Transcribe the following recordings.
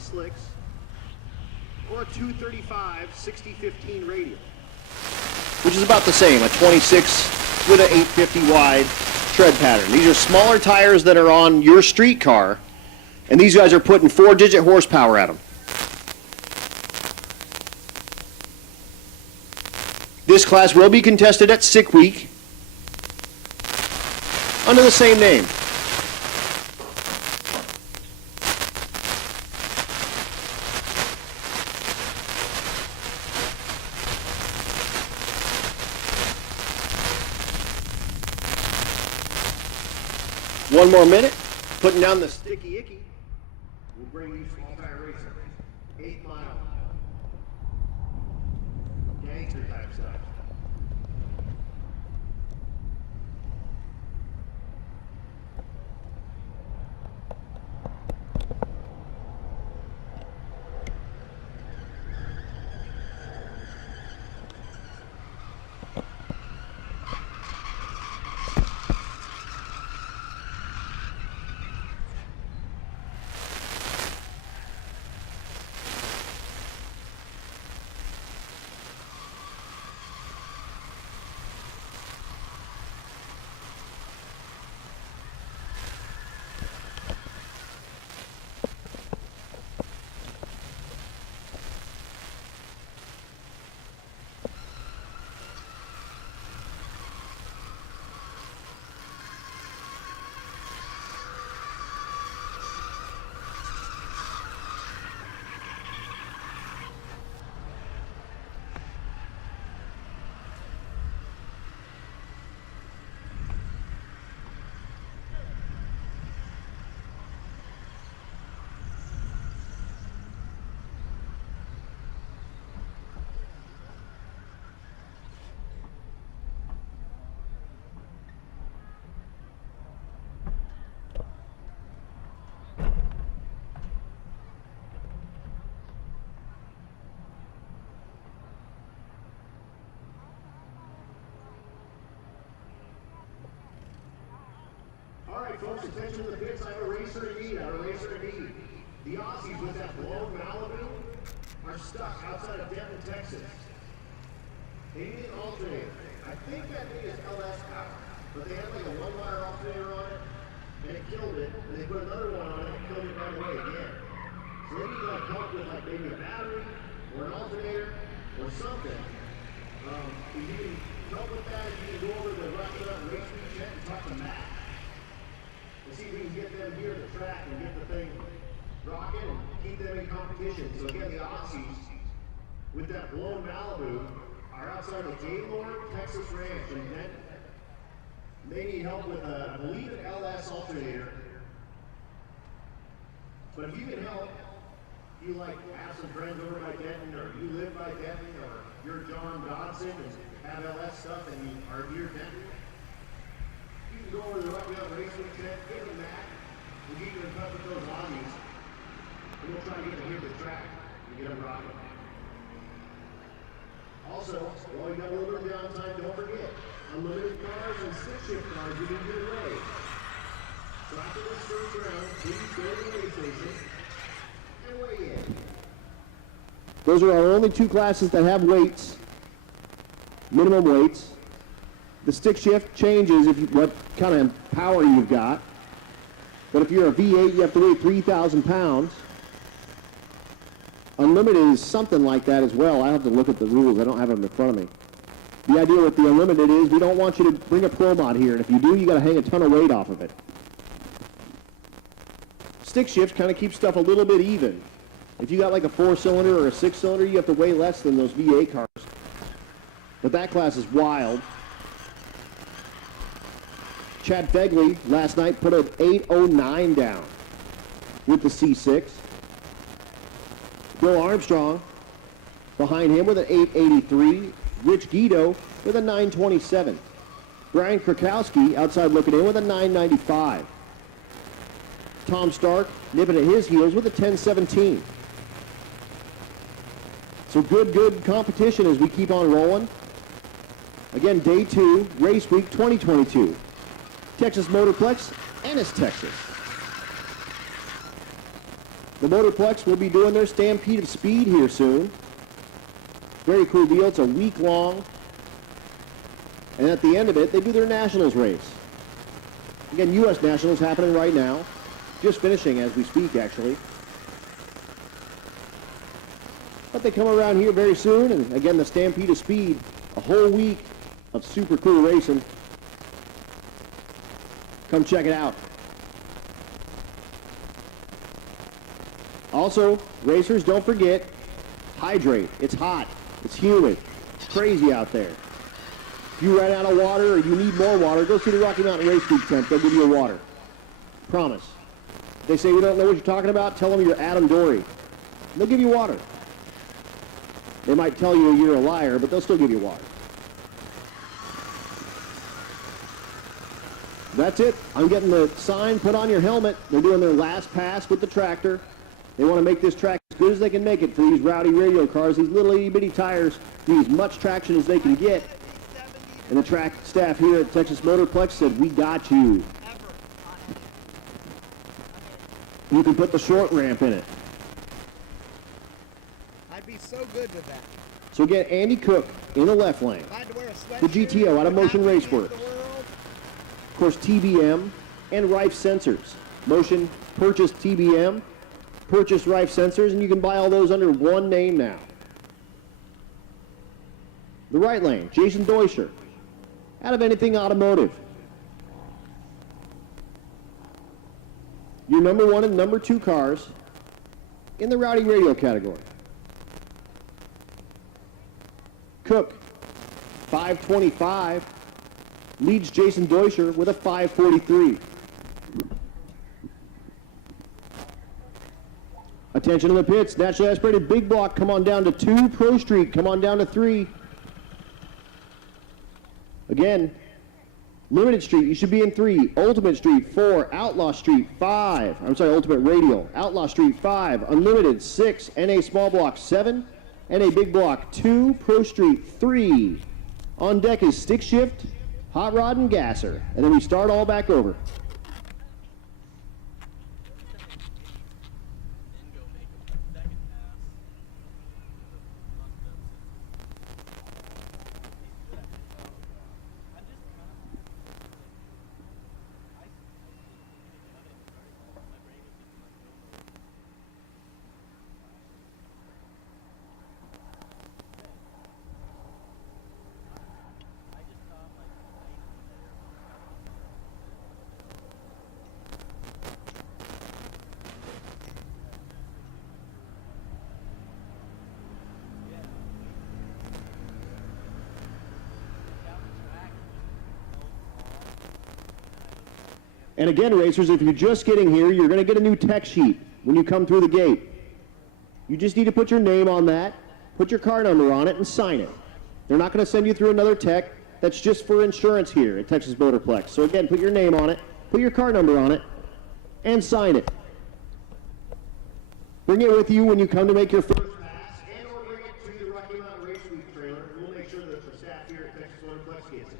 slicks or a 235 60-15 radial. Which is about the same, a 26 with an 850 wide tread pattern. These are smaller tires that are on your street car, and these guys are putting 4-digit horsepower at them. This class will be contested at Sick Week under the same name. One more minute, putting down the sticky icky. We'll bring you small tire racing. 8 mile. Gangster type stuff. Folks, attention to the pits. I have a racer in need. The Aussies with that blown Malibu are stuck outside of Denton, Texas. They need an alternator. I think that thing is LS power, but they had like a 1-wire alternator on it, and it killed it. And they put another one on it and killed it right away again. So they need like help with like maybe a battery or an alternator or something. If you can help with that, you can go over to the Rowdy race week and talk to Matt. See if we can get them here at the track and get the thing rocking and keep them in competition. So again, the Aussies with that blown Malibu are outside the Gaylord, Texas Ranch in Denton. They need help with I believe an LS alternator. But if you can help, you like have some friends over by Denton, or you live by Denton, or you're John Dodson and have LS stuff and you are near Denton, go over to the Rowdy race week tent, give them that. We'll get you in touch with those Aussies. And we'll try to get them here to the track and get them rocking. Also, while you got a little bit of downtime, don't forget, unlimited cars and stick-shift cars you can get away. So after this first round, please go to the race station and weigh in. Those are our only 2 classes that have weights, minimum weights. The stick shift changes what kind of power you've got. But if you're a V8, you have to weigh 3,000 pounds. Unlimited is something like that as well. I have to look at the rules. I don't have them in front of me. The idea with the unlimited is we don't want you to bring a Pro Mod here. And if you do, you got to hang a ton of weight off of it. Stick shift kind of keeps stuff a little bit even. If you got like a 4-cylinder or a 6-cylinder, you have to weigh less than those V8 cars. But that class is wild. Chad Fegley last night put an 8:09 down with the C6. Bill Armstrong behind him with an 8:83. Rich Guido with a 9:27. Brian Krakowski outside looking in with a 9:95. Tom Stark nipping at his heels with a 10:17. So good competition as we keep on rolling. Again, day 2, race week 2022. Texas Motorplex, Ennis, Texas. The Motorplex will be doing their Stampede of Speed here soon. Very cool deal. It's a week long. And at the end of it, they do their Nationals race. Again, U.S. Nationals happening right now. Just finishing as we speak, actually. But they come around here very soon. And again, the Stampede of Speed. A whole week of super cool racing. Come check it out. Also, racers, don't forget, hydrate. It's hot. It's humid. It's crazy out there. If you ran out of water or you need more water, go see the Rocky Mountain Race Week tent. They'll give you water. Promise. If they say we don't know what you're talking about, tell them you're Adam Dory. They'll give you water. They might tell you you're a liar, but they'll still give you water. That's it. I'm getting the sign, put on your helmet. They're doing their last pass with the tractor. They want to make this track as good as they can make it for these Rowdy radial cars. These little itty-bitty tires need as much traction as they can get. And the track staff here at Texas Motorplex said, we got you. You can put the short ramp in it. I'd be so good with that. So again, Andy Cook in the left lane. The GTO out of Motion Raceworks. Of course, TBM and Rife Sensors. Motion purchased TBM, purchased Rife Sensors, and you can buy all those under one name now. The right lane, Jason Deuscher, out of Anything Automotive. Your number 1 and number 2 cars in the Rowdy radial category. Cook, 525, leads Jason Deuscher with a 543. Attention in the pits, naturally aspirated big block, come on down to 2, Pro Street, come on down to 3. Again, Limited Street, you should be in 3, Ultimate Street 4, Outlaw Street 5, Ultimate Radial, Outlaw Street 5, Unlimited 6, NA Small Block 7, NA Big Block 2, Pro Street 3. On deck is Stick Shift, Hot Rod, and Gasser, and then we start all back over. And again, racers, if you're just getting here, you're going to get a new tech sheet when you come through the gate. You just need to put your name on that, put your car number on it, and sign it. They're not going to send you through another tech. That's just for insurance here at Texas Motorplex. So again, put your name on it, put your car number on it, and sign it. Bring it with you when you come to make your first pass, and or bring it to the Rocky Mountain Race Week trailer. We'll make sure that the staff here at Texas Motorplex gets it.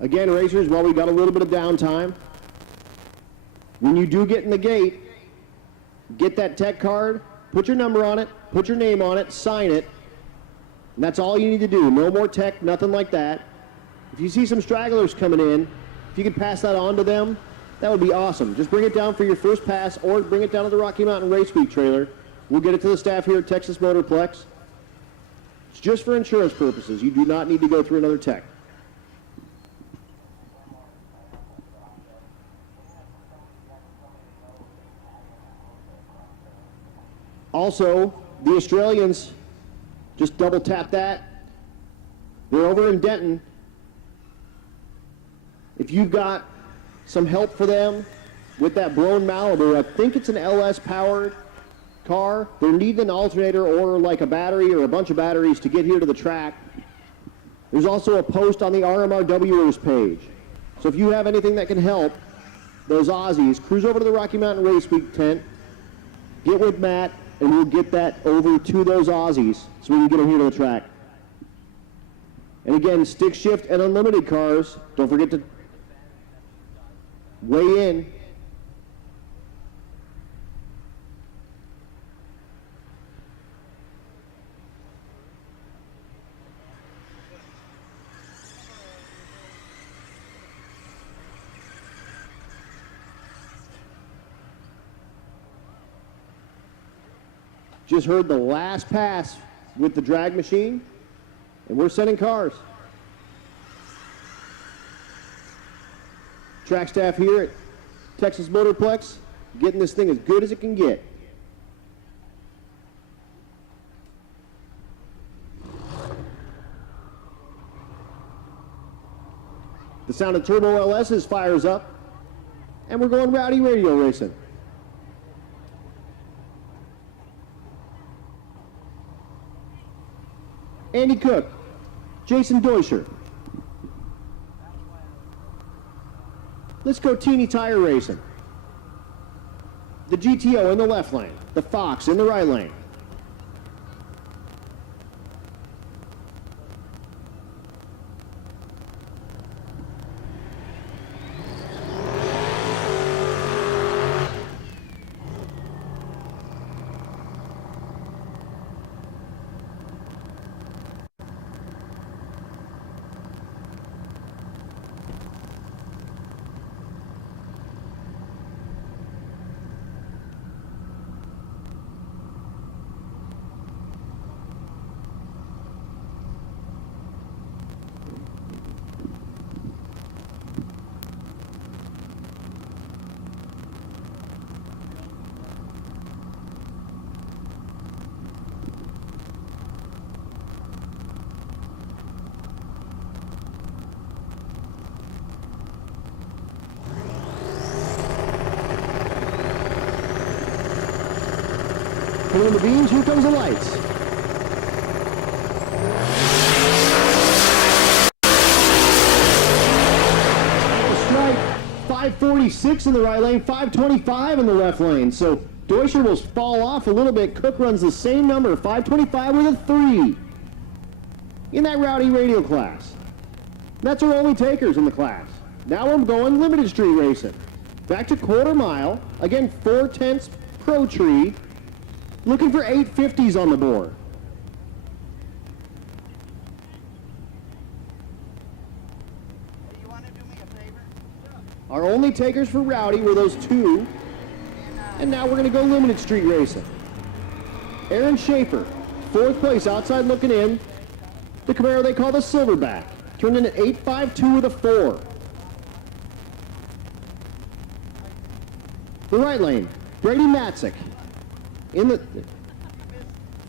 Again, racers, while we got a little bit of downtime, when you do get in the gate, get that tech card, put your number on it, put your name on it, sign it, and that's all you need to do. No more tech, nothing like that. If you see some stragglers coming in, if you could pass that on to them, that would be awesome. Just bring it down for your first pass or bring it down to the Rocky Mountain Race Week trailer. We'll get it to the staff here at Texas Motorplex. It's just for insurance purposes. You do not need to go through another tech. Also, the Australians, just double tap that. They're over in Denton. If you've got some help for them with that blown Malibu, I think it's an LS powered. car, they're needing an alternator or like a battery or a bunch of batteries to get here to the track, there's also a post on the RMRWers page. So if you have anything that can help those Aussies, cruise over to the Rocky Mountain Race Week tent, get with Matt, and we'll get that over to those Aussies so we can get them here to the track. And again, stick shift and unlimited cars, don't forget to weigh in. Just heard the last pass with the drag machine, and we're sending cars. Track staff here at Texas Motorplex getting this thing as good as it can get. The sound of Turbo LS's fires up, and we're going Rowdy radial racing. Andy Cook, Jason Deutscher. Let's go teeny tire racing. The GTO in the left lane, the Fox in the right lane. Pulling the beams, here comes the lights. Strike 546 in the right lane, 525 in the left lane. So Deutscher will fall off a little bit. Cook runs the same number, 525 with a 3 in that Rowdy radial class. That's our only takers in the class. Now I'm going limited street racing. Back to quarter mile. Again, 4/10 Pro Tree. Looking for 850s on the board. Do you want to do me a favor? Our only takers for Rowdy were those two. And now we're going to go limited street racing. Aaron Schaefer, 4th place outside looking in. The Camaro they call the Silverback. Turned in an 852 with a 4. The right lane, Brady Matzik. In the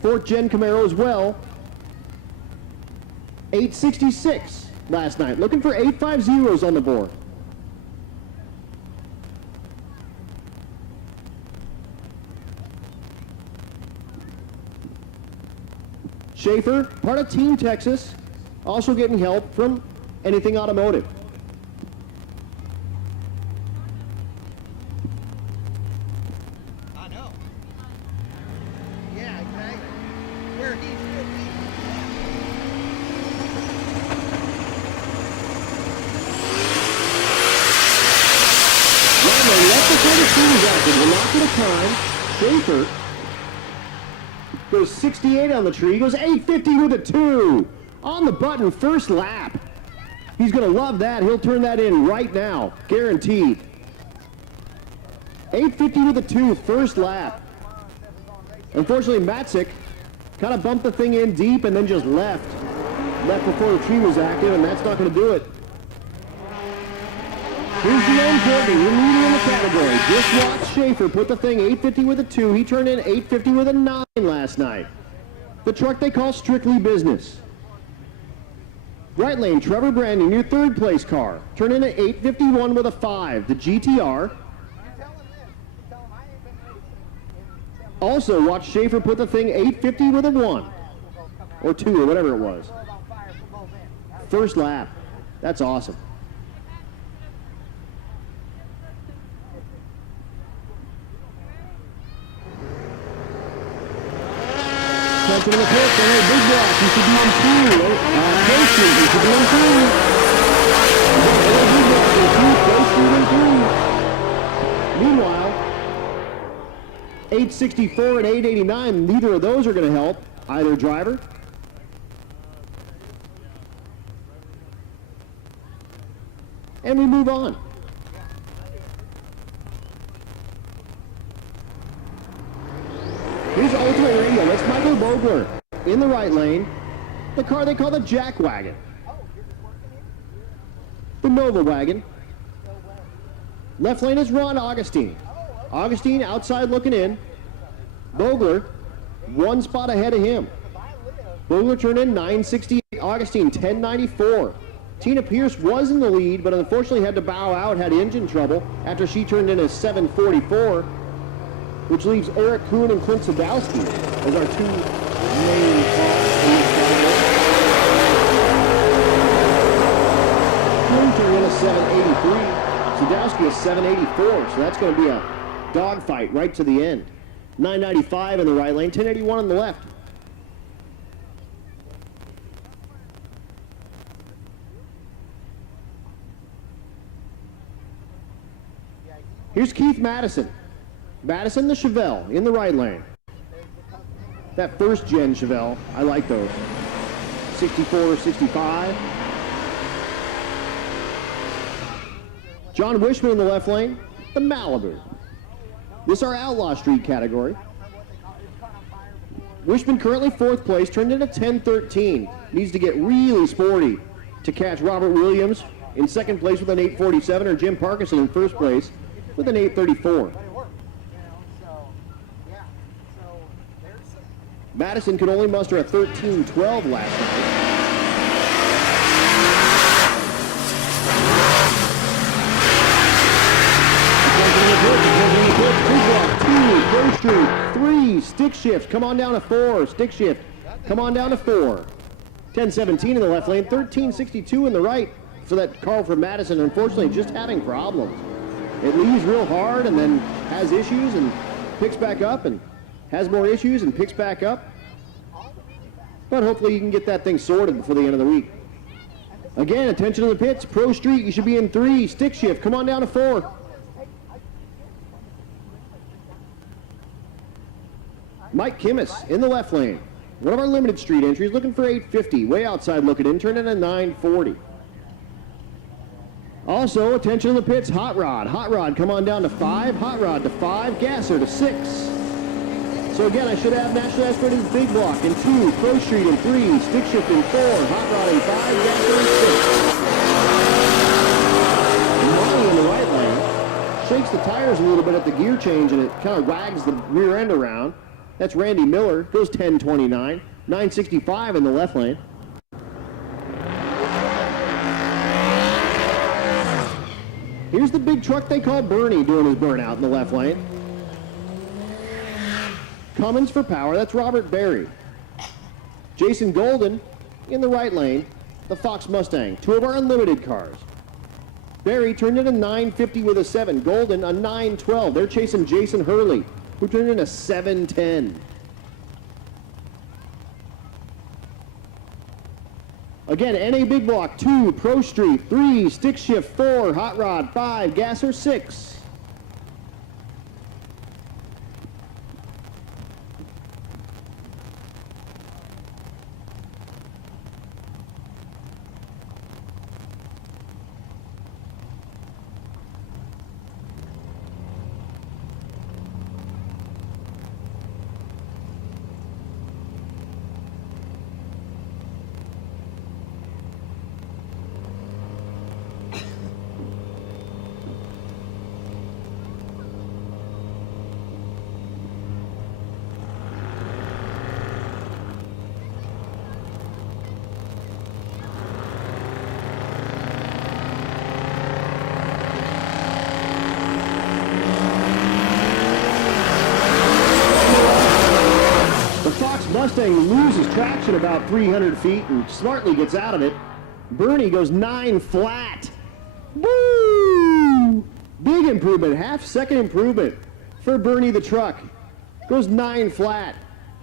4th gen Camaro as well. 866 last night. Looking for 850s on the board. Schaefer, part of Team Texas, also getting help from Anything Automotive. Schaefer goes 68 on the tree, goes 850 with a 2 on the button, first lap. He's going to love that. He'll turn that in right now, guaranteed. 850 with a 2, first lap. Unfortunately, Matzik kind of bumped the thing in deep and then just left before the tree was active, and that's not going to do it. Here's Jerome Courtney, we're leading in the category. Just watch Schaefer put the thing 850 with a 2. He turned in 850 with a 9 last night. The truck they call Strictly Business. Right lane, Trevor Brandon, your 3rd place car. Turned in an 851 with a 5. The GTR. Also, watch Schaefer put the thing 850 with a 1. Or 2, or whatever it was. First lap. That's awesome. Attention to the pits. Hey, big block. You should be in 2. Coast Street, you should be in 3. Big block in 2. Coast Street in 3. Meanwhile, 864 and 889, neither of those are going to help either driver. And we move on. Here's Ultimate Radio. That's Michael Bogler in the right lane. The car they call the Jack Wagon. The Nova Wagon. Left lane is Ron Augustine. Augustine outside looking in. Bogler, 1 spot ahead of him. Bogler turned in 968. Augustine, 1094. Tina Pierce was in the lead, but unfortunately had to bow out, had engine trouble after she turned in a 744, which leaves Eric Kuhn and Clint Sadowski as our 2 main cars in this category. Kuhn turned in a 783, Sadowski a 784, so that's going to be a dogfight right to the end. 995 in the right lane, 1081 on the left. Here's Keith Madison. Madison the Chevelle in the right lane. That first gen Chevelle, I like those. 64, 65. John Wishman in the left lane, the Malibu. This is our Outlaw Street category. Wishman currently 4th place, turned in a 1013. Needs to get really sporty to catch Robert Williams in 2nd place with an 847 or Jim Parkinson in 1st place with an 834. Madison could only muster a 13-12 last night. First Street, 3, stick shift, come on down to 4, stick shift, come on down to 4. 1017 in the left lane, 1362 in the right for that call for Madison, unfortunately just having problems. It leaves real hard and then has issues and picks back up and has more issues and picks back up. But hopefully you can get that thing sorted before the end of the week. Again, attention to the pits, Pro Street, you should be in 3, stick shift, come on down to 4. Mike Kimmis in the left lane. One of our limited street entries looking for 850. Way outside looking in, turned in a 940. Also, attention to the pits, Hot Rod. Hot Rod, come on down to 5. Hot Rod to 5. Gasser to 6. So again, I should have National Aspirated Big Block in 2. Pro Street in 3. Stick Shift in 4. Hot Rod in 5. Gasser in 6. Money in the right lane. Shakes the tires a little bit at the gear change and it kind of wags the rear end around. That's Randy Miller, goes 1029, 965 in the left lane. Here's the big truck they call Bernie doing his burnout in the left lane. Cummins for power, that's Robert Berry. Jason Golden in the right lane, the Fox Mustang, 2 of our unlimited cars. Berry turned in a 950 with a 7, Golden a 912. They're chasing Jason Hurley, who turned in a 710. Again, NA Big Block, 2, Pro Street, 3, Stick Shift, 4, Hot Rod, 5, Gasser, 6. loses traction about 300 feet and smartly gets out of it. Bernie goes 9 flat. Woo! Big improvement, half-second improvement for Bernie the truck. Goes 9 flat.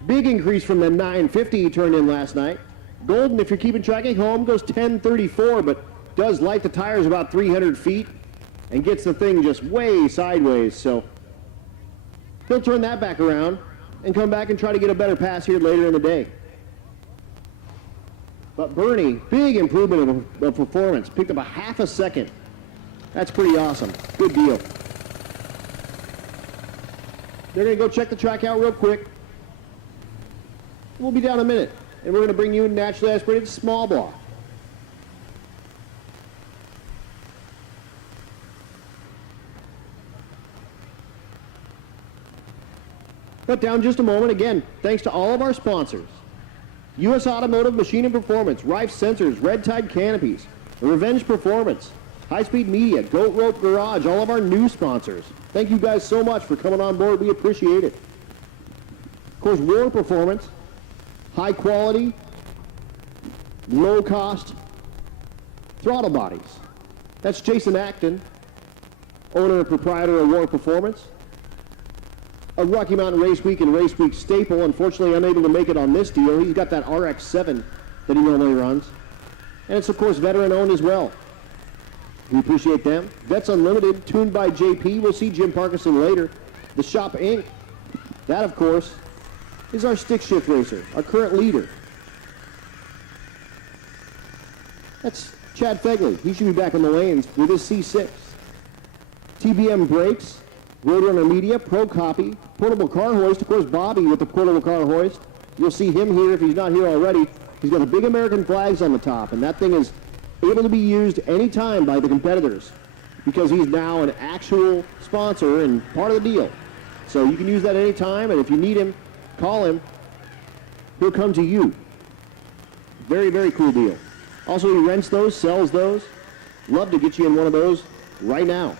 Big increase from the 950 he turned in last night. Golden, if you're keeping track at home, goes 1034, but does light the tires about 300 feet and gets the thing just way sideways. So he'll turn that back around and come back and try to get a better pass here later in the day. But Bernie, big improvement of performance. Picked up a half a second. That's pretty awesome. Good deal. They're going to go check the track out real quick. We'll be down a minute, and we're going to bring you a naturally aspirated small block. But down just a moment, again, thanks to all of our sponsors. U.S. Automotive Machine and Performance, Rife Sensors, Red Tide Canopies, Revenge Performance, High Speed Media, Goat Rope Garage, all of our new sponsors. Thank you guys so much for coming on board. We appreciate it. Of course, War Performance, high quality, low cost throttle bodies. That's Jason Acton, owner and proprietor of War Performance. A Rocky Mountain Race Week and Race Week staple, unfortunately unable to make it on this deal. He's got that RX-7 that he normally runs. And it's, of course, veteran-owned as well. We appreciate them. Vets Unlimited, tuned by JP. We'll see Jim Parkinson later. The Shop Inc. That, of course, is our stick shift racer, our current leader. That's Chad Fegley. He should be back in the lanes with his C6. TBM Brakes, Roadrunner Media, Pro Copy, Portable Car Hoist. Of course, Bobby with the Portable Car Hoist. You'll see him here if he's not here already. He's got the big American flags on the top, and that thing is able to be used anytime by the competitors because he's now an actual sponsor and part of the deal. So you can use that anytime, and if you need him, call him. He'll come to you. Very, very cool deal. Also, he rents those, sells those. Love to get you in one of those right now.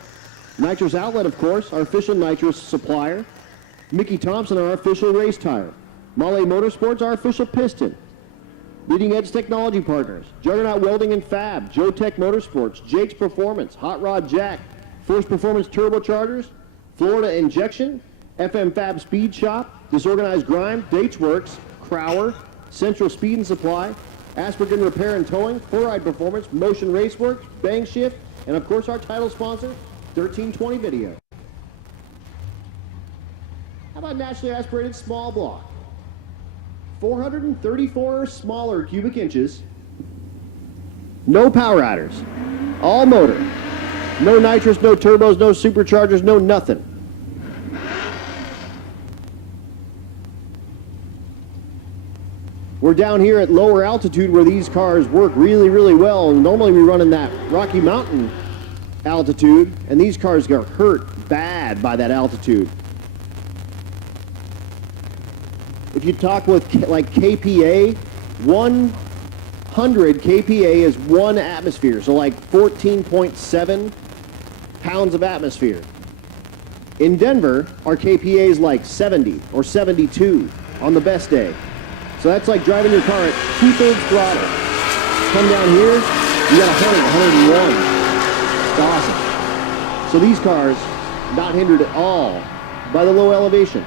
Nitrous Outlet, of course, our official nitrous supplier. Mickey Thompson, our official race tire. Mahle Motorsports, our official piston. Leading Edge Technology Partners, Juggernaut Welding and Fab, Joe Tech Motorsports, Jake's Performance, Hot Rod Jack, Force Performance Turbochargers, Florida Injection, FM Fab Speed Shop, Disorganized Grime, Dates Works, Crower, Central Speed and Supply, Aspergen Repair and Towing, Chloride Performance, Motion Raceworks, Bang Shift, and of course our title sponsor, 1320 Video. How about naturally aspirated small block? 434 or smaller cubic inches. No power adders. All motor. No nitrous, no turbos, no superchargers, no nothing. We're down here at lower altitude where these cars work really, really well. And normally we run in that Rocky Mountain altitude, and these cars get hurt bad by that altitude. If you talk with like KPA, 100 KPA is 1 atmosphere, so like 14.7 pounds of atmosphere. In Denver, our KPA is like 70 or 72 on the best day. So that's like driving your car at 2/3 throttle. Come down here, you got 100, 101. It's awesome. So these cars, not hindered at all by the low elevation.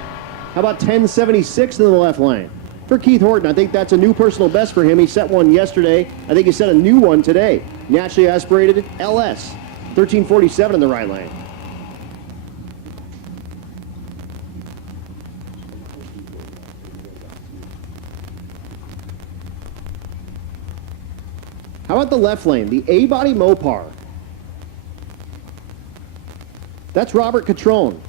How about 1076 in the left lane? For Keith Horton, I think that's a new personal best for him. He set one yesterday. I think he set a new one today. Naturally aspirated LS, 1347 in the right lane. How about the left lane, the A-body Mopar? That's Robert Catrone.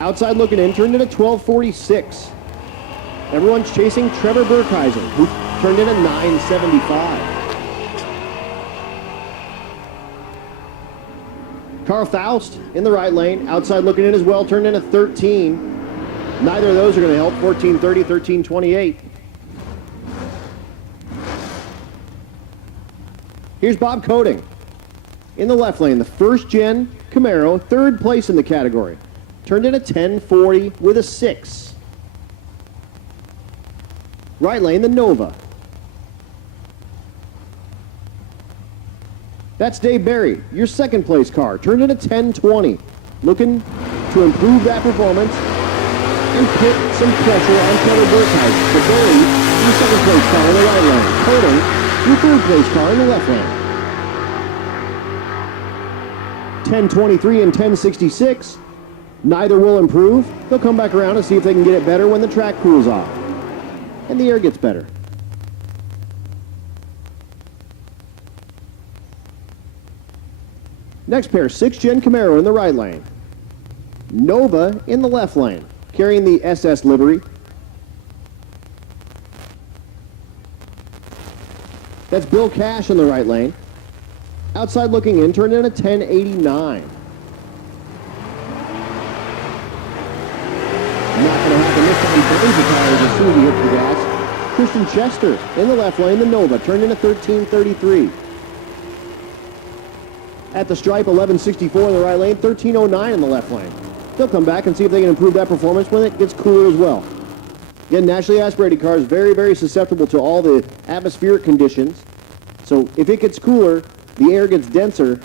Outside looking in, turned in a 1246. Everyone's chasing Trevor Burkheisen, who turned in a 975. Carl Faust in the right lane, outside looking in as well, turned in a 13. Neither of those are going to help, 1430, 1328. Here's Bob Coding in the left lane, the first gen Camaro, third place in the category. Turned in a 1040 with a 6. Right lane, the Nova. That's Dave Barry, your second place car. Turned in a 10-20. Looking to improve that performance and put some pressure on Trevor Burkhouse. So Barry, your second place car in the right lane. Cody, your third place car in the left lane. 10-23 and 10-66. Neither will improve. They'll come back around and see if they can get it better when the track cools off and the air gets better. Next pair, 6th Gen Camaro in the right lane. Nova in the left lane, carrying the SS livery. That's Bill Cash in the right lane. Outside looking in, turned in a 1089. Not going to happen this time. Burns the tires as soon as he hits the gas. Christian Chester in the left lane, the Nova, turned in a 1333. At the stripe, 1164 in the right lane, 1309 in the left lane. They'll come back and see if they can improve that performance when it gets cooler as well. Again, naturally aspirated cars, very, very susceptible to all the atmospheric conditions. So if it gets cooler, the air gets denser,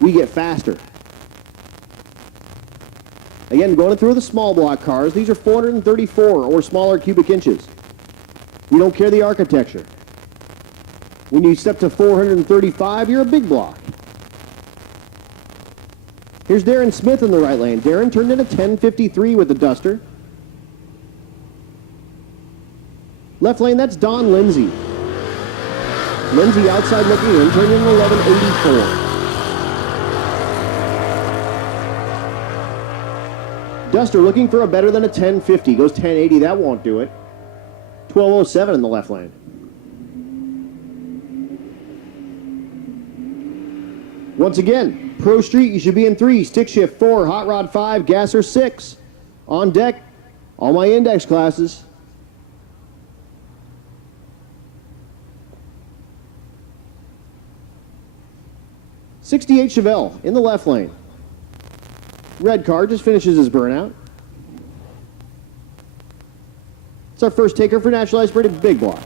we get faster. Again, going through the small block cars, these are 434 or smaller cubic inches. We don't care the architecture. When you step to 435, you're a big block. Here's Darren Smith in the right lane. Darren turned in a 1053 with the Duster. Left lane, that's Don Lindsay. Lindsay outside looking in, turned in 1184. Duster looking for a better than a 1050. Goes 1080, that won't do it. 1207 in the left lane. Once again, Pro Street, you should be in 3, stick shift 4, hot rod 5, gasser 6. On deck, all my index classes. '68 Chevelle in the left lane. Red car just finishes his burnout. It's our first taker for National Aspirated Big Block.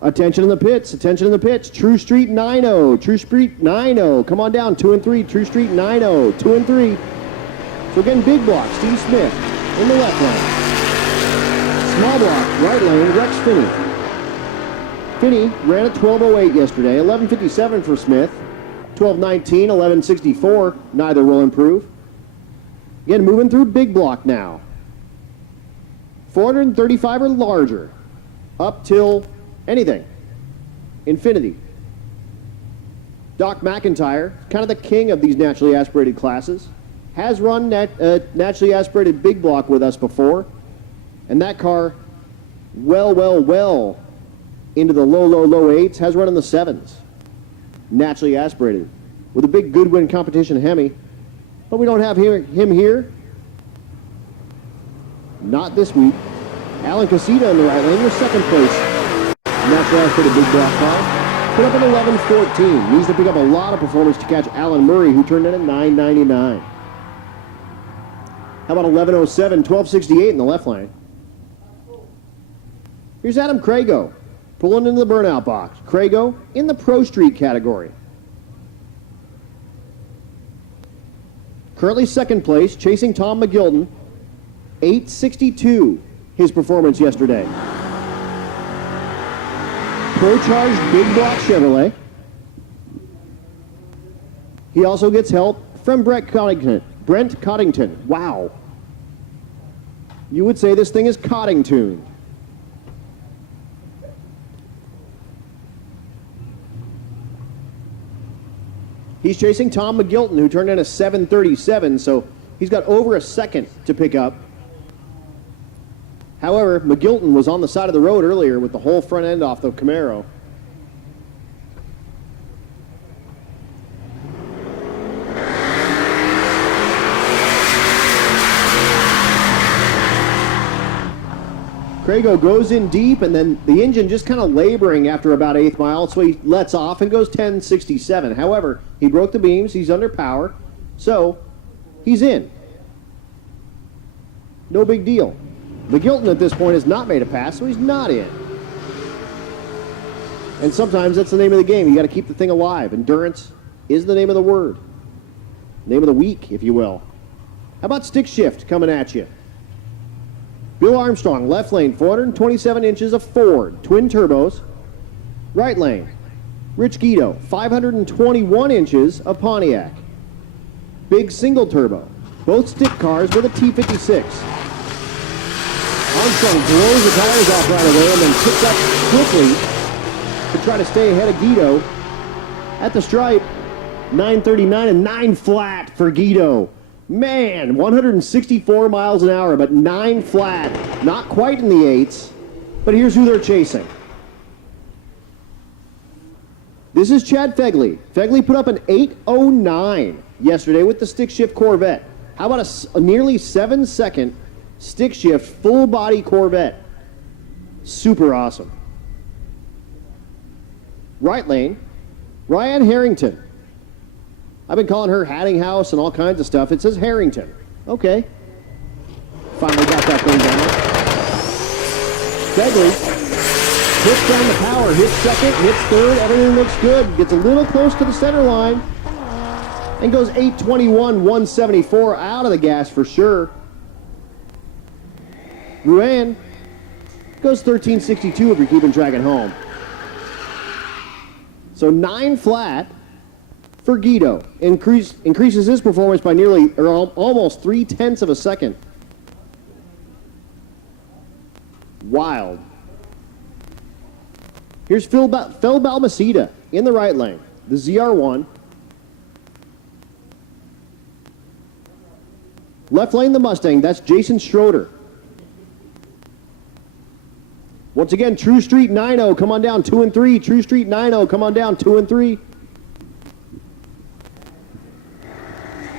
Attention in the pits, attention in the pits. True Street 9-0, True Street 9-0. Come on down, 2 and 3, True Street 9-0, 2 and 3. So again, big block, Steve Smith in the left lane. Small block, right lane, Rex Finney. Finney ran at 12:08 yesterday, 11:57 for Smith, 12:19, 11:64. Neither will improve. Again, moving through big block now. 435 or larger, up till anything. Infinity. Doc McIntyre, kind of the king of these naturally aspirated classes, has run naturally aspirated big block with us before, and that car well into the low 8s, has run in the 7s. Naturally aspirated. With a big Goodwin competition Hemi, but we don't have him here. Not this week. Alan Casita in the right lane, your second place. Naturally aspirated big block car. Put up an 11:14. Needs to pick up a lot of performance to catch Alan Murray, who turned in at 9:99. How about 11:07, 12:68 in the left lane? Here's Adam Crago, pulling into the burnout box. Crago in the Pro Street category. Currently second place, chasing Tom McGilton. 8:62, his performance yesterday. Pro Charged Big Block Chevrolet. He also gets help from Brent Coddington. Wow. You would say this thing is Coddington. He's chasing Tom McGilton, who turned in a 7:37, so he's got over a second to pick up. However, McGilton was on the side of the road earlier with the whole front end off the Camaro. Crago goes in deep, and then the engine just kind of laboring after about 8th mile, so he lets off and goes 10:67. However, he broke the beams, he's under power, so he's in. No big deal. McGilton at this point has not made a pass, so he's not in. And sometimes that's the name of the game. You got to keep the thing alive. Endurance is the name of the word. Name of the week, if you will. How about stick shift coming at you? Bill Armstrong, left lane, 427 inches of Ford, twin turbos. Right lane, Rich Guido, 521 inches of Pontiac. Big single turbo. Both stick cars with a T56. Armstrong blows the tires off right away and then picks up quickly to try to stay ahead of Guido. At the stripe, 939 and 9 flat for Guido. Man, 164 miles an hour, but 9 flat. Not quite in the 8s, but here's who they're chasing. This is Chad Fegley. Fegley put up an 8:09 yesterday with the stick shift Corvette. How about a nearly 7-second stick shift full body Corvette? Super awesome. Right lane, Ryan Harrington. I've been calling her Hattinghouse and all kinds of stuff. It says Harrington. Okay. Finally got that thing down. Fegley hits down the power, hits second, hits third, everything looks good. Gets a little close to the center line and goes 821, 174 out of the gas for sure. Ruan goes 1362 if you're keeping track at home. So 9 flat for Guido. Increases his performance by nearly, or almost 0.3 of a second. Wild. Here's Phil Balmaceda in the right lane, the ZR1. Left lane, the Mustang, that's Jason Schroeder. Once again, True Street 9-0, come on down 2 and 3. True Street 9-0, come on down 2 and 3.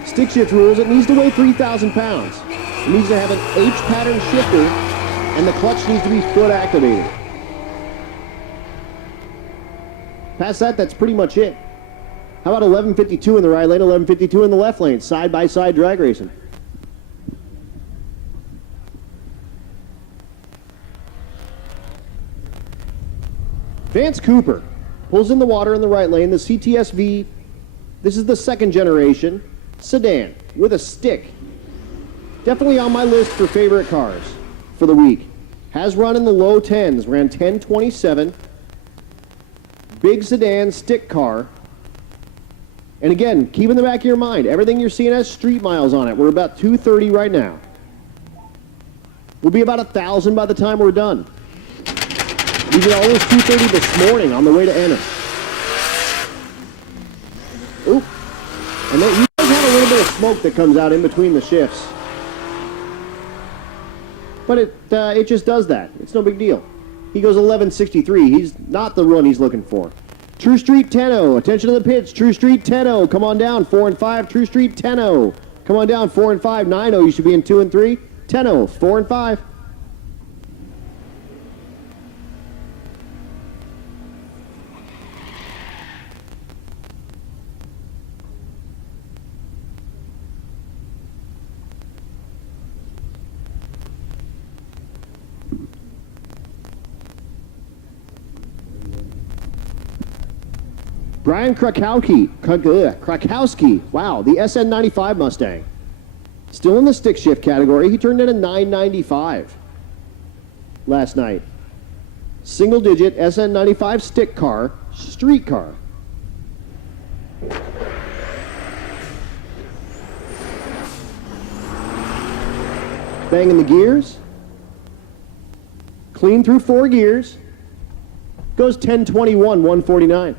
Stick shift rules, it needs to weigh 3,000 pounds. It needs to have an H-pattern shifter, and the clutch needs to be foot activated. Past that, that's pretty much it. How about 1152 in the right lane, 1152 in the left lane, side-by-side drag racing. Vance Cooper pulls in the water in the right lane, the CTSV. This is the second generation sedan with a stick. Definitely on my list for favorite cars for the week. Has run in the low 10s, ran 1027. Big sedan, stick car. And again, keep in the back of your mind, everything you're seeing has street miles on it. We're about 230 right now. We'll be about 1,000 by the time we're done. We did almost 230 this morning on the way to Ennis. Oop. And then you guys have a little bit of smoke that comes out in between the shifts. But it just does that. It's no big deal. He goes 1163. He's not the run he's looking for. True Street 10-0. Attention to the pits. True Street 10-0. Come on down. 4 and 5. True Street 10-0. Come on down. 4 and 5. 9-0. You should be in 2 and 3. 10-0. 4 and 5. Brian Krakowski, wow, the SN95 Mustang. Still in the stick shift category. He turned in a 995 last night. Single digit SN95 stick car, street car. Banging the gears. Clean through 4 gears. Goes 1021, 149.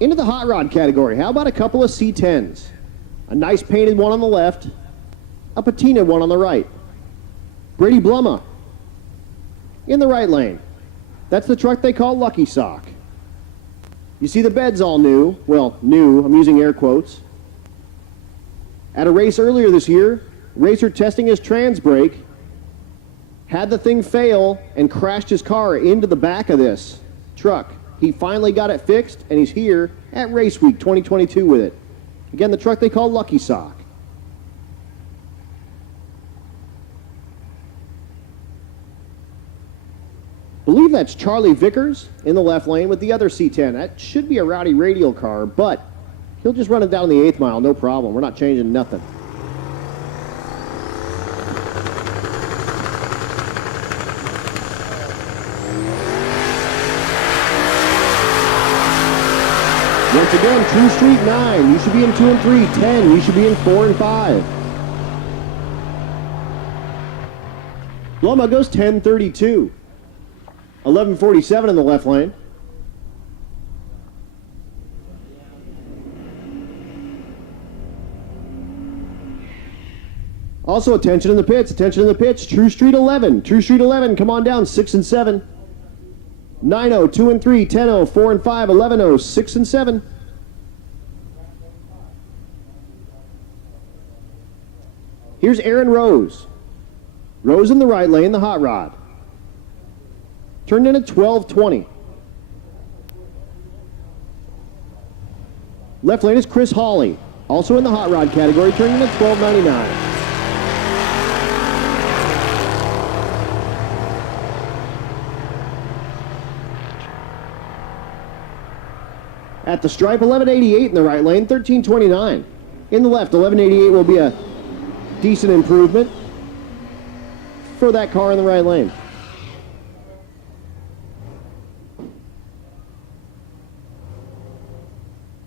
Into the hot rod category, how about a couple of C10s? A nice painted one on the left, a patina one on the right. Brady Blumma in the right lane. That's the truck they call Lucky Sock. You see the bed's all new. Well, new, I'm using air quotes. At a race earlier this year, racer testing his trans brake had the thing fail and crashed his car into the back of this truck. He finally got it fixed, and he's here at Race Week 2022 with it. Again, the truck they call Lucky Sock. Believe that's Charlie Vickers in the left lane with the other C10. That should be a Rowdy radial car, but he'll just run it down the 8th mile, no problem. We're not changing nothing. Once again, True Street 9, you should be in 2 and 3. 10, you should be in 4 and 5. Loma goes 10:32. 11:47 in the left lane. Also, attention in the pits, attention in the pits. True Street 11, True Street 11, come on down, 6 and 7. 9-0, 2 and 3, 10-0, 4 and 5, 11-0, 6 and 7. Here's Aaron Rose. Rose in the right lane, the hot rod. Turned in at 12:20. Left lane is Chris Hawley, also in the hot rod category, turning in at 12:99. At the stripe, 11:88 in the right lane, 13:29. In the left, 11:88 will be a decent improvement for that car in the right lane.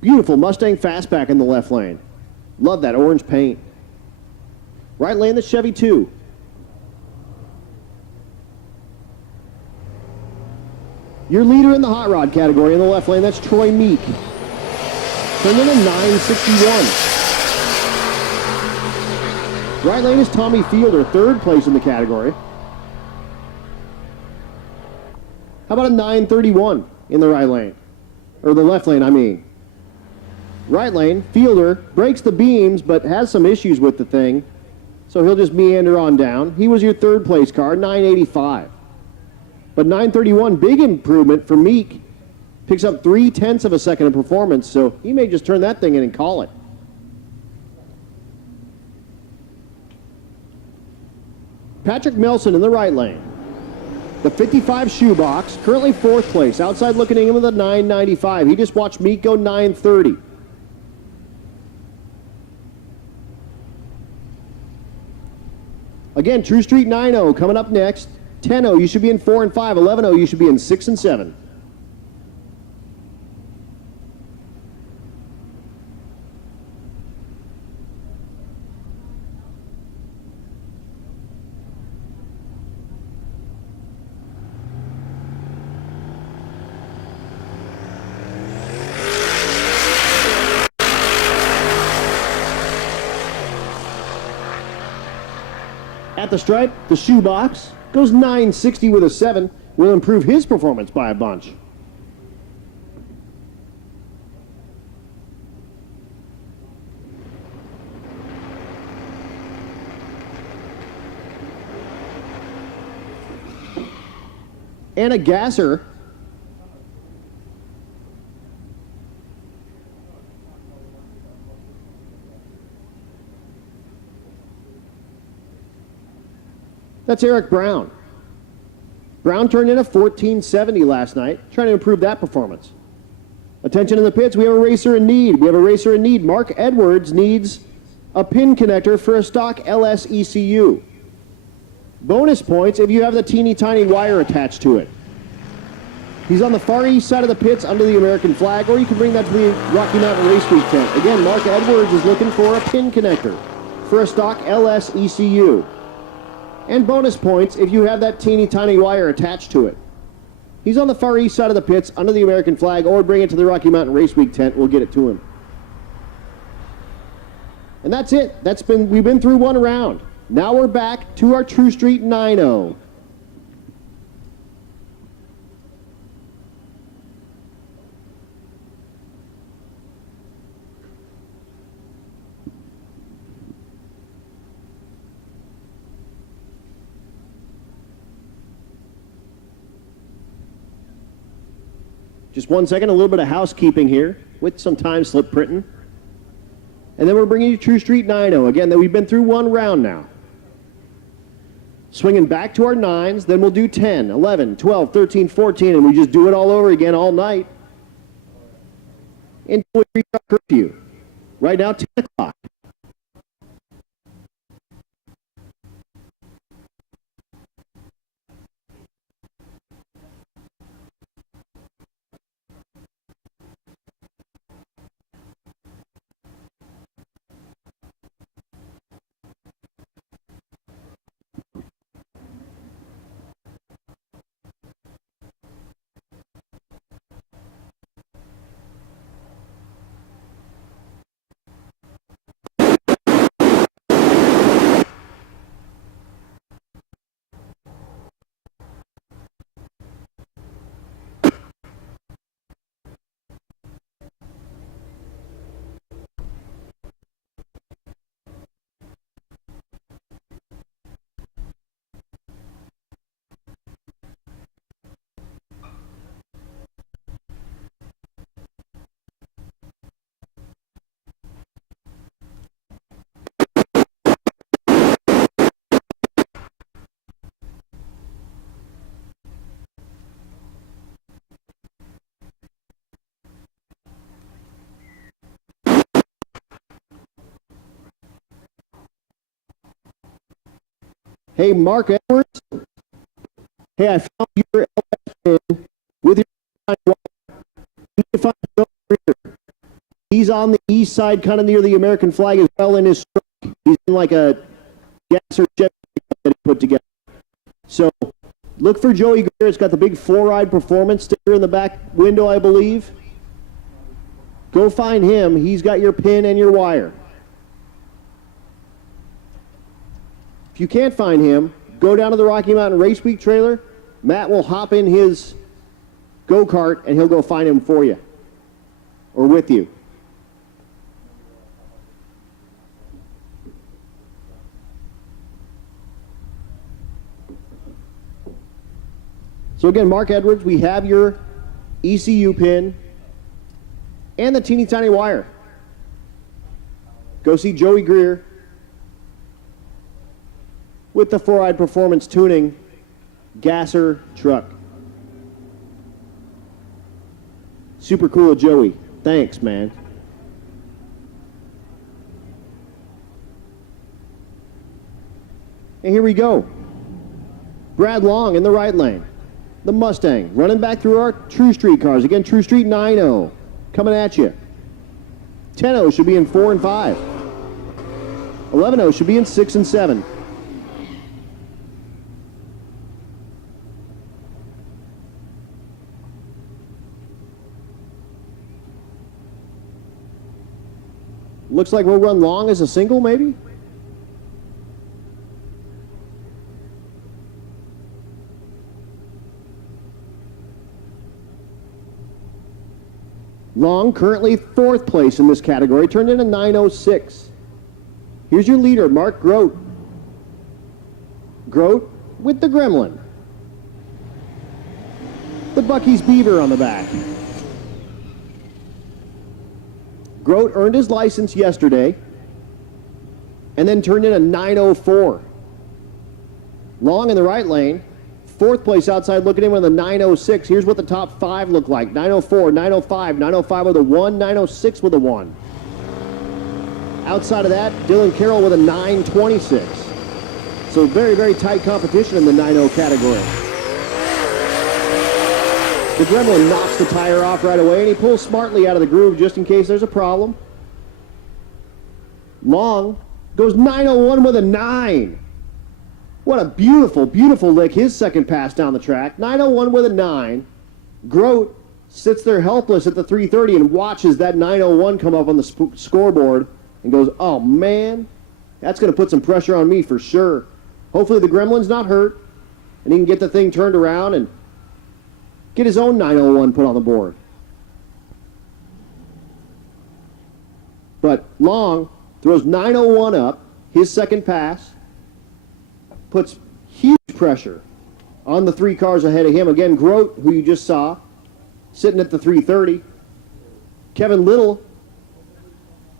Beautiful Mustang Fastback in the left lane. Love that orange paint. Right lane, the Chevy 2. Your leader in the hot rod category in the left lane, that's Troy Meek. Turned in a 961. Right lane is Tommy Fielder, 3rd place in the category. How about a 931 in the right lane? Or the left lane, I mean. Right lane, Fielder breaks the beams but has some issues with the thing, so he'll just meander on down. He was your 3rd place car, 985. But 931, big improvement for Meek. Picks up 0.3 of a second of performance, so he may just turn that thing in and call it. Patrick Melson in the right lane. The 55 shoebox, currently 4th place. Outside looking at him with a 995. He just watched Meek go 930. Again, True Street 9-0 coming up next. 10-0, you should be in 4 and 5. 11-0, you should be in 6 and 7. At the stripe, the shoebox goes 960 with a 7. Will improve his performance by a bunch. Anna Gasser That's Eric Brown. Brown turned in a 1470 last night, trying to improve that performance. Attention in the pits, we have a racer in need. Mark Edwards needs a pin connector for a stock LS ECU. Bonus points if you have the teeny tiny wire attached to it. He's on the far east side of the pits under the American flag, or you can bring that to the Rocky Mountain Race Week tent. Again, Mark Edwards is looking for a pin connector for a stock LS ECU. And bonus points if you have that teeny tiny wire attached to it. He's on the far east side of the pits under the American flag, or bring it to the Rocky Mountain Race Week tent. We'll get it to him. And that's it. We've been through one round. Now we're back to our True Street 9-0. Just 1 second, a little bit of housekeeping here with some time slip printing. And then we're bringing you True Street 9-0. Again, we've been through one round now. Swinging back to our 9s, then we'll do 10, 11, 12, 13, 14, and we just do it all over again all night until we reach our curfew. Right now, 10 o'clock. Hey, Mark Edwards. Hey, I found your LS pin with your wire. You can find Joe Greer. He's on the east side, kind of near the American flag as well in his truck. He's in like a gas or jet that he put together. So look for Joey Greer. It's got the big 4-ride performance sticker in the back window, I believe. Go find him. He's got your pin and your wire. If you can't find him, go down to the Rocky Mountain Race Week trailer. Matt will hop in his go-kart and he'll go find him for you or with you. So again, Mark Edwards, we have your ECU pin and the teeny tiny wire. Go see Joey Greer with the 4-eyed performance tuning gasser truck. Super cool, Joey. Thanks, man. And here we go. Brad Long in the right lane. The Mustang running back through our True Street cars. Again, True Street 9-0 coming at you. 10-0 should be in 4 and 5. 11-0 should be in 6 and 7. Looks like we'll run Long as a single, maybe? Long, currently 4th place in this category, turned in a 9:06. Here's your leader, Mark Grote. Grote with the Gremlin. The Bucky's Beaver on the back. Grote earned his license yesterday and then turned in a 9:04. Long in the right lane, 4th place outside looking in with a 9:06. Here's what the top 5 look like. 9:04, 9:05, 9:05 with a 1, 9:06 with a 1. Outside of that, Dylan Carroll with a 9:26. So very, very tight competition in the 9-0 category. The Gremlin knocks the tire off right away, and he pulls smartly out of the groove just in case there's a problem. Long goes 9:01 with a 9. What a beautiful, beautiful lick. His second pass down the track. 9:01 with a 9. Grote sits there helpless at the 330 and watches that 9:01 come up on the scoreboard and goes, oh man, that's going to put some pressure on me for sure. Hopefully the Gremlin's not hurt and he can get the thing turned around and get his own 9:01 put on the board. But Long throws 9:01 up, his second pass, puts huge pressure on the 3 cars ahead of him. Again, Grote, who you just saw, sitting at the 330. Kevin Little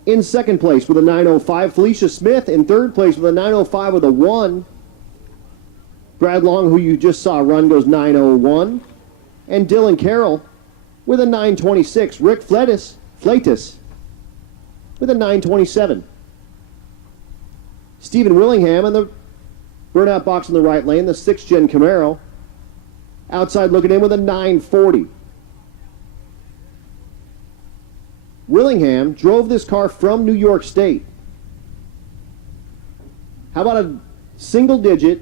in second place with a 905. Felicia Smith in third place with a 905 with a 1. Brad Long, who you just saw run, goes 901. And Dylan Carroll with a 926. Rick Flatus with a 927. Stephen Willingham in the burnout box in the right lane, the 6th gen Camaro. Outside looking in with a 940. Willingham drove this car from New York State. How about a single digit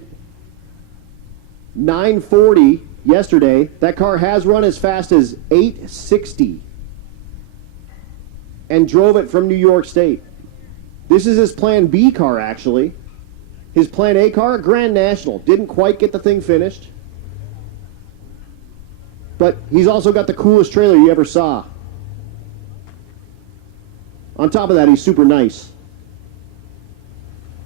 940 yesterday? That car has run as fast as 860 and drove it from New York State. This is his Plan B car, actually. His Plan A car, Grand National, didn't quite get the thing finished. But he's also got the coolest trailer you ever saw. On top of that, he's super nice.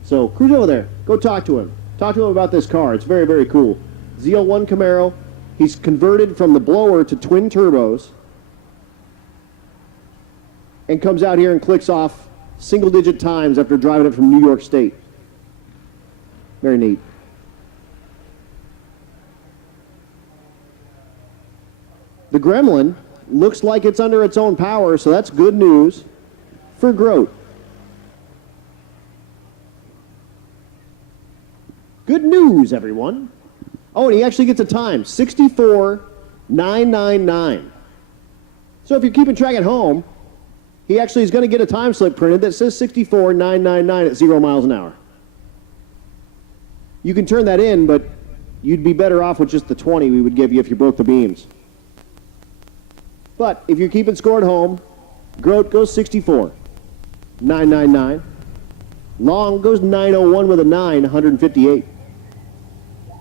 So cruise over there. Go talk to him. Talk to him about this car. It's very, very cool. ZL1 Camaro. He's converted from the blower to twin turbos. And comes out here and clicks off single-digit times after driving it from New York State. Very neat. The Gremlin looks like it's under its own power, so that's good news for Grote. Good news, everyone. Oh, and he actually gets a time, 64.999. So if you're keeping track at home, he actually is going to get a time slip printed that says 64.999 at 0 miles an hour. You can turn that in, but you'd be better off with just the 20 we would give you if you broke the beams. But if you're keeping score at home, Grote goes 64.999. Long goes 901 with a 9, 158.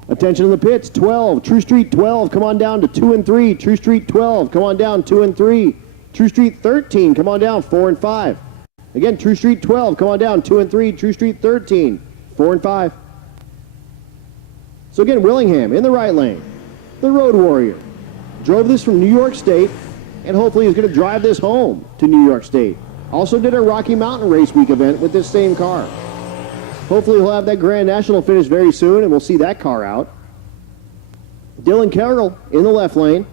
Attention in the pits, 12. True Street 12, come on down to 2 and 3. True Street 12, come on down 2 and 3. True Street 13, come on down 4 and 5. Again, True Street 12, come on down 2 and 3. True Street 13, 4 and 5. So again, Willingham in the right lane. The Road Warrior drove this from New York State, and hopefully is going to drive this home to New York State. Also did a Rocky Mountain Race Week event with this same car. Hopefully he'll have that Grand National finish very soon, and we'll see that car out. Dylan Carroll in the left lane,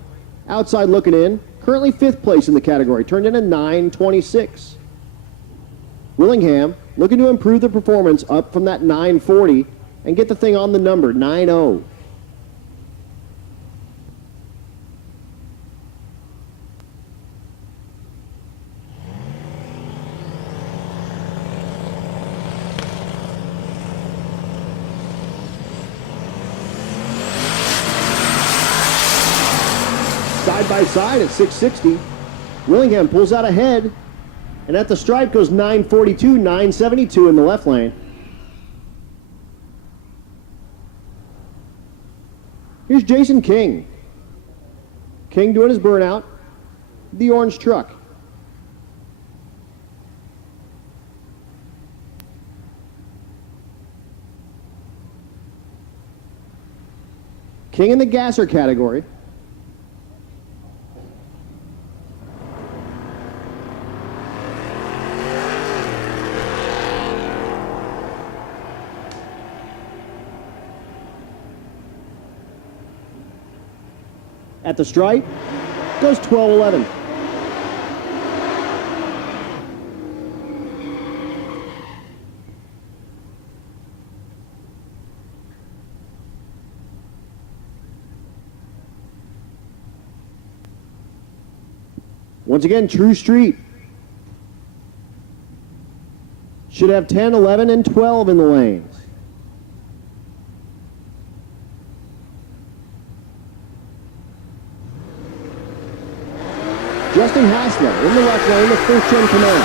outside looking in, currently 5th place in the category, turned in a 926. Willingham looking to improve the performance up from that 940 and get the thing on the number, 9-0. Side by side at 660. Willingham pulls out ahead, and at the stripe goes 942, 972 in the left lane. Here's Jason King. King doing his burnout. The orange truck. King in the gasser category. At the stripe, goes 12-11. Once again, True Street should have 10, 11, and 12 in the lanes. Justin Hassler in the left lane, the 1st gen Camaro.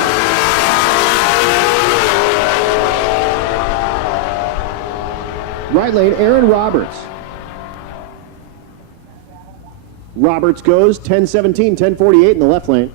Right lane, Aaron Roberts. Roberts goes 10-17, 10-48 in the left lane.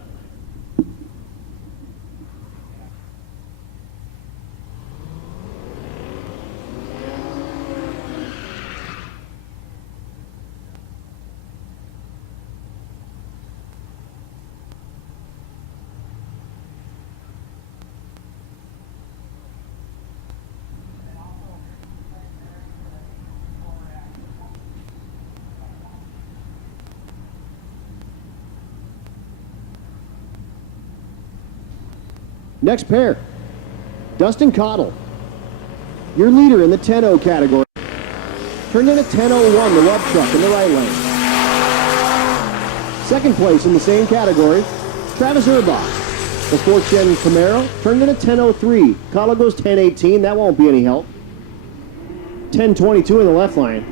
Next pair, Dustin Cottle, your leader in the 10-0 category. Turned in a 10.01, the Love Truck in the right lane. Second place in the same category, Travis Urbach, the 4th Gen Camaro, turned in a 10.03. Cottle goes 10.18, that won't be any help. 10.22 in the left lane.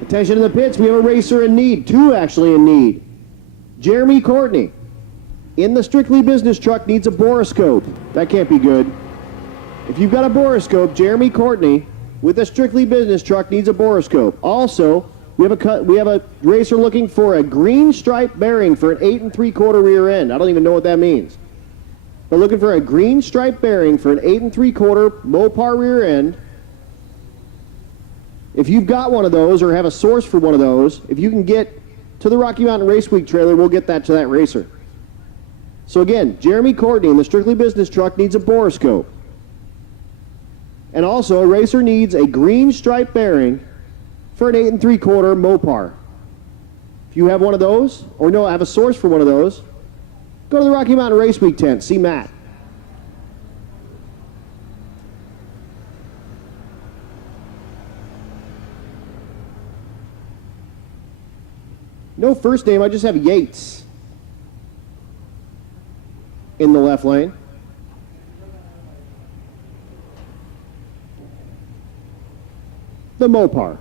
Attention to the pits, we have a racer in need, 2 actually in need. Jeremy Courtney, in the strictly business truck, needs a boroscope. That can't be good. If you've got a boroscope, Jeremy Courtney, with a strictly business truck, needs a boroscope. Also, we have a racer looking for a green stripe bearing for an 8 3/4 rear end. I don't even know what that means. But looking for a green stripe bearing for an 8 3/4 Mopar rear end. If you've got one of those or have a source for one of those, if you can get to the Rocky Mountain Race Week trailer, we'll get that to that racer. So again, Jeremy Courtney in the strictly business truck needs a boroscope. And also, a racer needs a green stripe bearing for an 8 3/4 Mopar. If you have one of those, or no, have a source for one of those, go to the Rocky Mountain Race Week tent, see Matt. No first name, I just have Yates in the left lane. The Mopar.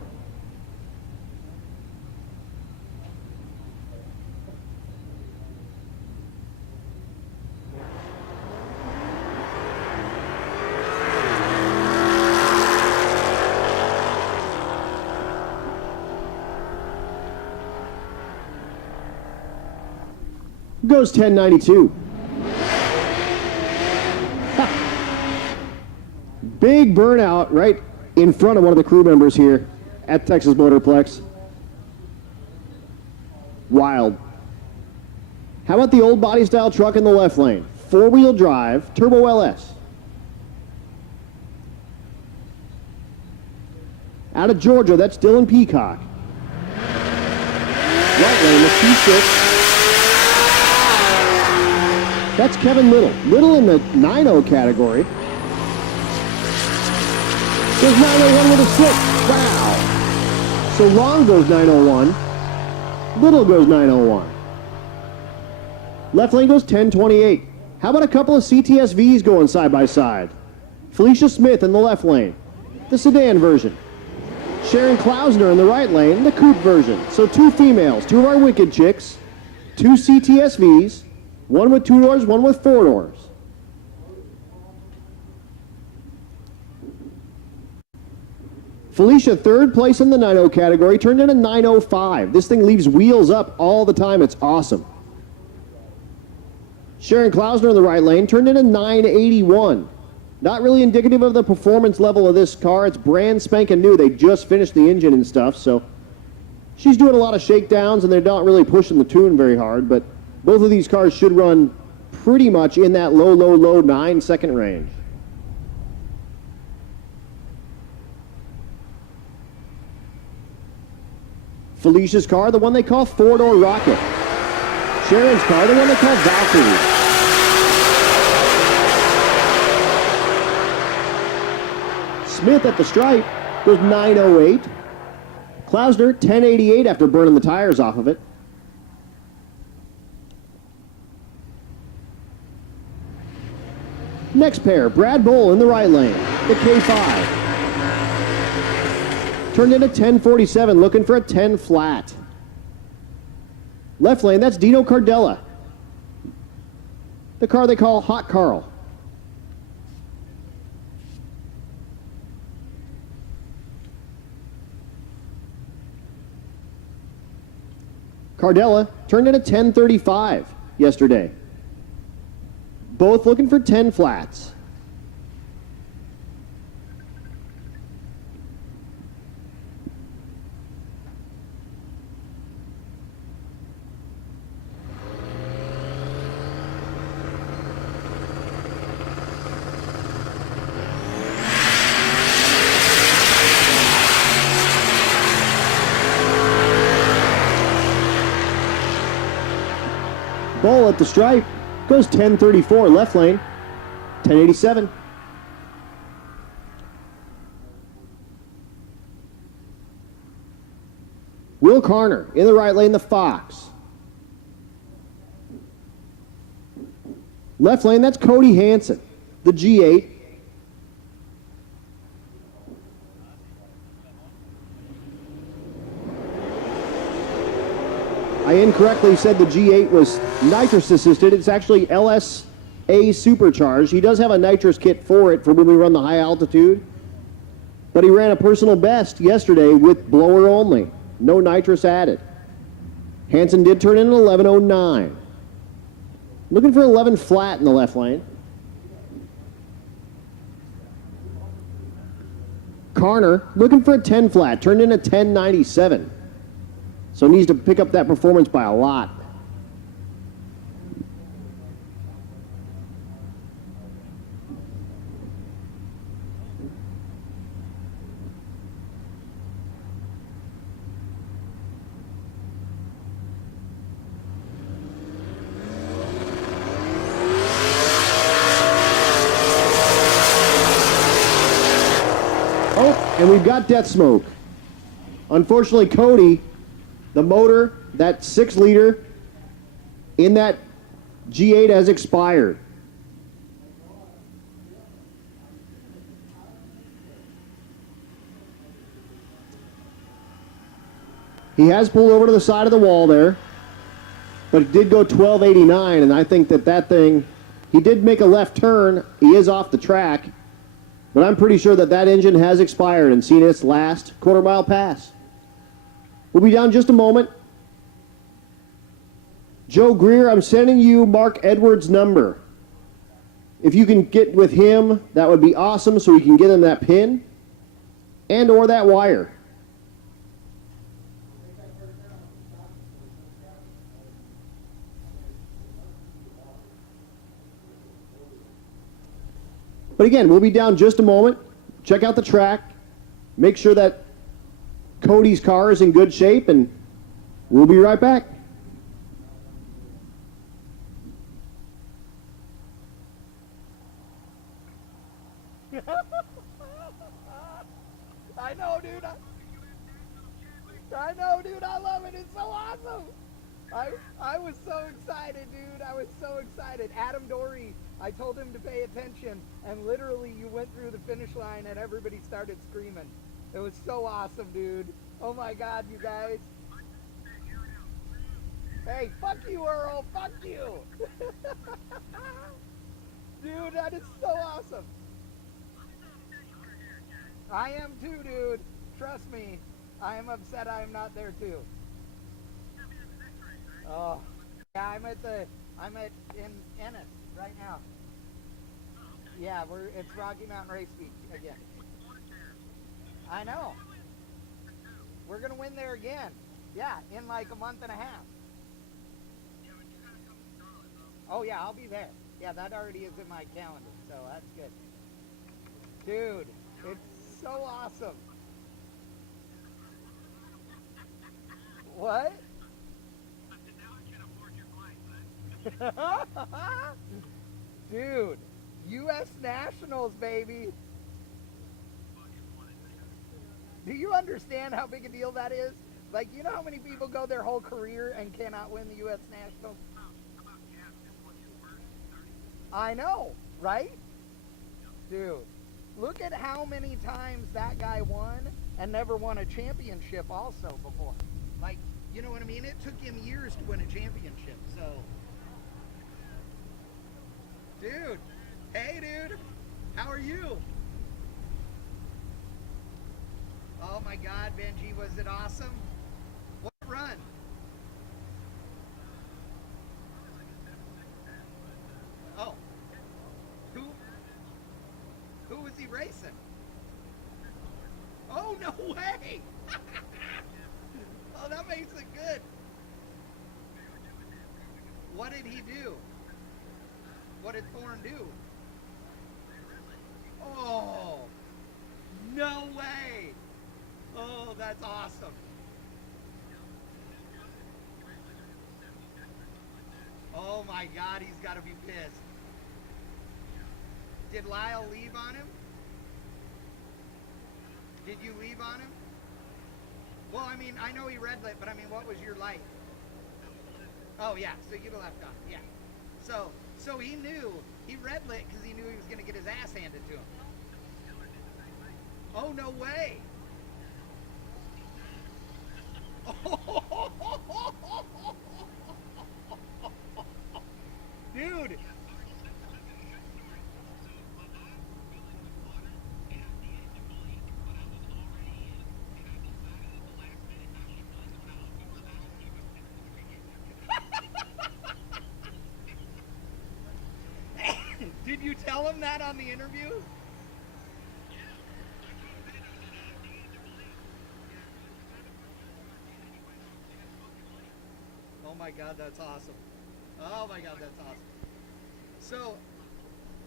Goes 10.92. Big burnout right in front of one of the crew members here at Texas Motorplex. Wild. How about the old body style truck in the left lane? 4-wheel drive, Turbo LS. Out of Georgia, that's Dylan Peacock. Right lane, the T6. That's Kevin Little. Little in the 9.0 category. Goes 9.01 with a slip. Wow. So Long goes 9.01. Little goes 9.01. Left lane goes 10.28. How about a couple of CTSVs going side by side? Felicia Smith in the left lane, the sedan version. Sharon Klausner in the right lane, the coupe version. So 2 females, 2 of our wicked chicks, 2 CTSVs, 1 with 2 doors, 1 with 4 doors. Felicia, 3rd place in the 9.0 category, turned in a 9.05. This thing leaves wheels up all the time. It's awesome. Sharon Klausner in the right lane, turned in a 9.81. Not really indicative of the performance level of this car. It's brand spanking new. They just finished the engine and stuff, so she's doing a lot of shakedowns, and they're not really pushing the tune very hard, but both of these cars should run pretty much in that low 9-second range. Felicia's car, the one they call 4-door Rocket. Sharon's car, the one they call Valkyrie. Smith at the stripe goes 9.08. Klausner, 10.88 after burning the tires off of it. Next pair, Brad Bowl in the right lane, the K5. Turned in a 10.47, looking for a 10 flat. Left lane, that's Dino Cardella, the car they call Hot Carl. Cardella turned in a 10.35 yesterday. Both looking for 10 flats. Bull at the stripe goes 10.34 left lane. 1087. Will Carner in the right lane, the Fox. Left lane, that's Cody Hansen, the G8. I incorrectly said the G8 was nitrous assisted. It's actually LSA supercharged. He does have a nitrous kit for it for when we run the high altitude. But he ran a personal best yesterday with blower only. No nitrous added. Hansen did turn in an 11:09. Looking for 11 flat in the left lane. Carner looking for a 10 flat. Turned in a 10:97. So needs to pick up that performance by a lot. And we've got death smoke. Unfortunately, Cody, the motor, that 6-liter in that G8 has expired. He has pulled over to the side of the wall there, but it did go 1289, and I think that thing, he did make a left turn. He is off the track. But I'm pretty sure that engine has expired and seen its last quarter-mile pass. We'll be down just a moment. Joe Greer, I'm sending you Mark Edwards' number. If you can get with him, that would be awesome so we can get him that pin and or that wire. But again, we'll be down just a moment. Check out the track. Make sure that Cody's car is in good shape, and we'll be right back. I know, dude. I know, dude. I love it. It's so awesome. I was so excited, dude. I was so excited. Adam Dory, I told him to pay attention, and literally you went through the finish line and everybody started screaming. It was so awesome, dude. Oh my God, you guys. Hey, fuck you, Earl. Fuck you. Dude, that is so awesome. I am too, dude. Trust me. I am upset I am not there too. Oh, yeah, I'm in Ennis right now. Yeah, it's Rocky Mountain Race Week again. I know. We're gonna win there again. Yeah, in like a month and a half. Oh yeah, I'll be there. Yeah, that already is in my calendar, so that's good. Dude, it's so awesome. What? Dude, U.S. Nationals, baby. Do you understand how big a deal that is? Like, you know how many people go their whole career and cannot win the U.S. Nationals? I know, right? Dude, look at how many times that guy won and never won a championship also before. Like, you know what I mean? It took him years to win a championship, so... Dude, hey dude, how are you? Oh my God, Benji, was it awesome? What run? Oh, who was he racing? Oh, no way! Oh, that makes it good. What did he do? What did Thorne do? Oh, no way. Oh, that's awesome. Oh my God, he's got to be pissed. Did Lyle leave on him? Did you leave on him? Well, I mean, I know he red lit, but I mean, what was your light? Oh yeah, so you'd have left on. Yeah. So he knew he red lit because he knew he was going to get his ass handed to him. Oh no way! Dude. Did you tell him that on the interview? Oh my God, that's awesome. Oh my God, that's awesome.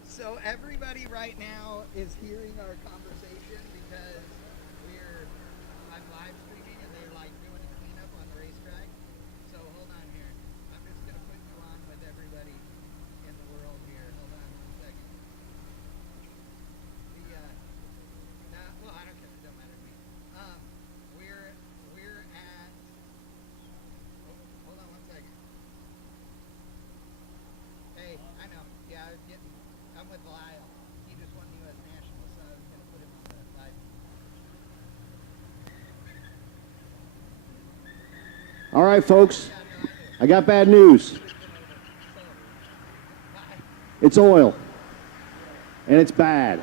So everybody right now is hearing our conversation because I'm live streaming and they're like doing a cleanup on the racetrack. So hold on here. I'm just gonna put you on with everybody in the world here. Hold on 1 second. Well, I don't care. It don't matter to me. We're at. Hold on 1 second. Hey, I know. Yeah, I'm with Lyle. He just won U.S. Nationals, so I was gonna put him on the live. All right, folks. I got bad news. It's oil. And it's bad.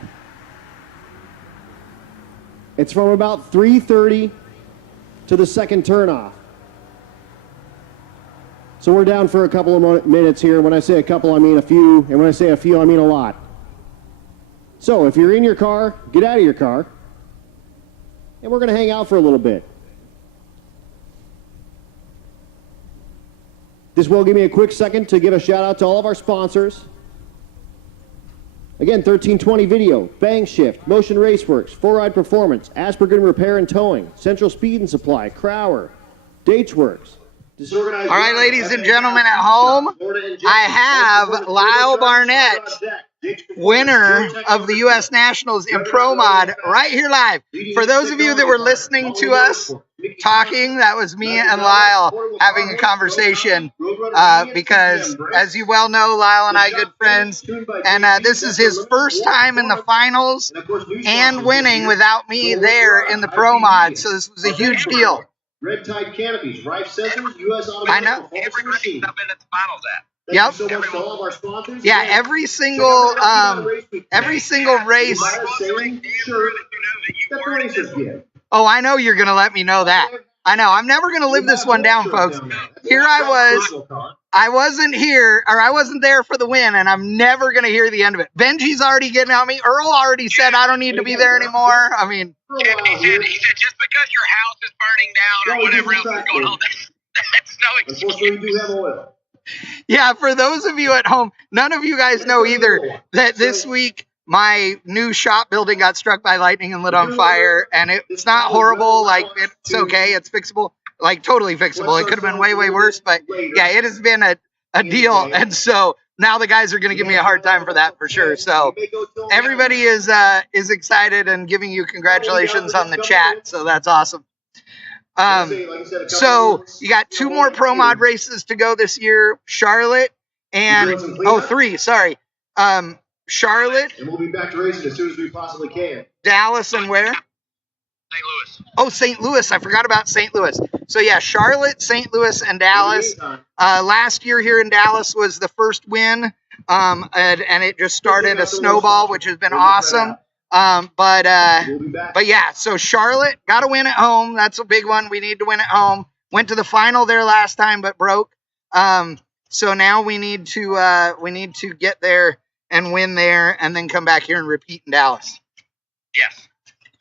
It's from about 3:30 to the second turnoff. So we're down for a couple of minutes here. When I say a couple, I mean a few. And when I say a few, I mean a lot. So if you're in your car, get out of your car. And we're going to hang out for a little bit. This will give me a quick second to give a shout out to all of our sponsors. Again, 1320 Video, Bang Shift, Motion Raceworks, 4Ride Performance, Aspirated Repair and Towing, Central Speed and Supply, Crower, Datesworks. All right, ladies and gentlemen at home, I have Lyle Barnett, winner of the U.S. Nationals in Pro Mod, right here live. For those of you that were listening to us talking, that was me and Lyle having a conversation because, as you well know, Lyle and I are good friends, and this is his first time in the finals and winning without me there in the Pro Mod, so this was a huge deal. Red Tide canopies, Rife sensors, U.S. automatic. I know. Every race I've been at the finals at. Yep. Thank you so much to all of our sponsors. Yeah, every single race. Oh, I know you're gonna let me know that. I know. I'm never gonna live this one down, folks. Here I wasn't here, or I wasn't there for the win, and I'm never gonna hear the end of it. Benji's already getting on me. Earl already said I don't need to be there anymore. I mean, yeah, he said just because your house is burning down or whatever else is going on, that's no excuse. Unfortunately, we do have oil. Yeah, for those of you at home, none of you guys know either that this week my new shop building got struck by lightning and lit on fire, and it's not horrible. Like, it's okay. It's fixable. Like, totally fixable. It could have been way, way worse, but yeah, it has been a deal. And so now the guys are going to give me a hard time for that for sure. So everybody is excited and giving you congratulations on the chat. So that's awesome. So you got 2 more Pro Mod races to go this year. Charlotte and three. Sorry. Charlotte. And we'll be back to racing as soon as we possibly can. Dallas and where? St. Louis. Oh, St. Louis. I forgot about St. Louis. So yeah, Charlotte, St. Louis, and Dallas. Last year here in Dallas was the first win. And it just started a snowball, which has been awesome. But yeah, so Charlotte got to win at home. That's a big one. We need to win at home. Went to the final there last time, but broke. So now we need to get there and win there, and then come back here and repeat in Dallas. Yes,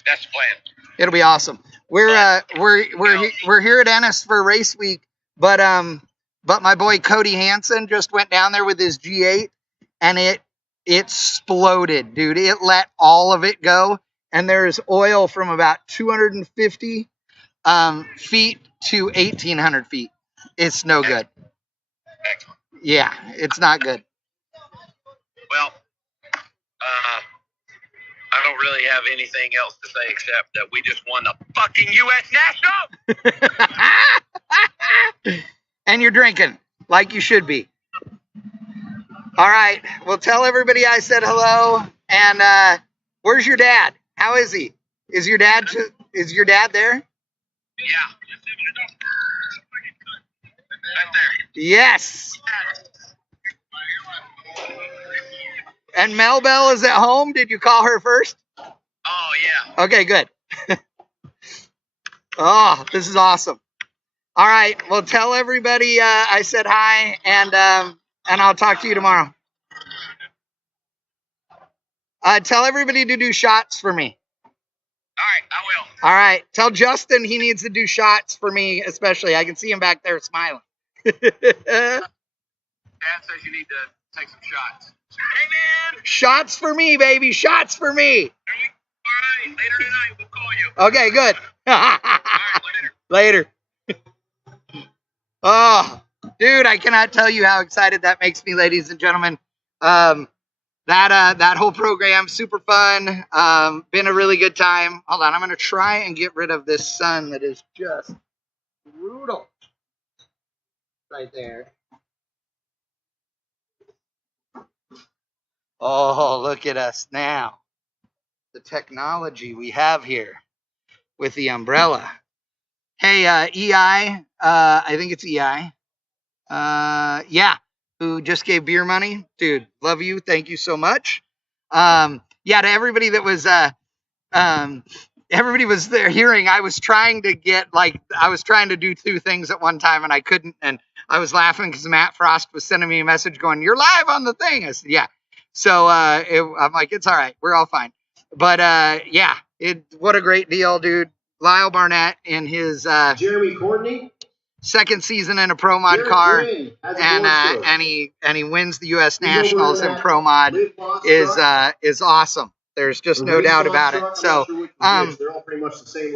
that's the plan. It'll be awesome. We're here at Ennis for race week, but my boy Cody Hansen just went down there with his G8, and it exploded, dude. It let all of it go, and there's oil from about 250 feet to 1,800 feet. It's no good. Excellent. Yeah, it's not good. Well, I don't really have anything else to say except that we just won the fucking U.S. National. And you're drinking like you should be. All right. Well, tell everybody I said hello. And where's your dad? How is he? Is your dad there? Yeah. Right there. Yes. And Mel Bell is at home. Did you call her first? Oh, yeah. Okay, good. Oh, this is awesome. All right. Well, tell everybody I said hi, and I'll talk to you tomorrow. Tell everybody to do shots for me. All right, I will. All right. Tell Justin he needs to do shots for me, especially. I can see him back there smiling. Dad says you need to take some shots. Hey, man. Shots for me, baby. Shots for me. All right. Later tonight, we'll call you. Okay, good. All right, Later. Oh, dude, I cannot tell you how excited that makes me, ladies and gentlemen. That whole program, super fun. Been a really good time. Hold on, I'm going to try and get rid of this sun that is just brutal. Right there. Oh, look at us now. The technology we have here with the umbrella. Hey, EI, I think it's EI. Yeah, who just gave beer money. Dude, love you. Thank you so much. Yeah, to everybody that was, everybody was there hearing, I was trying to do two things at one time and I couldn't. And I was laughing because Matt Frost was sending me a message going, "You're live on the thing." I said, yeah. So, I'm like, it's all right. We're all fine. But, yeah, what a great deal, dude. Lyle Barnett in his, Jeremy Courtney, second season in a Pro Mod car, and he wins the U.S. Nationals in Pro Mod is awesome. There's just no doubt about it. So,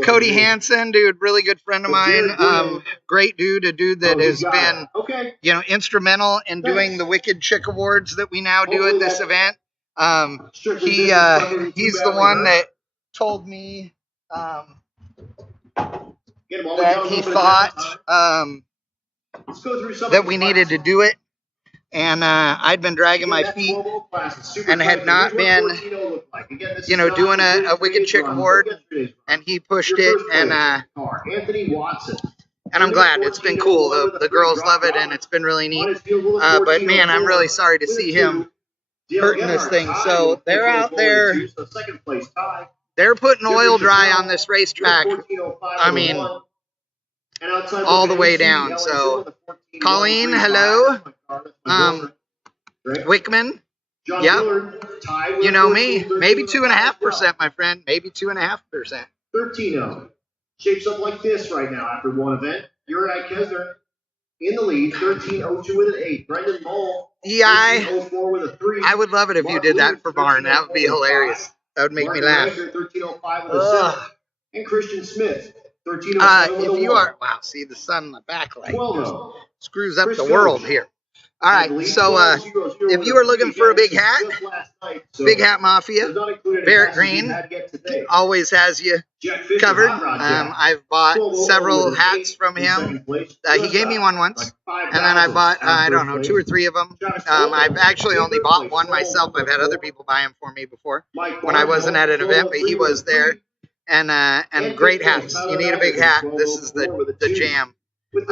Cody Hansen, dude, really good friend of mine. Great dude, a dude that has been, instrumental in doing the Wicked Chick Awards that we now do at this event. He's the one that told me that he thought that we needed to do it. And I'd been dragging my feet and had not been, doing a Wicked Chick Award. And he pushed it, and I'm glad. It's been cool. The girls love it, and it's been really neat. But, man, I'm really sorry to see him hurting this thing. So they're out there. They're putting oil dry on this racetrack. I mean, all the way down. So, Colleen, hello. Wickman, yep. You know me. Maybe 2.5%, my friend. Maybe 2.5%. 13-0. Shapes up like this right now after one event. Uri Kesner in the lead, 13-02 with an 8. Brendan Mull, EI, 13-04 with a 3. I would love it if you did that for Barn. That would be hilarious. That would make me laugh. 13-05 with a 7. And Christian Smith, 13-07 with a 1. If you are, wow, see the sun in the backlight 12-0. screws up the world here. All right, so if you are looking for a big hat, Big Hat Mafia, Barrett Green always has you covered. I've bought several hats from him. He gave me one once, and then I bought, 2 or 3 of them. I've actually only bought one myself. I've had other people buy them for me before when I wasn't at an event, but he was there. And great hats. You need a big hat. This is the jam. In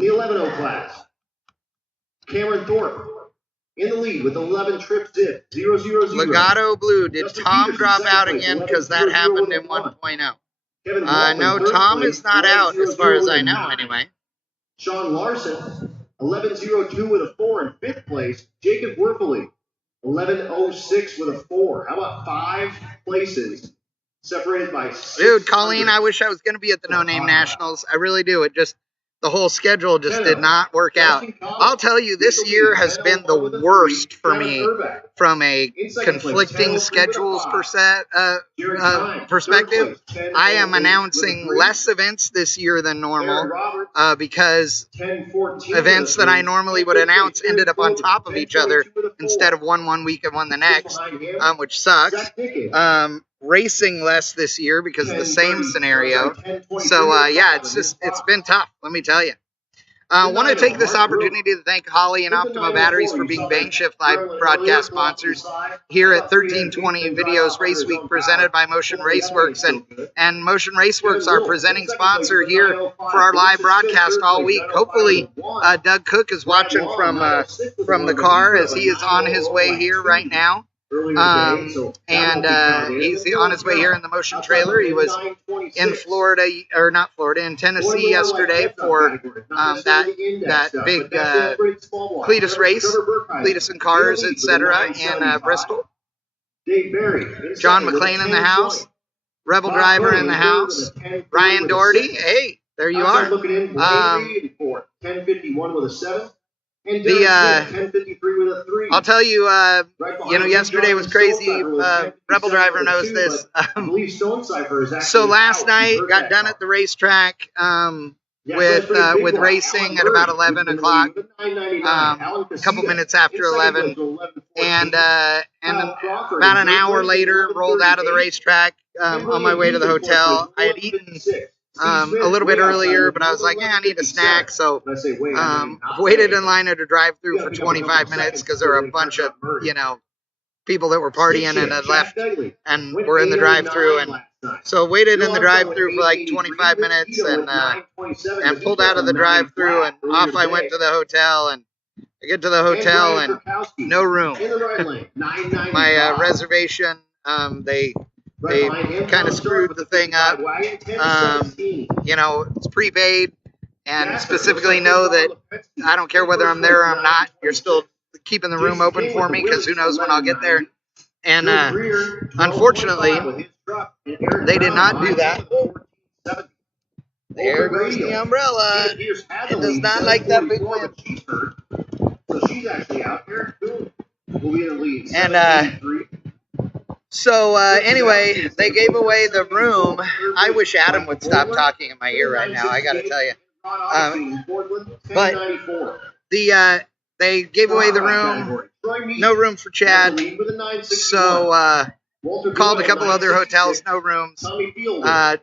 the 11-0 class, Cameron Thorpe in the lead with 11 trip zip, 0-0-0. Legato Blue. Did Tom drop out again? Because that happened in 1.0. No, Tom is not out as far as I know anyway. Sean Larson, 11-0-2 with a 4 in 5th place. Jacob Werfele, 11-0-6 with a 4. How about 5 places separated by 6? Dude, Colleen, I wish I was going to be at the No Name Nationals. I really do. It just the whole schedule just did not work out. I'll tell you, this year has been the worst for me from a conflicting schedules perspective. I am announcing less events this year than normal because events that I normally would announce ended up on top of each other instead of one week and one the next, which sucks. Racing less this year because of the same scenario. So, yeah, it's been tough, let me tell you. I want to take this opportunity to thank Holly and Optima Batteries for being Bang Shift Live broadcast sponsors here at 1320 Videos Race Week, presented by Motion Raceworks. And Motion Raceworks, our presenting sponsor here for our live broadcast all week. Hopefully, Doug Cook is watching from the car as he is on his way here right now. He's on his way here in the Motion trailer. He was in in Tennessee yesterday for that big Cletus race, Cletus and Cars, etc. in Bristol. John McClain in the house, Rebel Driver in the house, Ryan Doherty. Hey, there you are. 1051 with a 7. I'll tell you, yesterday was crazy. Rebel Driver knows this. So last night, got done at the racetrack with racing at about 11 o'clock, a couple minutes after 11, and about an hour later, rolled out of the racetrack on my way to the hotel. I had eaten a little bit earlier, but I was like, I need a snack, so waited in line at a drive-thru for 25 minutes because there were a bunch of, people that were partying and had left and were in the drive-thru, and so waited in the drive-thru for like 25 minutes and pulled out of the drive-thru, and off I went to the hotel, and I get to the hotel and no room. My reservation, they kind of screwed the thing up. It's prepaid, and specifically know that I don't care whether I'm there or I'm not. You're still keeping the room open for me because who knows when I'll get there. And unfortunately, they did not do that. There goes the umbrella. It does not like that big wind. And so anyway, they gave away the room. I wish Adam would stop talking in my ear right now, I got to tell you. But they gave away the room. No room for Chad. So called a couple other hotels, no rooms.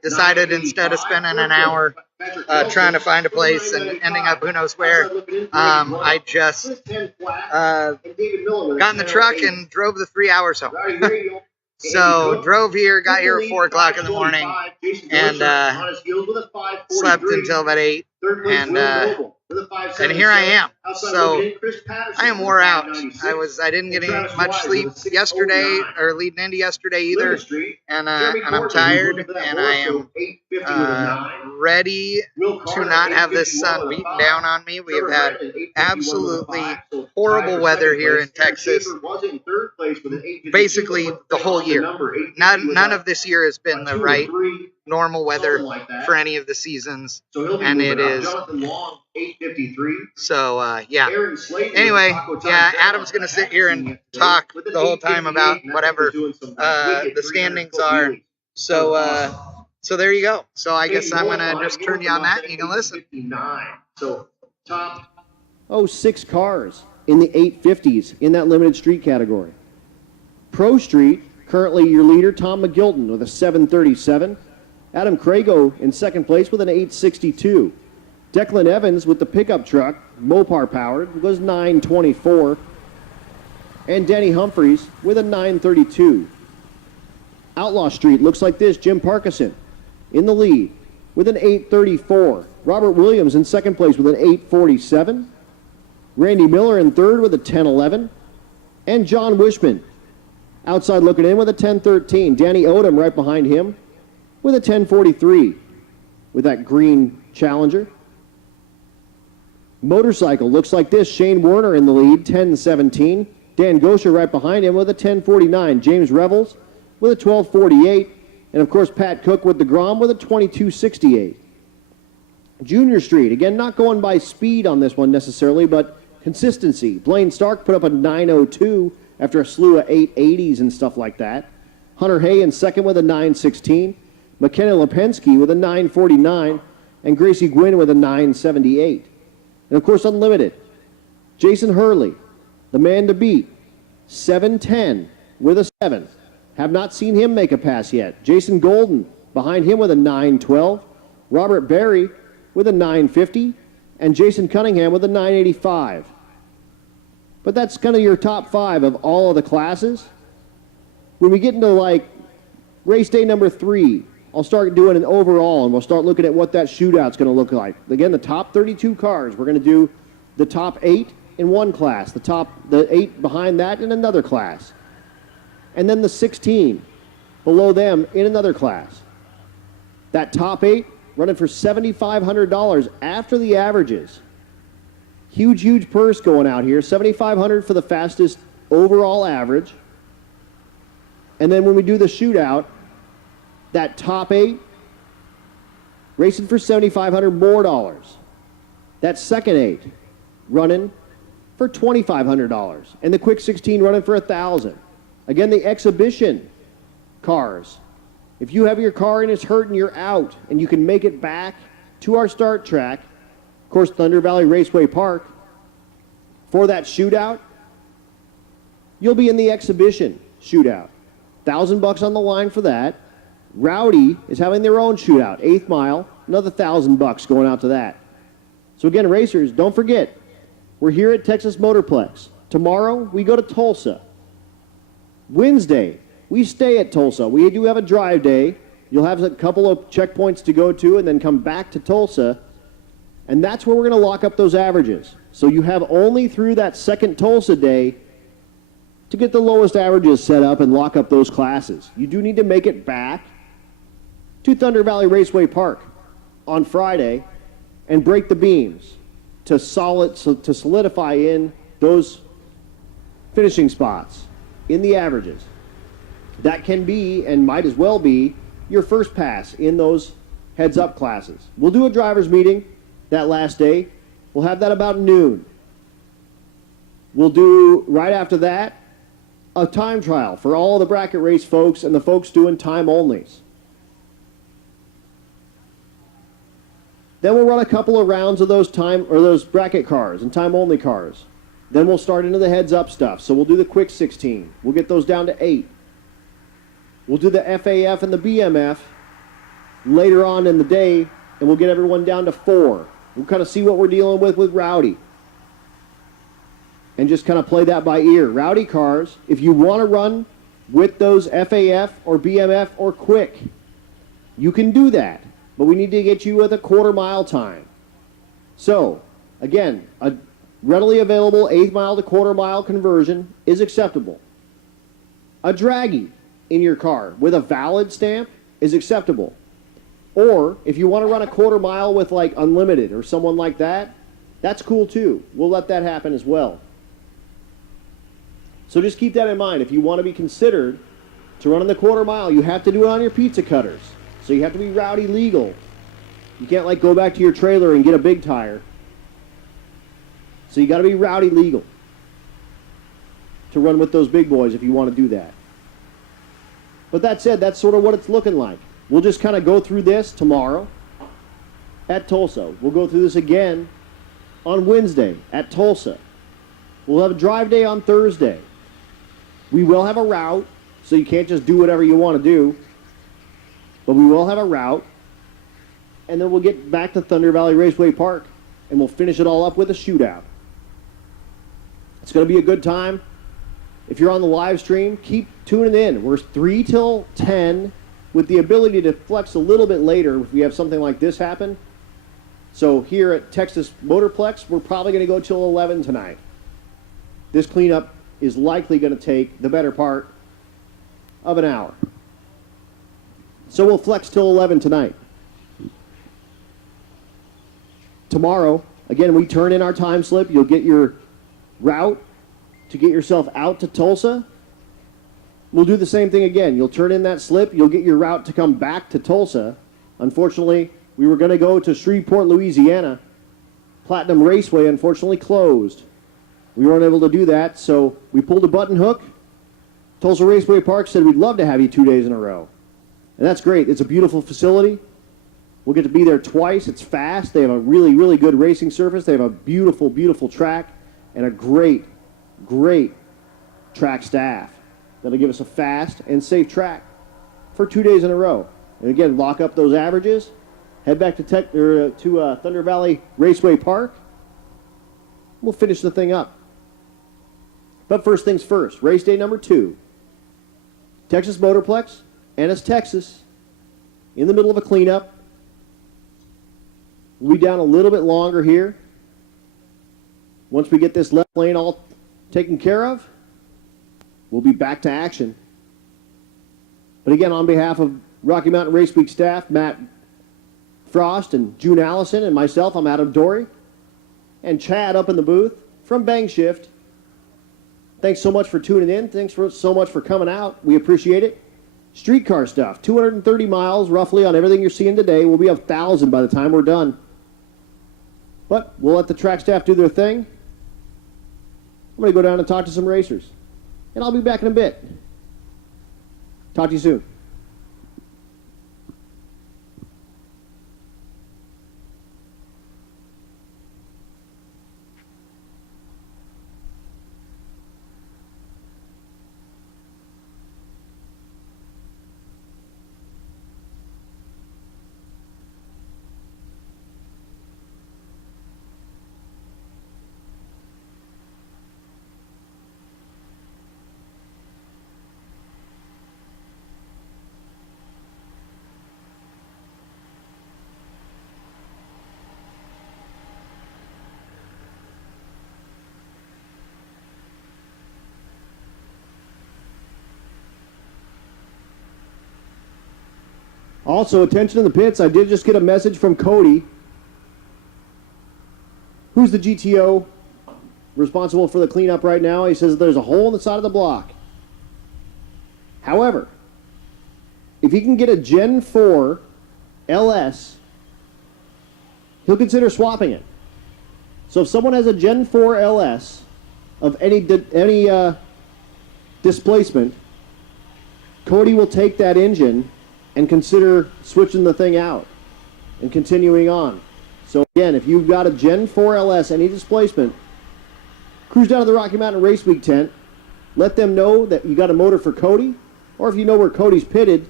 Decided instead of spending an hour trying to find a place and ending up who knows where, I just got in the truck and drove the 3 hours home. So drove here, got here at 4 o'clock in the morning, and slept until about 8, and here I am. So I am wore out. I didn't get any much sleep yesterday or leading into yesterday either, and I'm tired, and I am ready to not have this sun beating down on me. We have had absolutely horrible weather here in Texas, basically the whole year. None of this year has been the right normal weather for any of the seasons, and it is. So anyway, Adam's gonna sit here and talk the whole time about whatever the standings are. So there you go. So I guess I'm gonna just turn you on that and you can listen. 6 cars in the 850s in that limited street category. Pro Street, currently your leader, Tom McGilton with a 737. Adam Crago in second place with an 862. Declan Evans with the pickup truck, Mopar powered, was 924. And Danny Humphreys with a 932. Outlaw Street looks like this. Jim Parkinson in the lead with an 834. Robert Williams in second place with an 847. Randy Miller in third with a 1011. And John Wishman outside looking in with a 1013. Danny Odom right behind him with a 1043 with that green Challenger. Motorcycle looks like this. Shane Werner in the lead, 1017. Dan Gosher right behind him with a 1049. James Revels with a 1248. And of course, Pat Cook with the Grom with a 2268. Junior Street, again, not going by speed on this one necessarily, but consistency. Blaine Stark put up a 902 after a slew of 880s and stuff like that. Hunter Hay in second with a 916. McKenna Lipensky with a 949. And Gracie Gwynn with a 978. And, of course, Unlimited. Jason Hurley, the man to beat, 710 with a 7. Have not seen him make a pass yet. Jason Golden behind him with a 912. Robert Berry with a 950. And Jason Cunningham with a 985. But that's kind of your top 5 of all of the classes. When we get into, like, race day number 3, I'll start doing an overall, and we'll start looking at what that shootout's going to look like. Again, the top 32 cars, we're going to do the top 8 in one class, the 8 behind that in another class, and then the 16 below them in another class. That top 8 running for $7,500 after the averages. Huge purse going out here. $7,500 for the fastest overall average. And then when we do the shootout, that top 8 racing for $7,500 more dollars. That second 8 running for $2,500, and the quick 16 running for $1,000. Again, the exhibition cars. If you have your car and it's hurt and you're out, and you can make it back to our start track, of course, Thunder Valley Raceway Park, for that shootout, you'll be in the exhibition shootout. $1,000 on the line for that. Rowdy is having their own shootout, 8th mile, another $1,000 going out to that. So again, racers, don't forget, we're here at Texas Motorplex. Tomorrow, we go to Tulsa. Wednesday, we stay at Tulsa. We do have a drive day. You'll have a couple of checkpoints to go to and then come back to Tulsa. And that's where we're going to lock up those averages. So you have only through that second Tulsa day to get the lowest averages set up and lock up those classes. You do need to make it back to Thunder Valley Raceway Park on Friday and break the beams to solidify in those finishing spots in the averages. That can be, and might as well be, your first pass in those heads-up classes. We'll do a driver's meeting that last day. We'll have that about noon. We'll do, right after that, a time trial for all the bracket race folks and the folks doing time-onlys. Then we'll run a couple of rounds of those bracket cars and time-only cars. Then we'll start into the heads-up stuff. So we'll do the quick 16. We'll get those down to 8. We'll do the FAF and the BMF later on in the day, and we'll get everyone down to 4. We'll kind of see what we're dealing with Rowdy. And just kind of play that by ear. Rowdy cars, if you want to run with those FAF or BMF or quick, you can do that. But we need to get you with a quarter-mile time. So, again, a readily available 8th mile to quarter-mile conversion is acceptable. A draggy in your car with a valid stamp is acceptable. Or, if you want to run a quarter-mile with, like, Unlimited or someone like that, that's cool, too. We'll let that happen as well. So just keep that in mind. If you want to be considered to run in the quarter-mile, you have to do it on your pizza cutters. So you have to be Rowdy legal. You can't, like, go back to your trailer and get a big tire. So you got to be Rowdy legal to run with those big boys if you want to do that. But that said, that's sort of what it's looking like. We'll just kind of go through this tomorrow at Tulsa. We'll go through this again on Wednesday at Tulsa. We'll have a drive day on Thursday. We will have a route, so you can't just do whatever you want to do. But we will have a route, and then we'll get back to Thunder Valley Raceway Park, and we'll finish it all up with a shootout. It's going to be a good time. If you're on the live stream, keep tuning in. We're 3 till 10 with the ability to flex a little bit later if we have something like this happen. So here at Texas Motorplex, we're probably going to go till 11 tonight. This cleanup is likely going to take the better part of an hour. So we'll flex till 11 tonight. Tomorrow, again, we turn in our time slip. You'll get your route to get yourself out to Tulsa. We'll do the same thing again. You'll turn in that slip. You'll get your route to come back to Tulsa. Unfortunately, We were going to go to Shreveport, Louisiana. Platinum Raceway unfortunately closed. We weren't able to do that, so we pulled a button hook. Tulsa Raceway Park said we'd love to have you 2 days in a row. And that's great. It's a beautiful facility. We'll get to be there twice. It's fast. They have a really, really good racing surface. They have a beautiful, beautiful track and a great, great track staff that'll give us a fast and safe track for 2 days in a row. And again, lock up those averages. Head back to Thunder Valley Raceway Park. We'll finish the thing up. But first things first, race day number 2. Texas Motorplex, Ennis, Texas, in the middle of a cleanup. We'll be down a little bit longer here. Once we get this left lane all taken care of, we'll be back to action. But again, on behalf of Rocky Mountain Race Week staff, Matt Frost and June Allison and myself, I'm Adam Dory. And Chad up in the booth from Bang Shift. Thanks so much for tuning in. Thanks so much for coming out. We appreciate it. Streetcar stuff, 230 miles roughly on everything you're seeing today. We'll be 1,000 by the time we're done. But we'll let the track staff do their thing. I'm going to go down and talk to some racers. And I'll be back in a bit. Talk to you soon. Also, attention in the pits, I did just get a message from Cody, who's the GTO responsible for the cleanup right now. He says there's a hole in the side of the block. However, if he can get a Gen 4 LS, he'll consider swapping it. So if someone has a Gen 4 LS of any displacement, Cody will take that engine and consider switching the thing out and continuing on. So again, if you've got a Gen 4 LS, any displacement, cruise down to the Rocky Mountain Race Week tent, let them know that you got a motor for Cody, or if you know where Cody's pitted,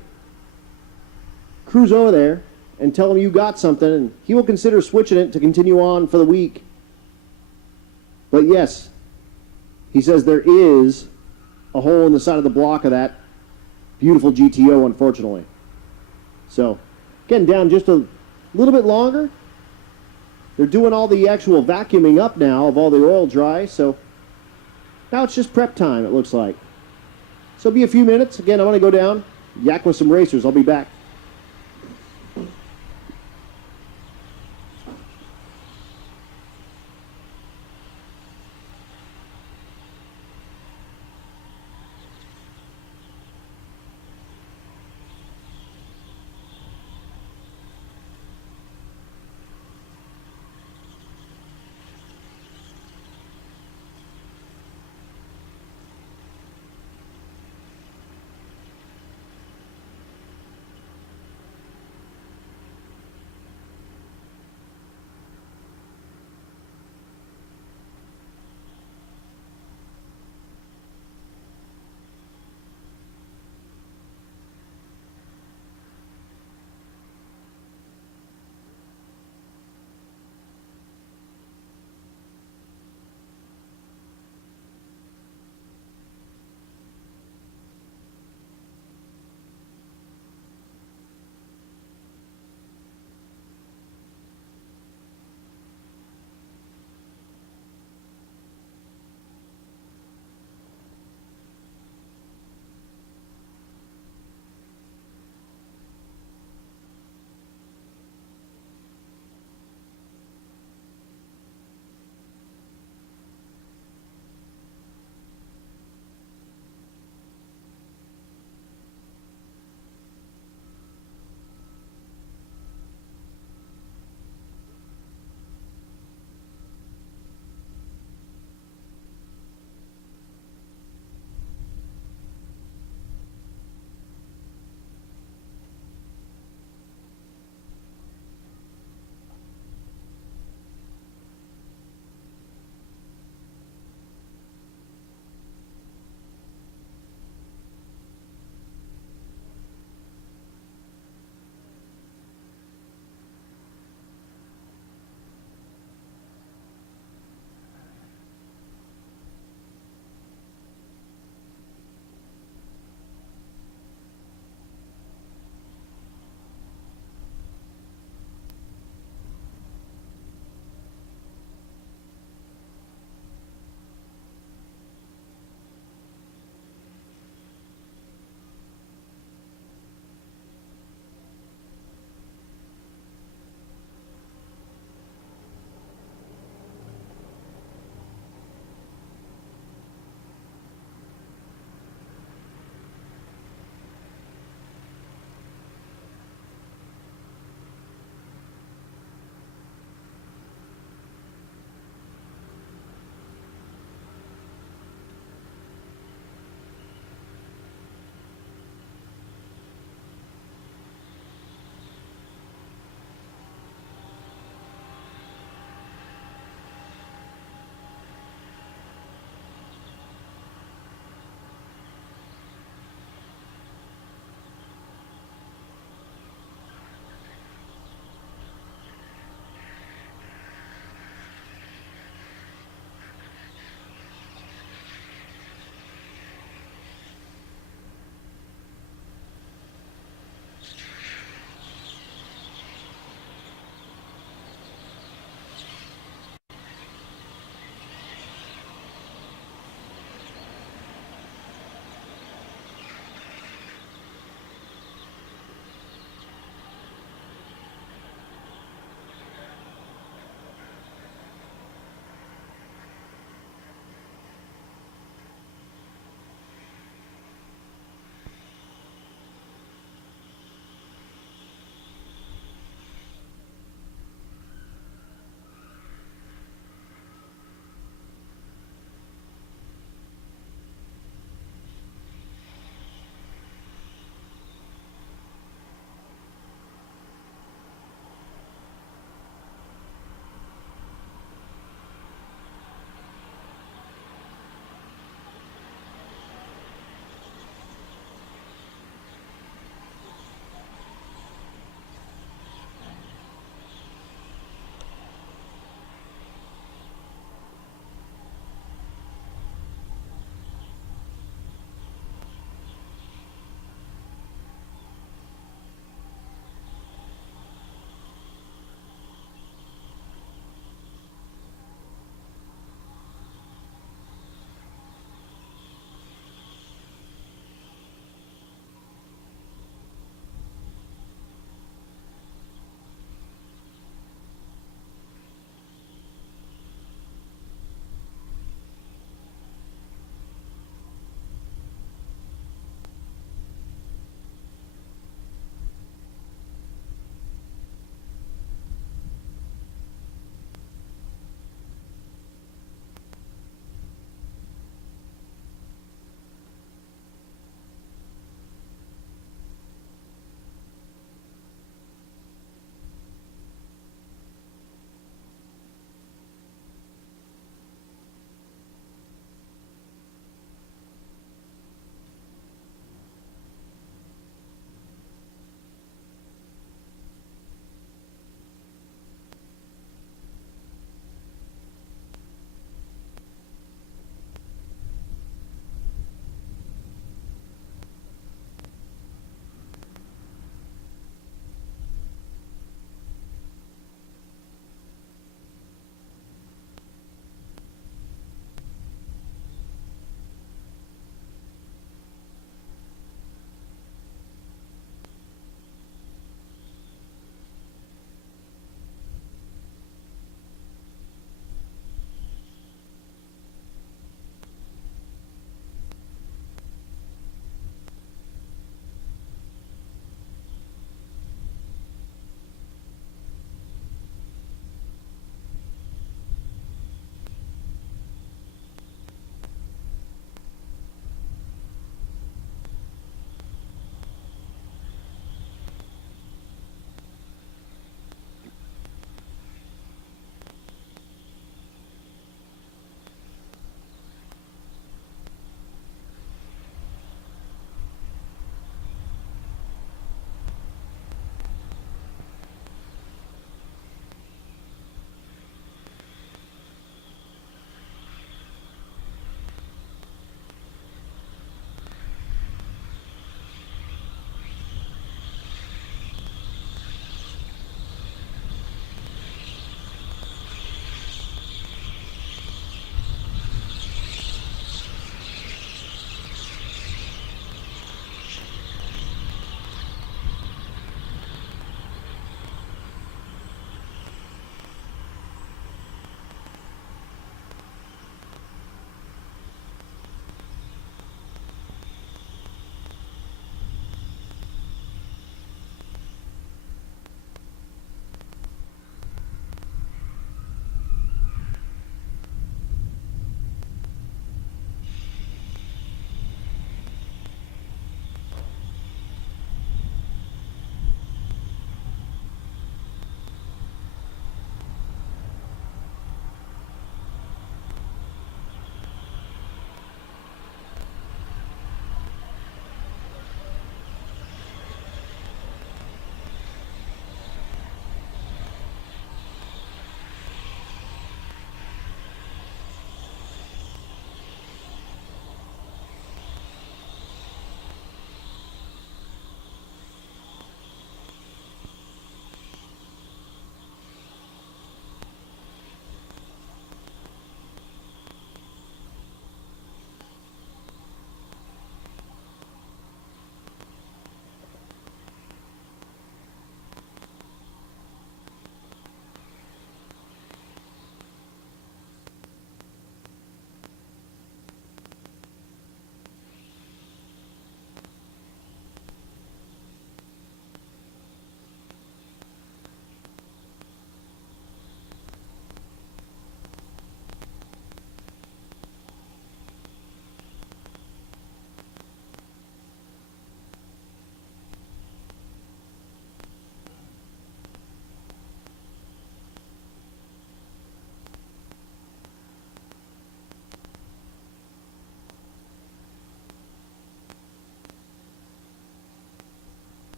cruise over there and tell him you got something, and he will consider switching it to continue on for the week. But yes, he says there is a hole in the side of the block of that beautiful GTO, unfortunately. So, getting down just a little bit longer. They're doing all the actual vacuuming up now of all the oil dry, so now it's just prep time, it looks like. So it'll be a few minutes. Again, I'm going to go down, yak with some racers. I'll be back.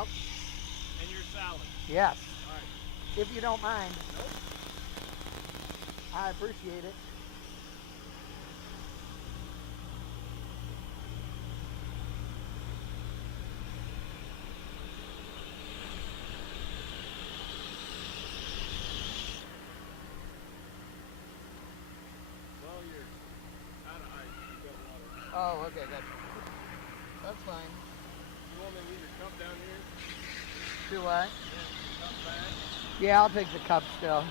Yep. And your salad. Yes. All right. If you don't mind. Nope. I appreciate it. Well, you're out of ice. You've got water. Oh, okay, good. That's fine. You want me to leave your cup down here? Do what? Yeah, cup back. Yeah, I'll take the cup still.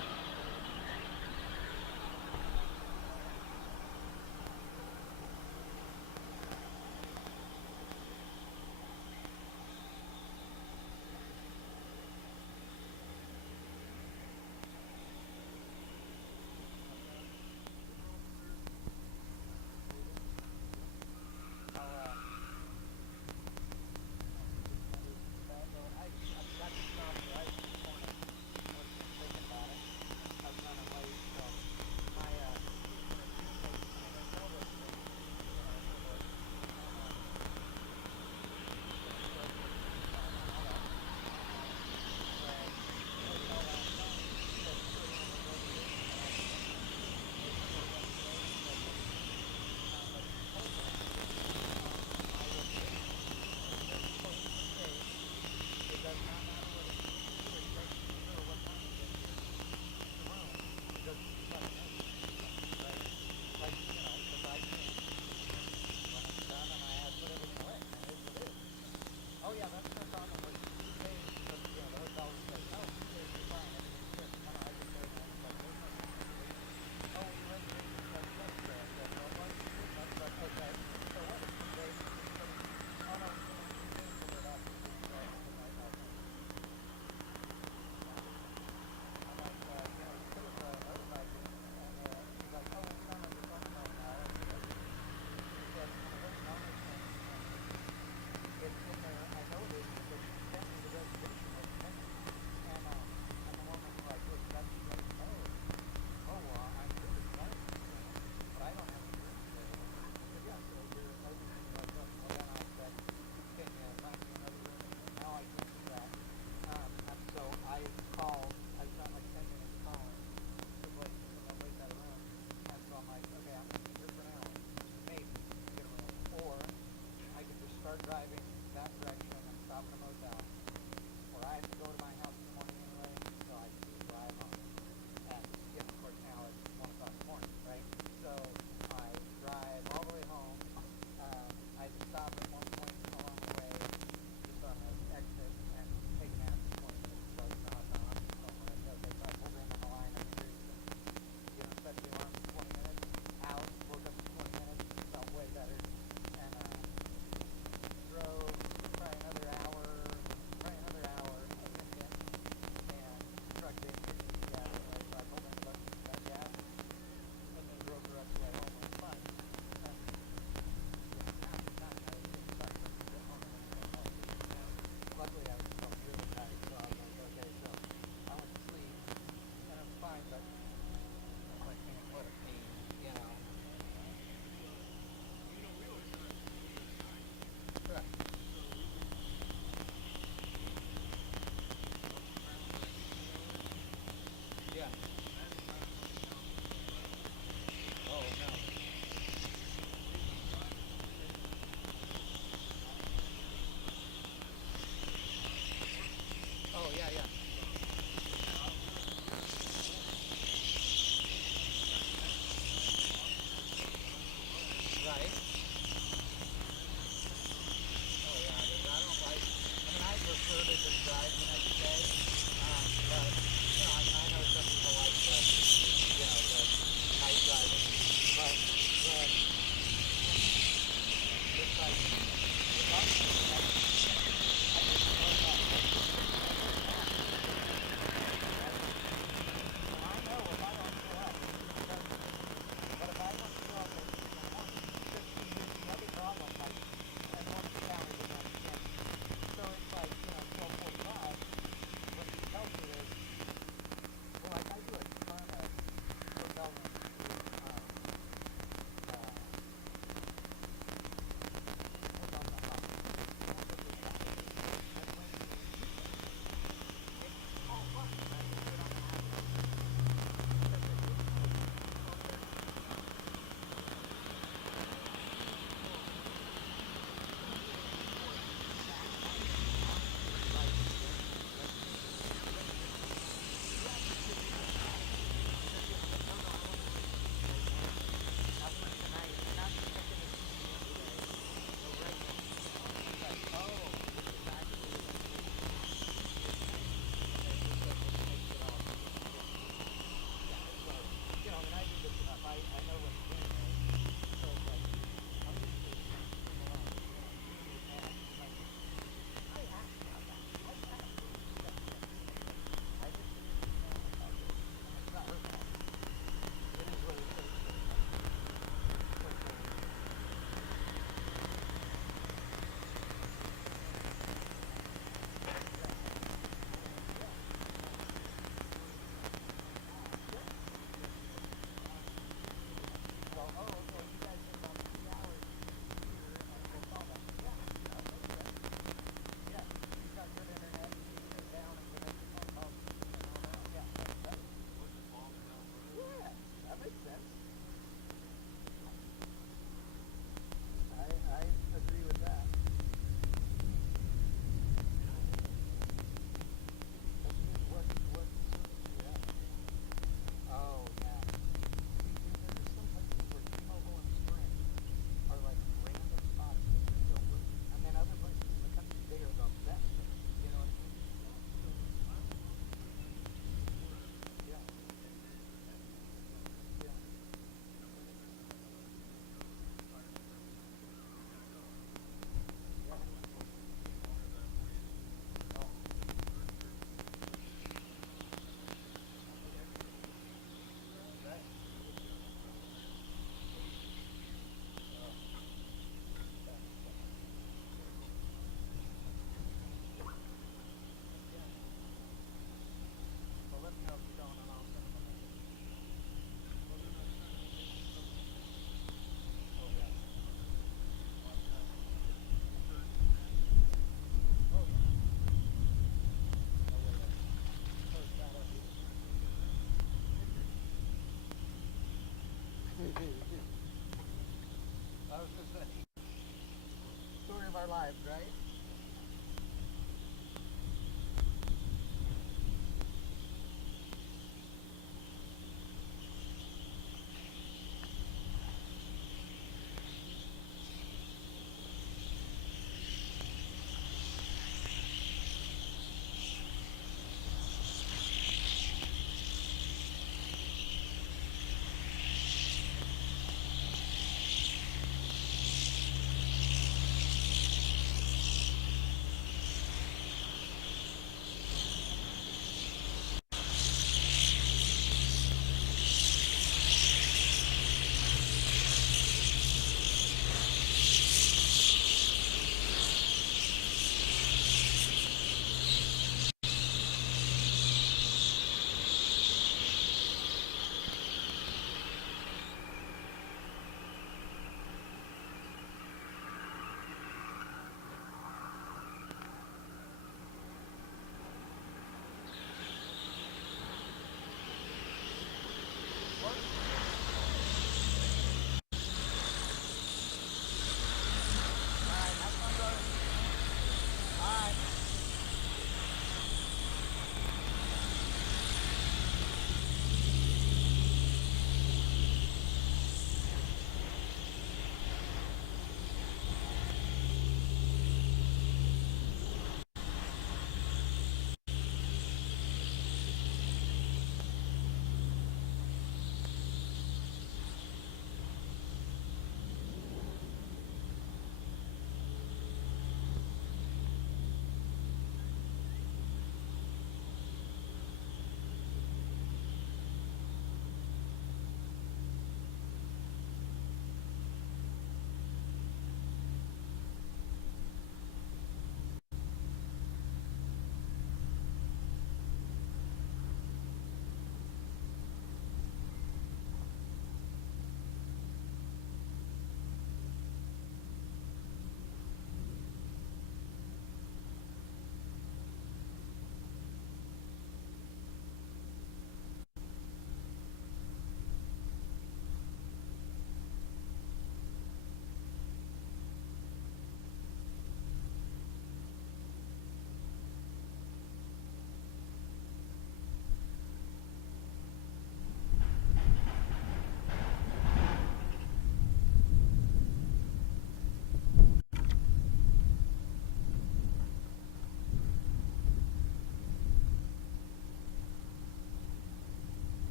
I was just saying. Story of our lives, right?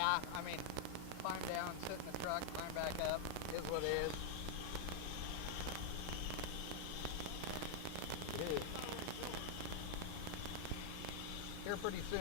Yeah, I mean, climb down, sit in the truck, climb back up, is what it is. It is. Here pretty soon.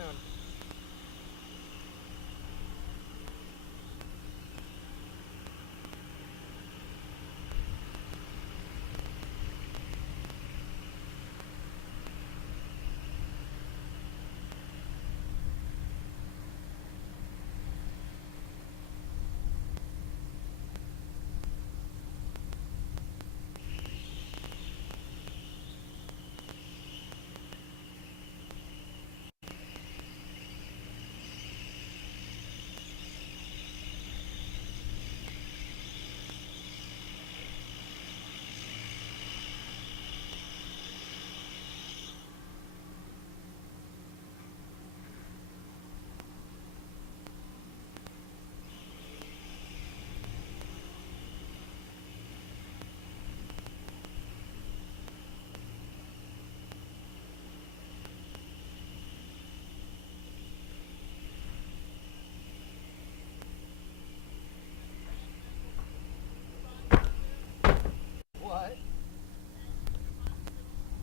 What?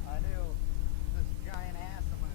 I do. This giant ass of mine.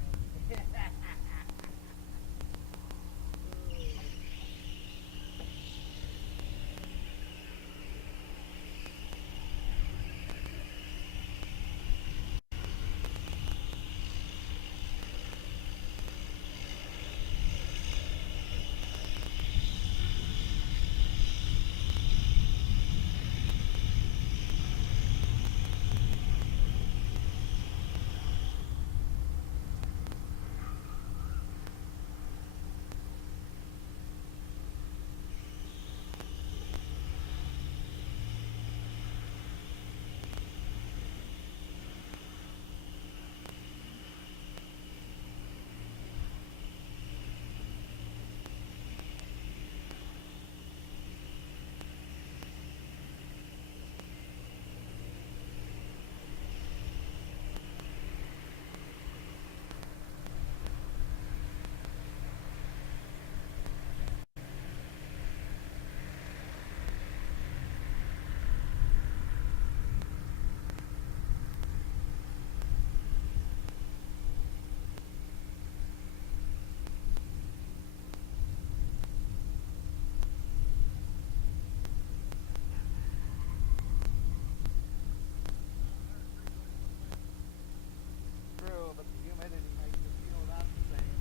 True, but the humidity makes it feel about the same.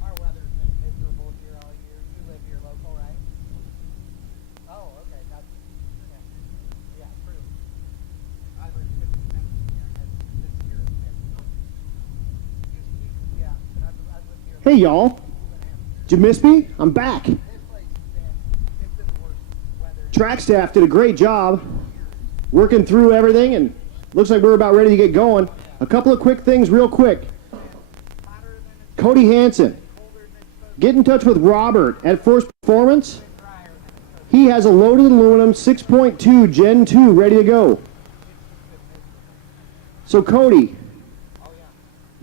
Our weather's been miserable here all year. You live here local, right? Oh, okay. That's, yeah, true. I live 50 minutes here, and this year has been, used to be, yeah, but I've lived here. Hey, y'all. Did you miss me? I'm back. This place has been, it's been the worst weather. Track staff did a great job working through everything, and looks like we're about ready to get going. A couple of quick things real quick. Cody Hansen, get in touch with Robert at Force Performance. He has a loaded aluminum 6.2 Gen 2 ready to go. So Cody,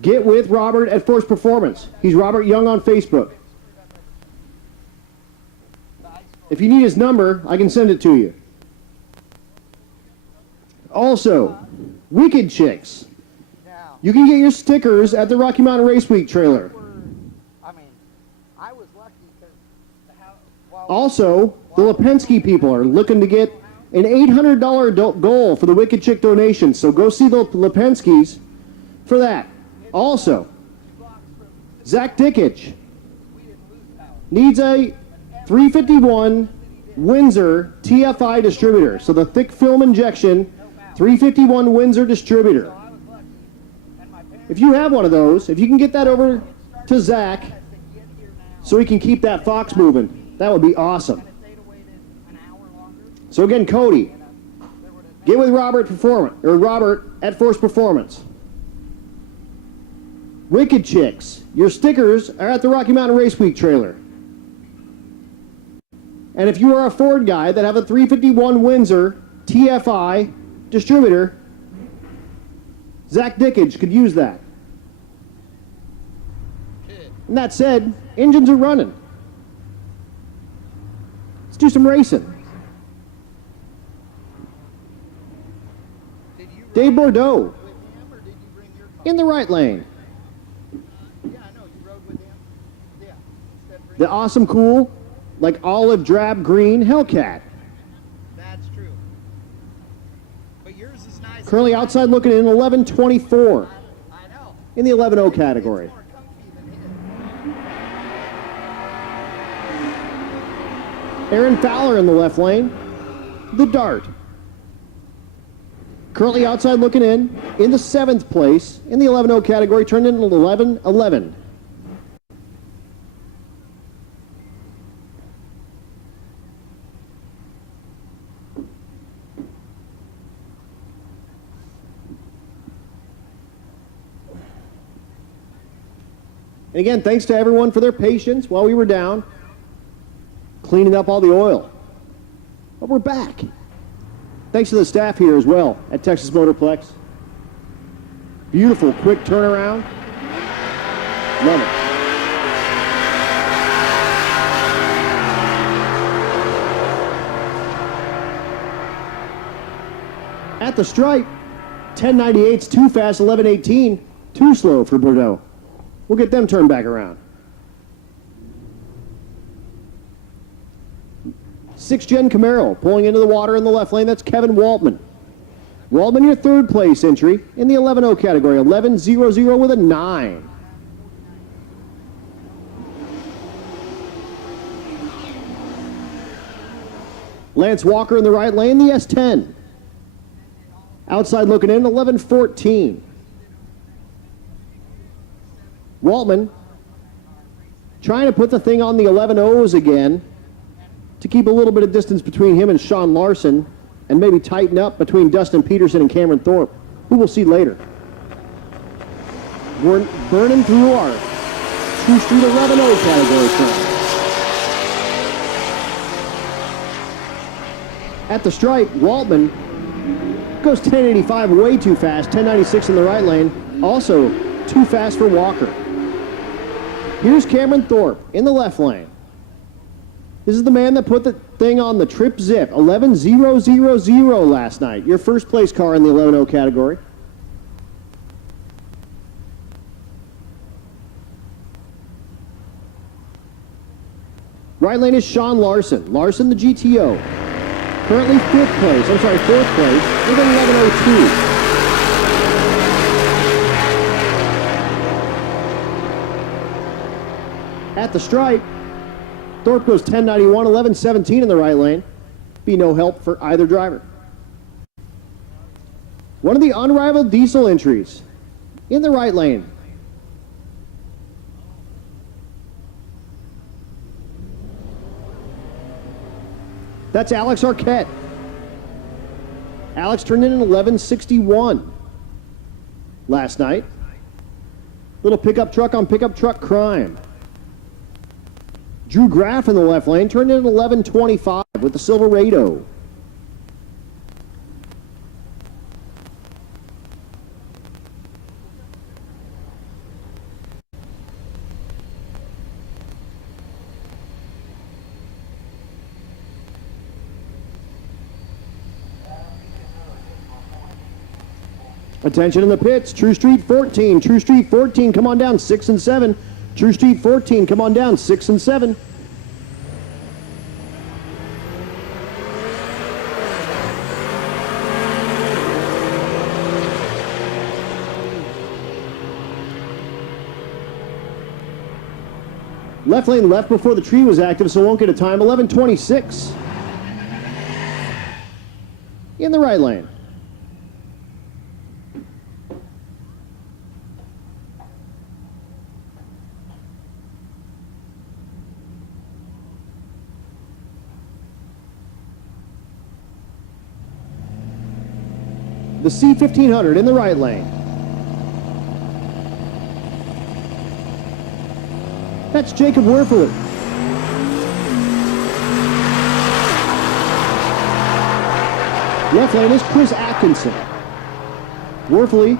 get with Robert at Force Performance. He's Robert Young on Facebook. If you need his number, I can send it to you. Also, Wicked Chicks. You can get your stickers at the Rocky Mountain Race Week trailer. I mean, I was lucky because the house. Also, the Lipinski people are looking to get an $800 goal for the Wicked Chick donation, so go see the Lipinskis for that. Also, Zach Dickich needs a 351 Windsor TFI distributor, so the thick film injection 351 Windsor distributor. If you have one of those, if you can get that over to Zach so he can keep that Fox moving, that would be awesome. So again, Cody, get with Robert at Force Performance. Wicked Chicks, your stickers are at the Rocky Mountain Race Week trailer. And if you are a Ford guy that have a 351 Windsor TFI distributor, Zach Dickage could use that. And that said, engines are running. do some racing. Dave Bordeaux with him, or did you bring your car? in the right lane. Yeah, I know. You rode with him? Yeah. Instead of The bringing- awesome cool, like olive drab green Hellcat. That's true. But yours is nice. Currently outside looking in 1124 I know. in the 11.0 category. It's more comfy than his. Aaron Fowler in the left lane. The Dart. Currently outside looking in the 7th place in the 11.0 category, turned in 11.11. And again, thanks to everyone for their patience while we were down, cleaning up all the oil. But we're back. Thanks to the staff here as well at Texas Motorplex. Beautiful, quick turnaround. Love it. At the stripe, 1098's too fast, 1118, too slow for Bordeaux. We'll get them turned back around. 6th-gen Camaro pulling into the water in the left lane. That's Kevin Waltman. Waltman, your 3rd place entry in the 11.0 category, 11.00 with a 9. Lance Walker in the right lane, the S10. Outside looking in, 11.14. Waltman trying to put the thing on the 11.0s again to keep a little bit of distance between him and Sean Larson and maybe tighten up between Dustin Peterson and Cameron Thorpe, who we'll see later. We're burning through our 2 Street 11.0 category train. At the stripe, Waltman goes 1085 way too fast, 1096 in the right lane, also too fast for Walker. Here's Cameron Thorpe in the left lane. This is the man that put the thing on the Trip Zip, 11.000 last night. Your first place car in the 11.0 category. Right lane is Sean Larson. Larson, the GTO. Currently 4th place with 11.02. At the stripe, Thorpe goes 1091, 1117 in the right lane. Be no help for either driver. One of the unrivaled diesel entries in the right lane. That's Alex Arquette. Alex turned in an 1161 last night. Little pickup truck on pickup truck crime. Drew Graff in the left lane turned in an 1125 with the Silverado. Attention in the pits. True Street 14. True Street 14, come on down 6 and 7. True Street 14, come on down 6 and 7. Left lane left before the tree was active, so won't get a time. 11:26. In the right lane. The C1500 in the right lane. That's Jacob Werfele. Left lane is Chris Atkinson. Werfele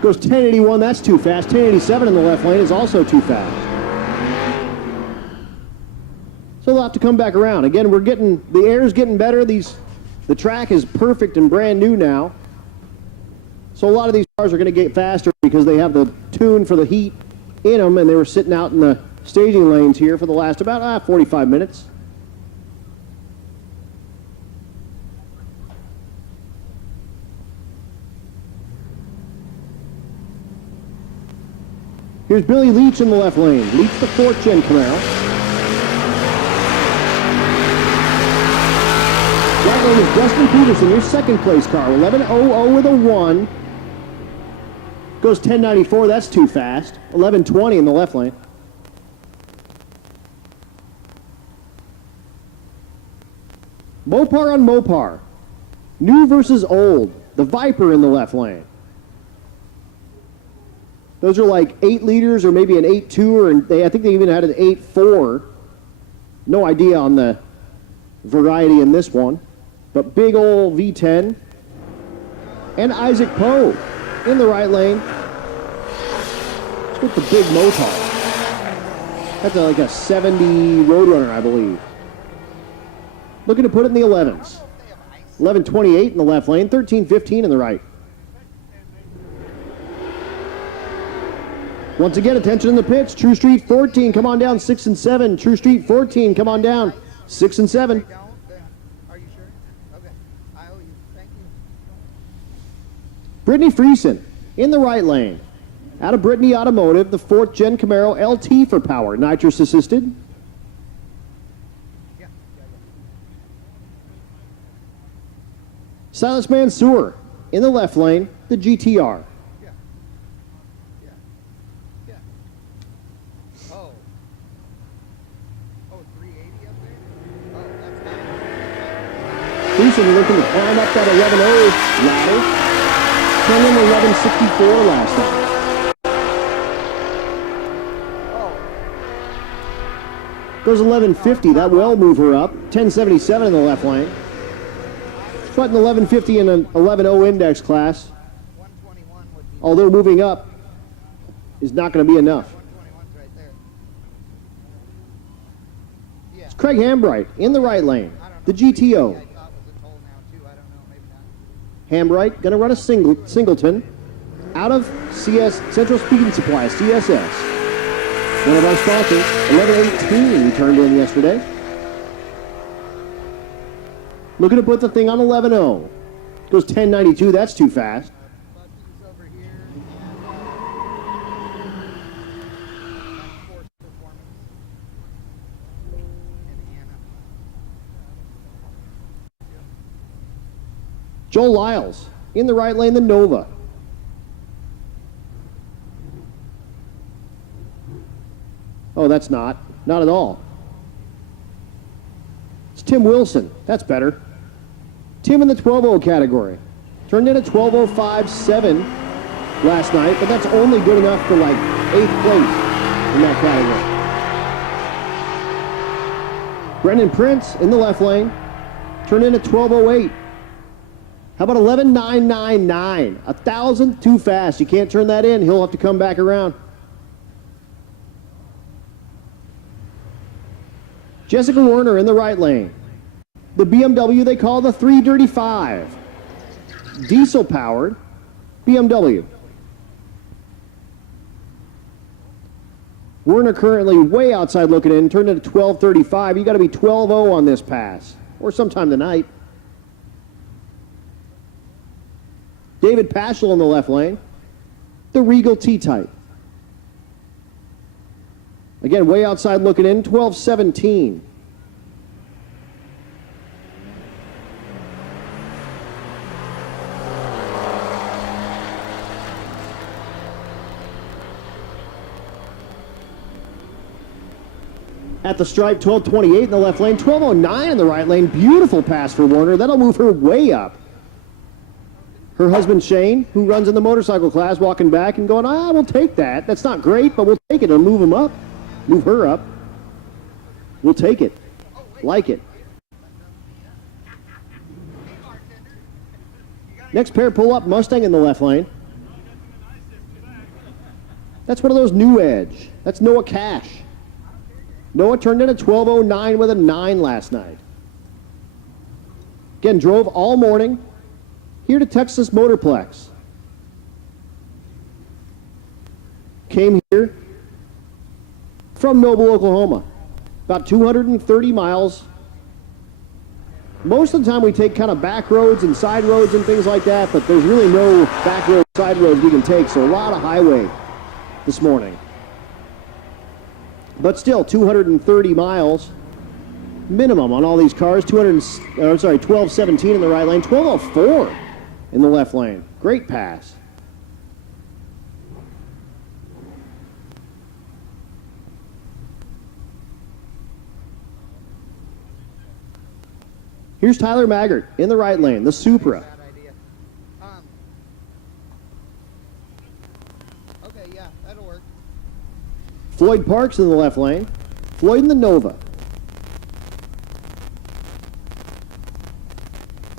goes 1081, that's too fast. 1087 in the left lane is also too fast. So they'll have to come back around. Again, the air's getting better. The track is perfect and brand new now. So a lot of these cars are going to get faster because they have the tune for the heat in them, and they were sitting out in the staging lanes here for the last about 45 minutes. Here's Billy Leach in the left lane. Leach the 4th Gen Camaro. Right lane is Dustin Peterson, your second place car. 11.00 with a 1. Goes 10.94, that's too fast. 11.20 in the left lane. Mopar on Mopar. New versus old. The Viper in the left lane. Those are like 8 liters or maybe an 8.2, or I think they even had an 8.4. No idea on the variety in this one. But big old V10. And Isaac Poe in the right lane. Let's get the big Mopar. That's like a 70 Roadrunner, I believe. Looking to put it in the 11s. 11.28 in the left lane, 13.15 in the right. Once again, attention in the pits. True Street 14, come on down 6 and 7. True Street 14, come on down 6 and 7. Are you sure? Okay. I owe you. Thank you. Brittany Friesen in the right lane. Out of Brittany Automotive, the 4th Gen Camaro LT for power, nitrous assisted. Silas Mansour in the left lane, the GTR. Oh. Oh, 380 up there? Oh, that's not. Friesen looking to climb up that 11.0 ladder. Turned in 11.64 last night. Goes 11.50, that will move her up. 10.77 in the left lane. But an 11.50 in an 11.0 index class, although moving up is not going to be enough. It's Craig Hambright in the right lane, the GTO. Hambright going to run a singleton out of CS Central Speed Supply, CSS. One of our sponsors, 11.18 he turned in yesterday. Looking to put the thing on 11.0. Goes 10.92, that's too fast. Joel Lyles in the right lane, the Nova. Oh, that's not at all. It's Tim Wilson, that's better. Tim in the 12.0 category. Turned in a 12.05.7 last night, but that's only good enough for like 8th place in that category. Brendan Prince in the left lane. Turned in a 12.08. How about 11.999? 1,000th too fast. You can't turn that in. He'll have to come back around. Jessica Werner in the right lane. The BMW they call the 335. Diesel powered BMW. Werner currently way outside looking in, turned into 12.35. You got to be 12.0 on this pass, or sometime tonight. David Paschal in the left lane. The Regal T-Type. Again, way outside looking in, 12.17. At the stripe, 12.28 in the left lane, 12.09 in the right lane. Beautiful pass for Warner. That'll move her way up. Her husband, Shane, who runs in the motorcycle class, walking back and going, we'll take that. That's not great, but we'll take it. It'll move him up. Move her up. We'll take it. Like it. Next pair, pull up, Mustang in the left lane. That's one of those new Edge. That's Noah Cash. Noah turned in a 12:09 with a 9 last night. Again, drove all morning here to Texas Motorplex. Came here from Noble, Oklahoma. About 230 miles. Most of the time we take kind of back roads and side roads and things like that, but there's really no back roads, side roads we can take, so a lot of highway this morning. But still, 230 miles minimum on all these cars. 12:17 in the right lane, 12:04 in the left lane. Great pass. Here's Tyler Maggart in the right lane, the Supra. Bad idea. Okay, yeah, that'll work. Floyd Parks in the left lane. Floyd in the Nova.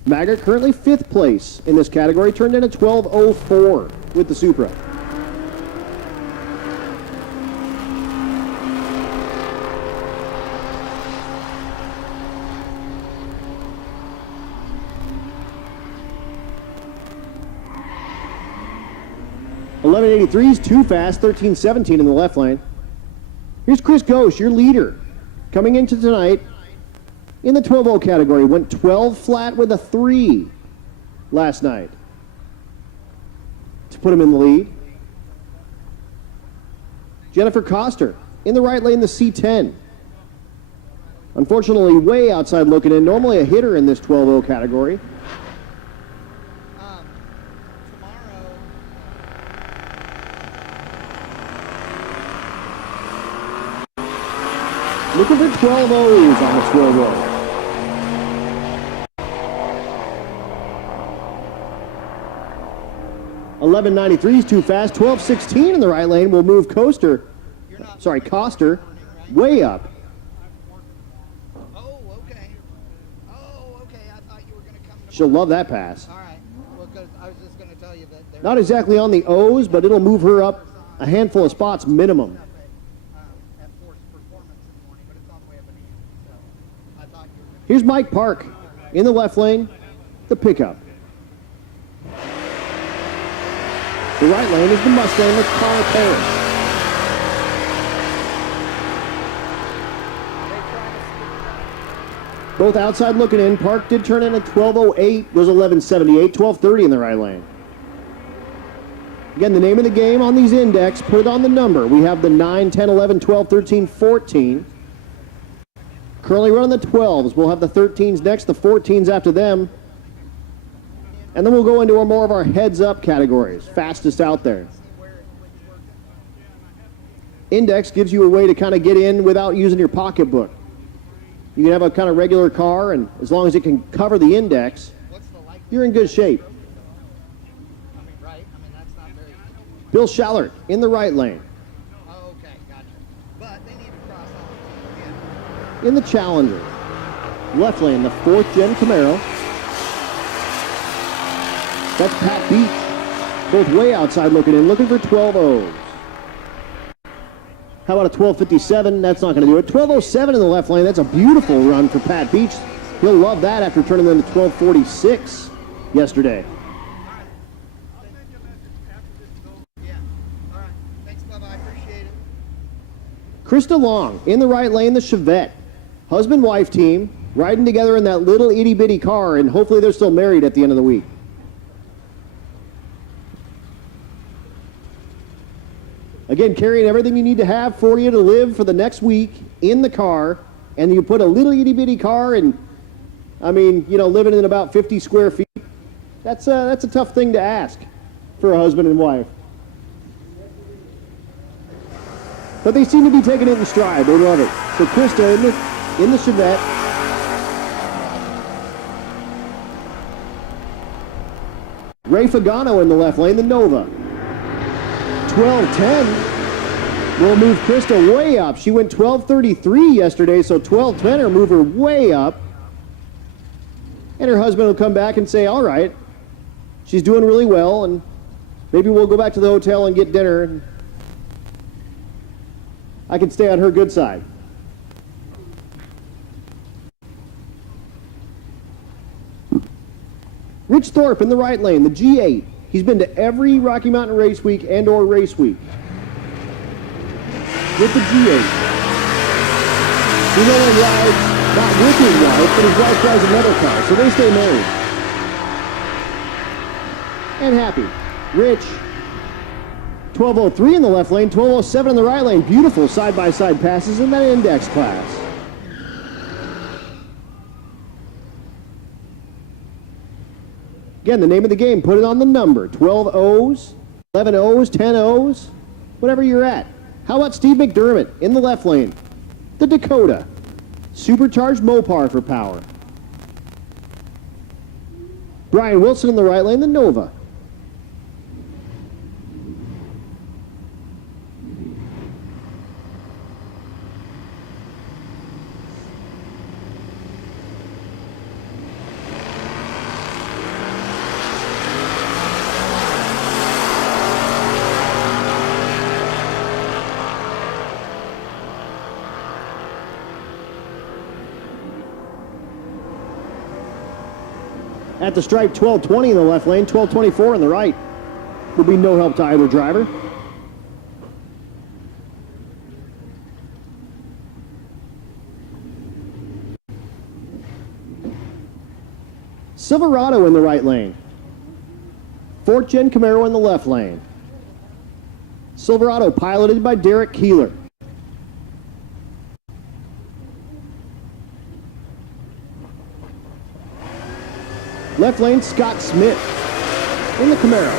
Maggart currently 5th place in this category, turned in a 12:04 with the Supra. .1183's too fast, 13:17 in the left lane. Here's Chris Ghosh, your leader, coming into tonight in the 12:0 category. Went 12 flat with a 3 last night to put him in the lead. Jennifer Coster in the right lane, the C10. Unfortunately, way outside looking in. Normally a hitter in this 12:0 category. Looking for 12 O's on the 12-0. .1193 is too fast. 12:16 in the right lane will move Coster way up. Oh, okay. Oh, okay. I thought you were going to come to She'll love that pass. All right. Well, because I was just going to tell you that there Not exactly on the O's, but it'll move her up a handful of spots minimum. at Force Performance in the morning, but it's on the way up in Ennis. So I thought you were going to. Here's Mike Park in the left lane, the pickup. The right lane is the Mustang with Carl Parrish. Both outside looking in. Park did turn in at 12:08, was 11:78, 12:30 in the right lane. Again, the name of the game on these index, put it on the number. We have the 9, 10, 11, 12, 13, 14. Currently running the 12s. We'll have the 13s next, the 14s after them. And then we'll go into more of our heads-up categories, fastest out there. Index gives you a way to kind of get in without using your pocketbook. You can have a kind of regular car, and as long as it can cover the index, you're in good shape. Bill Schallert in the right lane. Oh, okay, gotcha. But they need to cross off. In the Challenger. Left lane, the 4th gen Camaro. That's Pat Beach. Both way outside looking in, looking for 12 O's. How about a 12:57? That's not going to do it. 12:07 in the left lane. That's a beautiful run for Pat Beach. He'll love that after turning in to 12:46 yesterday. Krista Long in the right lane, the Chevette. Husband-wife team riding together in that little itty-bitty car, and hopefully they're still married at the end of the week. Again, carrying everything you need to have for you to live for the next week in the car, and you put a little itty-bitty car and, I mean, you know, living in about 50 square feet. That's a tough thing to ask for a husband and wife. But they seem to be taking it in stride. They love it. So Krista in the Chevette. Ray Fagano in the left lane, the Nova. 12:10 will move Krista way up. She went 12:33 yesterday, so 12:10 will move her way up. And her husband will come back and say, all right, she's doing really well, and maybe we'll go back to the hotel and get dinner. I can stay on her good side. Rich Thorpe in the right lane, the G8. He's been to every Rocky Mountain Race Week and or Race Week with the G8. He not only rides, not with his wife, but his wife drives another car, so they stay married. And happy. Rich. 1203 in the left lane, 1207 in the right lane. Beautiful side-by-side passes in that index class. Again, the name of the game, put it on the number. 12 O's, 11 O's, 10 O's, whatever you're at. How about Steve McDermott in the left lane? The Dakota. Supercharged Mopar for power. Brian Wilson in the right lane, the Nova. At the stripe, 1220 in the left lane, 1224 in the right. Will be no help to either driver. Silverado in the right lane. 4th Gen Camaro in the left lane. Silverado piloted by Derek Keeler. Left lane, Scott Smith in the Camaro.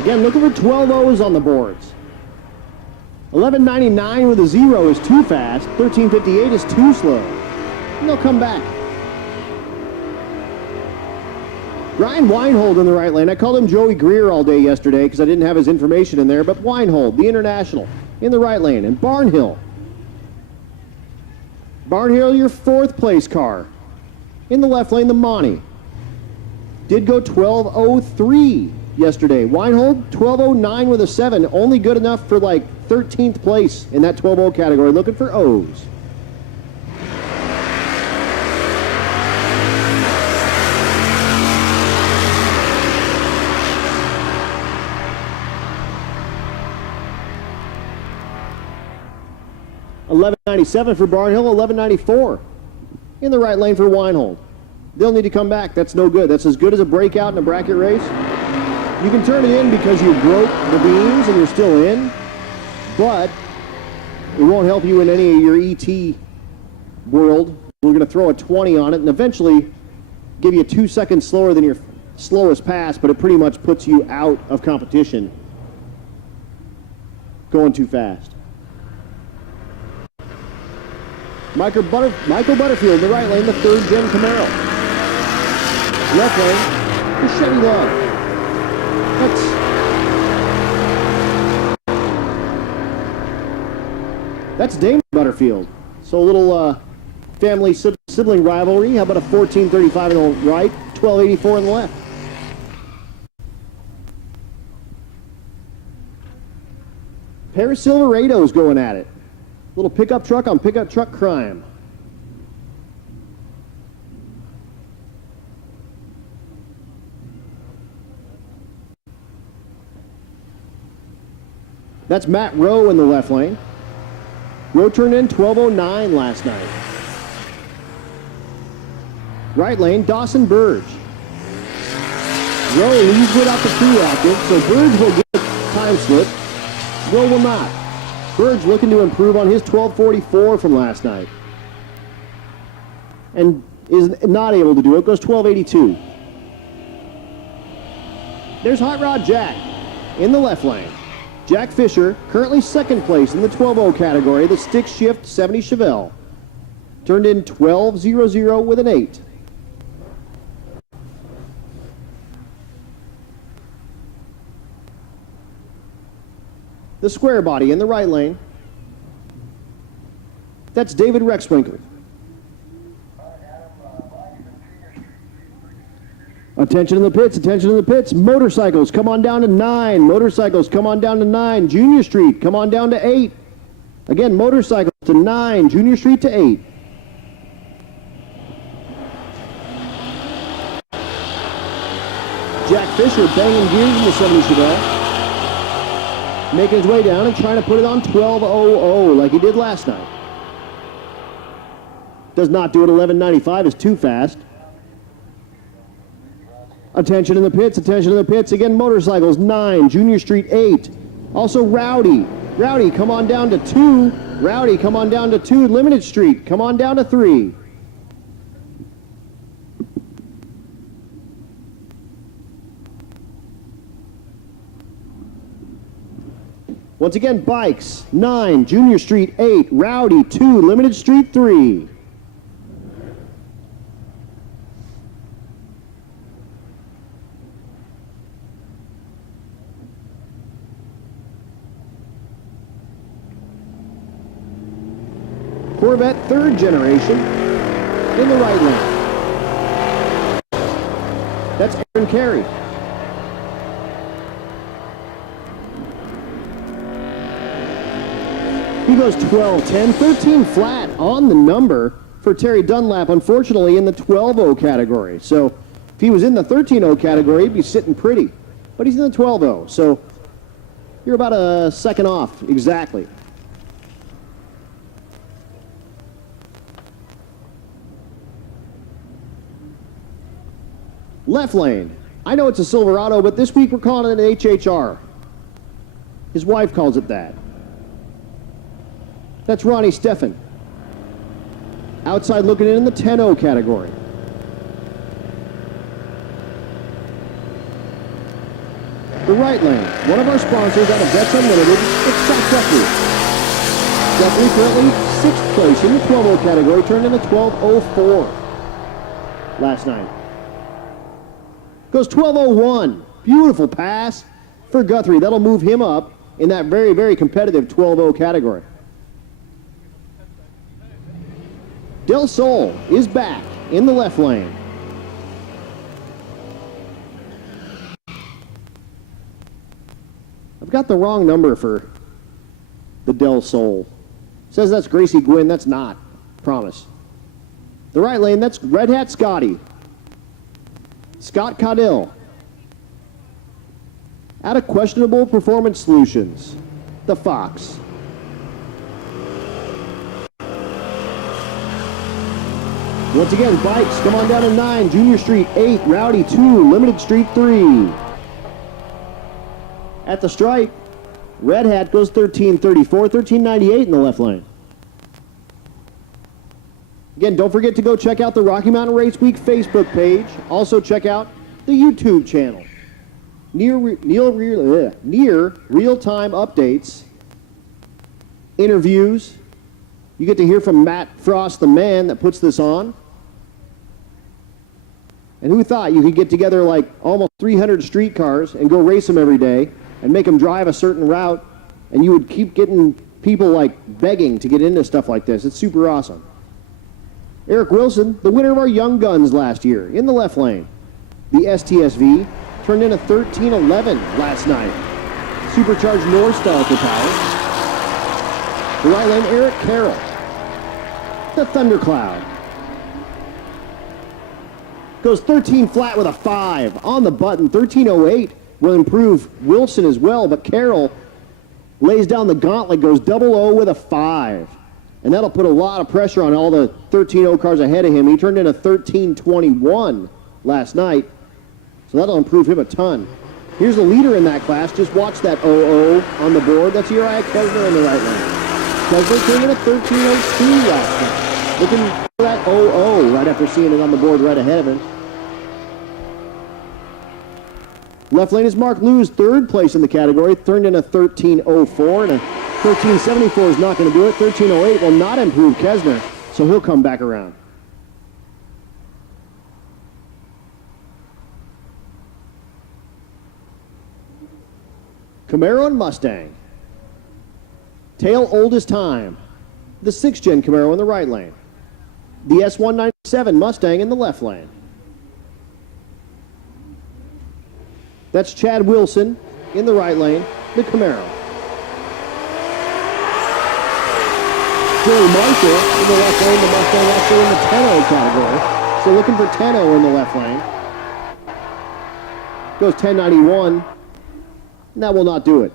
Again, looking for 12 O's on the boards. 1199 with a 0 is too fast. 1358 is too slow. And they'll come back. Ryan Weinhold in the right lane. I called him Joey Greer all day yesterday because I didn't have his information in there, but Weinhold, the International, in the right lane. And Barnhill. Barnhill, your 4th place car. In the left lane, the Monty. Did go 1203 yesterday. Weinhold, 1209 with a 7. Only good enough for like 13th place in that 12-0 category. Looking for O's. $11.97 for Barnhill, $11.94 in the right lane for Weinhold. They'll need to come back. That's no good. That's as good as a breakout in a bracket race. You can turn it in because you broke the beams and you're still in, but it won't help you in any of your ET world. We're going to throw a 20 on it and eventually give you 2 seconds slower than your slowest pass, but it pretty much puts you out of competition going too fast. Michael Butterfield, the right lane, the 3rd Gen Camaro. Left lane, the Chevy Love. That's Damon Butterfield. So a little family sibling rivalry. How about a 1435 in the right, 1284 in the left? Pair of Silverados going at it. Little pickup truck on pickup truck crime. That's Matt Rowe in the left lane. Rowe turned in 1209 last night. Right lane, Dawson Burge. Rowe leads without the crew active, so Burge will get a time slip. Rowe will not. Burge looking to improve on his 1244 from last night. And is not able to do it. Goes 1282. There's Hot Rod Jack in the left lane. Jack Fisher, currently 2nd place in the 12-0 category, the stick shift 70 Chevelle. Turned in 1200 with an 8. The square body in the right lane. That's David Rexwinkle. Attention in the pits, attention in the pits. Motorcycles, come on down to 9. Motorcycles, come on down to 9. Junior Street, come on down to 8. Again, motorcycles to 9. Junior Street to 8. Jack Fisher banging gears in the 70 Chevelle. Making his way down and trying to put it on 12.00 like he did last night. Does not do it. 11.95 is too fast. Attention in the pits, attention in the pits. Again, motorcycles, 9. Junior Street, 8. Also Rowdy. Rowdy, come on down to 2. Rowdy, come on down to 2. Limited Street, come on down to 3. Once again, bikes, 9. Junior Street, 8. Rowdy, 2. Limited Street, 3. Corvette 3rd generation in the right lane. That's Aaron Carey. He goes 12.10, 13 flat on the number for Terry Dunlap, unfortunately in the 12.0 category. So if he was in the 13.0 category, he'd be sitting pretty. But he's in the 12.0, so you're about a second off, exactly. Left lane. I know it's a Silverado, but this week we're calling it an HHR. His wife calls it that. That's Ronnie Steffen. Outside looking in the 10.0 category. The right lane. One of our sponsors out of Vets Unlimited, it's Scott Guthrie. Guthrie currently 6th place in the 12.0 category, turned into 12.04 last night. Goes 12.01. Beautiful pass for Guthrie. That'll move him up in that very, very competitive 12.0 category. Del Sol is back in the left lane. I've got the wrong number for the Del Sol. Says that's Gracie Gwynn. That's not. Promise. The right lane, that's Red Hat Scotty. Scott Caudill. Out of Questionable Performance Solutions, the Fox. Once again, bikes, come on down to 9. Junior Street, 8. Rowdy, 2. Limited Street, 3. At the stripe, Red Hat goes 13.34, 13.98 in the left lane. Again, don't forget to go check out the Rocky Mountain Race Week Facebook page. Also check out the YouTube channel. Near real-time updates, interviews. You get to hear from Matt Frost, the man that puts this on. And who thought you could get together like almost 300 street cars and go race them every day and make them drive a certain route, and you would keep getting people like begging to get into stuff like this. It's super awesome. Eric Wilson, the winner of our Young Guns last year, in the left lane. The STSV turned in a 13.11 last night. Supercharged North Star for power. The right lane, Eric Carroll. The Thundercloud. Goes 13 flat with a 5 on the button. 13.08 will improve Wilson as well, but Carroll lays down the gauntlet, goes 00 with a 5. And that'll put a lot of pressure on all the 13.0 cars ahead of him. He turned in a 13.21 last night, so that'll improve him a ton. Here's the leader in that class. Just watch that 00 on the board. That's Uriah Kesner in the right lane. Kesner turned in a 13.02 last night. Looking for that 00 right after seeing it on the board right ahead of him. Left lane is Mark Lewis, 3rd place in the category. Turned in a 13.04, and a 13.74 is not going to do it. 13.08 will not improve Kesner, so he'll come back around. Camaro and Mustang. Tail oldest time. The 6th gen Camaro in the right lane. The S197 Mustang in the left lane. That's Chad Wilson in the right lane, the Camaro. Joey Marshall in the left lane, the Mustang actually in the 10.0 category. So looking for 10.0 in the left lane. goes 1091. And that will not do it.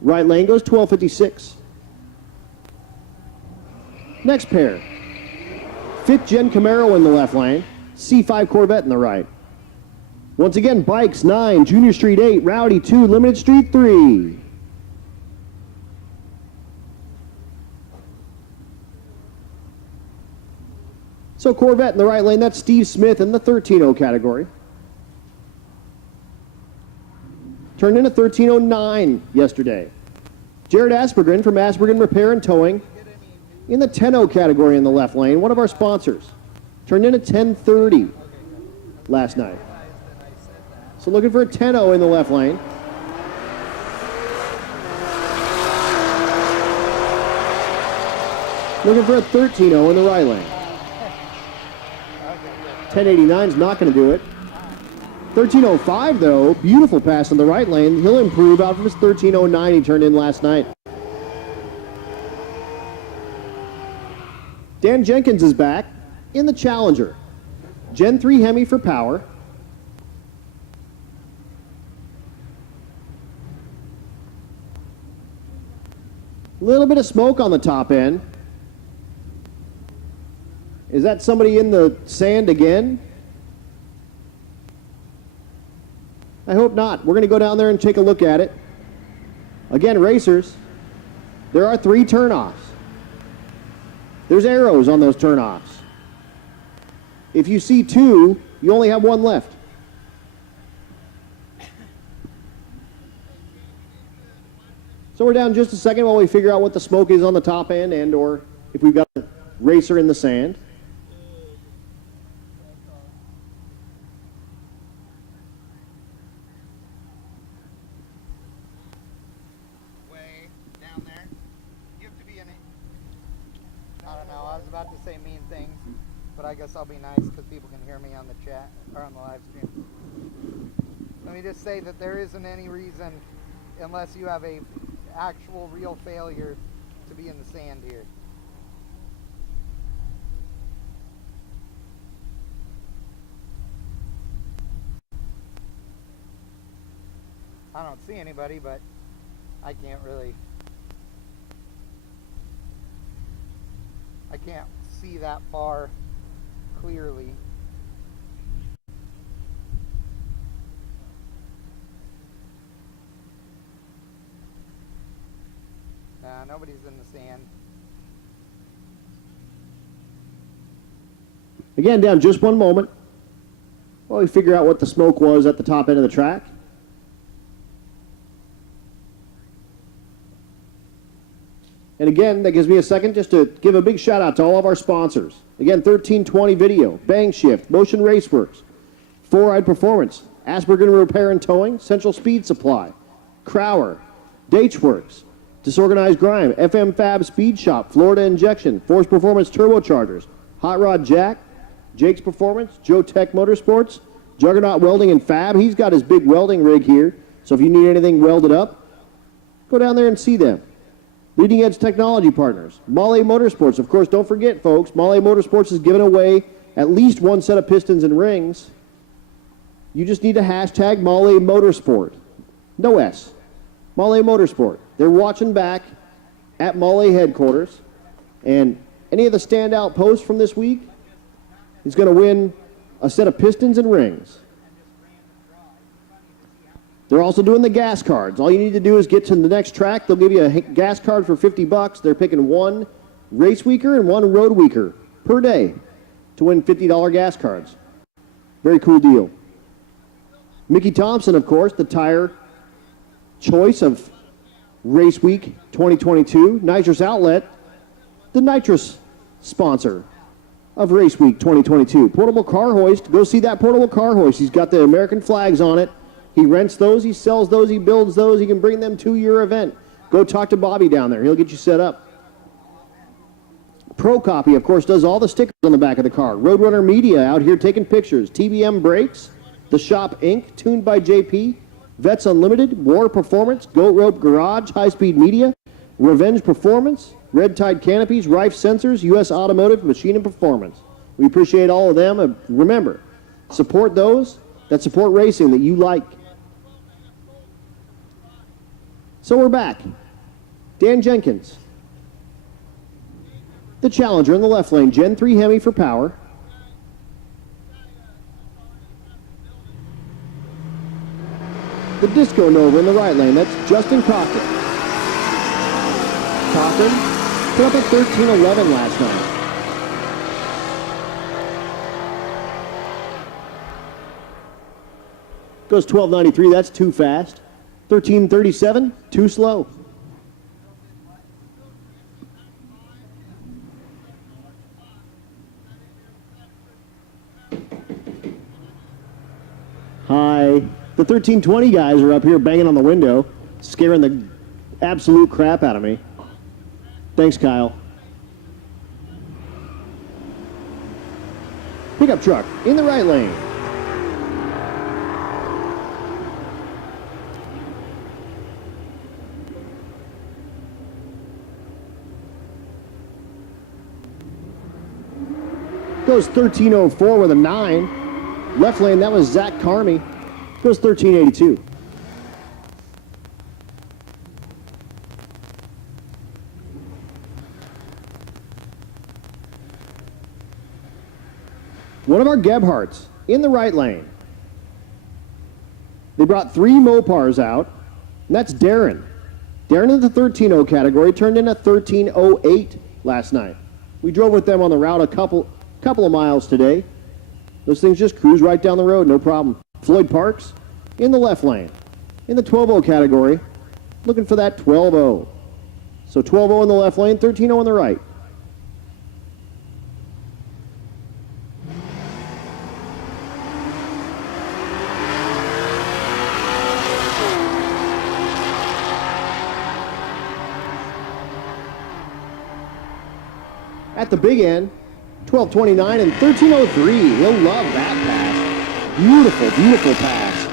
Right lane goes 1256. Next pair. 5th Gen Camaro in the left lane. C5 Corvette in the right. Once again, Bikes 9, Junior Street 8, Rowdy 2, Limited Street 3. So Corvette in the right lane, that's Steve Smith in the 13.0 category. Turned in a 13.09 yesterday. Jared Aspergren from Aspergren Repair and Towing in the 10.0 category in the left lane, one of our sponsors. Turned in a 10.30 last night. So looking for a 10.0 in the left lane. Looking for a 13.0 in the right lane. 10.89 is not going to do it. 13.05 though, beautiful pass in the right lane. He'll improve out from his 13.09 he turned in last night. Dan Jenkins is back in the Challenger. Gen 3 Hemi for power. A little bit of smoke on the top end. Is that somebody in the sand again? I hope not. We're going to go down there and take a look at it. Again, racers, there are 3 turnoffs. There's arrows on those turnoffs. If you see 2, you only have 1 left. So we're down just a second while we figure out what the smoke is on the top end and or if we've got a racer in the sand. Way down there. You have to be in it. I don't know, I was about to say mean things, but I guess I'll be nice because people can hear me on the chat or on the live stream. Let me just say that there isn't any reason, unless you have a actual real failure, to be in the sand here. I don't see anybody, but I can't see that far clearly. Nobody's in the sand. Again, down just one moment while we figure out what the smoke was at the top end of the track. And again, that gives me a second just to give a big shout out to all of our sponsors. Again, 1320 Video, Bang Shift, Motion Raceworks, 4-Ride Performance, Aspergren Repair and Towing, Central Speed Supply, Crower, Datesworks, Disorganized Grime, FM Fab Speed Shop, Florida Injection, Force Performance Turbochargers, Hot Rod Jack, Jake's Performance, Joe Tech Motorsports, Juggernaut Welding and Fab. He's got his big welding rig here, so if you need anything welded up, go down there and see them. Leading Edge Technology Partners, Mahle Motorsports. Of course, don't forget, folks, Mahle Motorsports is giving away at least 1 set of pistons and rings. You just need to hashtag Mahle Motorsport. No S. Mahle Motorsport. They're watching back at Mahle headquarters, and any of the standout posts from this week is going to win a set of pistons and rings. They're also doing the gas cards. All you need to do is get to the next track. They'll give you a gas card for $50. They're picking 1 race weeker and 1 road weeker per day to win $50 gas cards. Very cool deal. Mickey Thompson, of course, the tire choice of Race Week 2022. Nitrous Outlet, the nitrous sponsor of Race Week 2022. Portable car hoist. Go see that portable car hoist. He's got the American flags on it. He rents those, he sells those, he builds those. He can bring them to your event. Go talk to Bobby down there. He'll get you set up. Pro Copy, of course, does all the stickers on the back of the car. Roadrunner Media out here taking pictures. TBM Brakes, The Shop Inc., Tuned by JP, Vets Unlimited, War Performance, Goat Rope Garage, High Speed Media, Revenge Performance, Red Tide Canopies, Rife Sensors, U.S. Automotive, Machine and Performance. We appreciate all of them. Remember, support those that support racing that you like. So we're back. Dan Jenkins. The Challenger in the left lane, Gen 3 Hemi for power. The Disco Nova in the right lane, that's Justin Cochran. Cochran put up a 13:11 last night. Goes 12:93, that's too fast. 13:37, too slow. Hi. The 1320 guys are up here banging on the window, scaring the absolute crap out of me. Thanks, Kyle. Pickup truck in the right lane. Goes 13:04 with a 9. Left lane, that was Zach Carmy. Goes 13:82. One of our Gebhardts in the right lane. They brought 3 Mopars out, and that's Darren. Darren in the 13.0 category turned in a 13:08 last night. We drove with them on the route a couple of miles today. Those things just cruise right down the road, no problem. Floyd Parks in the left lane. In the 12.0 category, looking for that 12.0. So 12.0 in the left lane, 13.0 on the right. At the big end, 12:29 and 13:03. He'll love that pass. Beautiful, beautiful pass.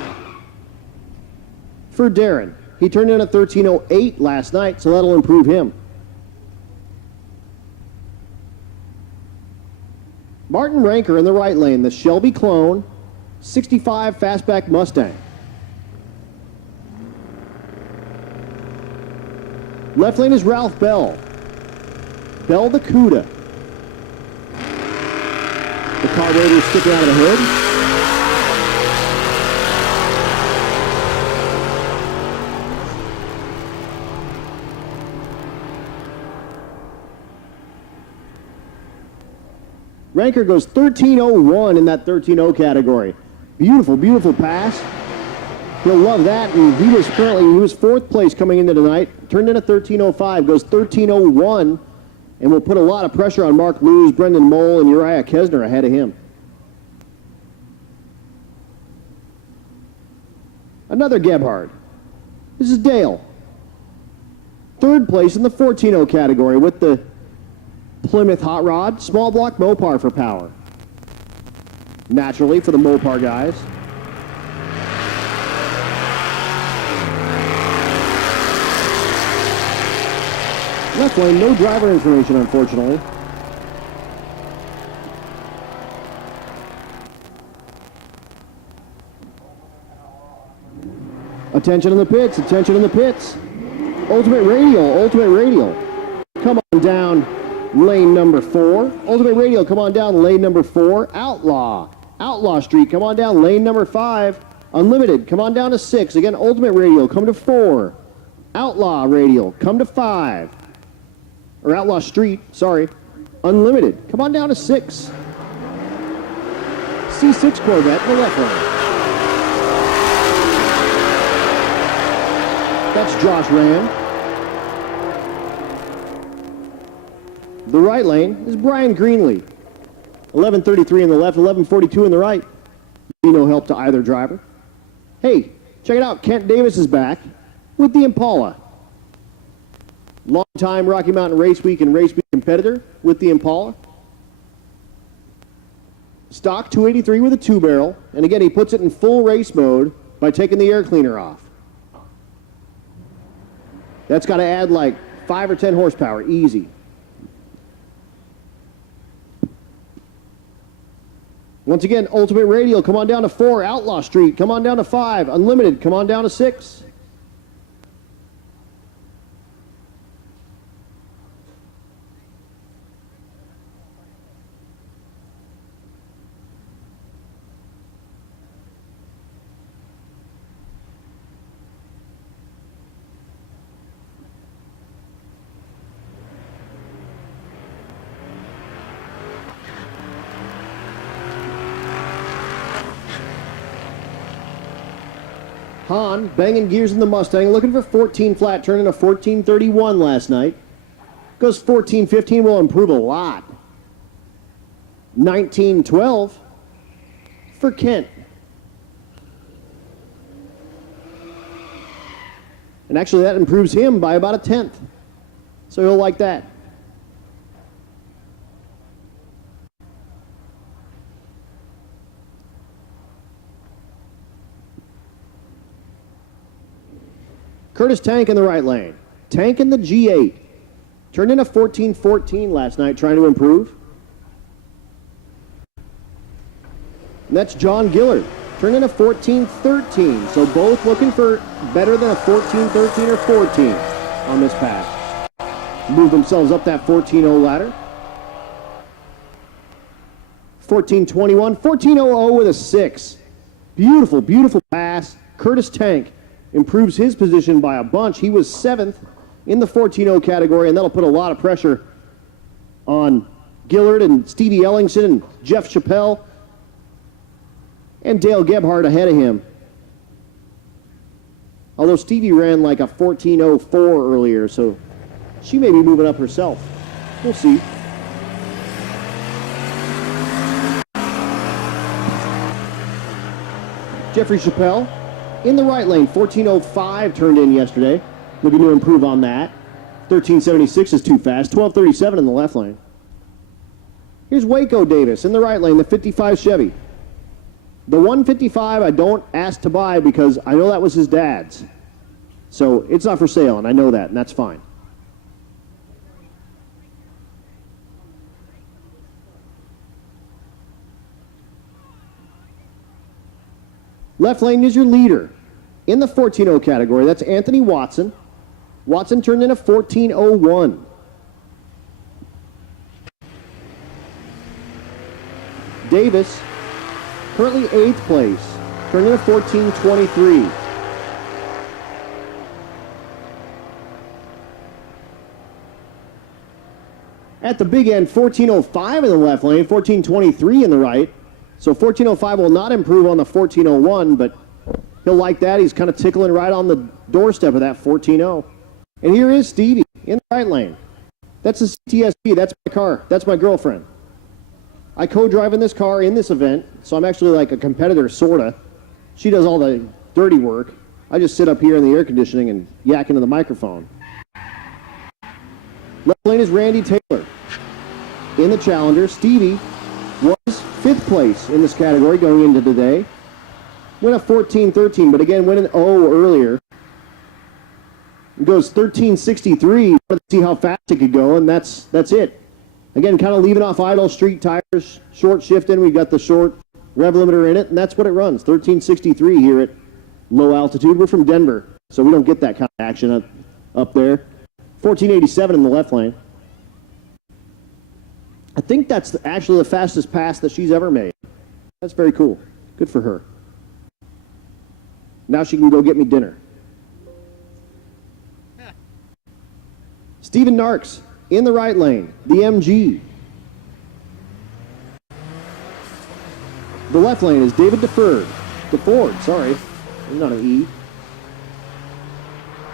For Darren, he turned in a 13:08 last night, so that'll improve him. Martin Ranker in the right lane, the Shelby Clone, 65 fastback Mustang. Left lane is Ralph Bell. Bell the Cuda. The carburetor sticking out of the hood. Ranker goes 13:01 in that 13.0 category. Beautiful, beautiful pass. He'll love that. And he was 4th place coming into tonight. Turned in a 13:05, goes 13:01. And will put a lot of pressure on Mark Lewis, Brendan Mole, and Uriah Kesner ahead of him. Another Gebhard. This is Dale. 3rd place in the 14.0 category with the Plymouth Hot Rod, small block Mopar for power. Naturally for the Mopar guys. Left lane, no driver information, unfortunately. Attention in the pits, attention in the pits. Ultimate Radial. Come on down lane number 4. Ultimate Radial, come on down lane number 4. Outlaw Street, come on down lane number 5. Unlimited, come on down to 6. Again, Ultimate Radial, come to 4. Outlaw Radial, come to 5. Or Outlaw Street, sorry. Unlimited, come on down to 6. C6 Corvette in the left lane. That's Josh Rand. The right lane is Brian Greenlee. 11:33 in the left, 11:42 in the right. Be no help to either driver. Hey, check it out. Kent Davis is back with the Impala. Long-time Rocky Mountain Race Week and Race Week competitor with the Impala. Stock 283 with a 2-barrel. And again, he puts it in full race mode by taking the air cleaner off. That's got to add like 5 or 10 horsepower, easy. Once again, Ultimate Radial, come on down to 4. Outlaw Street, come on down to 5. Unlimited, come on down to 6. Han banging gears in the Mustang, looking for 14 flat, turning a 14.31 last night. Goes 14.15, will improve a lot. 19.12 for Kent. And actually that improves him by about a 10th. So he'll like that. Curtis Tank in the right lane. Tank in the G8. Turned in a 14.14 last night, trying to improve. And that's John Gillard. Turned in a 14.13. So both looking for better than a 14.13 or 14 on this pass. Move themselves up that 14.0 ladder. 14.21. 14.00 with a 6. Beautiful, beautiful pass. Curtis Tank improves his position by a bunch. He was 7th in the 14.0 category, and that'll put a lot of pressure on Gillard and Stevie Ellingson and Jeff Chappelle and Dale Gebhardt ahead of him. Although Stevie ran like a 14.04 earlier, so she may be moving up herself. We'll see. Jeffrey Chappelle in the right lane, 14.05 turned in yesterday. Looking to improve on that. 13.76 is too fast. 12.37 in the left lane. Here's Waco Davis in the right lane, the 55 Chevy. The 155 I don't ask to buy because I know that was his dad's. So it's not for sale, and I know that, and that's fine. Left lane is your leader. In the 14.0 category, that's Anthony Watson. Watson turned in a 14.01. Davis, currently 8th place, turned in a 14.23. At the big end, 14.05 in the left lane, 14.23 in the right. So 14.05 will not improve on the 14.01, but he'll like that. He's kind of tickling right on the doorstep of that 14.0. And here is Stevie in the right lane. That's a CTSV. That's my car. That's my girlfriend. I co-drive in this car in this event, so I'm actually like a competitor, sorta. She does all the dirty work. I just sit up here in the air conditioning and yak into the microphone. Left lane is Randy Taylor in the Challenger. Stevie was 5th place in this category going into today. Went a 14.13, but again, went an O earlier. It goes 13.63. Let's see how fast it could go, and that's it. Again, kind of leaving off idle street tires, short shifting. We've got the short rev limiter in it, and that's what it runs. 13.63 here at low altitude. We're from Denver, so we don't get that kind of action up there. 14.87 in the left lane. I think that's actually the fastest pass that she's ever made. That's very cool. Good for her. Now she can go get me dinner. Steven Narks in the right lane, the MG. The left lane is David DeFord, sorry. There's not an E.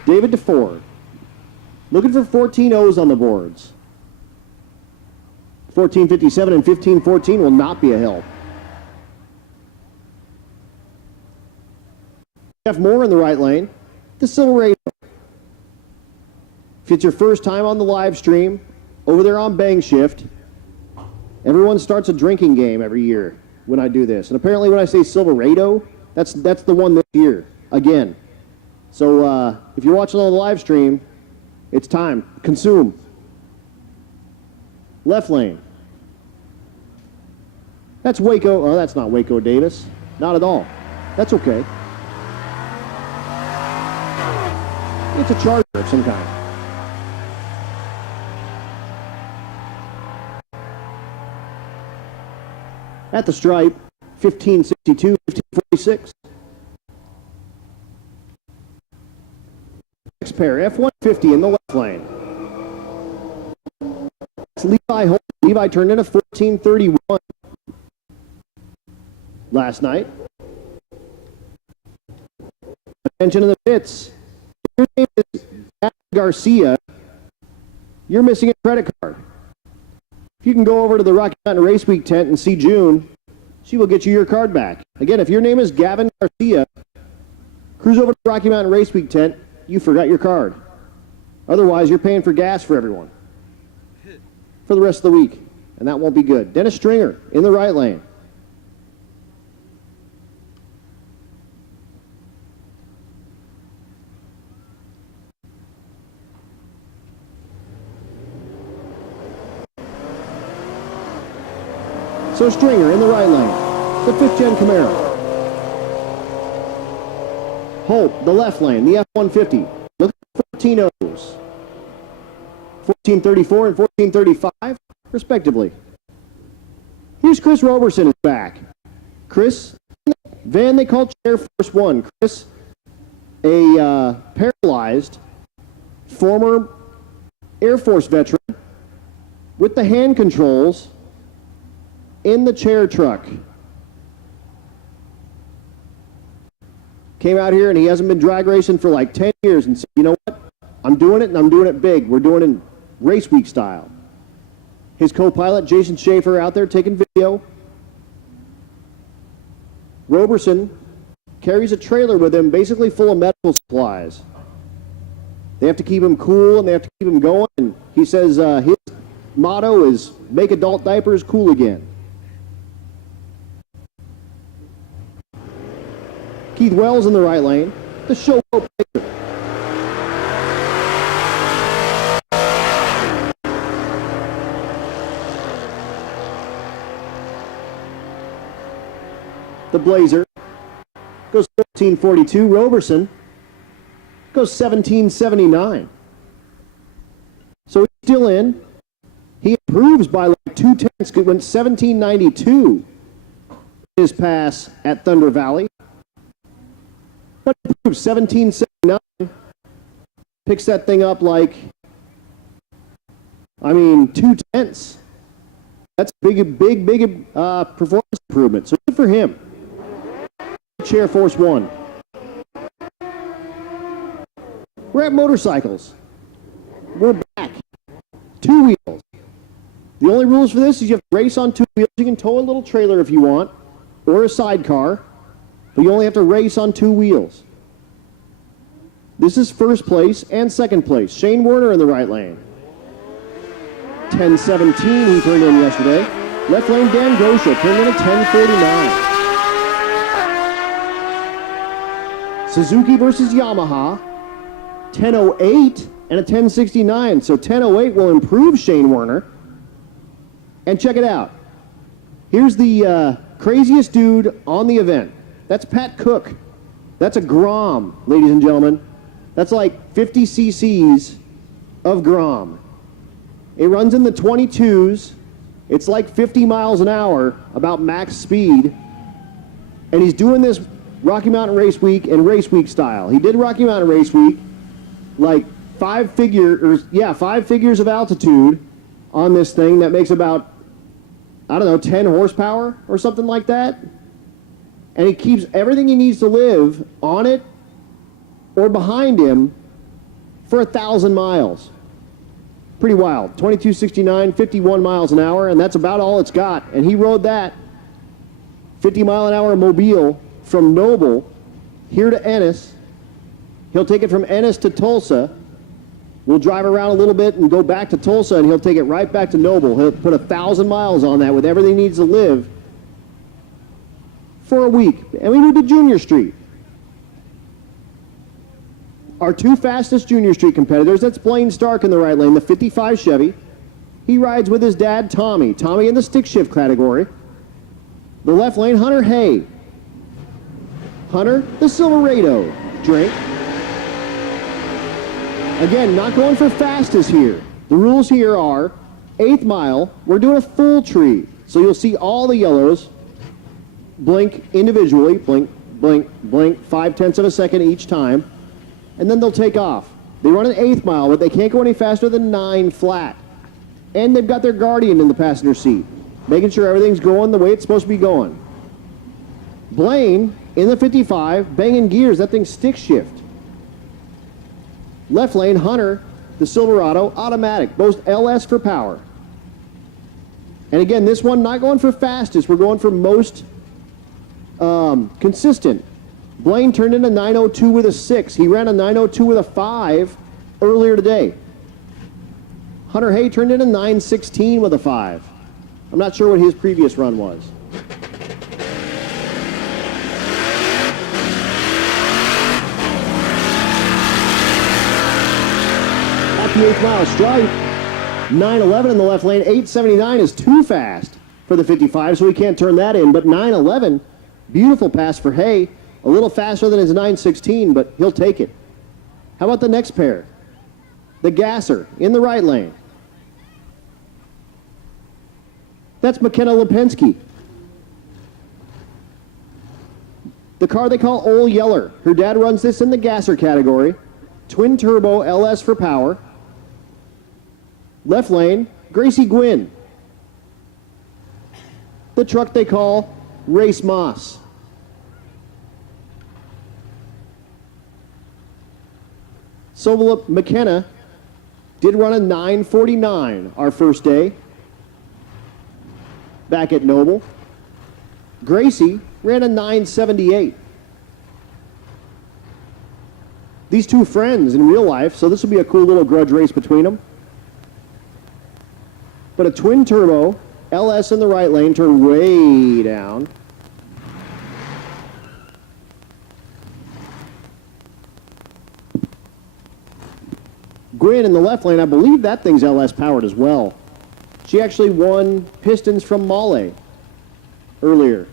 David DeFord. Looking for 14.0s on the boards. 14.57 and 15.14 will not be a help. Jeff Moore in the right lane, the Silverado. If it's your first time on the live stream, over there on Bang Shift, everyone starts a drinking game every year when I do this. And apparently when I say Silverado, that's the one this year, again. So if you're watching on the live stream, it's time. Consume. Left lane. That's Waco. Oh, that's not Waco Davis. Not at all. That's okay. It's a Charger of some kind. At the stripe, 1562, 1546. Next pair, F-150 in the left lane. It's Levi Holt. Levi turned in a 1431 last night. Attention in the pits. Your name is Gavin Garcia. You're missing a credit card. If you can go over to the Rocky Mountain Race Week tent and see June, she will get you your card back. Again, if your name is Gavin Garcia, cruise over to the Rocky Mountain Race Week tent, you forgot your card. Otherwise, you're paying for gas for everyone for the rest of the week, and that won't be good. Dennis Stringer in the right lane. So Stringer in the right lane, the 5th gen Camaro. Holt, the left lane, the F-150. Look at 14 O's. 1434 and 1435, respectively. Here's Chris Roberson is back. Chris, van they call Air Force One. Chris, a paralyzed former Air Force veteran with the hand controls in the chair truck. Came out here and he hasn't been drag racing for like 10 years and said, you know what? I'm doing it and I'm doing it big. We're doing it in race week style. His co-pilot, Jason Schaefer, out there taking video. Roberson carries a trailer with him basically full of medical supplies. They have to keep him cool and they have to keep him going. And he says his motto is make adult diapers cool again. Keith Wells in the right lane, the showboat Pacer. The Blazer goes 1442. Roberson goes 1779. So he's still in. He improves by like 2 tenths. Went 1792 his pass at Thunder Valley. But he improves 1779. Picks that thing up like, 2 tenths. That's a big performance improvement. So good for him. Chair Force One. We're at motorcycles. We're back. 2 wheels. The only rules for this is you have to race on 2 wheels. You can tow a little trailer if you want, or a sidecar, but you only have to race on 2 wheels. This is first place and second place. Shane Werner in the right lane. 10:17 he turned in yesterday. Left lane Dan Gosha turned in a 10:49. Suzuki versus Yamaha, 10:08 and a 10:69. So 10:08 will improve Shane Werner. And check it out. Here's the craziest dude on the event. That's Pat Cook. That's a Grom, ladies and gentlemen. That's like 50 cc's of Grom. It runs in the 22s. It's like 50 miles an hour, about max speed. And he's doing this Rocky Mountain Race Week and Race Week style. He did Rocky Mountain Race Week, like 5 figures of altitude on this thing that makes about, 10 horsepower or something like that. And he keeps everything he needs to live on it or behind him for 1,000 miles. Pretty wild. 2269, 51 miles an hour, and that's about all it's got. And he rode that 50-mile-an-hour Mobile from Noble here to Ennis. He'll take it from Ennis to Tulsa. We'll drive around a little bit and go back to Tulsa, and he'll take it right back to Noble. He'll put 1,000 miles on that with everything he needs to live for a week. And we moved to Junior Street. Our 2 fastest Junior Street competitors, that's Blaine Stark in the right lane, the 55 Chevy. He rides with his dad, Tommy. Tommy in the stick shift category. The left lane, Hunter Hay. Hunter, the Silverado. Drink. Again, not going for fastest here. The rules here are 8th mile, we're doing a full tree. So you'll see all the yellows blink individually, blink, blink, blink, 0.5 of a second each time, and then they'll take off. They run an 8th mile, but they can't go any faster than 9 flat. And they've got their guardian in the passenger seat, making sure everything's going the way it's supposed to be going. Blaine, in the 55, banging gears, that thing's stick shift. Left lane, Hunter, the Silverado, automatic, both LS for power. And again, this one, not going for fastest, we're going for most consistent. Blaine turned in a 902 with a 6. He ran a 902 with a 5 earlier today. Hunter Hay turned in a 916 with a 5. I'm not sure what his previous run was. The 8th mile stripe, 911 in the left lane, 879 is too fast for the 55, so we can't turn that in, but 911, beautiful pass for Hay, a little faster than his 916, but he'll take it. How about the next pair? The Gasser in the right lane. That's McKenna Lipinski. The car they call Old Yeller. Her dad runs this in the Gasser category. Twin turbo LS for power. Left lane, Gracie Gwynn. The truck they call Race Moss. So McKenna did run a 949 our first day back at Noble. Gracie ran a 978. These two friends in real life, so this will be a cool little grudge race between them. But a twin turbo, LS in the right lane, turn way down. Gwynn in the left lane, I believe that thing's LS powered as well. She actually won pistons from Male earlier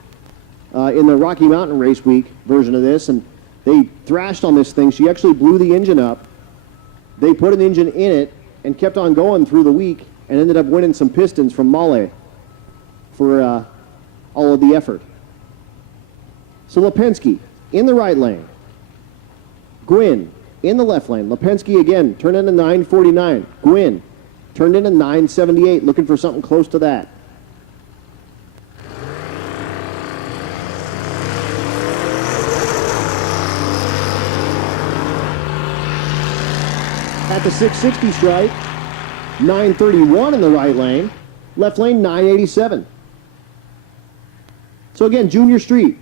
in the Rocky Mountain Race Week version of this, and they thrashed on this thing. She actually blew the engine up. They put an engine in it and kept on going through the week and ended up winning some pistons from Male for all of the effort. So Lipinski in the right lane. Gwynn in the left lane. Lipinski again, turned into 949. Gwynn turned into 978, looking for something close to that. At the 660 stripe, 931 in the right lane, left lane 987. So again, Junior Street,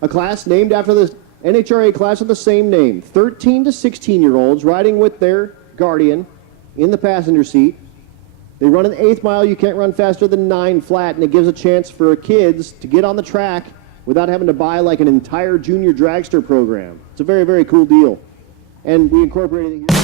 a class named after the NHRA class of the same name. 13 to 16-year-olds riding with their guardian in the passenger seat. They run an 8th mile. You can't run faster than 9 flat, and it gives a chance for kids to get on the track without having to buy like an entire junior dragster program. It's a very, very cool deal. And we incorporated it here.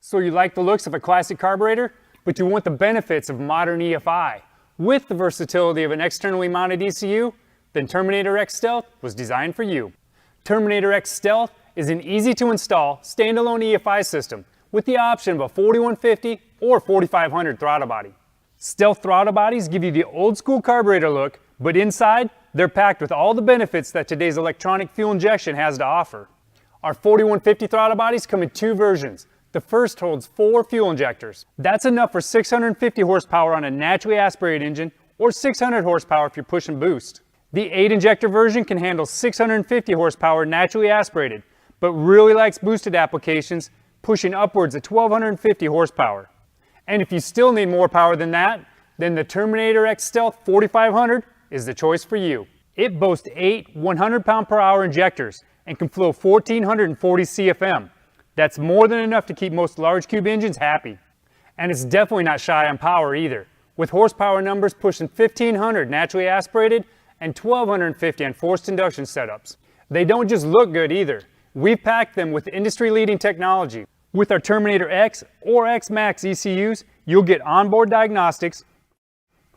So you like the looks of a classic carburetor, but you want the benefits of modern EFI with the versatility of an externally mounted ECU? Then Terminator X Stealth was designed for you. Terminator X Stealth is an easy-to-install standalone EFI system with the option of a 4150 or 4500 throttle body. Stealth throttle bodies give you the old school carburetor look, but inside, they're packed with all the benefits that today's electronic fuel injection has to offer. Our 4150 throttle bodies come in two versions. The first holds 4 fuel injectors. That's enough for 650 horsepower on a naturally aspirated engine, or 600 horsepower if you're pushing boost. The 8 injector version can handle 650 horsepower naturally aspirated, but really likes boosted applications, pushing upwards of 1250 horsepower. And if you still need more power than that, then the Terminator X Stealth 4500 is the choice for you. It boasts 8 100 pound-per-hour injectors and can flow 1440 CFM. That's more than enough to keep most large cube engines happy. And it's definitely not shy on power either, with horsepower numbers pushing 1500 naturally aspirated and 1250 on forced induction setups. They don't just look good either. We've packed them with industry-leading technology. With our Terminator X or X Max ECUs, you'll get onboard diagnostics,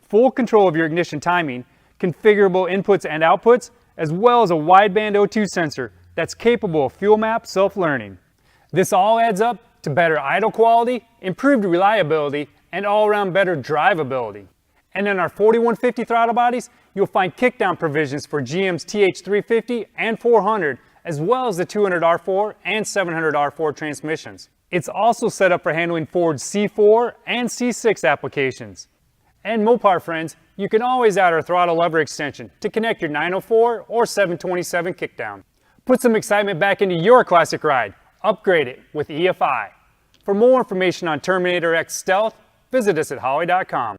full control of your ignition timing, configurable inputs and outputs, as well as a wideband O2 sensor that's capable of fuel map self-learning. This all adds up to better idle quality, improved reliability, and all-around better drivability. And in our 4150 throttle bodies, you'll find kickdown provisions for GM's TH350 and 400, as well as the 200R4 and 700R4 transmissions. It's also set up for handling Ford's C4 and C6 applications. And Mopar friends, you can always add our throttle lever extension to connect your 904 or 727 kickdown. Put some excitement back into your classic ride. Upgrade it with EFI. For more information on Terminator X Stealth, visit us at Holley.com.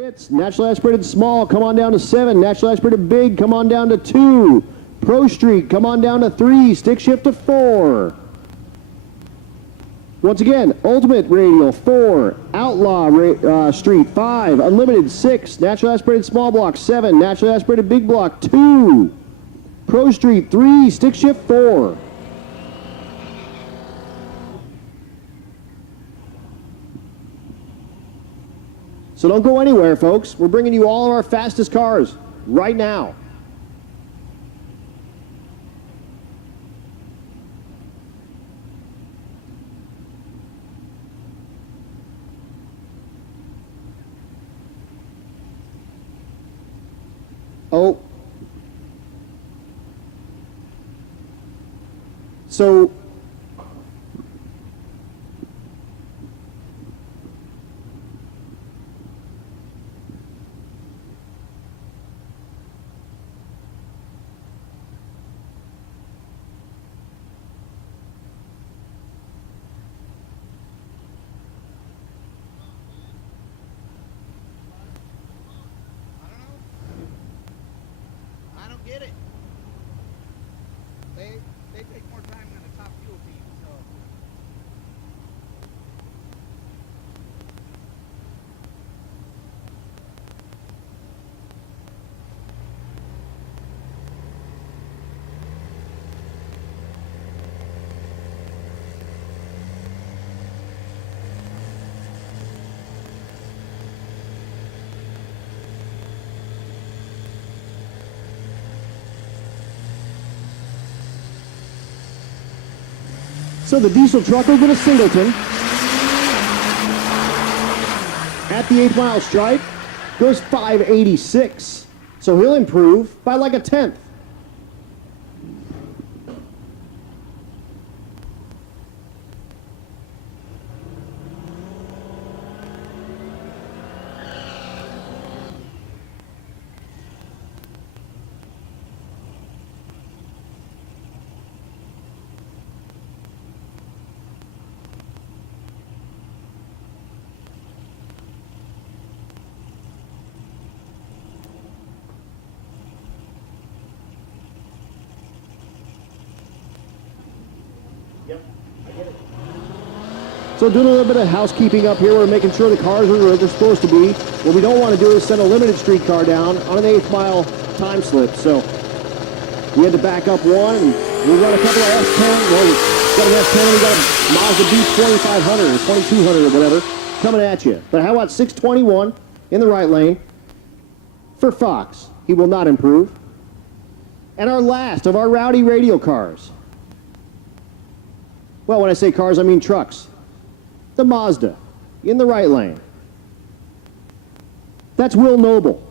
Pits, naturally aspirated small, come on down to 7. Naturally aspirated big, come on down to 2. Pro Street, come on down to 3. Stick shift to 4. Once again, Ultimate Radial 4. Outlaw Street 5. Unlimited 6. Naturally aspirated small block 7. Naturally aspirated big block 2. Pro Street 3. Stick shift 4. So don't go anywhere, folks. We're bringing you all of our fastest cars right now. Oh. So I don't get it. They take more time than the top fuel team, so. So the diesel truck will get a singleton at the 8 mile stripe, goes 586. So he'll improve by like a tenth. So doing a little bit of housekeeping up here, we're making sure the cars are where they're supposed to be. What we don't want to do is send a limited street car down on an 8 mile time slip. So we had to back up one, and we got a couple of S10. Well, we got an S10, we got a Mazda B2500 or 2200 or whatever coming at you. But how about 621 in the right lane for Fox? He will not improve. And our last of our Rowdy radial cars. Well, when I say cars, I mean trucks. The Mazda in the right lane. That's Will Noble.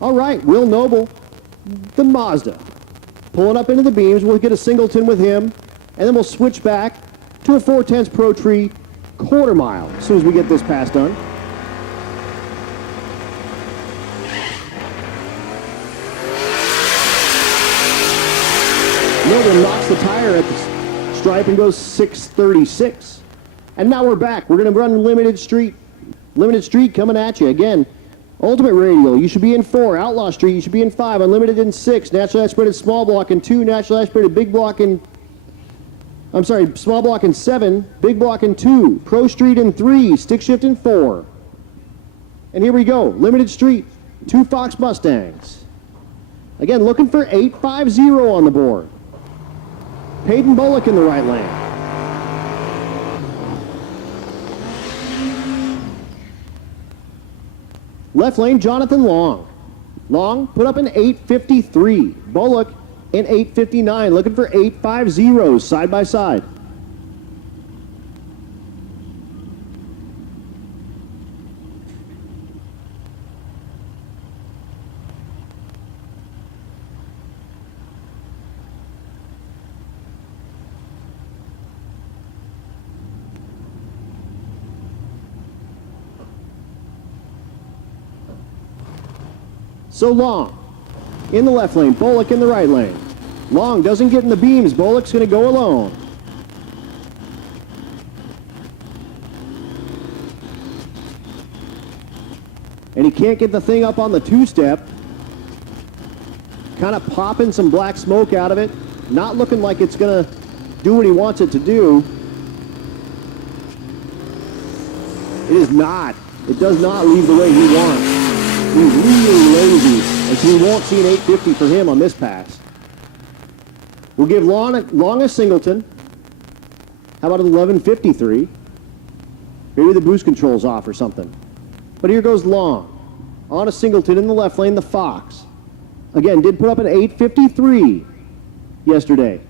All right, Will Noble, the Mazda. Pulling up into the beams, we'll get a singleton with him, and then we'll switch back to a 410s Pro Tree quarter mile as soon as we get this pass done. Noble knocks the tire at the stripe and goes 636. And now we're back. We're going to run limited street. Limited street coming at you. Again, Ultimate Radial, you should be in 4. Outlaw Street, you should be in 5. Unlimited in 6. Naturally aspirated small block in 2. Naturally aspirated big block in... I'm sorry, small block in 7, big block in 2, Pro Street in 3, stick shift in 4. And here we go, limited street, 2 Fox Mustangs. Again, looking for 850 on the board. Peyton Bullock in the right lane. Left lane, Jonathan Long. Long put up an 853. Bullock in 859, looking for 850s side by side. So Long in the left lane, Bullock in the right lane. Long doesn't get in the beams. Bullock's going to go alone. And he can't get the thing up on the two-step. Kind of popping some black smoke out of it. Not looking like it's going to do what he wants it to do. It is not. It does not leave the way he wants. He's really lazy, and so we won't see an 850 for him on this pass. We'll give Long a singleton. How about an 1153? Maybe the boost control's off or something. But here goes Long. On a singleton in the left lane, the Fox. Again, did put up an 853 yesterday.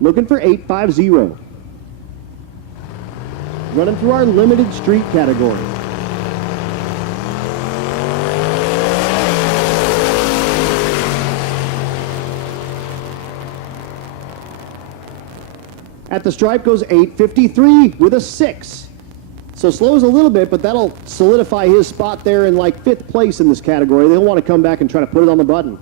Looking for 850. Running through our limited street category. At the stripe goes 853 with a 6. So slows a little bit, but that'll solidify his spot there in like 5th place in this category. They'll want to come back and try to put it on the button.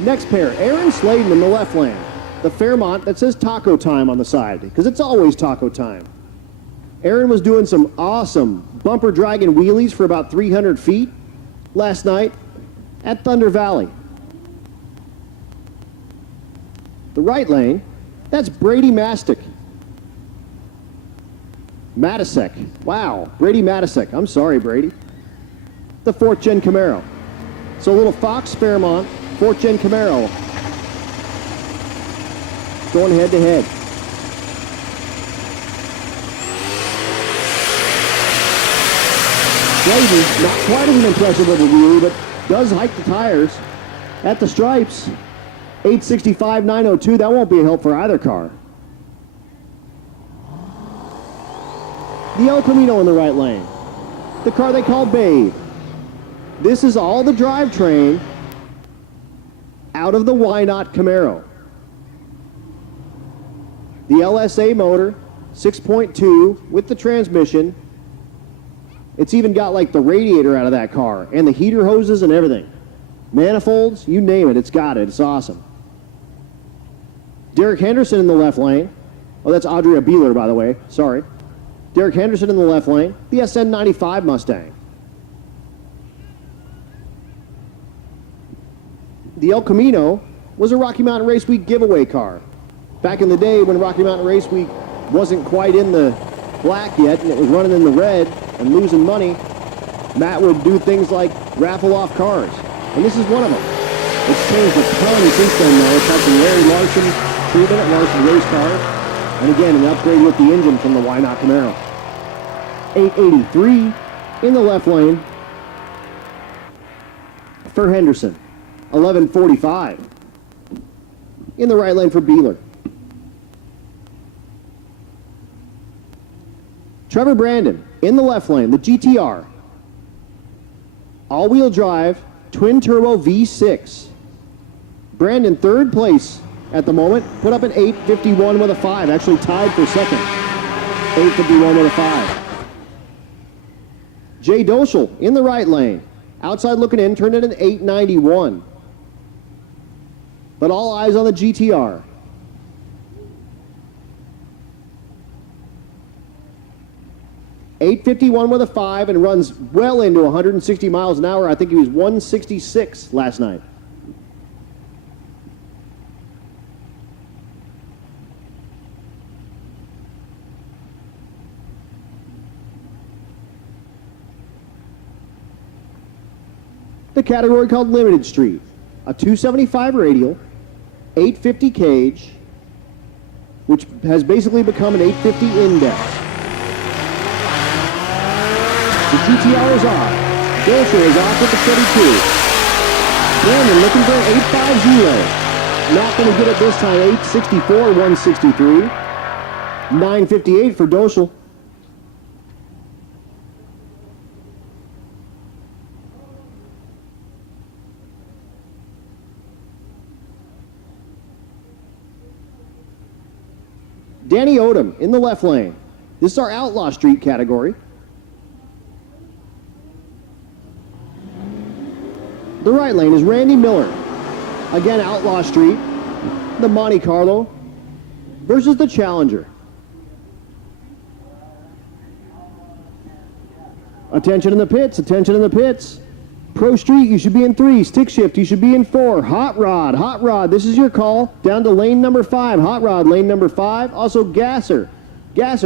Next pair, Aaron Sladen in the left lane. The Fairmont that says taco time on the side, because it's always taco time. Aaron was doing some awesome bumper dragon wheelies for about 300 feet last night at Thunder Valley. The right lane, that's Brady Mastic. Matisek. Wow, Brady Matisek. I'm sorry, Brady. The 4th Gen Camaro. So a little Fox Fairmont, 4th Gen Camaro. Going head to head. Sladen, not quite as impressive with a wheelie, but does hike the tires at the stripes. 865, 902, that won't be a help for either car. The El Camino in the right lane. The car they call Babe. This is all the drivetrain out of the Why Not Camaro. The LSA motor, 6.2 with the transmission. It's even got like the radiator out of that car and the heater hoses and everything. Manifolds, you name it, it's got it. It's awesome. Derek Henderson in the left lane. Oh, that's Audrey Beeler, by the way. Sorry. Derek Henderson in the left lane. The SN95 Mustang. The El Camino was a Rocky Mountain Race Week giveaway car. Back in the day when Rocky Mountain Race Week wasn't quite in the black yet and it was running in the red and losing money, Matt would do things like raffle off cars. And this is one of them. It's changed a ton since then, though. It's had some Larry Larson treatment at Larson Race Cars. And again, an upgrade with the engine from the Why Not Camaro. 883 in the left lane for Henderson. 1145 in the right lane for Beeler. Trevor Brandon in the left lane, the GTR. All-wheel drive, twin-turbo V6. Brandon, 3rd place at the moment, put up an 851 with a 5, actually tied for 2nd. 851 with a 5. Jay Doschel in the right lane. Outside looking in, turned in an 891. But all eyes on the GTR. .851 with a 5 and runs well into 160 miles an hour. I think he was 166 last night. The category called Limited Street. A 275 radial, 850 cage, which has basically become an 850 index. The GTR is off. Dorsey is off with the 32. Brandon looking for an 850. Not going to get it this time. 864, 163. 958 for Doschel. Danny Odom in the left lane. This is our Outlaw Street category. The right lane is Randy Miller. Again, Outlaw Street, the Monte Carlo versus the Challenger. Attention in the pits, attention in the pits. Pro Street, you should be in 3. Stick Shift, you should be in 4. Hot Rod, this is your call. Down to lane number 5. Hot Rod, lane number 5. Also Gasser,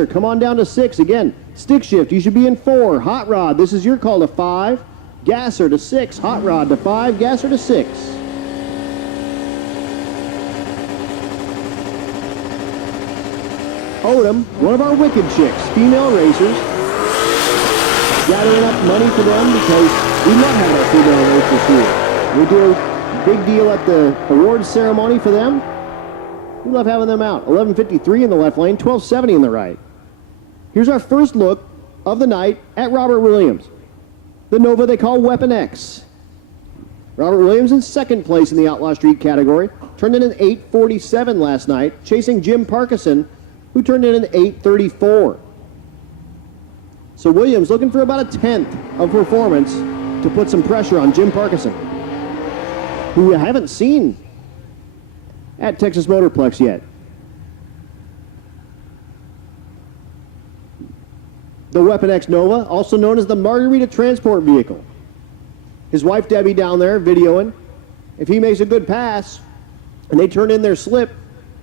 come on down to 6. Again, Stick Shift, you should be in 4. Hot Rod, this is your call to 5. Gasser to 6. Hot Rod to 5. Gasser to 6. Odom, one of our wicked chicks, female racers. Gathering up money for them because we love having our female racers here. We do a big deal at the awards ceremony for them. We love having them out. 11:53 in the left lane, 12:70 in the right. Here's our first look of the night at Robert Williams. The Nova they call Weapon X. Robert Williams in second place in the Outlaw Street category. Turned in an 8:47 last night, chasing Jim Parkinson, who turned in an 8:34. So Williams looking for about a 10th of performance to put some pressure on Jim Parkinson, who we haven't seen at Texas Motorplex yet. The Weapon X Nova, also known as the Margarita Transport Vehicle. His wife Debbie down there videoing. If he makes a good pass and they turn in their slip,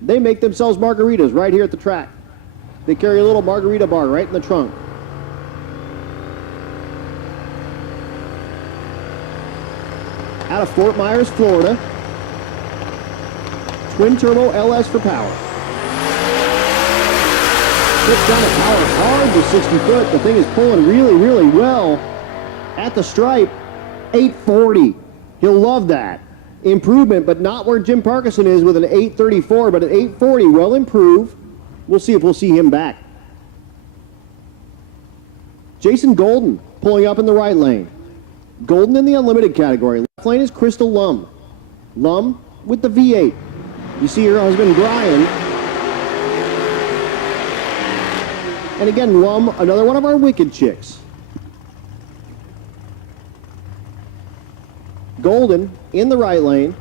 they make themselves margaritas right here at the track. They carry a little margarita bar right in the trunk. Out of Fort Myers, Florida. Twin turbo LS for power. Puts down the power hard to 60 foot. The thing is pulling really, really well at the stripe. 840. He'll love that. Improvement, but not where Jim Parkinson is with an 834, but an 840 will improve. We'll see if we'll see him back. Jason Golden pulling up in the right lane. Golden in the unlimited category. Left lane is Crystal Lum. Lum with the V8. You see her husband Brian. And again, Lum, another one of our wicked chicks. Golden in the right lane.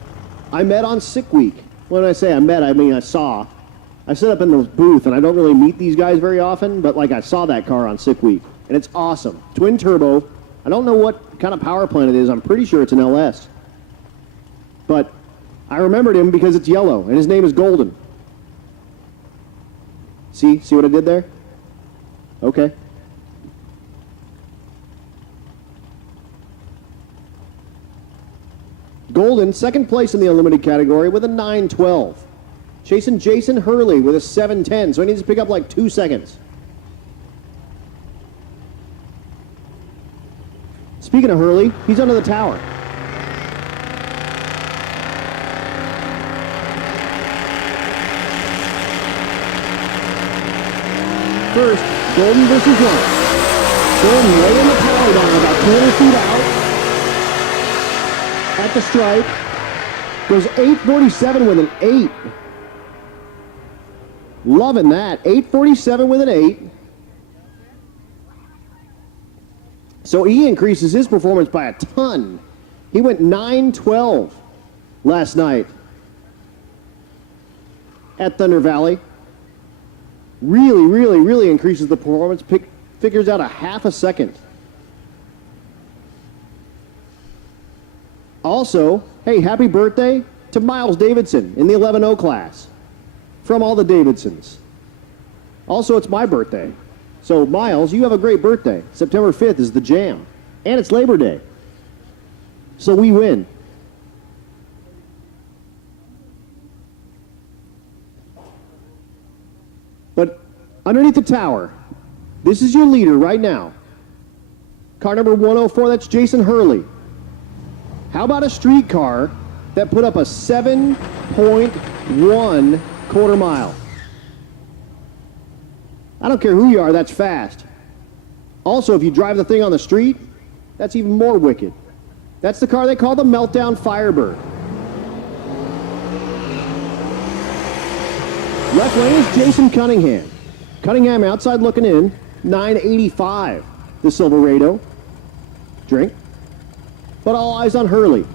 I met on Sick Week. When I say I met, I mean I saw. I sit up in the booth, and I don't really meet these guys very often, but like I saw that car on Sick Week, and it's awesome. Twin turbo. I don't know what kind of power plant it is. I'm pretty sure it's an LS. But I remembered him because it's yellow, and his name is Golden. See what I did there? Okay. Golden, second place in the unlimited category with a 912. Chasing Jason Hurley with a 710, so he needs to pick up like 2 seconds. Speaking of Hurley, he's under the tower. First, Golden versus Lum. Golden laying the power down about 200 feet out. At the stripe. Goes 847 with an 8. Loving that. 847 with an 8. So he increases his performance by a ton. He went 912 last night at Thunder Valley. Really increases the performance. Figures out a half a second. Also, hey, happy birthday to Miles Davidson in the 11-0 class. From all the Davidsons. Also, it's my birthday. So, Miles, you have a great birthday. September 5th is the jam. And it's Labor Day. So we win. But underneath the tower, this is your leader right now. Car number 104, that's Jason Hurley. How about a street car that put up a 7.1 quarter mile? I don't care who you are, that's fast. Also, if you drive the thing on the street, that's even more wicked. That's the car they call the Meltdown Firebird. Left lane is Jason Cunningham. Cunningham outside looking in, 985, the Silverado. Drink. But all eyes on Hurley.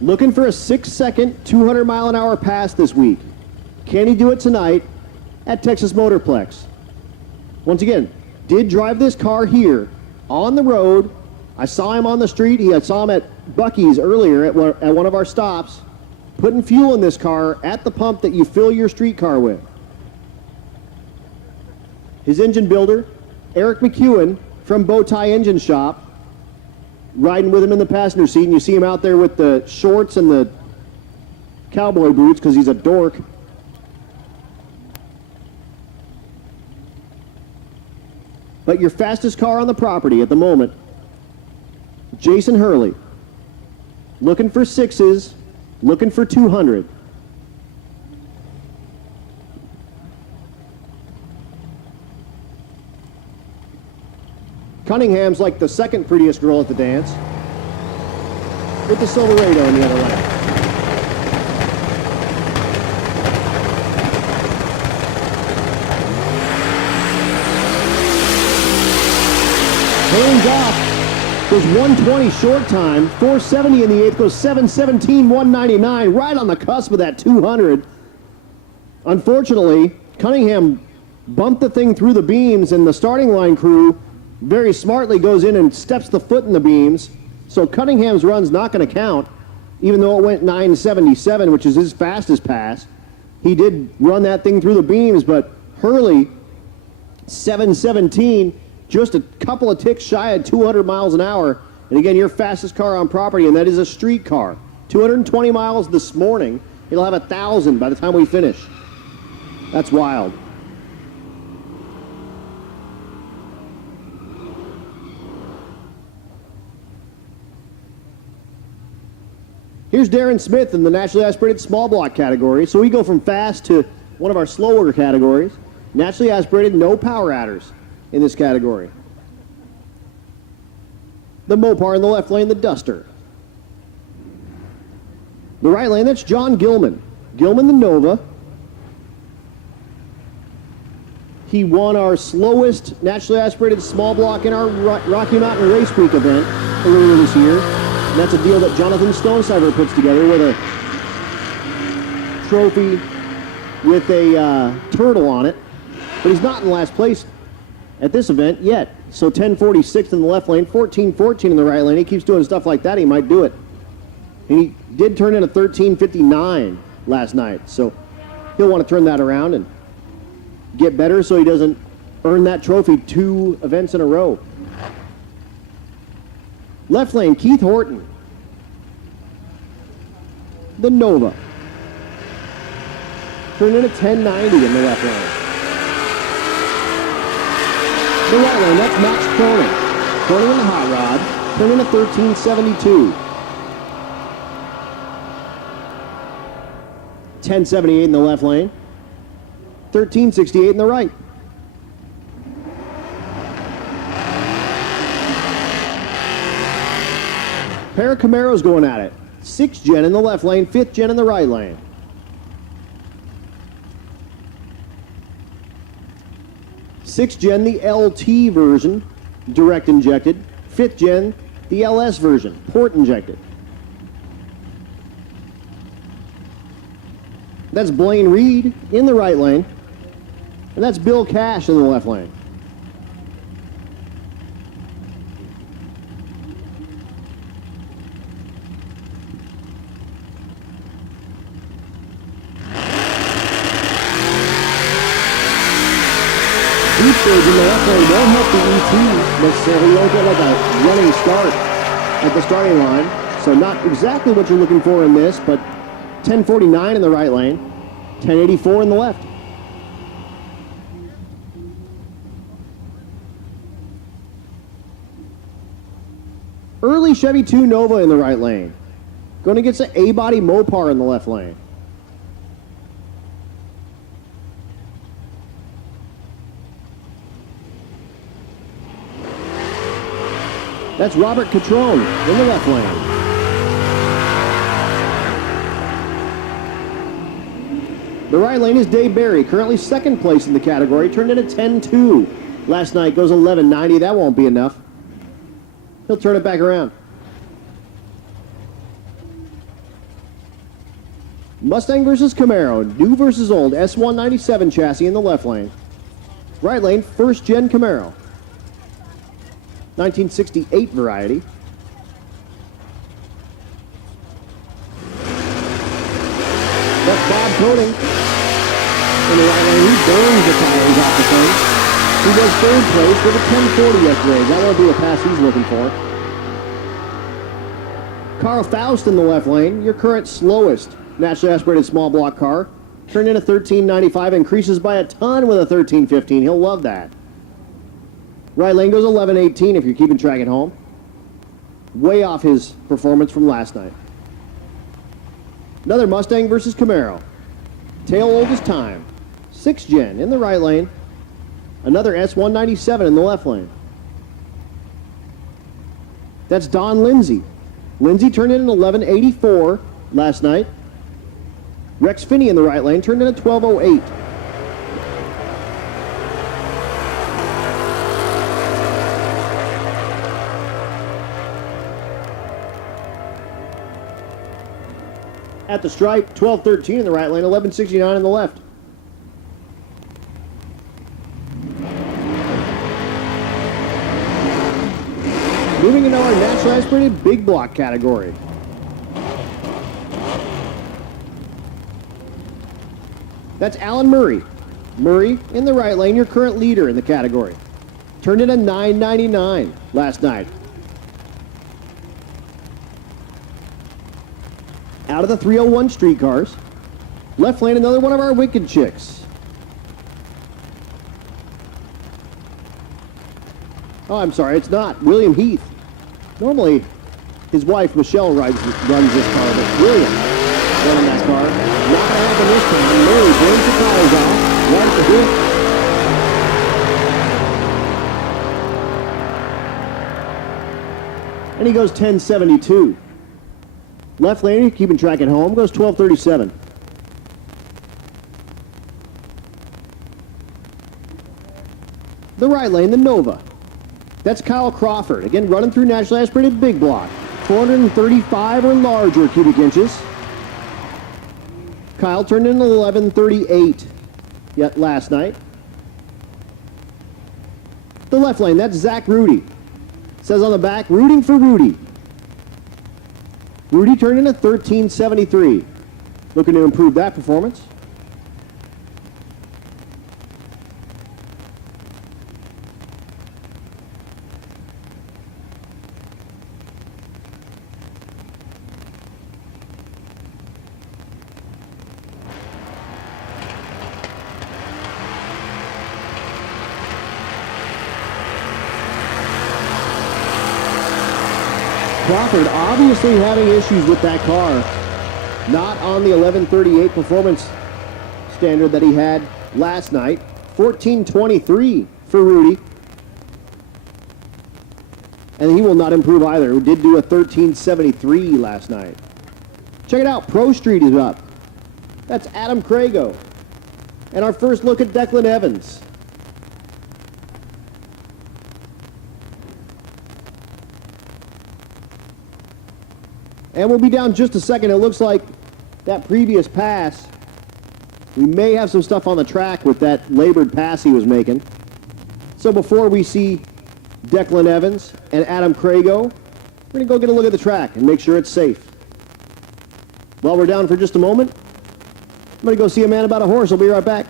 Looking for a 6-second, 200-mile-an-hour pass this week. Can he do it tonight at Texas Motorplex? Once again, did drive this car here on the road. I saw him on the street. I saw him at Buc-ee's earlier at one of our stops, putting fuel in this car at the pump that you fill your street car with. His engine builder, Eric McEwen from Bowtie Engine Shop, riding with him in the passenger seat, and you see him out there with the shorts and the cowboy boots because he's a dork. But your fastest car on the property at the moment, Jason Hurley, looking for 6s, looking for 200. Cunningham's like the second prettiest girl at the dance, with the Silverado in the other lane. Hands off, goes 120 short time, 470 in the 8th, goes 717, 199, right on the cusp of that 200. Unfortunately, Cunningham bumped the thing through the beams, and the starting line crew very smartly goes in and steps the foot in the beams. So Cunningham's run's not going to count, even though it went 977, which is his fastest pass. He did run that thing through the beams, but Hurley, 717, just a couple of ticks shy of 200 miles an hour. And again, your fastest car on property, and that is a street car. 220 miles this morning. He'll have 1,000 by the time we finish. That's wild. Here's Darren Smith in the naturally aspirated small block category. So we go from fast to one of our slower categories. Naturally aspirated, no power adders in this category. The Mopar in the left lane, the Duster. The right lane, that's John Gilman. Gilman the Nova. He won our slowest naturally aspirated small block in our Rocky Mountain Race Week event earlier this year. And that's a deal that Jonathan Stonesiver puts together with a trophy with a turtle on it. But he's not in last place at this event yet. So 1046 in the left lane, 1414 in the right lane. He keeps doing stuff like that, he might do it. And he did turn in a 1359 last night. So he'll want to turn that around and get better so he doesn't earn that trophy 2 events in a row. Left lane, Keith Horton. The Nova. Turned in a 1090 in the left lane. The right lane, that's Max Cronin. Cronin in the hot rod. Turned in a 1372. 1078 in the left lane. 1368 in the right. Pair of Camaros going at it. 6th gen in the left lane, 5th gen in the right lane. Sixth gen, the LT version, direct injected. 5th gen, the LS version, port injected. That's Blaine Reed in the right lane. And that's Bill Cash in the left lane. Deep stage in the left lane won't help the ET necessarily. You won't get like a running start at the starting line. So not exactly what you're looking for in this, but 1049 in the right lane, 1084 in the left. Early Chevy 2 Nova in the right lane. Going against an A-body Mopar in the left lane. That's Robert Catrone in the left lane. The right lane is Dave Barry, currently 2nd place in the category, turned in a 10-2. Last night goes 1190, that won't be enough. He'll turn it back around. Mustang versus Camaro, new versus old, S197 chassis in the left lane. Right lane, first gen Camaro. 1968 variety. That's Bob Coating in the right lane. He burns the tires off the thing. He was third place with a 1040 yesterday. That won't be a pass he's looking for. Carl Faust in the left lane, your current slowest naturally aspirated small block car. Turned in a 1395, increases by a ton with a 1315. He'll love that. Right lane goes 1118 if you're keeping track at home. Way off his performance from last night. Another Mustang versus Camaro. Tail oldest time. 6th gen in the right lane. Another S197 in the left lane. That's Don Lindsay. Lindsay turned in an 1184 last night. Rex Finney in the right lane turned in a 1208. At the stripe, 1213 in the right lane, 1169 in the left. Moving into our naturally aspirated big block category. That's Alan Murray. Murray in the right lane, your current leader in the category. Turned in a 999 last night. Out of the 301 streetcars. Left lane, another one of our wicked chicks. Oh, I'm sorry, it's not. William Heath. Normally, his wife, Michelle, runs this car, but William running that car. Not going to happen this time. Murray burns the tires off. Right at the hook. And he goes 1072. Left lane, keeping track at home, goes 1237. The right lane, the Nova. That's Kyle Crawford, again running through naturally aspirated big block. 435 or larger cubic inches. Kyle turned in 1138 yet last night. The left lane, that's Zach Rudy. Says on the back, rooting for Rudy. Rudy turned in a 1373. Looking to improve that performance. Crawford obviously having issues with that car. Not on the 1138 performance standard that he had last night. 1423 for Rudy. And he will not improve either. He did do a 1373 last night. Check it out. Pro Street is up. That's Adam Crago. And our first look at Declan Evans. And we'll be down just a second. It looks like that previous pass, we may have some stuff on the track with that labored pass he was making. So before we see Declan Evans and Adam Crago, we're going to go get a look at the track and make sure it's safe. While we're down for just a moment, I'm going to go see a man about a horse. I'll be right back.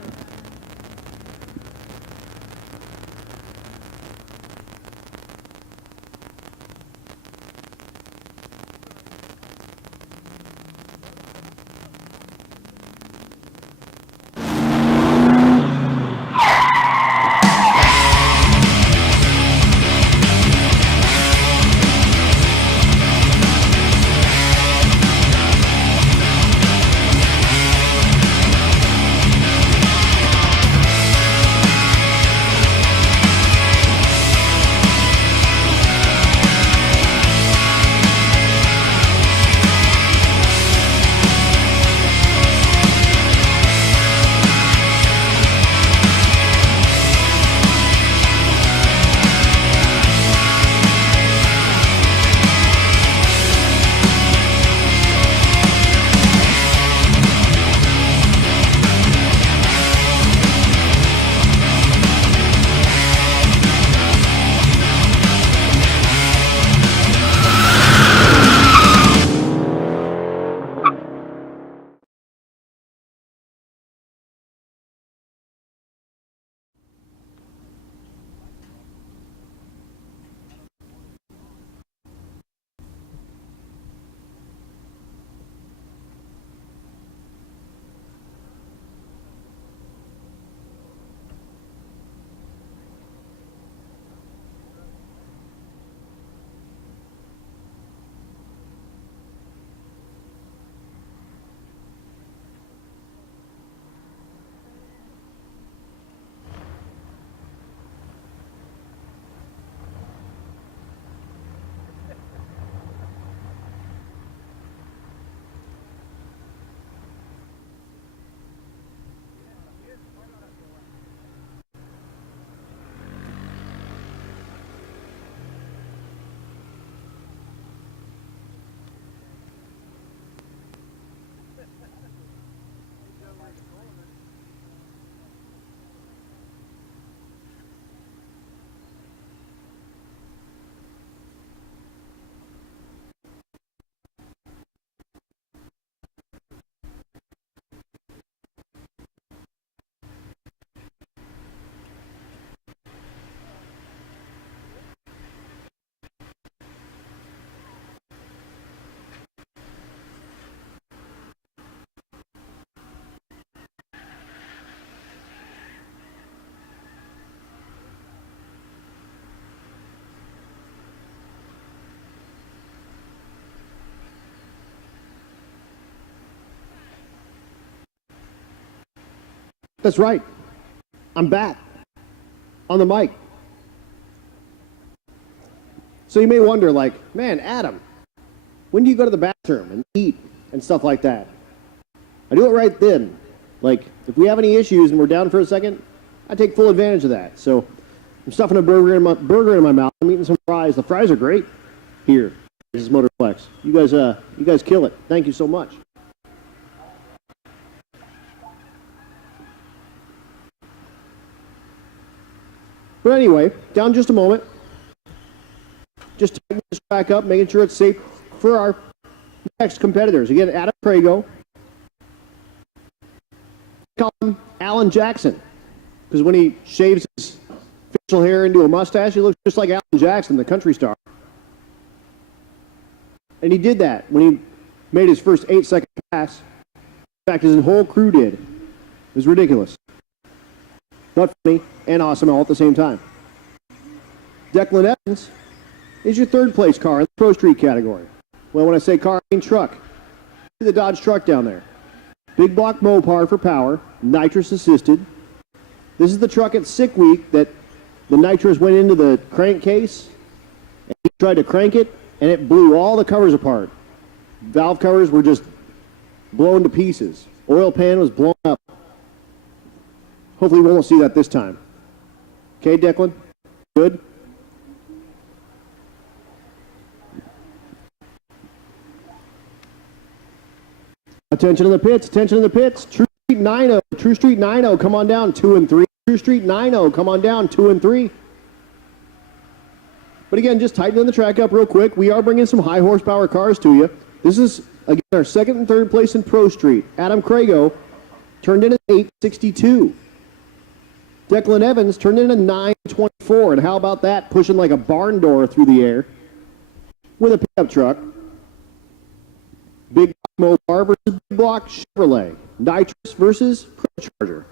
That's right. I'm back on the mic. So you may wonder, like, man, Adam, when do you go to the bathroom and eat and stuff like that? I do it right then. Like, if we have any issues and we're down for a second, I take full advantage of that. So I'm stuffing a burger in my mouth. I'm eating some fries. The fries are great here. Texas Motorplex. You guys kill it. Thank you so much. But anyway, down just a moment. Just tightening this track up, making sure it's safe for our next competitors. Again, Adam Crago. Call him Alan Jackson, because when he shaves his facial hair into a mustache, he looks just like Alan Jackson, the country star. And he did that when he made his first 8-second pass. In fact, his whole crew did. It was ridiculous. Not funny and awesome all at the same time. Declan Evans is your third place car in the Pro Street category. Well, when I say car, I mean truck. The Dodge truck down there. Big block Mopar for power, nitrous assisted. This is the truck at Sick Week that the nitrous went into the crankcase, and he tried to crank it, and it blew all the covers apart. Valve covers were just blown to pieces. Oil pan was blown up. Hopefully we won't see that this time. Okay, Declan? Good? Attention in the pits, attention in the pits. True Street 9-0, True Street 9-0, come on down, 2 and 3. True Street 9-0, come on down, 2 and 3. But again, just tightening the track up real quick. We are bringing some high horsepower cars to you. This is, again, our second and third place in Pro Street. Adam Crago turned in an 862. Declan Evans turned in a 924. And how about that, pushing like a barn door through the air with a pickup truck. Big block Mopar versus big block Chevrolet. Nitrous versus ProCharger.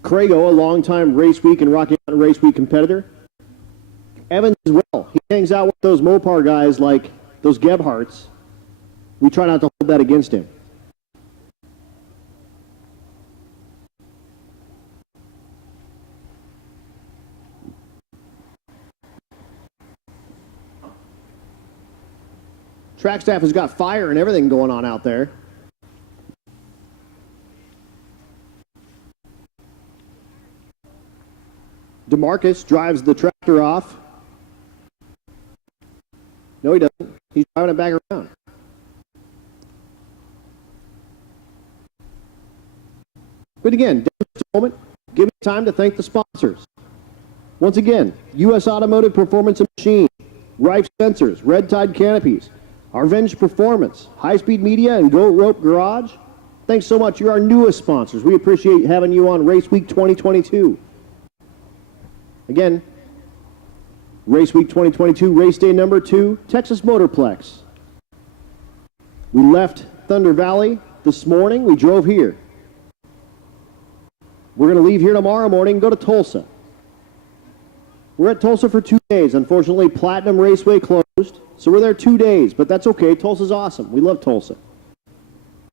Crago, a longtime Race Week and Rocky Mountain Race Week competitor. Evans as well. He hangs out with those Mopar guys like those Gebhardts. We try not to hold that against him. Track staff has got fire and everything going on out there. DeMarcus drives the tractor off. No, he doesn't. He's driving it back around. But again, just a moment, give me time to thank the sponsors. Once again, U.S. Automotive Performance and Machine, Rife Sensors, Red Tide Canopies, Arvenge Performance, High Speed Media, and Goat Rope Garage. Thanks so much. You're our newest sponsors. We appreciate having you on Race Week 2022. Again, Race Week 2022, race day number 2, Texas Motorplex. We left Thunder Valley this morning. We drove here. We're going to leave here tomorrow morning and go to Tulsa. We're at Tulsa for 2 days. Unfortunately, Platinum Raceway closed, so we're there 2 days, but that's okay. Tulsa's awesome. We love Tulsa.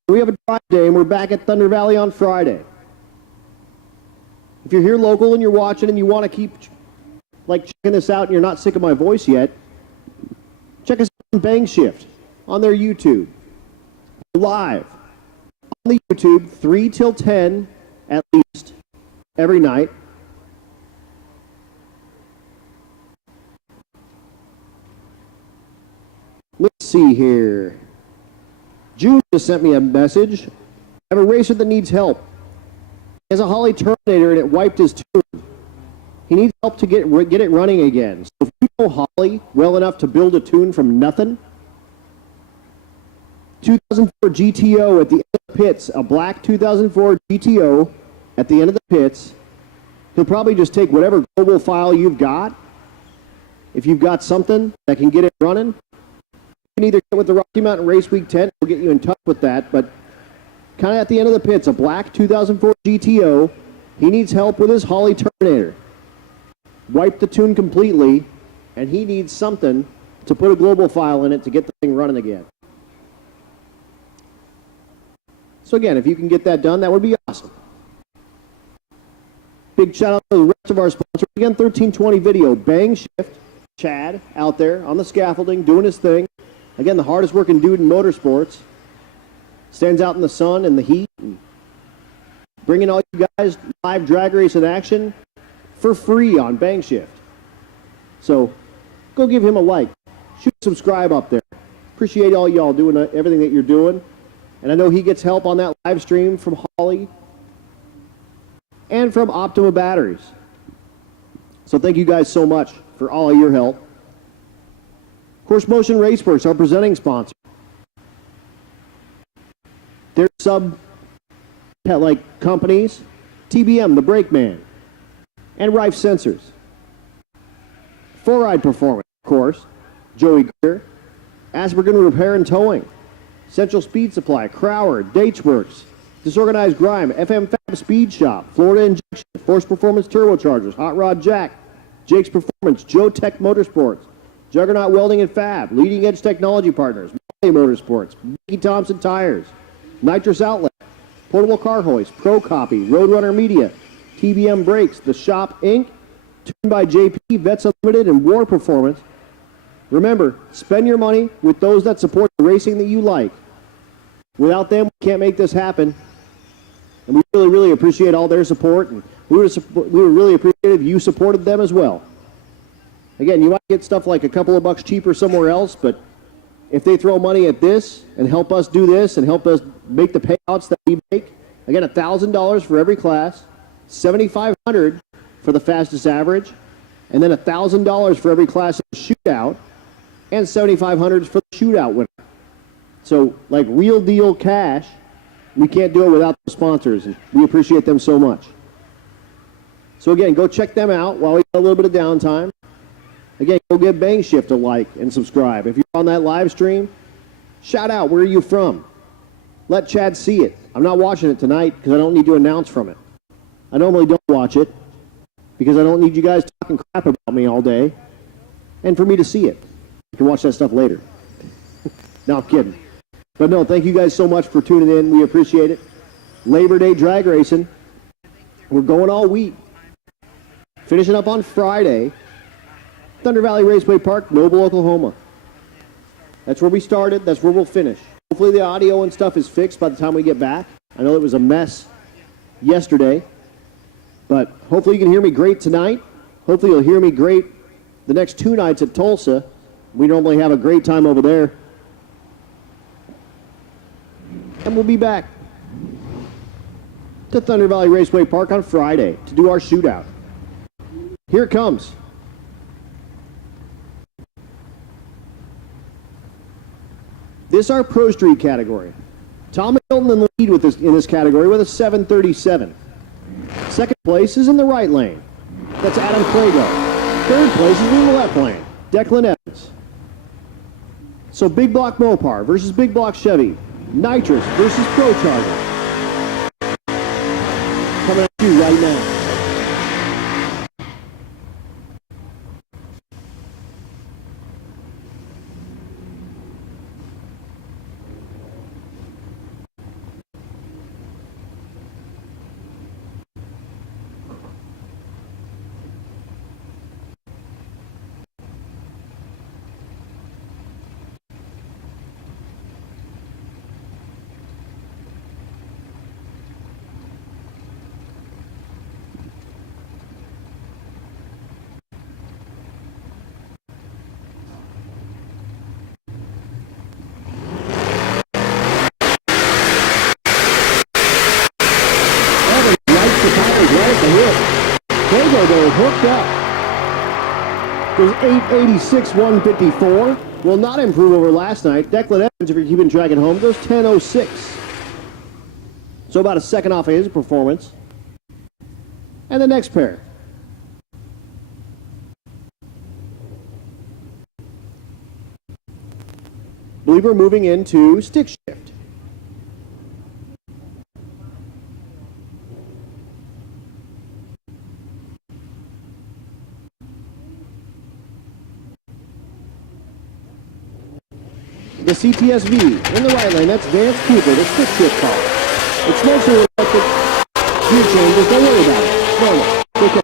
We have a drive day, and we're back at Thunder Valley on Friday. If you're here local and you're watching and you want to keep checking this out and you're not sick of my voice yet, check us out on Bang Shift on their YouTube. We're live on the YouTube 3 till 10 at least every night. Let's see here. June just sent me a message. I have a racer that needs help. He has a Holly Terminator and it wiped his tune. He needs help to get it running again. So if you know Holly well enough to build a tune from nothing, 2004 GTO at the end of the pits, a black 2004 GTO at the end of the pits. He'll probably just take whatever global file you've got. If you've got something that can get it running, you can either get with the Rocky Mountain Race Week tent, we'll get you in touch with that, but kind of at the end of the pits, a black 2004 GTO. He needs help with his Holly Terminator. Wiped the tune completely, and he needs something to put a global file in it to get the thing running again. So again, if you can get that done, that would be awesome. Big shout out to the rest of our sponsors. Again, 1320 Video, Bang Shift, Chad out there on the scaffolding doing his thing. Again, the hardest working dude in motorsports. Stands out in the sun and the heat. And bringing all you guys live drag race in action for free on Bang Shift. So go give him a like. Shoot subscribe up there. Appreciate all y'all doing everything that you're doing. And I know he gets help on that live stream from Holly and from Optima Batteries. So thank you guys so much for all of your help. Course Motion Raceworks, our presenting sponsor. Their sub-like companies, TBM, the Brake Man, and Rife Sensors. 4Ride Performance, of course, Joey Greer, Aspergen Repair and Towing, Central Speed Supply, Crower, Datesworks, Disorganized Grime, FM Fab Speed Shop, Florida Injection, Force Performance Turbochargers, Hot Rod Jack, Jake's Performance, Joe Tech Motorsports, Juggernaut Welding and Fab, Leading Edge Technology Partners, Molly Motorsports, Mickey Thompson Tires, Nitrous Outlet, Portable Car Hoist, Pro Copy, Roadrunner Media, TBM Brakes, The Shop Inc., Tuned by JP, Vets Unlimited, and War Performance. Remember, spend your money with those that support the racing that you like. Without them, we can't make this happen. And we really, really appreciate all their support, and we would really appreciate if you supported them as well. Again, you might get stuff like a couple of bucks cheaper somewhere else, but if they throw money at this and help us do this and help us make the payouts that we make, again, $1,000 for every class, $7,500 for the fastest average, and then $1,000 for every class in the shootout, and $7,500 for the shootout winner. So, like real deal cash, we can't do it without the sponsors, and we appreciate them so much. So again, go check them out while we got a little bit of downtime. Again, go give Bang Shift a like and subscribe. If you're on that live stream, shout out, where are you from? Let Chad see it. I'm not watching it tonight because I don't need to announce from it. I normally don't watch it because I don't need you guys talking crap about me all day and for me to see it. You can watch that stuff later. No, I'm kidding. But no, thank you guys so much for tuning in. We appreciate it. Labor Day drag racing. We're going all week. Finishing up on Friday. Thunder Valley Raceway Park, Noble, Oklahoma. That's where we started. That's where we'll finish. Hopefully the audio and stuff is fixed by the time we get back. I know it was a mess yesterday. But hopefully you can hear me great tonight. Hopefully you'll hear me great the next 2 nights at Tulsa. We normally have a great time over there. And we'll be back to Thunder Valley Raceway Park on Friday to do our shootout. Here it comes. This is our Pro Street category. Tom Hilton in the lead with in this category with a 737. Second place is in the right lane. That's Adam Crago. Third place is in the left lane. Declan Evans. So Big Block Mopar versus Big Block Chevy. Nitrous versus Pro Charger. Coming at you right now. Hooked up. Goes 886, 154. Will not improve over last night. Declan Evans, if you're keeping track at home, goes 1006. So about a second off of his performance. And the next pair. I believe we're moving into stick shift. The CTSV in the right lane, that's Vance Cooper, the stick shift car. It's mostly electric gear changes. Don't worry about it. It's normal. Okay.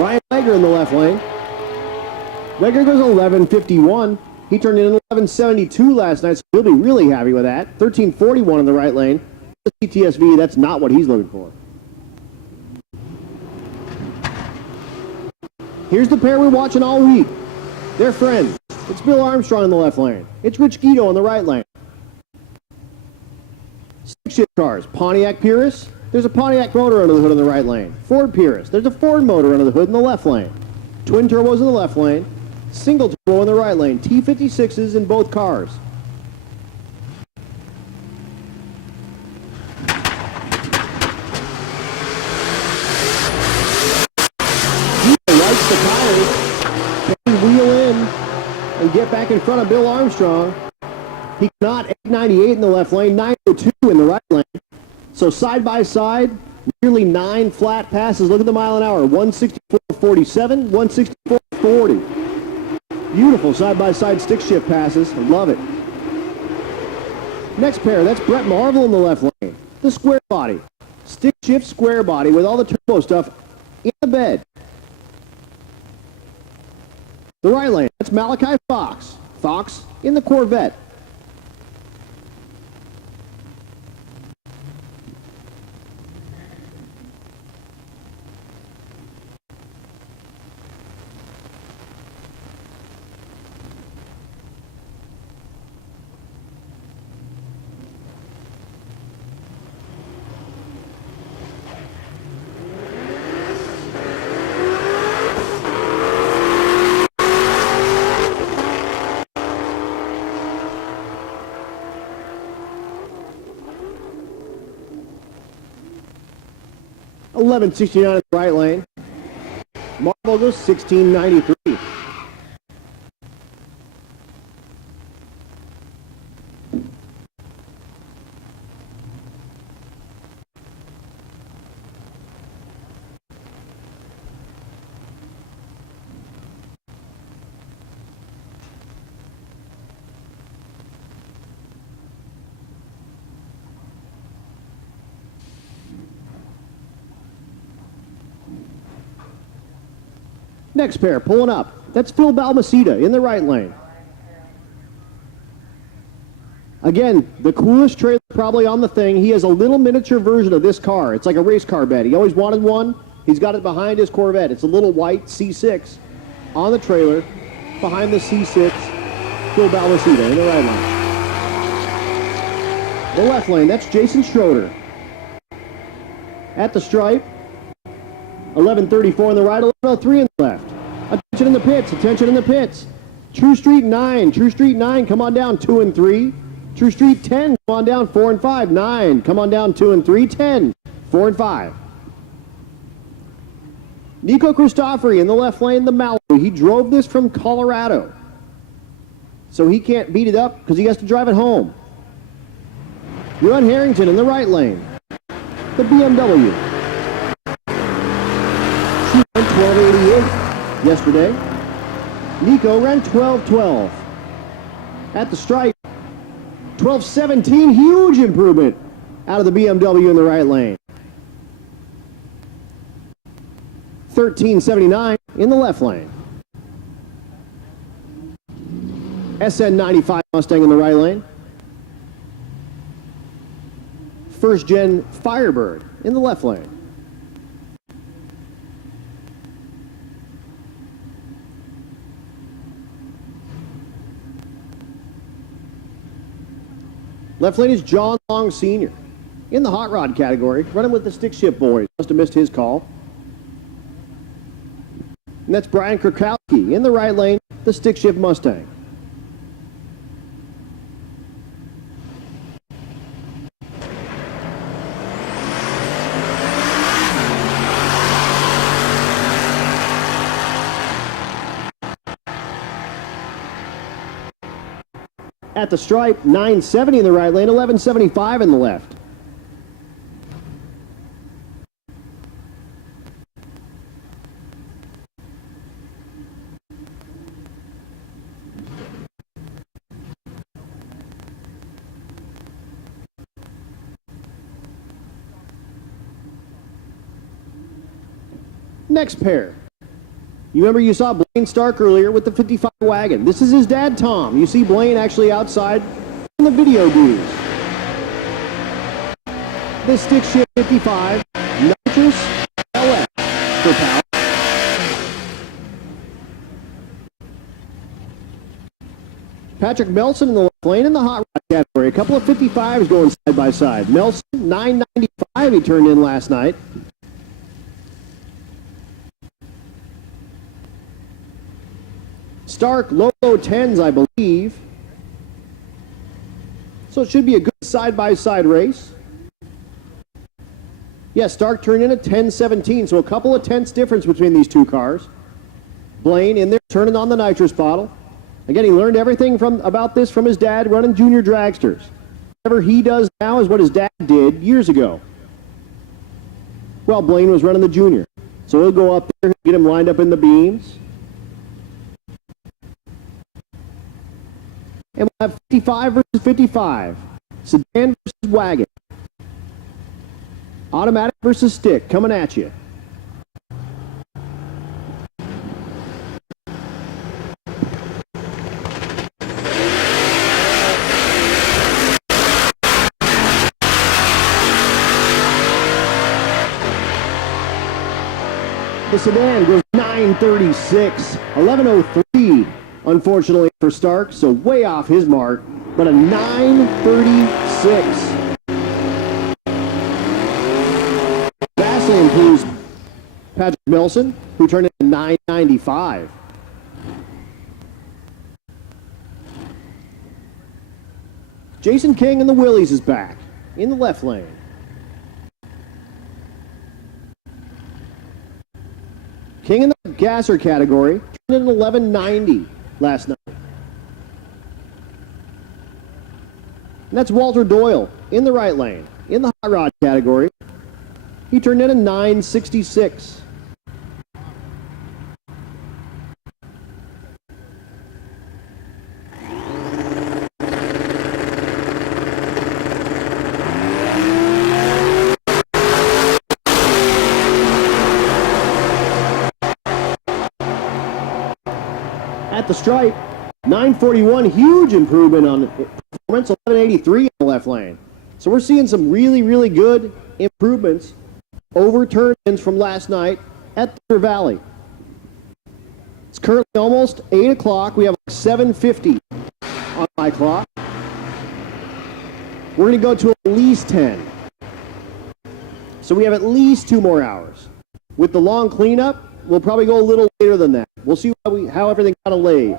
Ryan Legger in the left lane. Legger goes 11:51. He turned in 11:72 last night, so he'll be really happy with that. 13:41 in the right lane. CTSV, that's not what he's looking for. Here's the pair we're watching all week. They're friends. It's Bill Armstrong in the left lane. It's Rich Guido in the right lane. Stick shift cars. Pontiac Purus. There's a Pontiac motor under the hood in the right lane. Ford Purus. There's a Ford motor under the hood in the left lane. Twin turbos in the left lane. Single turbo in the right lane. T56s in both cars. Guido likes the tires. Can wheel in and get back in front of Bill Armstrong. He cannot. 898 in the left lane, 902 in the right lane. So side by side, nearly 9 flat passes. Look at the mile an hour. 164.47, 164.40. Beautiful side by side stick shift passes. I love it. Next pair, that's Brett Marvel in the left lane. The square body. Stick shift square body with all the turbo stuff in the bed. The right lane, that's Malachi Fox. Fox in the Corvette. $11.69 in the right lane. Marvel goes 16.93. Next pair, pulling up. That's Phil Balmaceda in the right lane. Again, the coolest trailer probably on the thing. He has a little miniature version of this car. It's like a race car bed. He always wanted one. He's got it behind his Corvette. It's a little white C6 on the trailer behind the C6. Phil Balmaceda in the right lane. The left lane, that's Jason Schroeder. At the stripe, 11:34 in the right, 11:03 in the left. Attention in the pits, attention in the pits. True Street 9, True Street 9, come on down 2 and 3. True Street 10, come on down 4 and 5. 9, come on down 2 and 3. 10, 4 and 5. Nico Christofori in the left lane, the Malibu. He drove this from Colorado. So he can't beat it up because he has to drive it home. Ron Harrington in the right lane, the BMW. 1288 yesterday. Nico ran 12:12. At the stripe, 12:17, huge improvement out of the BMW in the right lane. 13:79 in the left lane. SN95 Mustang in the right lane. First gen Firebird in the left lane. Left lane is John Long Sr. in the hot rod category, running with the stick shift boys. Must have missed his call. And that's Brian Krakowski in the right lane, the stick shift Mustang. At the stripe, 970 in the right lane, 1175 in the left. Next pair. You remember you saw Blaine Stark earlier with the 55 wagon. This is his dad, Tom. You see Blaine actually outside in the video booth. This stick shift 55, nitrous LS for power. Patrick Melson in the left lane in the hot rod category. A couple of 55s going side by side. Melson, 995 he turned in last night. Stark, low 10s, I believe. So it should be a good side-by-side race. Yeah, Stark turned in a 10-17, so a couple of tenths difference between these two cars. Blaine in there turning on the nitrous bottle. Again, he learned everything about this from his dad running junior dragsters. Whatever he does now is what his dad did years ago. Well, Blaine was running the junior. So he'll go up there, get him lined up in the beams. And we'll have 55 versus 55. Sedan versus wagon. Automatic versus stick coming at you. The sedan goes 936, 1103, unfortunately for Stark, so way off his mark, but a 936. Vastly improves Patrick Melson, who turned in a 995. Jason King in the Willies is back, in the left lane. King in the gasser category, turned in 1190 last night. And that's Walter Doyle in the right lane, in the hot rod category. He turned in a 966. At the stripe, 941, huge improvement on performance, 1183 in the left lane. So we're seeing some really, really good improvements over turn-ins from last night at Thunder Valley. It's currently almost 8 o'clock. We have 7:50 on my clock. We're going to go to at least 10. So we have at least 2 more hours. With the long cleanup, we'll probably go a little later than that. We'll see how everything kind of lays.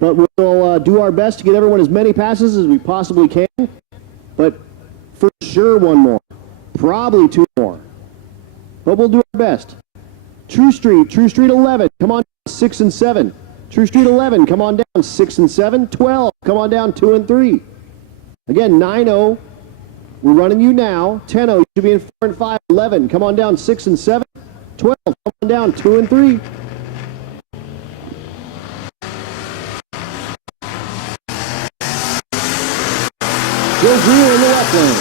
But we'll do our best to get everyone as many passes as we possibly can. But for sure 1 more. Probably 2 more. But we'll do our best. True Street 11, come on down 6 and 7. True Street 11, come on down 6 and 7. 12, come on down 2 and 3. Again, 9-0. We're running you now. 10-0, you should be in 4 and 5. 11, come on down 6 and 7. 12, come on down 2 and 3. Joe Greer in the left lane.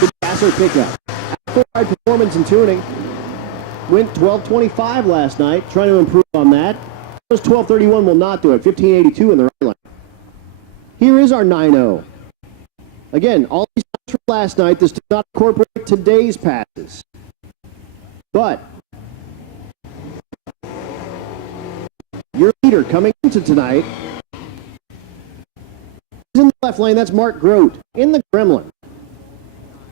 Good passer pickup. Full-ride performance and tuning. Went 1225 last night, trying to improve on that. Those 1231 will not do it. 1582 in the right lane. Here is our 9-0. Again, all these passes from last night, this does not incorporate today's passes. But your leader coming into tonight is in the left lane. That's Mark Grote in the Gremlin.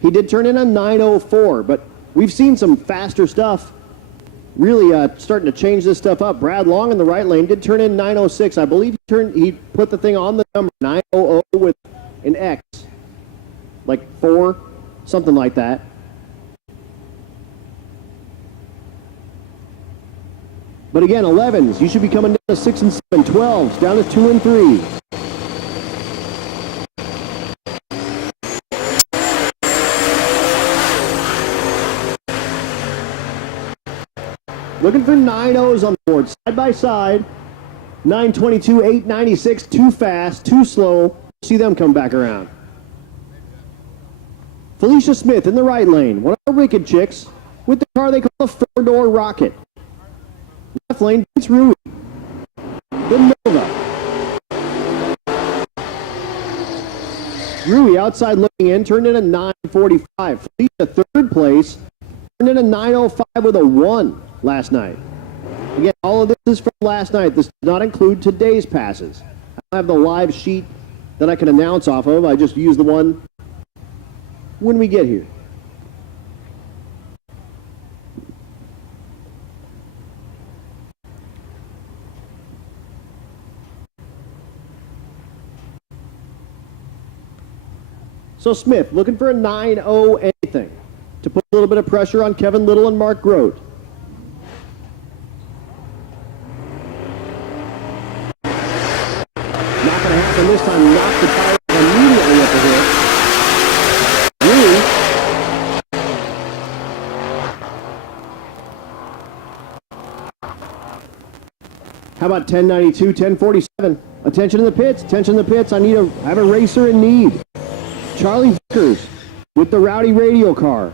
He did turn in a 904, but we've seen some faster stuff really starting to change this stuff up. Brad Long in the right lane did turn in 906. I believe he put the thing on the number 900 with an X, like 4, something like that. But again, 11s, you should be coming down to 6 and 7. 12s, down to 2 and 3. Looking for 9-0s on the board, side by side. 922, 896, too fast, too slow. See them come back around. Felicia Smith in the right lane, one of our wicked chicks. with the car they call a four-door rocket. Left lane, it's Rowdy. The Nova. Rowdy outside looking in, turned in a 9:45. Felicia, third place, turned in a 9:05 with a 1 last night. Again, all of this is from last night. This does not include today's passes. I don't have the live sheet that I can announce off of. I just use the one when we get here. So Smith, looking for a 9-0 anything to put a little bit of pressure on Kevin Little and Mark Grote. Not going to happen this time. Knock the tire immediately at the hit. How about 1092, 1047? Attention to the pits, attention to the pits. I have a racer in need. Charlie Vickers with the Rowdy radial car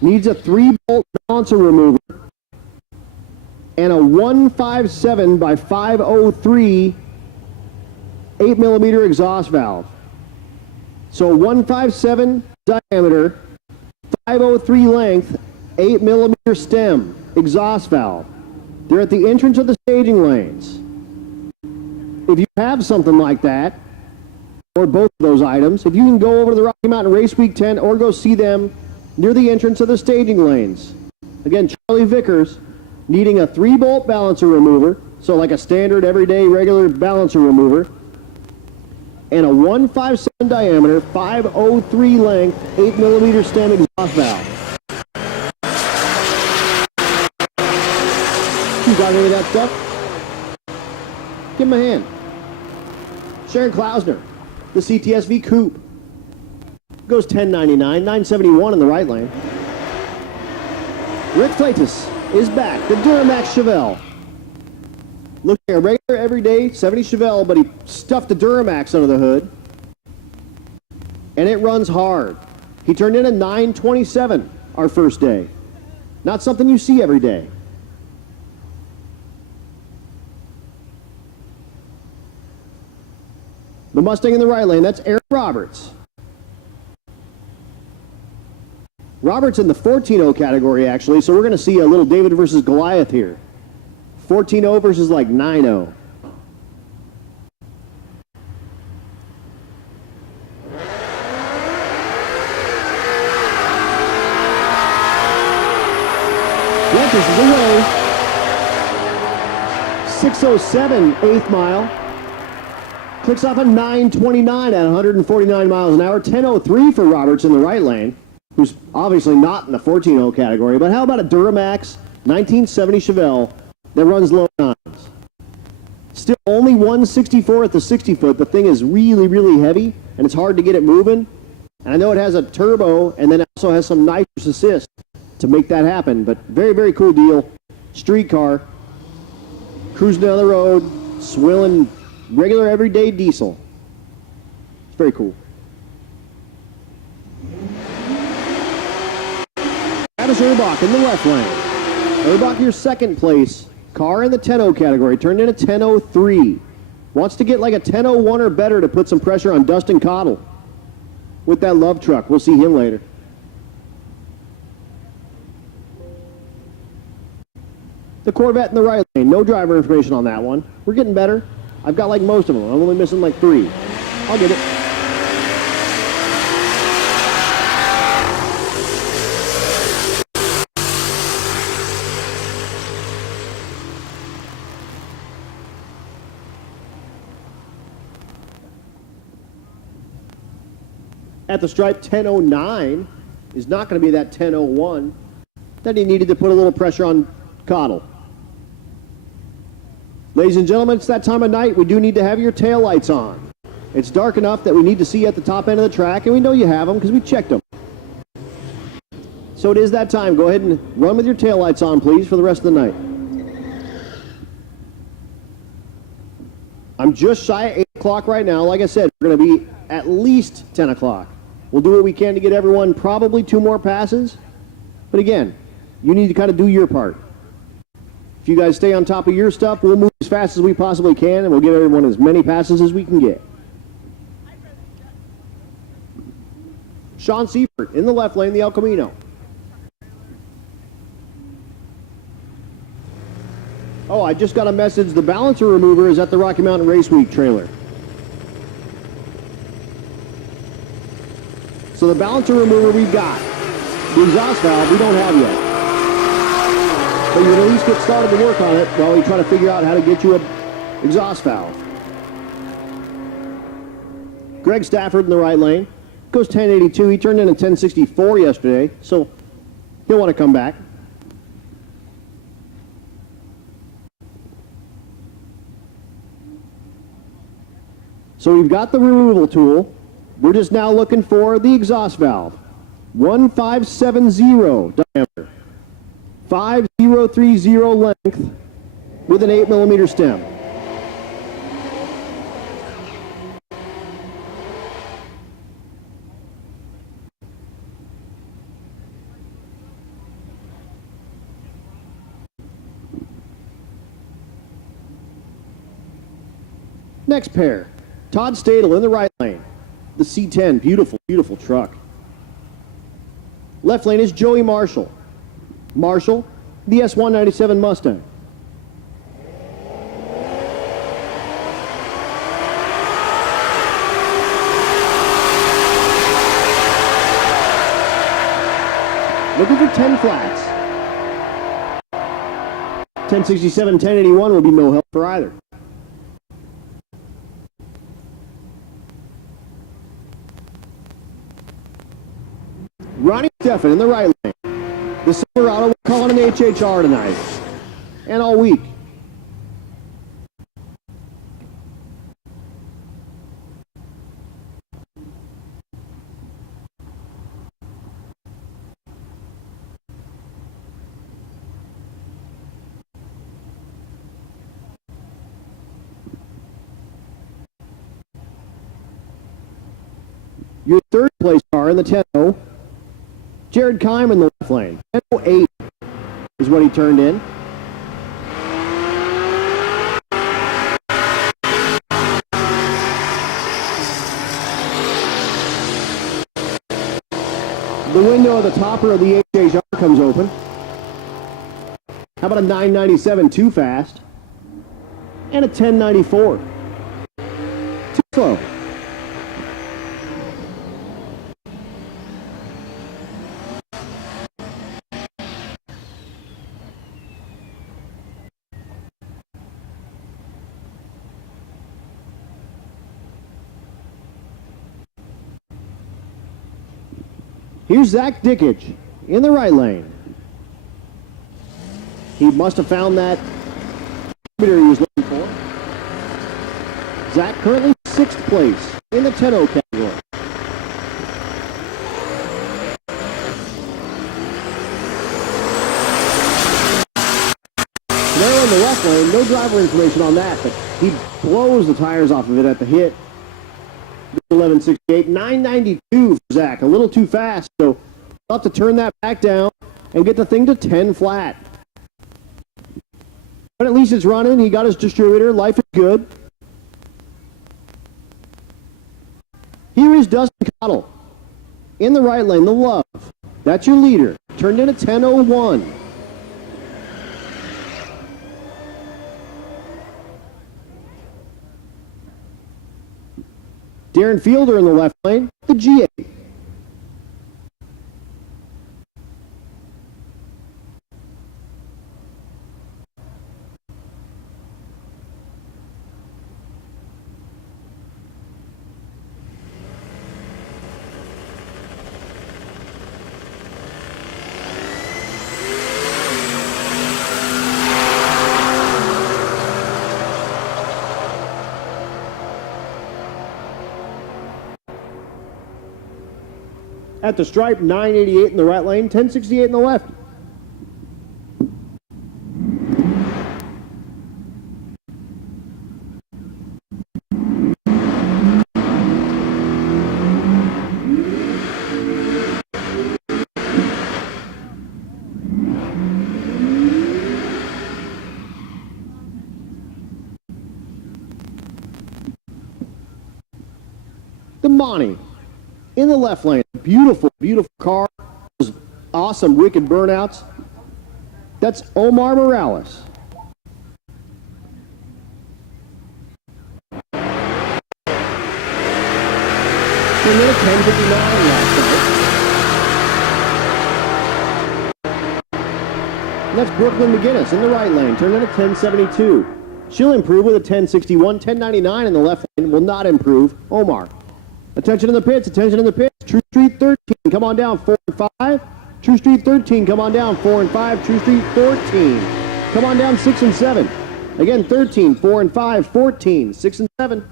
needs a 3-bolt balancer remover and a 157 by 503 8mm exhaust valve. So 157 diameter, 503 length, 8mm stem exhaust valve. They're at the entrance of the staging lanes. If you have something like that, or both of those items, if you can go over to the Rocky Mountain Race Week 10 or go see them near the entrance of the staging lanes. Again, Charlie Vickers needing a 3-bolt balancer remover, so like a standard, everyday, regular balancer remover, and a 157 diameter, 503 length, 8mm stem exhaust valve. You got any of that stuff? Give him a hand. Sharon Klausner, the CTSV Coupe. Goes 1099, 971 in the right lane. Rick Fleitas is back, the Duramax Chevelle. Looking at a regular, everyday 70 Chevelle, but he stuffed the Duramax under the hood. And it runs hard. He turned in a 927 our first day. Not something you see every day. The Mustang in the right lane, that's Aaron Roberts. Roberts in the 14-0 category, actually, so we're going to see a little David versus Goliath here. 14-0 versus like 9-0. This is away. 6:07, 8th mile. Clicks off a 9:29 at 149 miles an hour. 10:03 for Roberts in the right lane, who's obviously not in the 14-0 category. But how about a Duramax 1970 Chevelle that runs low nines? Still only 164 at the 60-foot. The thing is really, really heavy, and it's hard to get it moving. And I know it has a turbo, and then it also has some nitrous assist to make that happen. But very, very cool deal. Street car. Cruising down the road, swilling regular everyday diesel. It's very cool. Travis Erbach in the left lane. Erbach, your second place. Car in the 10-0 category. Turned in a 10:03. Wants to get like a 10:01 or better to put some pressure on Dustin Cottle with that love truck. We'll see him later. The Corvette in the right lane. No driver information on that one. We're getting better. I've got like most of them. I'm only missing like 3. I'll get it. At the stripe, 10:09 is not going to be that 10:01 that he needed to put a little pressure on Cottle. Ladies and gentlemen, it's that time of night. We do need to have your taillights on. It's dark enough that we need to see at the top end of the track, and we know you have them because we checked them. So it is that time. Go ahead and run with your taillights on, please, for the rest of the night. I'm just shy of 8 o'clock right now. Like I said, we're going to be at least 10 o'clock. We'll do what we can to get everyone probably 2 more passes. But again, You need to kind of do your part. If you guys stay on top of your stuff, we'll move as fast as we possibly can, and we'll give everyone as many passes as we can get. Sean Seifert in the left lane, the El Camino. Oh, I just got a message. The balancer remover is at the Rocky Mountain Race Week trailer. So the balancer remover we've got. The exhaust valve we don't have yet. But you can at least get started to work on it while we try to figure out how to get you an exhaust valve. Greg Stafford in the right lane. Goes 1082. He turned in a 1064 yesterday, so he'll want to come back. So we've got the removal tool. We're just now looking for the exhaust valve. 1570 diameter. 5030 length with an 8mm stem. Next pair, Todd Stadel in the right lane. The C10, beautiful, beautiful truck. Left lane is Joey Marshall. Marshall, the S197 Mustang. Looking for 10 flats. 1067, 1081 will be no help for either. Ronnie Steffen in the right lane. The Silverado will call an HHR tonight and all week. Your third place car in the 10-0. Jared Kime in the left lane. 10:08 is what he turned in. The window of the topper of the HHR comes open. How about a 997 too fast? And a 1094. Too slow. Here's Zach Dickage in the right lane. He must have found that he was looking for. Zach currently 6th place in the 10-0 category. There in the left lane, no driver information on that, but he blows the tires off of it at the hit. 1168, 992 for Zach, a little too fast, so we'll have to turn that back down and get the thing to 10 flat. But at least it's running. He got his distributor. Life is good. Here is Dustin Cottle in the right lane, the Love. That's your leader. Turned in a 10:01. Darren Fielder in the left lane, the GA. At the stripe, 988 in the right lane, 1068 in the left. The Monty in the left lane. Beautiful, beautiful car. Those awesome, wicked burnouts. That's Omar Morales. And then a 10:59 last night. And that's Brooklyn McGinnis in the right lane. Turned in a 10:72. She'll improve with a 10:61. 10:99 in the left lane will not improve. Omar. Attention in the pits. Attention in the pits. True Street 13. Come on down. 4 and 5. True Street 13. Come on down. 4 and 5. True Street 14. Come on down. 6 and 7. Again, 13. 4 and 5. 14. 6 and 7.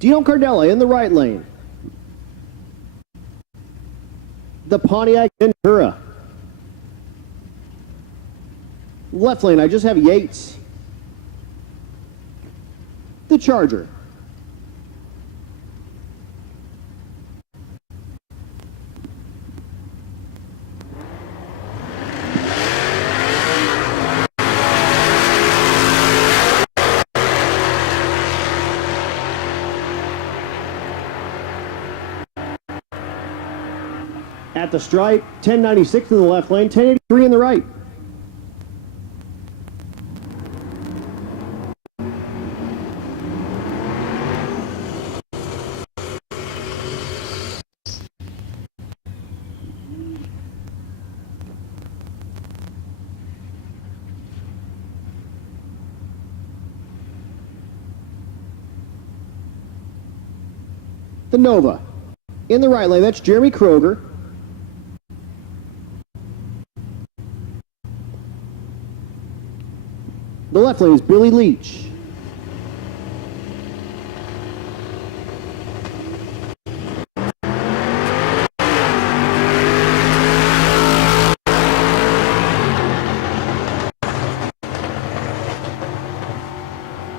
Dino Cardella in the right lane. The Pontiac Ventura. Left lane, I just have Yates. The Charger. At the stripe, 1096 in the left lane, 1083 in the right. The Nova in the right lane, that's Jeremy Kroger. The left lane is Billy Leach.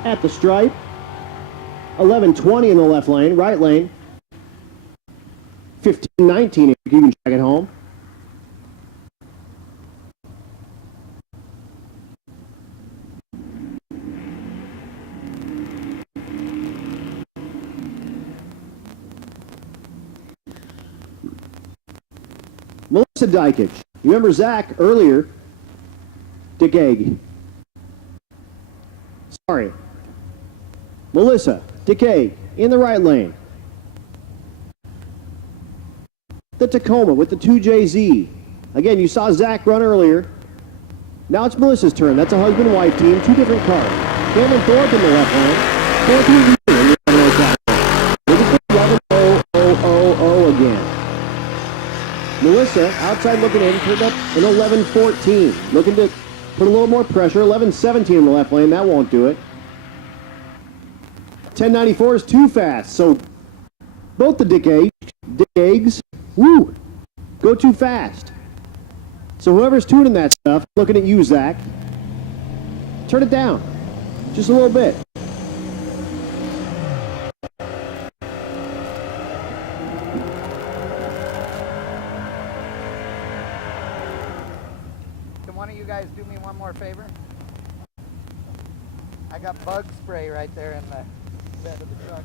At the stripe, 11:20 in the left lane, right lane, 15:19 if you can check it home. Melissa Dykich. You remember Zach earlier? Dick Egg. Sorry. Melissa, Dick Egg, in the right lane. The Tacoma with the 2JZ. Again, you saw Zach run earlier. Now it's Melissa's turn. That's a husband-wife team, two different cars. Cameron Thorpe in the left lane. Thorpe in the right lane. Look at the 11-0-0-0-0 again. Melissa, outside looking in, turned up an 11-14. Looking to put a little more pressure. 11-17 in the left lane. That won't do it. 1094 is too fast. So both the Dick Eggs, woo, go too fast. So whoever's tuning that stuff, looking at you, Zach, turn it down just a little bit. You guys do me one more favor? I got bug spray right there in the bed of the truck.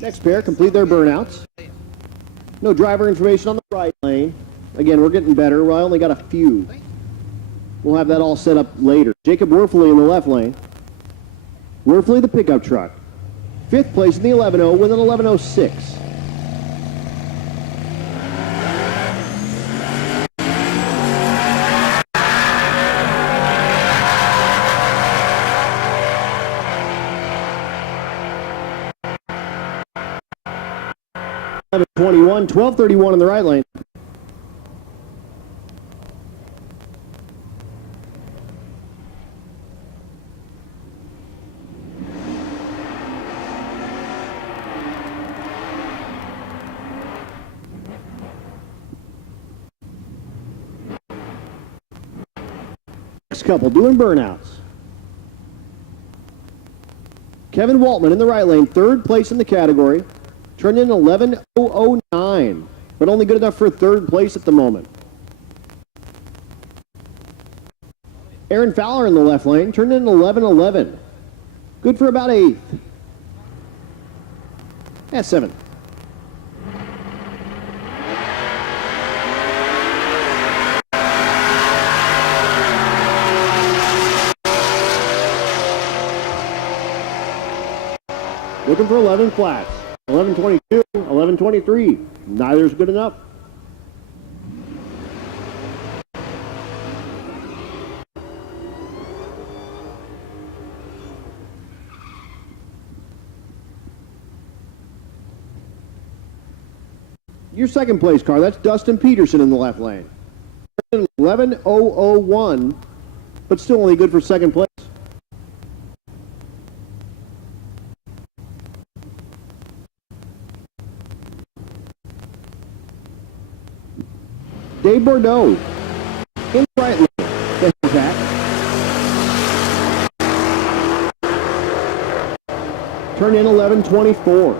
Next pair complete their burnouts. No driver information on the right lane. Again, we're getting better. Well, I only got a few. We'll have that all set up later. Jacob Werfley in the left lane. Werfley, the pickup truck. 5th place in the 11-0 with an 11-06. .21, 12:31 in the right lane. Next couple doing burnouts. Kevin Waltman in the right lane, 3rd place in the category. Turned in 11:009. but only good enough for third place at the moment. Aaron Fowler in the left lane, turned in 11-11. Good for about 8th. At 7th. Looking for 11 flats. 11:22, 11:23. Neither's good enough. Your second place car, that's Dustin Peterson in the left lane. 11:001, but still only good for second place. Dave Bordeaux in the right lane. There's that. Turn in 11:24.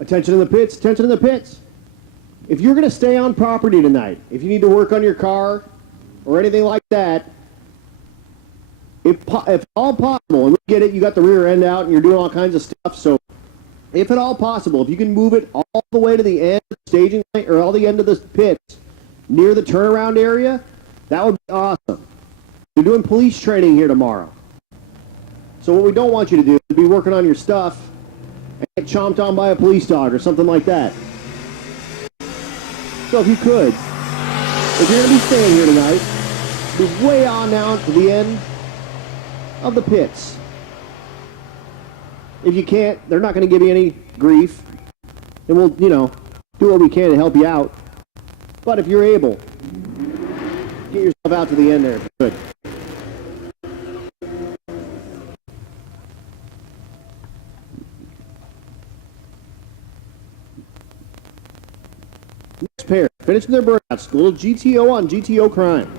Attention in the pits, attention in the pits. If you're going to stay on property tonight, if you need to work on your car or anything like that, if at all possible, and we get it, you got the rear end out and you're doing all kinds of stuff, so if at all possible, if you can move it all the way to the end of the staging lane, or all the end of the pits near the turnaround area, that would be awesome. You're doing police training here tomorrow. So what we don't want you to do is be working on your stuff and get chomped on by a police dog or something like that. So if you could, if you're going to be staying here tonight, move way on down to the end of the pits. If you can't, they're not going to give you any grief. And we'll, do what we can to help you out. But if you're able, get yourself out to the end there if you could. Next pair, finishing their burnouts. A little GTO on GTO crime.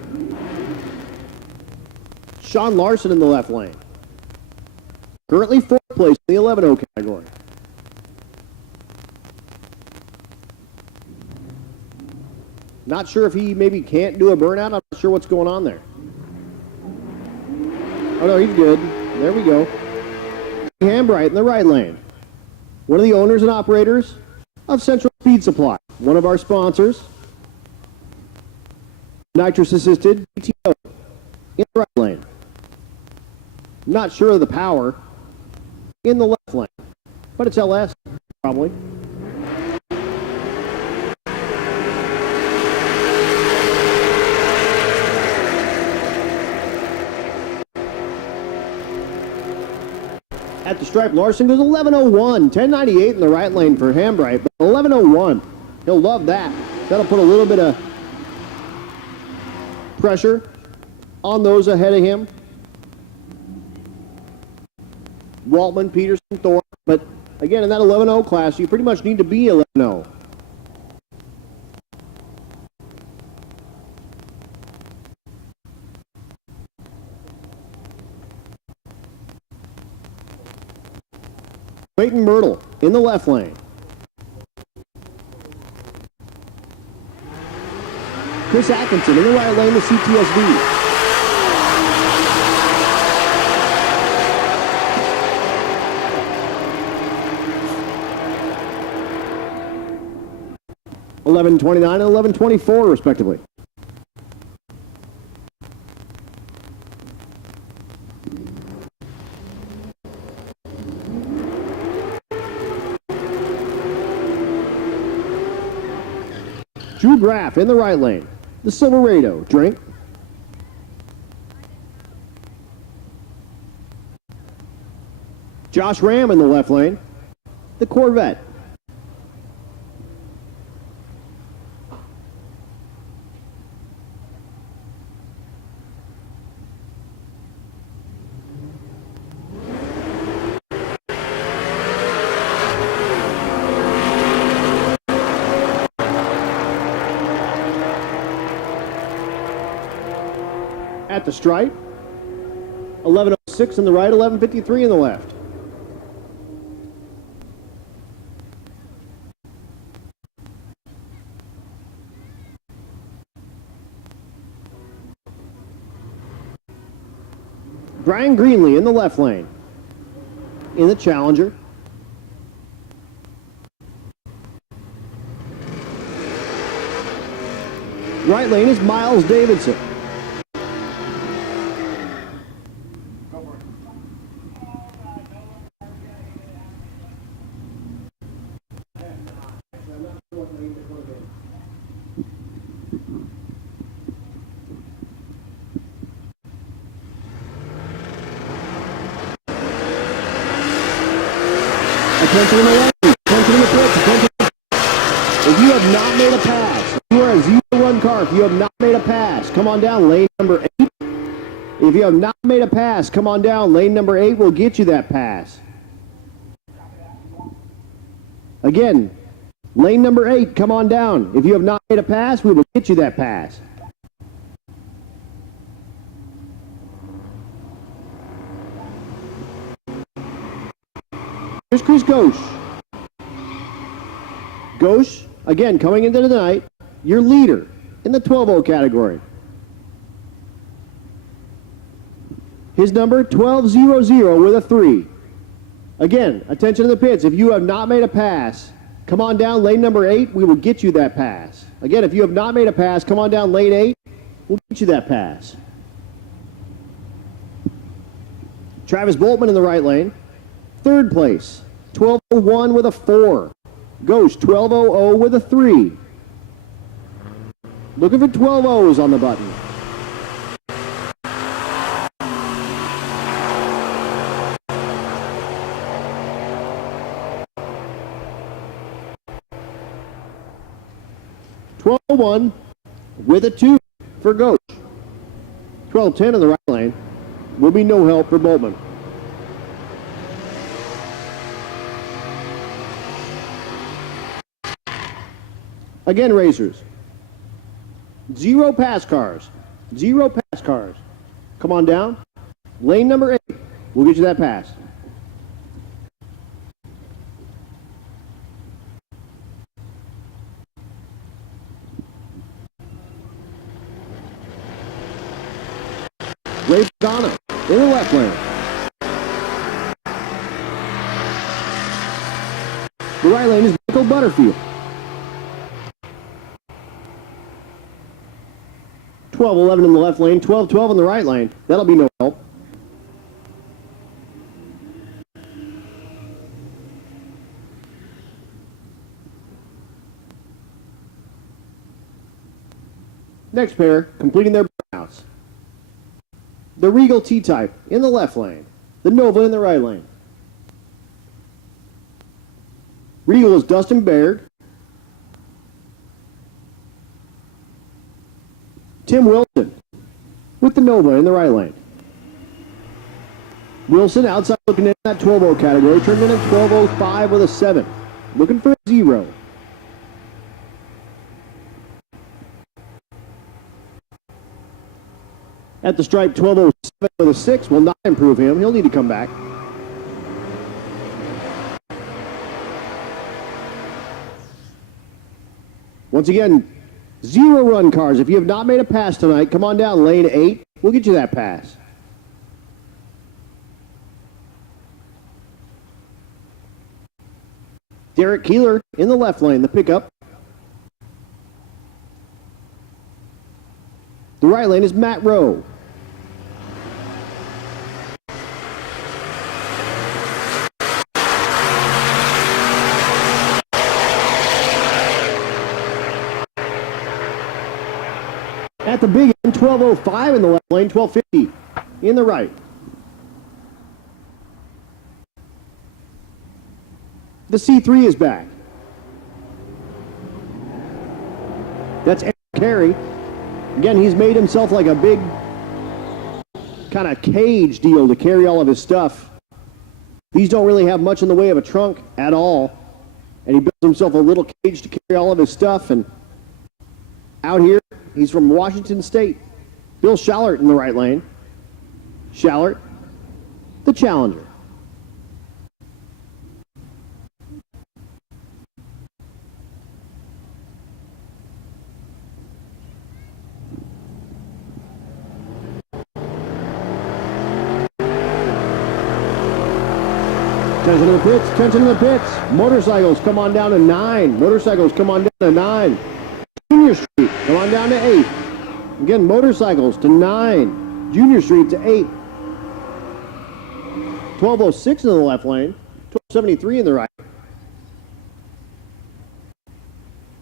Sean Larson in the left lane. Currently fourth place in the 11-0 category. Not sure if he maybe can't do a burnout. I'm not sure what's going on there. Oh no, he's good. There we go. Hambright in the right lane. One of the owners and operators of Central Speed Supply. One of our sponsors. Nitrous assisted GTO in the right lane. Not sure of the power in the left lane, but it's LS probably. At the stripe, Larson goes 11:01, 10:98 in the right lane for Hambright, but 11:01. He'll love that. That'll put a little bit of pressure on those ahead of him. Waltman, Peterson, Thorpe, but again, in that 11-0 class, you pretty much need to be 11-0. Clayton Myrtle in the left lane. Chris Atkinson in the right lane, the CTSV. $11.29 and $11.24, respectively. Drew Graff in the right lane. The Silverado, drink. Josh Ram in the left lane. The Corvette. At the stripe, 11:06 on the right, 11:53 on the left. Brian Greenlee in the left lane. In the Challenger. Right lane is Miles Davidson. Attention in the lane, attention in the pits, attention. If you have not made a pass, if you are a zero-run car, if you have not made a pass, come on down, lane number 8. If you have not made a pass, come on down, lane number 8 will get you that pass. Again, lane number 8, come on down. If you have not made a pass, we will get you that pass. Here's Chris Ghosh. Ghosh, again, coming into the night, your leader in the 12-0 category. His number, 1200 with a 3. Again, attention to the pits. If you have not made a pass, come on down, lane number 8, we will get you that pass. Again, if you have not made a pass, come on down, lane 8, we'll get you that pass. Travis Boltman in the right lane. Third place, 1201 with a 4. Ghosh, 1200 with a 3. Looking for 12 O's on the button. $12.01 with a 2 for Ghosh. 12:10 in the right lane. Will be no help for Boltman. Again, racers. 0 pass cars. 0 pass cars. Come on down. Lane number 8. We'll get you that pass. Ray Pagano in the left lane. The right lane is Michael Butterfield. 12:11 in the left lane, 12:12 in the right lane. That'll be no help. Next pair, completing their burnouts. The Regal T-Type in the left lane. The Nova in the right lane. Regal is Dustin Baird. Tim Wilson with the Nova in the right lane. Wilson outside looking in that 12-0 category. Turned in at 12:05 with a 7. Looking for a 0. At the stripe, 12:07 with a 6 will not improve him. He'll need to come back. Once again, 0 run cars. If you have not made a pass tonight, come on down, lane 8. We'll get you that pass. Derek Keeler in the left lane, the pickup. The right lane is Matt Rowe. At the big end, 12:05 in the left lane, 12:50 in the right. The C3 is back. That's Eric Carey. Again, he's made himself like a big kind of cage deal to carry all of his stuff. These don't really have much in the way of a trunk at all. And he built himself a little cage to carry all of his stuff. And out here, he's from Washington State. Bill Schallert in the right lane. Schallert, the challenger. Attention to the pits, attention to the pits. Motorcycles, come on down to 9. Motorcycles, come on down to 9. Junior Street, come on down to 8. Again, motorcycles to 9. Junior Street to 8. 1206 in the left lane. 1273 in the right.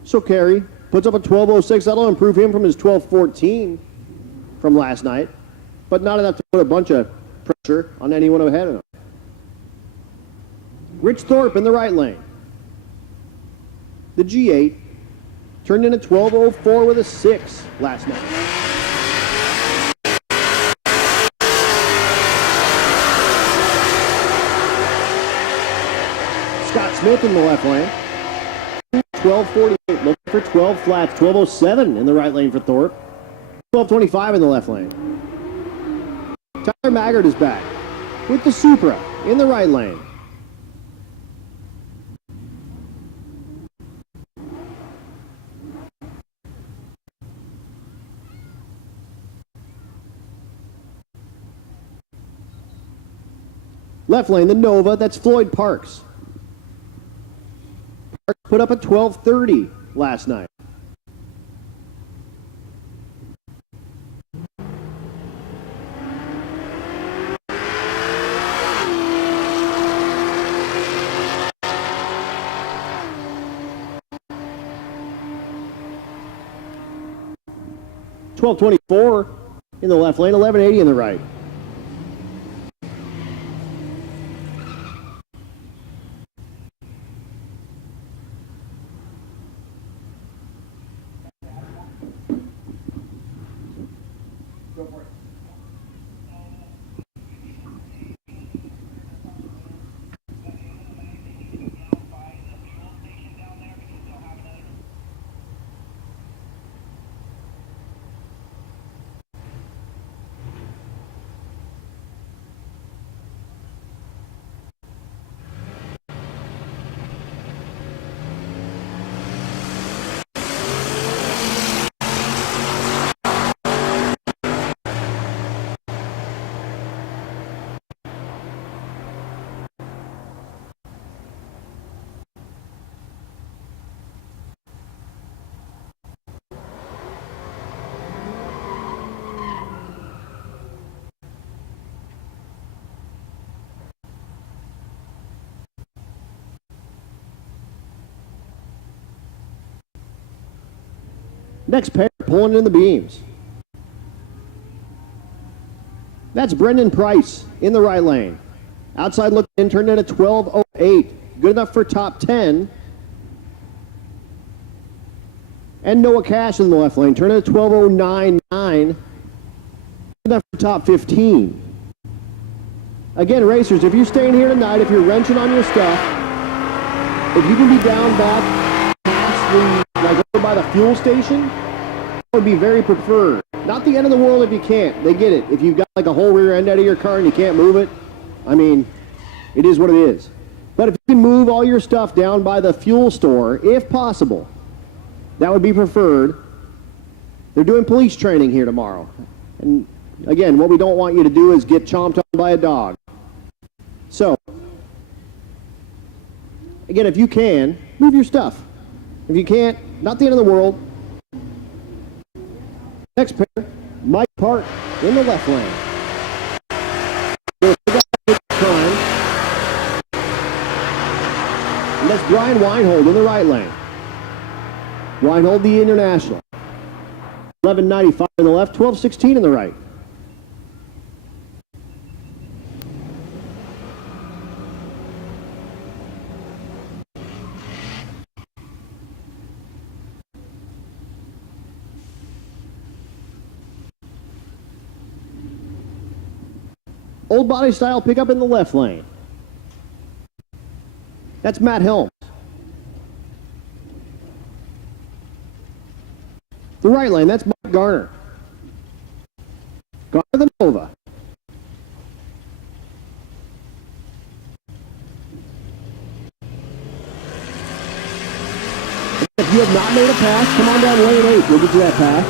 So Carey puts up a 1206. That'll improve him from his 1214 from last night. But not enough to put a bunch of pressure on anyone ahead of him. Rich Thorpe in the right lane. The G8 turned in a 1204 with a 6 last night. Scott Smith in the left lane. 1248, looking for 12 flats. 1207 in the right lane for Thorpe. 1225 in the left lane. Tyler Maggard is back with the Supra in the right lane. Left lane, the Nova, that's Floyd Parks. Parks put up a 1230 last night. $12.24 in the left lane, $11.80 in the right. Next pair pulling in the beams. That's Brendan Price in the right lane. Outside looking in, turned in a 12.08. Good enough for top 10. And Noah Cash in the left lane, turned in a 12.099. Good enough for top 15. Again, racers, if you're staying here tonight, if you're wrenching on your stuff, if you can be down back past the, like over by the fuel station, that would be very preferred. Not the end of the world if you can't. They get it. If you've got like a whole rear end out of your car and you can't move it, I mean, it is what it is. But if you can move all your stuff down by the fuel store, if possible, that would be preferred. They're doing police training here tomorrow. And again, what we don't want you to do is get chomped on by a dog. So, again, if you can, move your stuff. If you can't, not the end of the world. Next pair, Mike Park in the left lane. And that's Brian Weinhold in the right lane. Weinhold, the International. 11.95 in the left, 12.16 in the right. Old body style pickup in the left lane. That's Matt Helms. The right lane, that's Mark Garner. Gone to the Nova. If you have not made a pass, come on down lane 8. We'll get you that pass.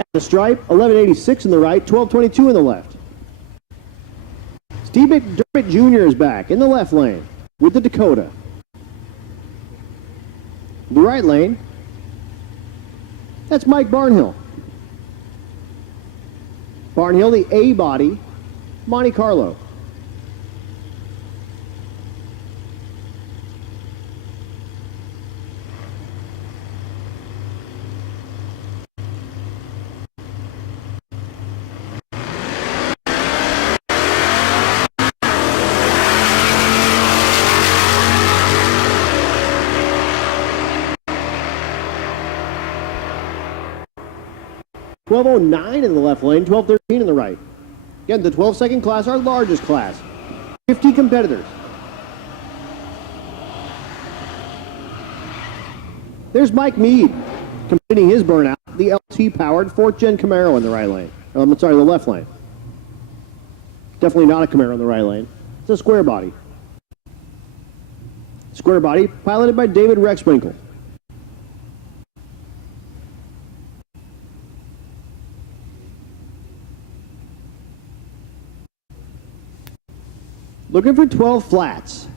At the stripe, 1186 in the right, 1222 in the left. Steve McDermott Jr. is back in the left lane with the Dakota. The right lane, that's Mike Barnhill. Barnhill, the A body, Monte Carlo. .1209 in the left lane, 1213 in the right. Again, the 12-second class, our largest class. 50 competitors. There's Mike Mead completing his burnout, the LT-powered 4th-gen Camaro in the right lane. I'm sorry, the left lane. Definitely not a Camaro in the right lane. It's a square body. Square body, piloted by David Rexwinkle. Looking for 12 flats.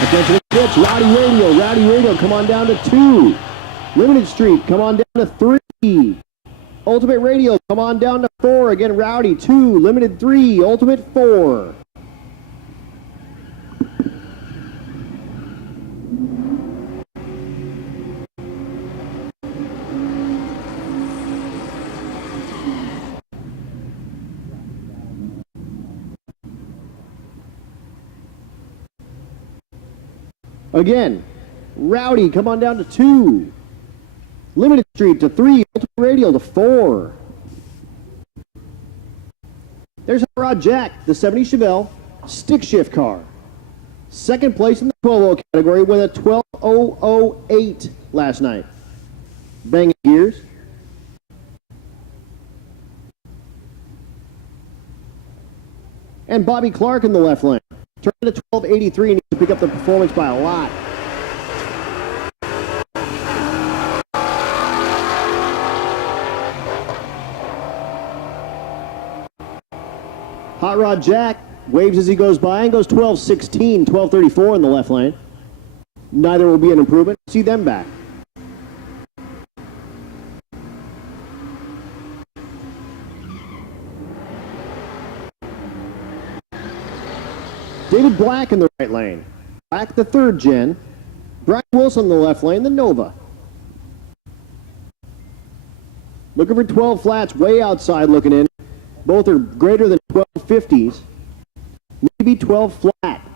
Attention to pitch, Rowdy radial. Rowdy radial, come on down to 2. Limited Street, come on down to 3. Ultimate radial, come on down to 4. Again, Rowdy 2, limited 3, ultimate 4. Again, Rowdy, come on down to 2. Limited Street to 3. Ultimate Radial to 4. There's Hot Rod Jack, the 70 Chevelle stick shift car. Second place in the 12.0 category with a 12.008 last night. Banging gears. And Bobby Clark in the left lane. Turn to 1283 and needs to pick up the performance by a lot. Hot Rod Jack waves as he goes by and goes 1216, 1234 in the left lane. Neither will be an improvement. See them back. David Black in the right lane. Black, the 3rd gen. Brian Wilson in the left lane, the Nova. Looking for 12 flats, way outside looking in. Both are greater than 1250s. Maybe 12 flat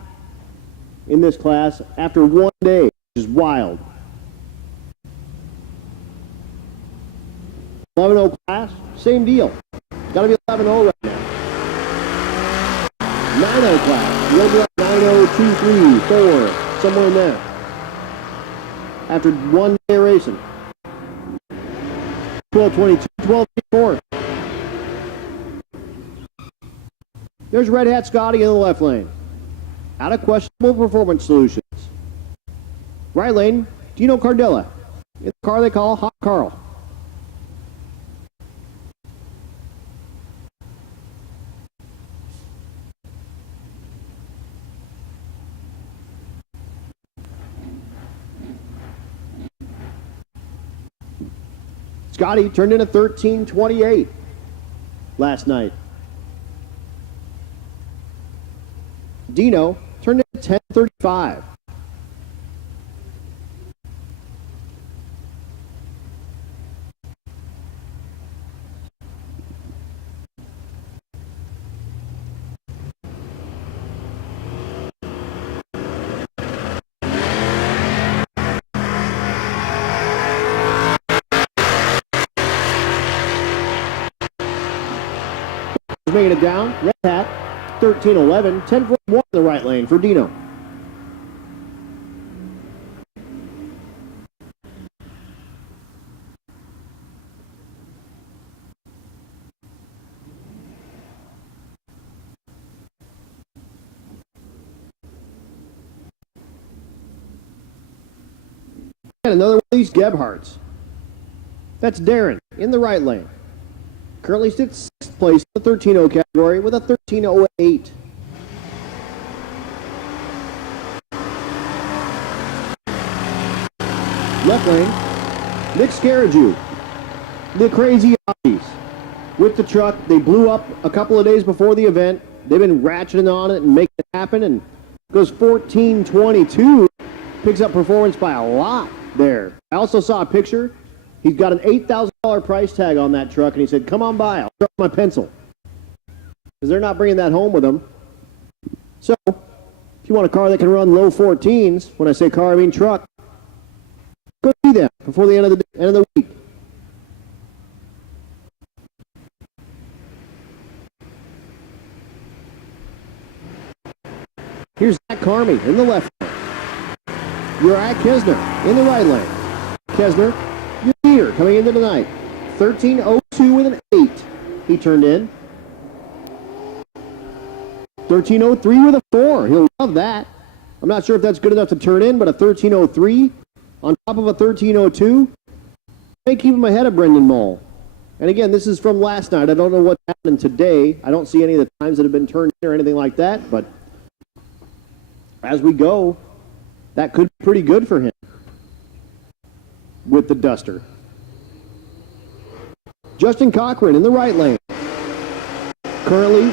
in this class after one day, which is wild. 11.0 class, same deal. Gotta be 11.0 right now. 9.0 class, you'll be like 9.0, 2, 3, 4, somewhere in there. After one day of racing. 12.22, 12.24. There's Red Hat Scotty in the left lane. Out of questionable performance solutions. Right lane, Dino Cardella. In the car they call Hot Carl. Scotty turned in a 13.28 last night. Dino turned in a 10.35. making it down. Red hat, 13-11, 10-1 in the right lane for Dino. And another one of these Gebhardts. That's Darren in the right lane. Currently sits 6th place in the 13-0 category with a 13-08. Left lane, Nick Scaraju, the Crazy Aussies. With the truck, they blew up a couple of days before the event. They've been ratcheting on it and making it happen, and goes 14-22. Picks up performance by a lot there. I also saw a picture. He's got an $8,000 price tag on that truck, and he said, come on by, I'll drop my pencil. Because they're not bringing that home with them. So, if you want a car that can run low 14s, when I say car, I mean truck, go see them before the end of the week. Here's Zach Carmy in the left lane. Uriah Kesner in the right lane. Kesner, your leader coming into tonight. 13-02 with an 8. He turned in. 13-03 with a 4. He'll love that. I'm not sure if that's good enough to turn in, but a 13-03 on top of a 13-02 may keep him ahead of Brendan Mull. And again, this is from last night. I don't know what's happening today. I don't see any of the times that have been turned in or anything like that, but as we go, that could be pretty good for him with the Duster. Justin Cochran in the right lane. Currently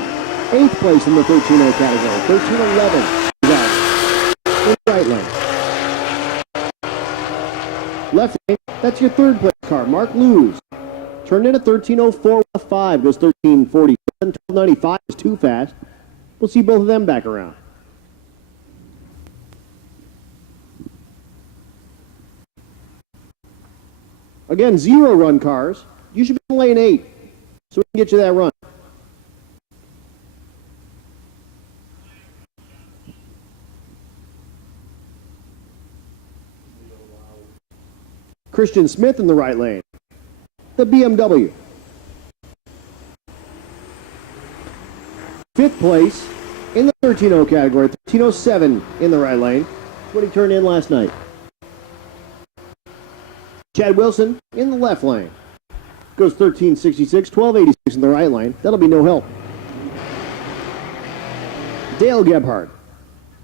8th place in the 13-0 category. 13-11 is out in the right lane. Left lane, that's your 3rd place car, Mark Lewis. Turned in a 13-04 with a 5, goes 13-47. 12-95 is too fast. We'll see both of them back around. Again, 0 run cars. You should be in lane 8, so we can get you that run. Christian Smith in the right lane. The BMW. 5th place in the 13-0 category. 13-07 in the right lane. That's what he turned in last night. Chad Wilson in the left lane. Goes 13-66, 12-86 in the right lane. That'll be no help. Dale Gebhardt,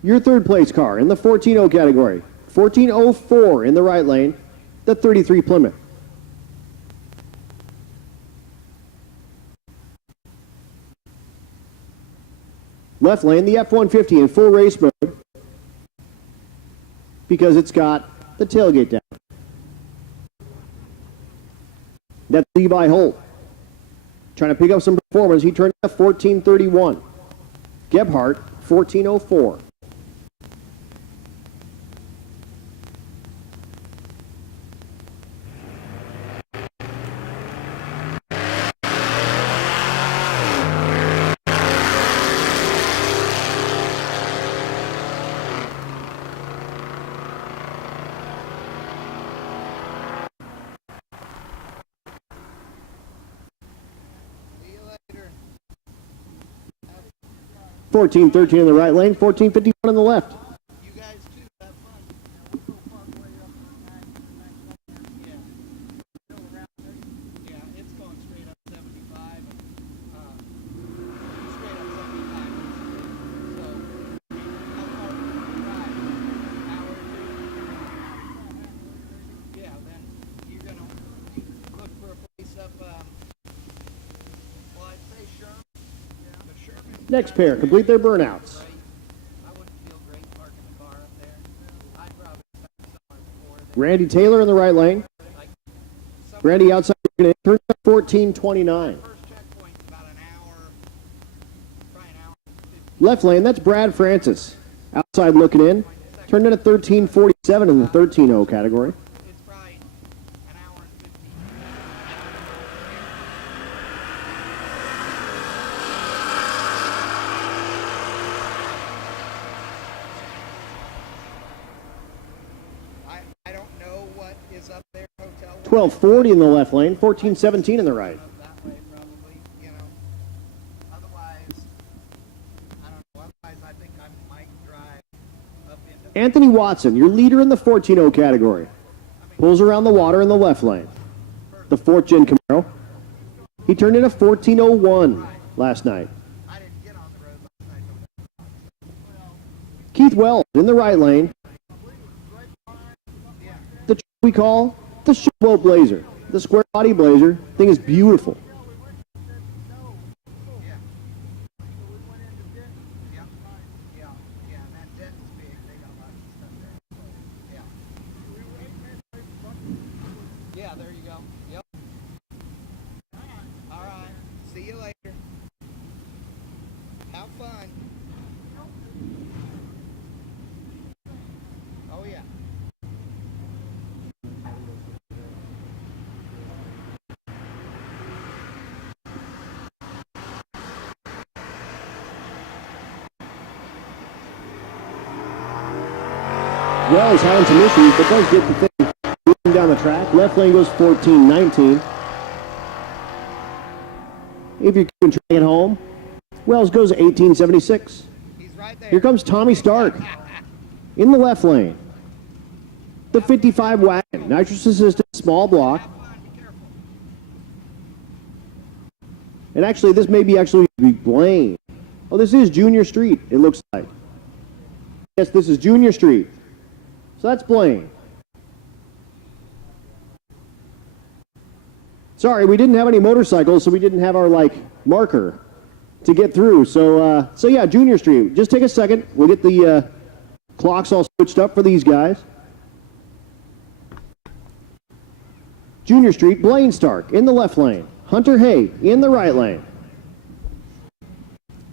your 3rd place car in the 14-0 category. 14-04 in the right lane. The 33 Plymouth. Left lane, the F-150 in full race mode because it's got the tailgate down. That's Levi Holt. Trying to pick up some performance. He turned out 14-31. Gebhardt, 14-04. See you later. 14-13 in the right lane, 14-51 on the left. You guys too, have fun. Yeah. Yeah, it's going straight up 75 and straight up 75. So how far do you drive? Hour or two? Yeah, then you're gonna look for a place up well, I'd say Sherman. But Sherman. Next pair complete their burnouts. I wouldn't feel great parking the car up there. I'd probably spend somewhere before there. Randy Taylor in the right lane. Randy outside looking in, turns up 14-29. First checkpoint's about an hour, probably an hour and 50. Left lane, that's Brad Francis. Outside looking in, turned in at 13-47 in the 13-0 category. It's probably an hour and 15. us up there, hotel. 1240 in the left lane, 1417 in the right. That way, probably, you know. Otherwise, I don't know. Otherwise, I think I might drive up into. Anthony Watson, your leader in the 14.0 category. Pulls around the water in the left lane. The 4th gen Camaro. He turned in a 14.01 last night. I didn't get on the road last night. Keith Wells in the right lane. The truck we call the showboat Blazer. The square body Blazer. Thing is beautiful. Yeah, there you go. Yep. All right. See you later. Have fun. Oh, yeah. Wells having some issues, but does get the thing moving down the track. Left lane goes 1419. If you're keeping track at home, Wells goes 1876. He's right there. Here comes Tommy Stark in the left lane. The 55 wagon, nitrous assisted small block. And actually, this may be Blaine. Oh, this is Junior Street, it looks like. Yes, this is Junior Street. So that's Blaine. Sorry, we didn't have any motorcycles, so we didn't have our, marker to get through. So yeah, Junior Street. Just take a second. We'll get the clocks all switched up for these guys. Junior Street, Blaine Stark in the left lane. Hunter Hay in the right lane.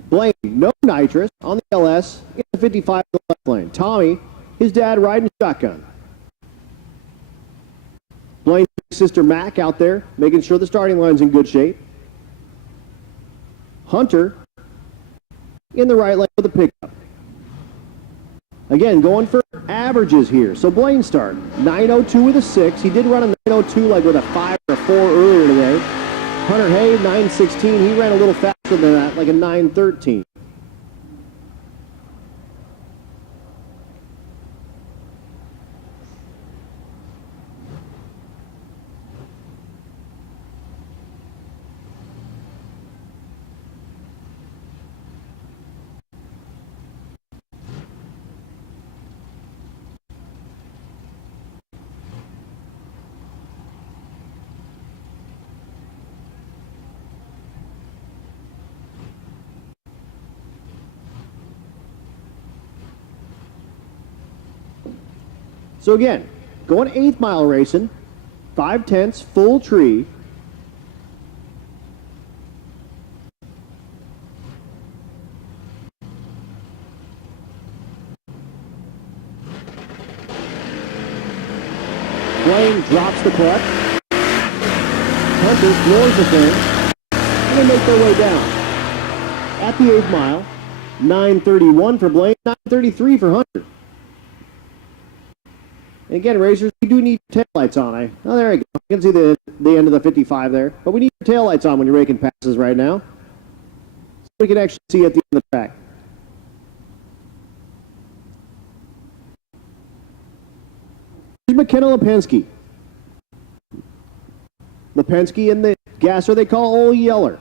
Blaine, no nitrous on the LS in the 55 in the left lane. Tommy, his dad riding shotgun. Blaine's sister Mac out there making sure the starting line's in good shape. Hunter in the right lane with the pickup. Again, going for averages here. So Blaine Stark, 902 with a 6. He did run a 902 with a 5 or a 4 earlier today. Hunter Hay, 916. He ran a little faster than that, like a 913. So again, going 8th mile racing, 5/10, full tree. Blaine drops the clutch. Hunter floors the thing. And they make their way down. At the 8th mile, 9:31 for Blaine, 9:33 for Hunter. And again, racers, we do need taillights on. Oh, there we go. You can see the end of the 55 there. But we need your taillights on when you're raking passes right now. So we can actually see at the end of the track. Here's McKenna Lipinski. Lipinski and the gasser they call Old Yeller.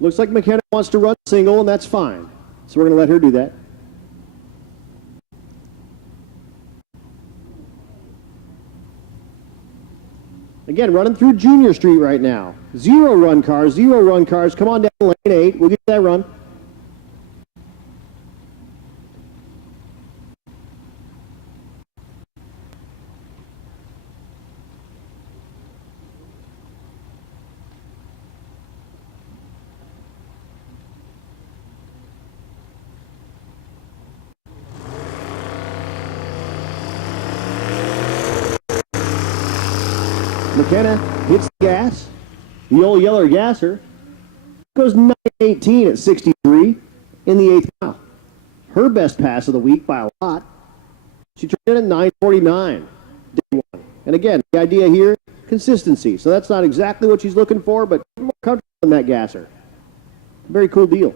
Looks like McKenna wants to run single, and that's fine. So we're going to let her do that. Again, running through Junior Street right now. 0 run cars, 0 run cars. Come on down lane 8. We'll get that run. McKenna hits the gas. The old yeller gasser goes 9:18 at 63 in the 8th mile. Her best pass of the week by a lot. She turned in at 9:49 day one. And again, the idea here, consistency. So that's not exactly what she's looking for, but more comfortable in that gasser. Very cool deal.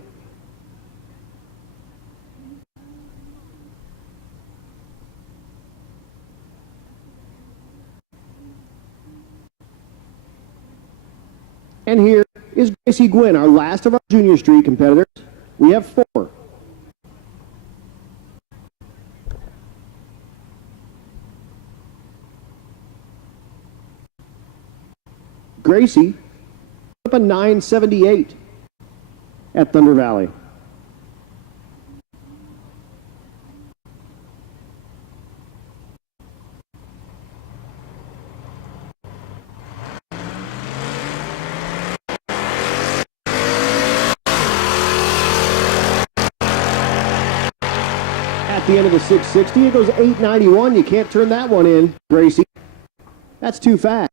And here is Gracie Gwynn, our last of our Junior Street competitors. We have 4. Gracie up a 978 at Thunder Valley. At the end of the 660, it goes 891. You can't turn that one in, Gracie. That's too fast.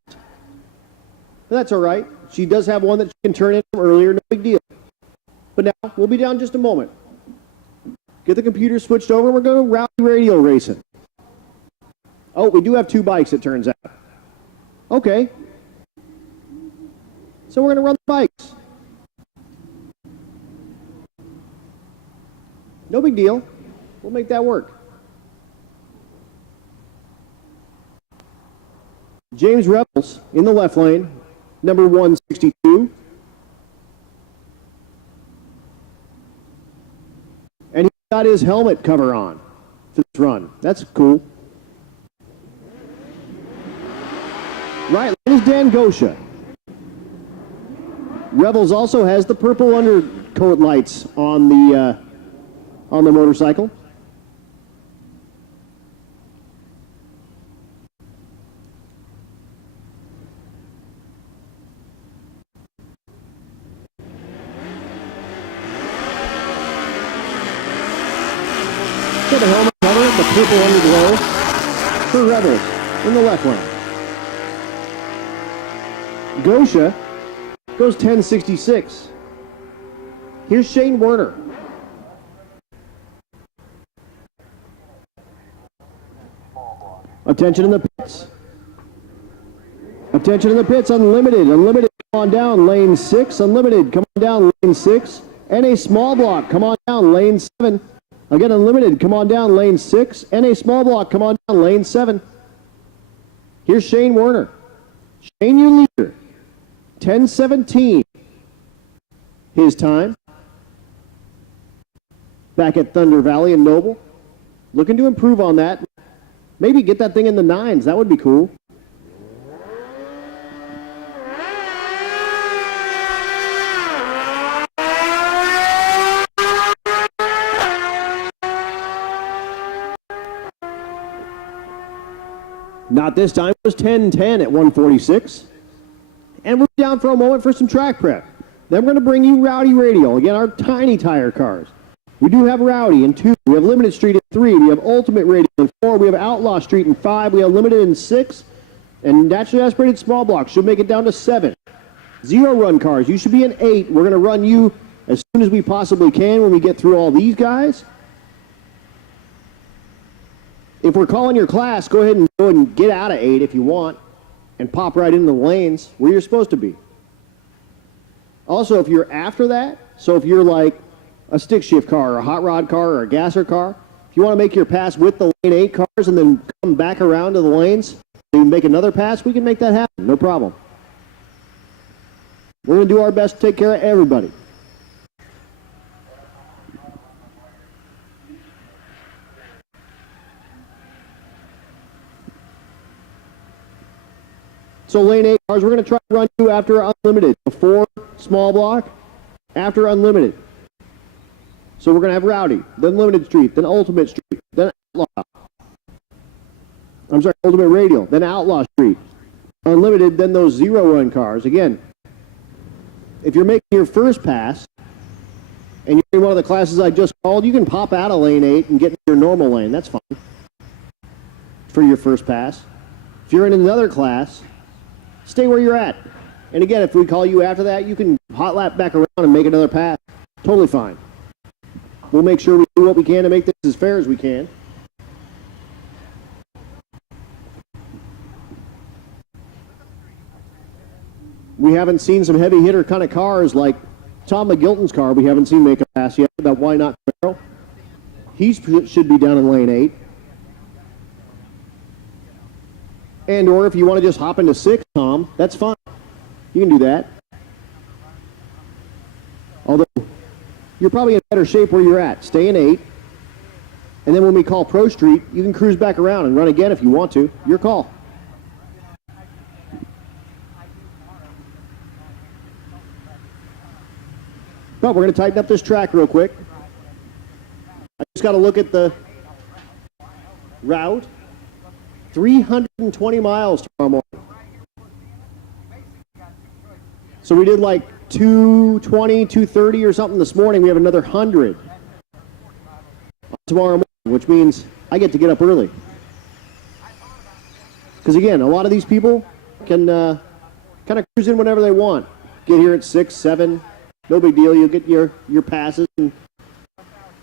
But that's all right. She does have one that she can turn in from earlier, no big deal. But now, we'll be down just a moment. Get the computer switched over, we're going Rowdy radial racing. Oh, we do have 2 bikes, it turns out. Okay. So we're going to run the bikes. No big deal. We'll make that work. James Rebels in the left lane, number 162. And he got his helmet cover on for this run. That's cool. Right lane is Dan Gosha. Rebels also has the purple undercoat lights on the motorcycle. The helmet cover, the purple underglow for Rebels in the left lane. Gosha goes 1066. Here's Shane Werner. Attention in the pits. Attention in the pits, Unlimited. Unlimited, come on down, lane 6. Unlimited, come on down, lane 6. And a small block, come on down, lane 7. Again, Unlimited, come on down, lane 6. And a small block, come on down, lane 7. Here's Shane Werner. Shane, your leader. 10:17. His time. Back at Thunder Valley and Noble. Looking to improve on that. Maybe get that thing in the 9s. That would be cool. Not this time. It was 10:10 at 146. And we're down for a moment for some track prep. Then we're going to bring you Rowdy Radial. Again, our tiny tire cars. We do have Rowdy in 2. We have Limited Street in 3. We have Ultimate Radial in 4. We have Outlaw Street in 5. We have Limited in 6. And naturally aspirated small blocks should make it down to 7. 0 run cars. You should be in 8. We're going to run you as soon as we possibly can when we get through all these guys. If we're calling your class, go ahead and get out of 8 if you want and pop right into the lanes where you're supposed to be. Also, if you're after that, so if you're like a stick shift car or a hot rod car or a gasser car, if you want to make your pass with the lane 8 cars and then come back around to the lanes and make another pass, we can make that happen. No problem. We're going to do our best to take care of everybody. So lane 8 cars, we're going to try to run you after Unlimited. Before small block, after Unlimited. So we're going to have Rowdy, then Limited Street, then Ultimate Street, then Outlaw. I'm sorry, Ultimate Radial, then Outlaw Street. Unlimited, then those 0 run cars. Again, if you're making your first pass, and you're in one of the classes I just called, you can pop out of lane 8 and get into your normal lane. That's fine for your first pass. If you're in another class, stay where you're at. And again, if we call you after that, you can hot lap back around and make another pass. Totally fine. We'll make sure we do what we can to make this as fair as we can. We haven't seen some heavy hitter kind of cars like Tom McGilton's car. We haven't seen make a pass yet. That Why Not Camaro. He should be down in lane 8. And or if you want to just hop into 6, Tom, that's fine. You can do that. Although, you're probably in better shape where you're at. Stay in 8. And then when we call Pro Street, you can cruise back around and run again if you want to. Your call. But we're going to tighten up this track real quick. I just got to look at the route. 320 miles tomorrow morning. So we did like 220, 230 or something this morning. We have another 100 tomorrow morning, which means I get to get up early. Because again, a lot of these people can kind of cruise in whenever they want. Get here at 6, 7, no big deal. You'll get your passes and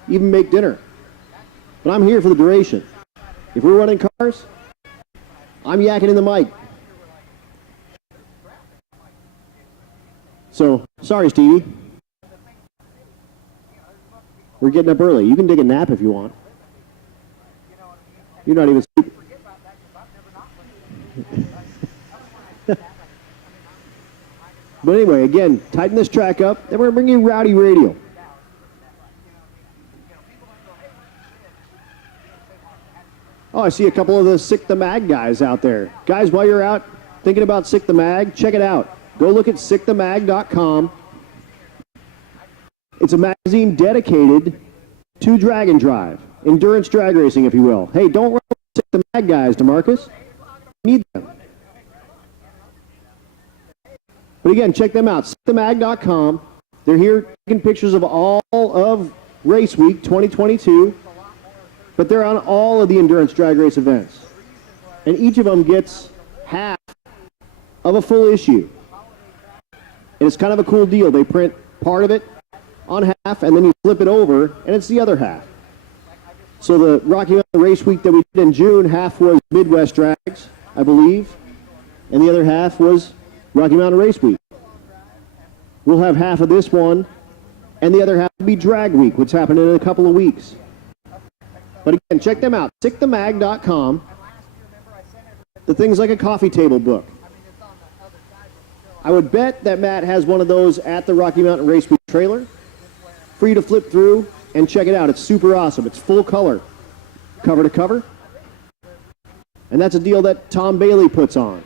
even make dinner. But I'm here for the duration. If we're running cars, I'm yakking in the mic. So, sorry, Stevie. We're getting up early. You can take a nap if you want. You're not even sleeping. But anyway, again, tighten this track up. Then we're going to bring you Rowdy Radial. Oh, I see a couple of the Sick the Mag guys out there. Guys, while you're out thinking about Sick the Mag, check it out. Go look at sickthemag.com. It's a magazine dedicated to drag and drive, endurance drag racing, if you will. Hey, don't run with Sick the Mag guys, DeMarcus. You need them. But again, check them out, sickthemag.com. They're here taking pictures of all of Race Week 2022, but they're on all of the endurance drag race events. And each of them gets half of a full issue. And it's kind of a cool deal. They print part of it on half, and then you flip it over, and it's the other half. So the Rocky Mountain Race Week that we did in June, half was Midwest Drags, I believe, and the other half was Rocky Mountain Race Week. We'll have half of this one, and the other half will be Drag Week, which happened in a couple of weeks. But again, check them out, sickthemag.com. The thing's like a coffee table book. I would bet that Matt has one of those at the Rocky Mountain Race Week trailer for you to flip through and check it out. It's super awesome. It's full color, cover to cover. And that's a deal that Tom Bailey puts on.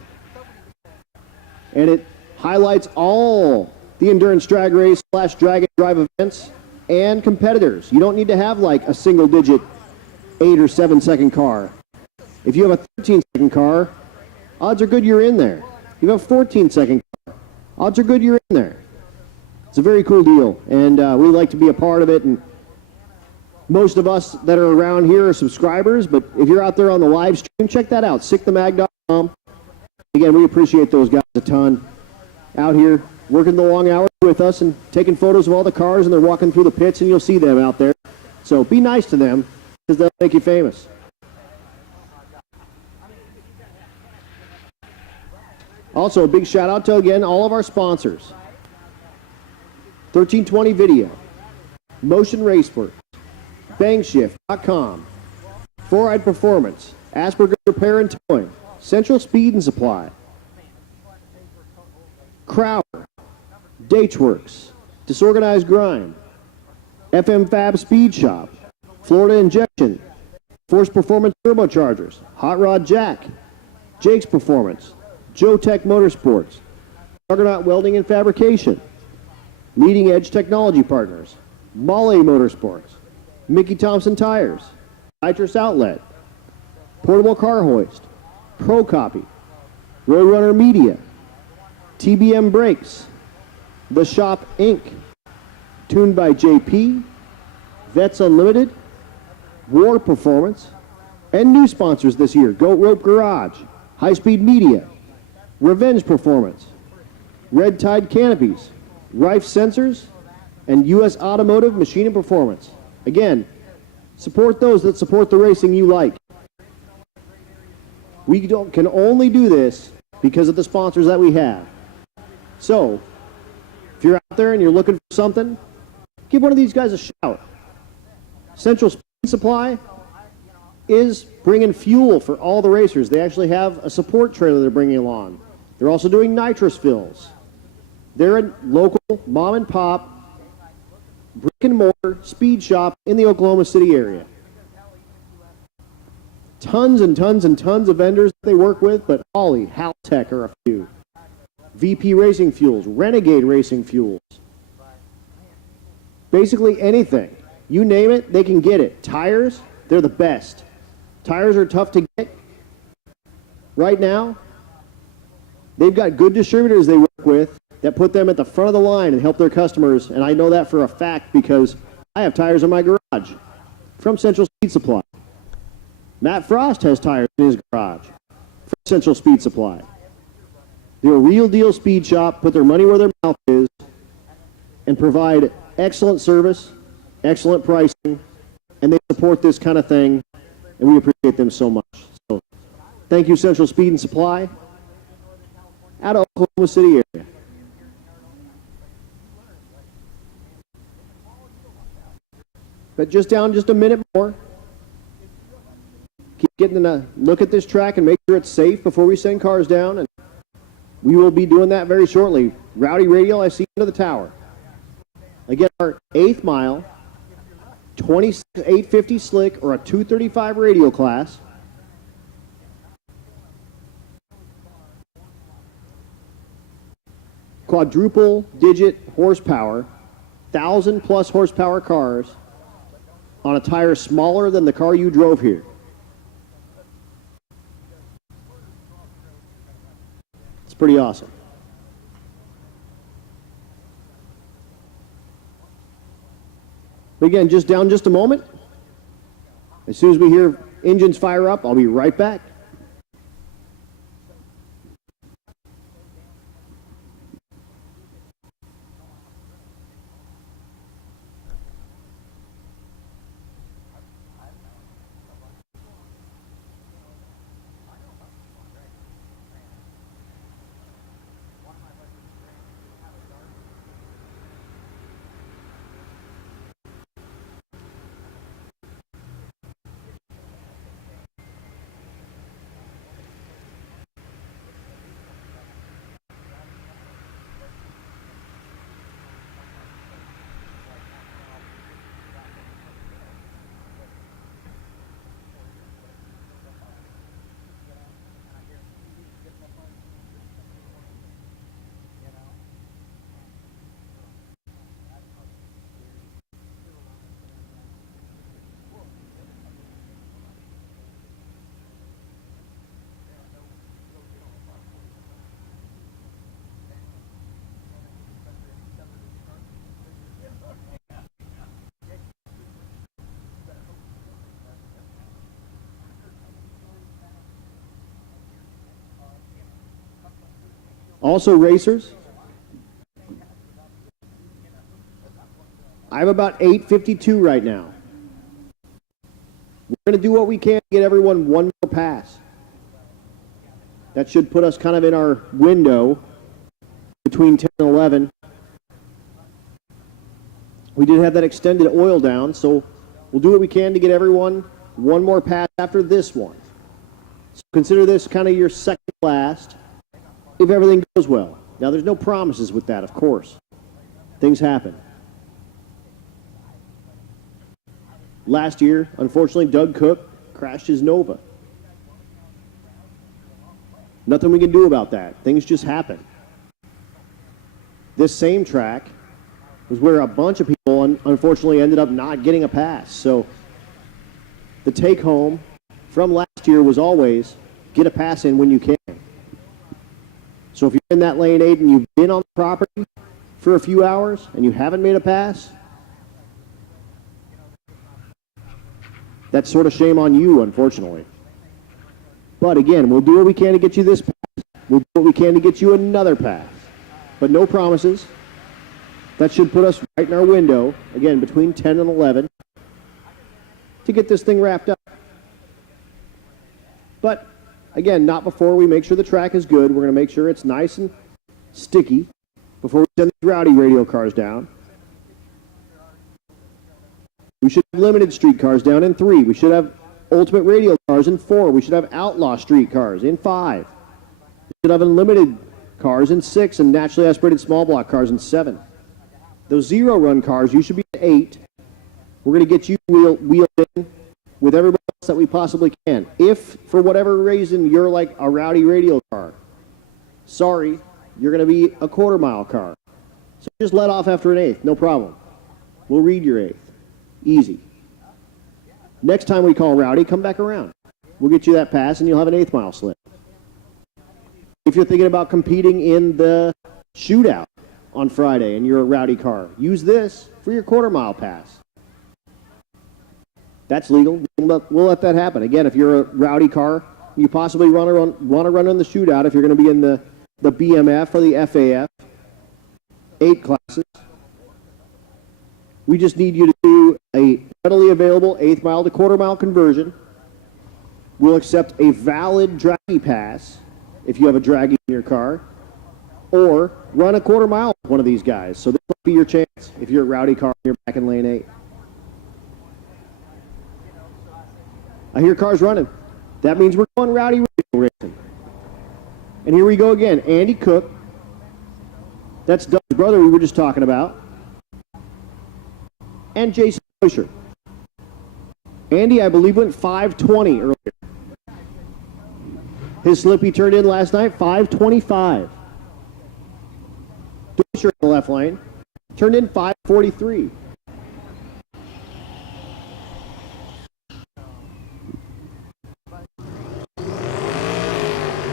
And it highlights all the endurance drag race / drag and drive events and competitors. You don't need to have like a single digit 8 or 7 second car. If you have a 13-second car, odds are good you're in there. If you have a 14-second car, odds are good you're in there. It's a very cool deal, and we like to be a part of it. And most of us that are around here are subscribers, but if you're out there on the live stream, check that out, sickthemag.com. Again, we appreciate those guys a ton out here working the long hours with us and taking photos of all the cars, and they're walking through the pits, and you'll see them out there. So be nice to them, because they'll make you famous. Also, a big shout out to, again, all of our sponsors. 1320 Video, Motion Raceworks, Bangshift.com, 4-Eyed Performance, Asperger Repair and Towing, Central Speed and Supply, Crowder, Dateworks, Disorganized Grind, FM Fab Speed Shop, Florida Injection, Force Performance Turbochargers, Hot Rod Jack, Jake's Performance, Joe Tech Motorsports, Juggernaut Welding and Fabrication, Leading Edge Technology Partners, Mahle Motorsports, Mickey Thompson Tires, Nitrous Outlet, Portable Car Hoist, Pro Copy, Roadrunner Media, TBM Brakes, The Shop Inc., Tuned by JP, Vets Unlimited, War Performance, and new sponsors this year, Goat Rope Garage, High Speed Media, Revenge Performance, Red Tide Canopies, Rife Sensors, and U.S. Automotive Machine and Performance. Again, support those that support the racing you like. We can only do this because of the sponsors that we have. So, if you're out there and you're looking for something, give one of these guys a shout. Central Speed Supply is bringing fuel for all the racers. They actually have a support trailer they're bringing along. They're also doing nitrous fills. They're a local mom and pop brick and mortar speed shop in the Oklahoma City area. Tons and tons and tons of vendors that they work with, but Holly, Haltech are a few. VP Racing Fuels, Renegade Racing Fuels. Basically anything. You name it, they can get it. Tires, they're the best. Tires are tough to get. Right now, they've got good distributors they work with that put them at the front of the line and help their customers, and I know that for a fact because I have tires in my garage from Central Speed Supply. Matt Frost has tires in his garage from Central Speed Supply. They're a real deal speed shop, put their money where their mouth is, and provide excellent service, excellent pricing, and they support this kind of thing, and we appreciate them so much. So, thank you, Central Speed and Supply, out of Oklahoma City area. But just a minute more. Keep getting a look at this track and make sure it's safe before we send cars down, and we will be doing that very shortly. Rowdy Radial, I see into the tower. Again, our 8th mile, 2850 slick or a 235 radial class. Quadruple digit horsepower, 1,000 plus horsepower cars on a tire smaller than the car you drove here. It's pretty awesome. But again, just a moment. As soon as we hear engines fire up, I'll be right back. Also, racers, I have about 852 right now. We're going to do what we can to get everyone one more pass. That should put us kind of in our window between 10 and 11. We did have that extended oil down, so we'll do what we can to get everyone one more pass after this one. So consider this kind of your second last if everything goes well. Now, there's no promises with that, of course. Things happen. Last year, unfortunately, Doug Cook crashed his Nova. Nothing we can do about that. Things just happen. This same track was where a bunch of people unfortunately ended up not getting a pass. So the take home from last year was always get a pass in when you can. So if you're in that lane 8 and you've been on the property for a few hours and you haven't made a pass, that's sort of shame on you, unfortunately. But again, we'll do what we can to get you this pass. We'll do what we can to get you another pass, but no promises. That should put us right in our window, again, between 10 and 11, to get this thing wrapped up. But, again, not before we make sure the track is good. We're going to make sure it's nice and sticky before we send these Rowdy radial cars down. We should have limited street cars down in 3. We should have ultimate radial cars in 4. We should have outlaw street cars in 5. We should have unlimited cars in 6 and naturally aspirated small block cars in 7. Those zero run cars, you should be at 8. We're going to get you wheeled in with everybody else that we possibly can. If, for whatever reason, you're like a Rowdy radial car, sorry, you're going to be a quarter-mile car. So just let off after an 8th, no problem. We'll read your 8th. Easy. Next time we call Rowdy, come back around. We'll get you that pass, and you'll have an 8th mile slip. If you're thinking about competing in the shootout on Friday and you're a Rowdy car, use this for your quarter-mile pass. That's legal. We'll let that happen. Again, if you're a Rowdy car, you possibly want to run in the shootout if you're going to be in the BMF or the FAF, 8 classes. We just need you to do a readily available 8th mile to quarter mile conversion. We'll accept a valid draggy pass if you have a draggy in your car, or run a quarter mile with one of these guys. So this might be your chance if you're a Rowdy car and you're back in lane 8. I hear cars running. That means we're going Rowdy radial racing. And here we go again. Andy Cook. That's Doug's brother we were just talking about. And Jason Busher. Andy, I believe, went 5:20 earlier. His slip he turned in last night, 5:25. Busher in the left lane turned in 5:43.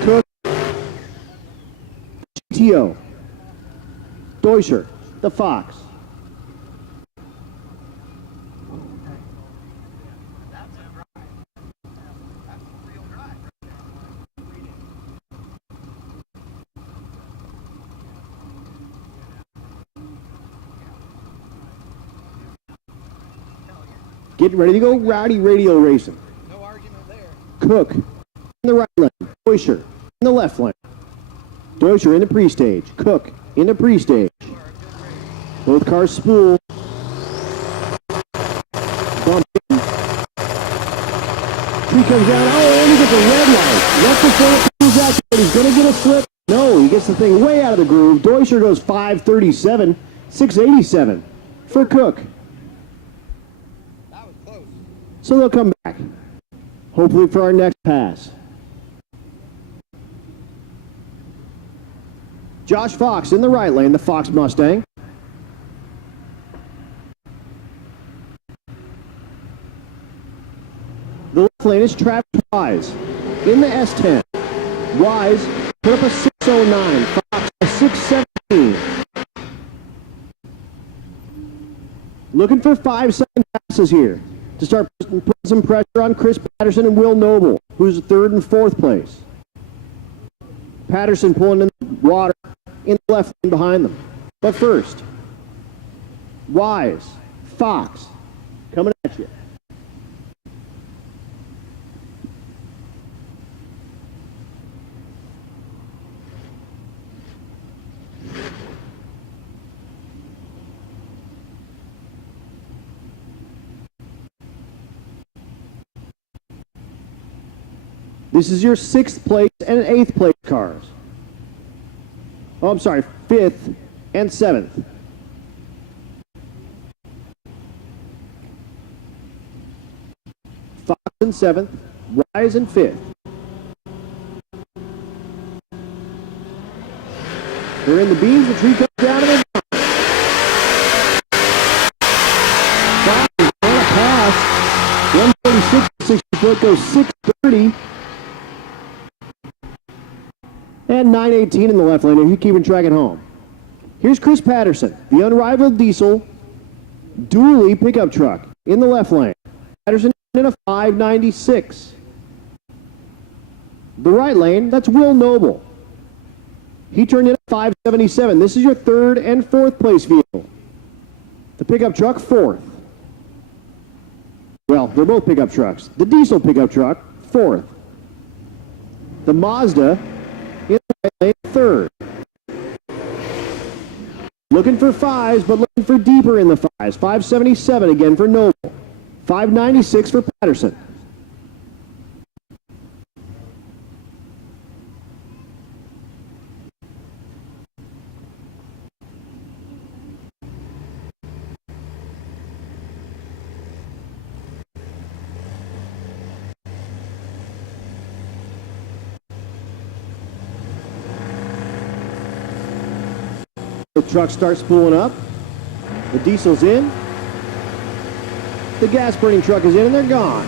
Cook, GTO, Deutscher, the Fox. Getting ready to go Rowdy radial racing. No argument there. Cook in the right lane. Deutscher in the left lane. Deutscher in the pre-stage. Cook in the pre-stage. Both cars spool. Bump in. Tree comes down. Oh, and he gets a red light. Right before it comes out, he's going to get a slip. No, he gets the thing way out of the groove. Deutscher goes 5:37, 6:87 for Cook. So they'll come back, hopefully for our next pass. Josh Fox in the right lane, the Fox Mustang. The left lane is Travis Wise in the S10. Wise put up a 6:09, Fox a 6:17. Looking for 5-second passes here to start putting some pressure on Chris Patterson and Will Noble, who's 3rd and 4th place. Patterson pulling in the water in the left lane behind them. But first, Wise, Fox, coming at you. This is your 6th place and 8th place cars. Oh, I'm sorry, 5th and 7th. Fox in 7th, Wise in 5th. They're in the beams, the tree comes down and they're gone. Fox is on a pass. 146, 60 foot goes 630. And 9:18 in the left lane, and he's keeping track at home. Here's Chris Patterson, the unrivaled diesel dually pickup truck in the left lane. Patterson in a 5:96. The right lane, that's Will Noble He turned in at 577. This is your third and fourth place vehicle. The pickup truck, fourth. Well, they're both pickup trucks. The diesel pickup truck, fourth. The Mazda in the right lane, third. Looking for fives, but looking for deeper in the fives. 577 again for Noble. 596 for Patterson. The truck starts spooling up. The diesel's in. The gas burning truck is in and they're gone.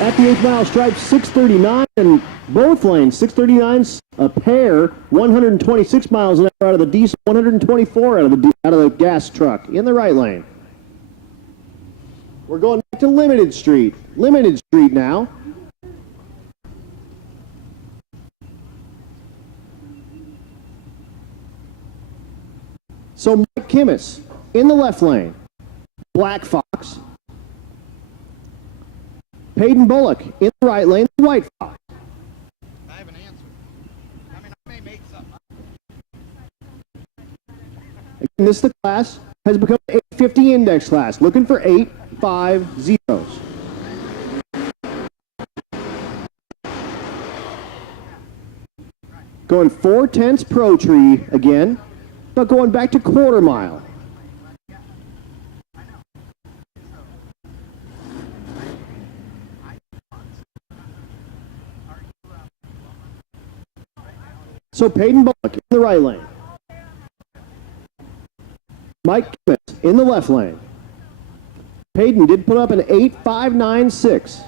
At the 8th mile stripe, 639 in both lanes. 639's a pair, 126 miles an hour out of the diesel, 124 out of the gas truck in the right lane. We're going back to Limited Street. Limited Street now. So Mike Kimmis in the left lane, Black Fox. Peyton Bullock in the right lane, White Fox. I have an answer. I mean, I may make something. Again, this the class has become an 850 index class, looking for 850s. Going 4/10 Pro Tree again. But going back to quarter mile. So Peyton Bullock in the right lane. Mike Kimmis in the left lane. Peyton did put up an 8.596.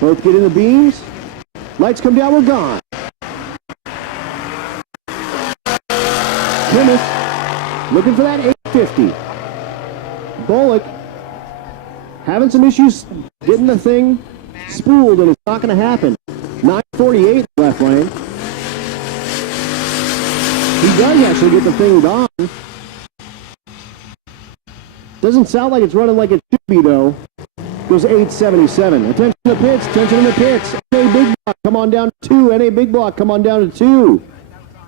Both get in the beams. Lights come down, we're gone. Kimmis looking for that 850. Bullock having some issues getting the thing spooled, and it's not going to happen. 948 left lane. He does actually get the thing gone. Doesn't sound like it's running like it should be, though. Goes 877. Attention to the pits. Attention to the pits. NA Big Block, come on down to 2. NA Big Block, come on down to 2.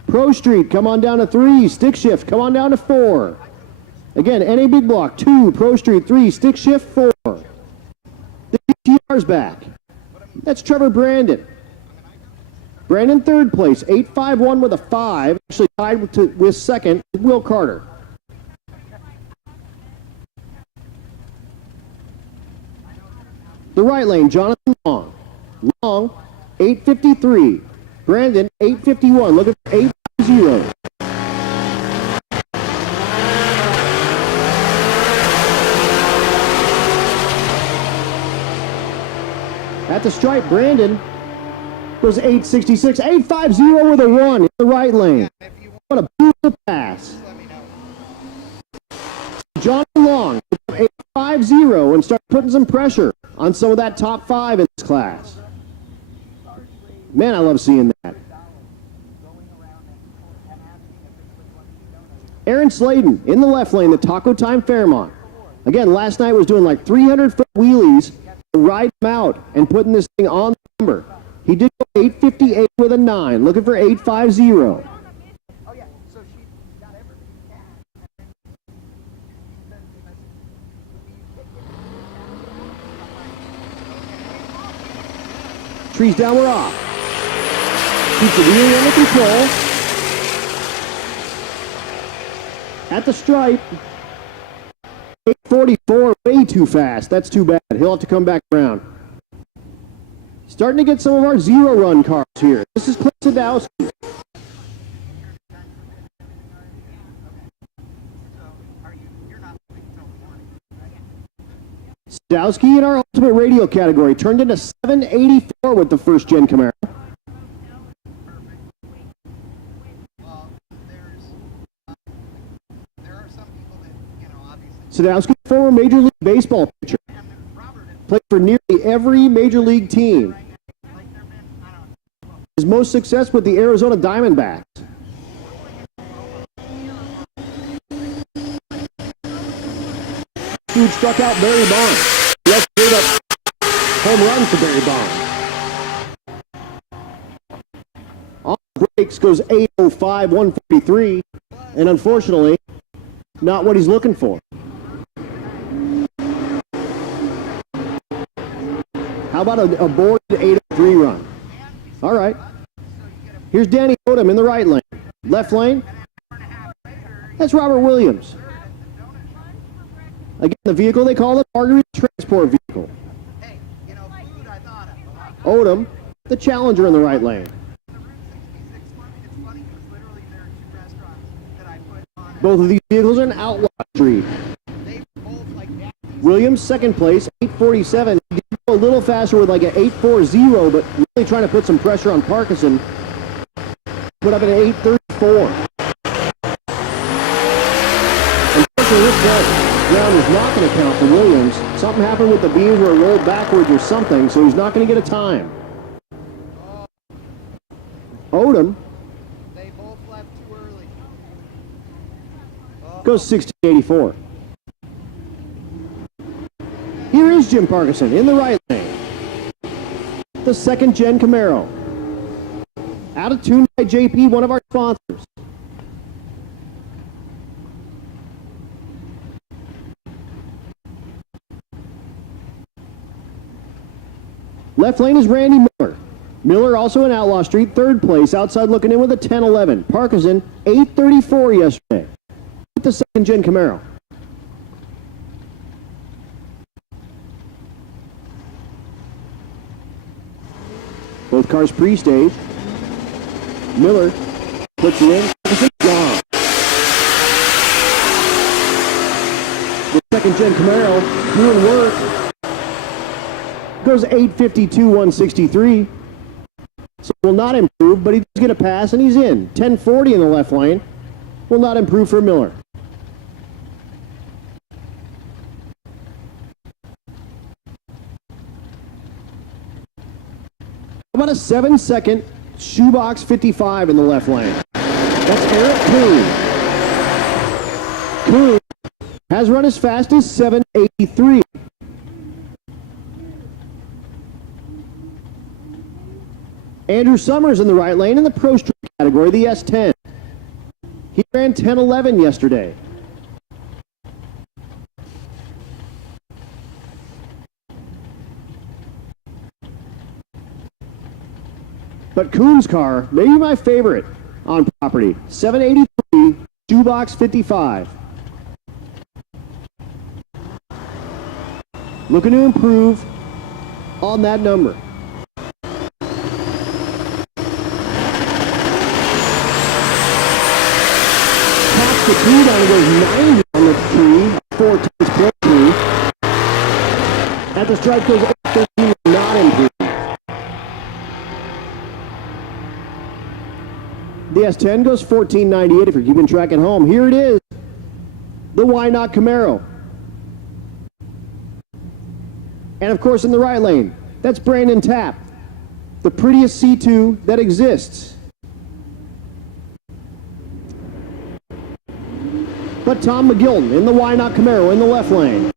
Pro Street, come on down to 3. Stick Shift, come on down to 4. Again, NA Big Block, 2. Pro Street, 3. Stick Shift, 4. The GTR's back. That's Trevor Brandon. Brandon third place, 851 with a 5. Actually tied with second, Will Carter. The right lane, Jonathan Long. Long, 853. Brandon, 851. Looking for 850. At the stripe, Brandon goes 866. 850 with a 1 in the right lane. What a beautiful pass. John Long, 850, and start putting some pressure on some of that top 5 in this class. Man, I love seeing that. Aaron Sladen in the left lane, the Taco Time Fairmont. Again, last night was doing like 300-foot wheelies to ride him out and putting this thing on the number. He did go 858 with a 9, looking for 850. Trees down, we're off. Keeps the wheel under control. At the stripe, 844, way too fast. That's too bad. He'll have to come back around. Starting to get some of our zero-run cars here. This is Clint Sadowski. Sadowski in our Ultimate Radio category turned into 784 with the first-gen Camaro. Well, there are some people that, obviously Sadowski, former Major League Baseball pitcher. Played for nearly every Major League team. His most success with the Arizona Diamondbacks. Dude struck out Barry Bonds. He also gave up home runs to Barry Bonds. On breaks goes 805, 143, and unfortunately, not what he's looking for. How about a board 803 run? All right. Here's Danny Odom in the right lane. Left lane, that's Robert Williams. Again, the vehicle they call the Margarita Transport Vehicle. Odom, the Challenger in the right lane. Both of these vehicles are in Outlaw Street. Williams, second place, 847. He did go a little faster with like an 840, but really trying to put some pressure on Parkinson. Put up at an 834. Unfortunately, this round is not going to count for Williams. Something happened with the beams where it rolled backwards or something, so he's not going to get a time. Odom goes 1684. Here is Jim Parkinson in the right lane. The second gen Camaro. Out of tune by JP, one of our sponsors. Left lane is Randy Miller. Miller also in Outlaw Street, third place, outside looking in with a 1011. Parkinson, 834 yesterday. With the second gen Camaro. Both cars pre-staged. Miller puts it in. Parkinson gone. The second gen Camaro doing work. Goes 852, 163. So will not improve, but he does get a pass and he's in. 1040 in the left lane. Will not improve for Miller. How about a 7-second shoebox 55 in the left lane? That's Eric Kuhn. Kuhn has run as fast as 783. Andrew Summers in the right lane in the Pro Street category, the S10. He ran 10:11 yesterday. But Kuhn's car, maybe my favorite on property, 783, shoebox 55. Looking to improve on that number. The tree down goes 90 on the tree, 4 times pro tree. At the stripe goes 813, not improved. The S10 goes 1498 if you're keeping track at home. Here it is, the Why Not Camaro. And of course in the right lane, that's Brandon Tapp, the prettiest C2 that exists. But Tom McGilton in the Why Not Camaro in the left lane.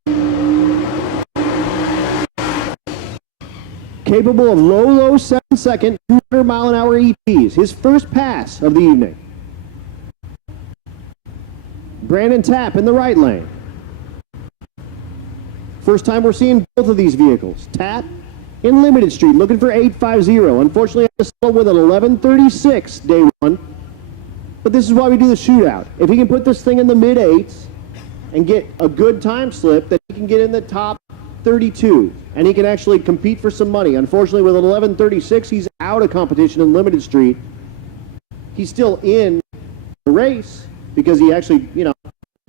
Capable of low 7-second, 200-mile-an-hour ETs. His first pass of the evening. Brandon Tapp in the right lane. First time we're seeing both of these vehicles. Tapp in Limited Street, looking for 850. Unfortunately, I had to settle with an 1136 day one. But this is why we do the shootout. If he can put this thing in the mid-8s and get a good time slip, then he can get in the top 32, and he can actually compete for some money. Unfortunately, with an 1136, he's out of competition in Limited Street. He's still in the race because he actually,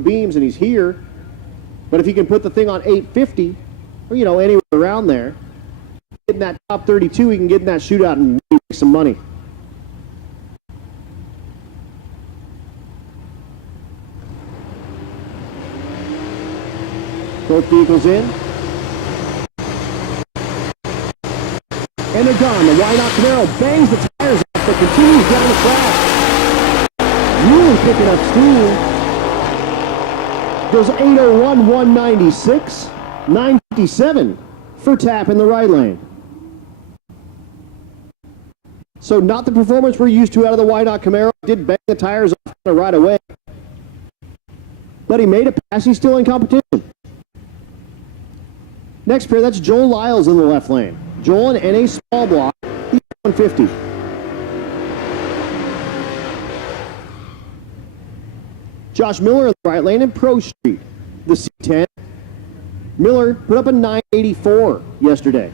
beams and he's here. But if he can put the thing on 850, or, anywhere around there, get in that top 32, he can get in that shootout and make some money. Both vehicles in. And they're gone. The Why Not Camaro bangs the tires off, but continues down the track. Really picking up steam. Goes 801, 196, 957 for tap in the right lane. So not the performance we're used to out of the Why Not Camaro. Did bang the tires off right away. But he made a pass. He's still in competition. Next pair, that's Joel Lyles in the left lane. Joel in NA small block, he's 150. Josh Miller in the right lane in Pro Street, the C10. Miller put up a 984 yesterday.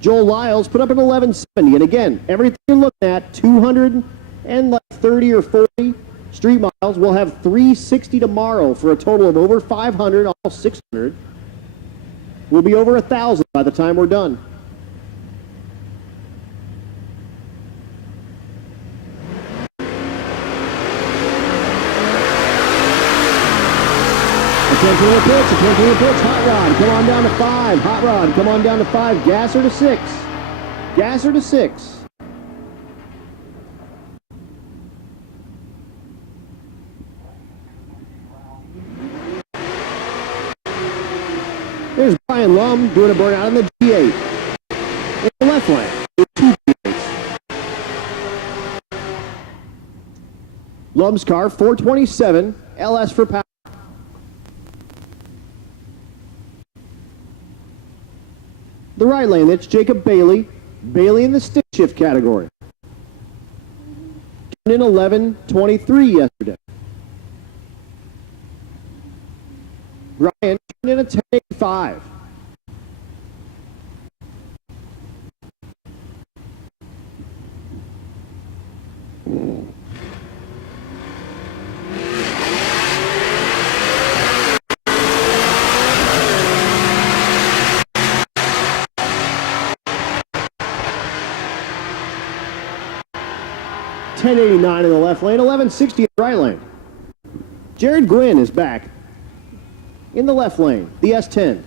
Joel Lyles put up an 1170. And again, everything you're looking at, 230 or 40 street miles. We'll have 360 tomorrow for a total of over 500, almost 600. We'll be over 1,000 by the time we're done. Attention to the pits, attention to the pits. Hot Rod, come on down to 5. Hot Rod, come on down to 5. Gasser to 6. Gasser to 6. There's Brian Lum doing a burnout in the G8. In the left lane, with 2 G8s. Lum's car, 427, LS for power. The right lane, that's Jacob Bailey. Bailey in the stick shift category. Turned in 11:23 yesterday. Ryan turned in a 10:85. $10.89 in the left lane, $11.60 in the right lane. Jared Gwynn is back in the left lane, the S10.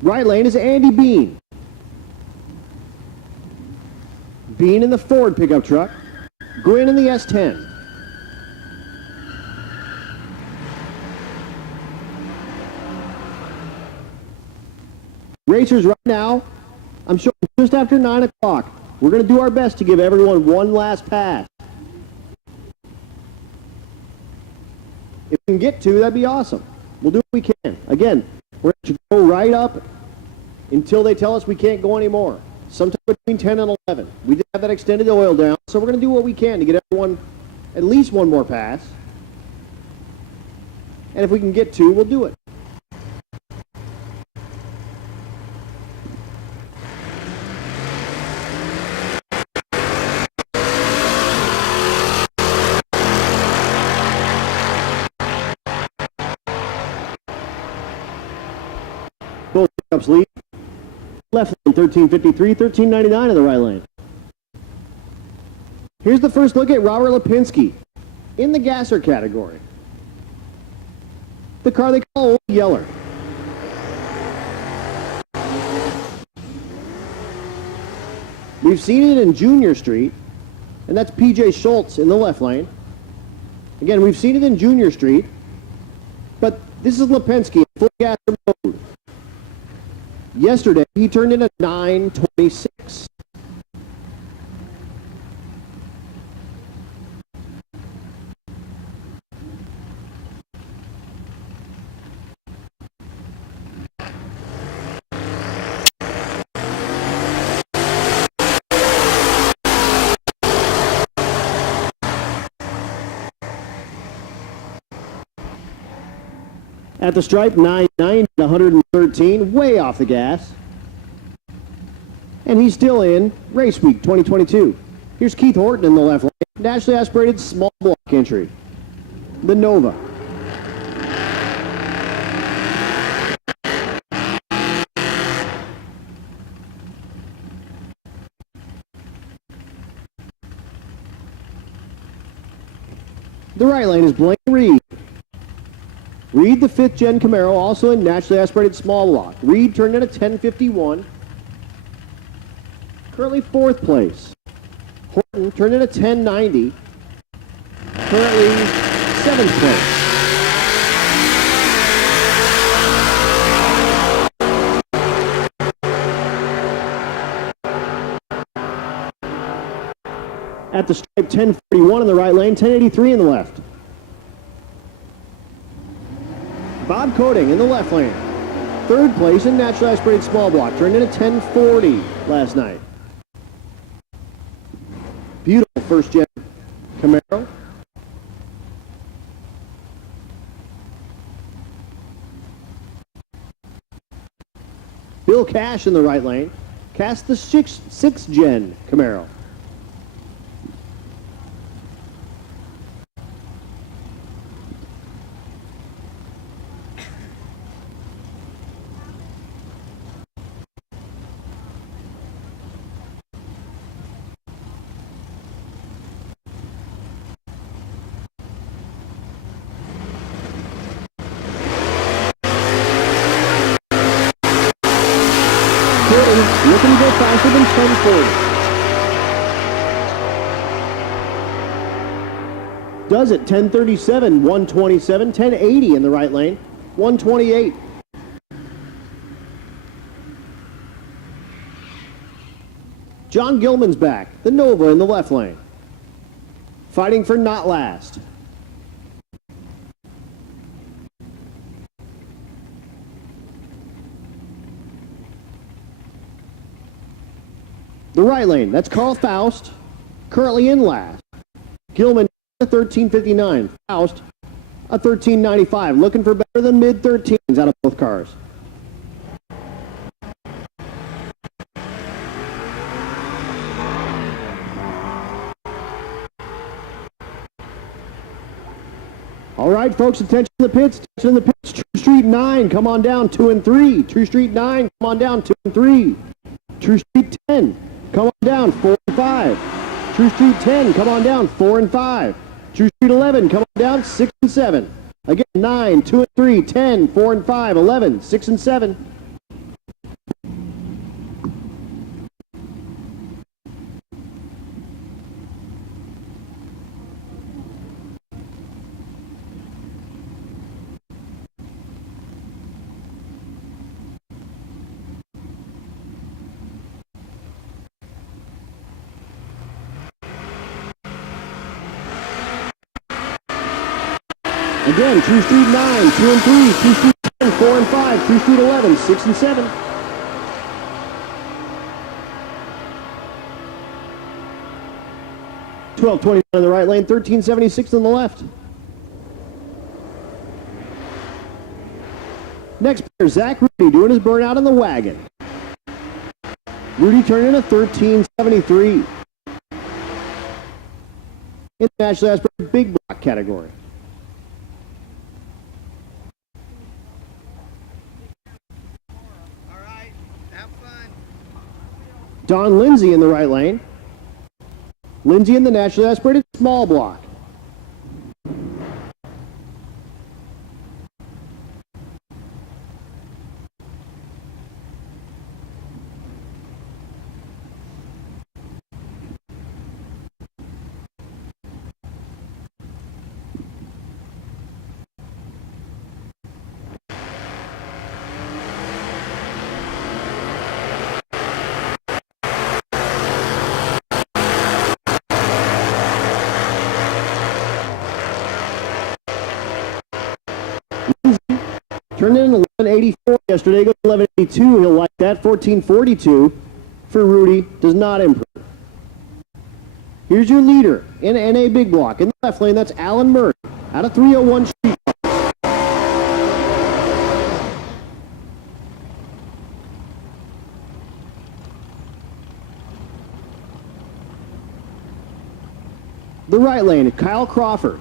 Right lane is Andy Bean. Bean in the Ford pickup truck. Gwynn in the S10. Racers right now, I'm showing just after 9 o'clock. We're going to do our best to give everyone one last pass. If we can get to, that'd be awesome. We'll do what we can. Again, we're going to go right up until they tell us we can't go anymore. Sometime between 10 and 11. We did have that extended oil down, so we're going to do what we can to get everyone at least one more pass. And if we can get to, we'll do it. Both pickups lead. Left lane 1353, 1399 in the right lane. Here's the first look at Robert Lipinski in the gasser category. The car they call Old Yeller. We've seen it in Junior Street, and that's PJ Schultz in the left lane. Again, we've seen it in Junior Street, but this is Lipinski in full gasser mode. Yesterday, he turned in a 926. At the stripe, 990 to 113, way off the gas. And he's still in Race Week 2022. Here's Keith Horton in the left lane, naturally aspirated small block entry, the Nova. The right lane is Blaine Reed. Reed, the 5th gen Camaro, also in naturally aspirated small block. Reed turned in a 10:51. Currently 4th place. Horton turned in a 10:90. Currently 7th place. At the stripe, 10:41 in the right lane, 10:83 in the left. Bob Coating in the left lane. 3rd place in naturally aspirated small block. Turned in a 10:40 last night. Beautiful 1st gen Camaro. Bill Cash in the right lane. Cash the 6th gen Camaro. Looking to go faster than 10:40. Does it, 10:37, 127, 10:80 in the right lane, 128. John Gilman's back, the Nova in the left lane. Fighting for not last. The right lane, that's Carl Faust, currently in last. Gilman, a 13:59. Faust, a 13:95. Looking for better than mid-13s out of both cars. All right, folks, attention to the pits. Attention to the pits. True Street 9, come on down, 2 and 3. True Street 9, come on down, 2 and 3. True Street 10. Come on down, 4 and 5. True Street 10, come on down, 4 and 5. True Street 11, come on down, 6 and 7. Again, 9, 2 and 3, 10, 4 and 5, 11, 6 and 7. Again, True Street 9, 2 and 3, True Street 10, 4 and 5, True Street 11, 6 and 7. $12.29 in the right lane, $13.76 on the left. Next player, Zach Rudy, doing his burnout in the wagon. Rudy turned in a 13.73. Internationally aspirated big block category. Don Lindsay in the right lane. Lindsay in the naturally aspirated small block. Turned in 11.84 yesterday, goes 11.82. He'll like that. 14.42 for Rudy. Does not improve. Here's your leader in NA Big Block. In the left lane, that's Alan Murray out of 301 Street. The right lane, Kyle Crawford.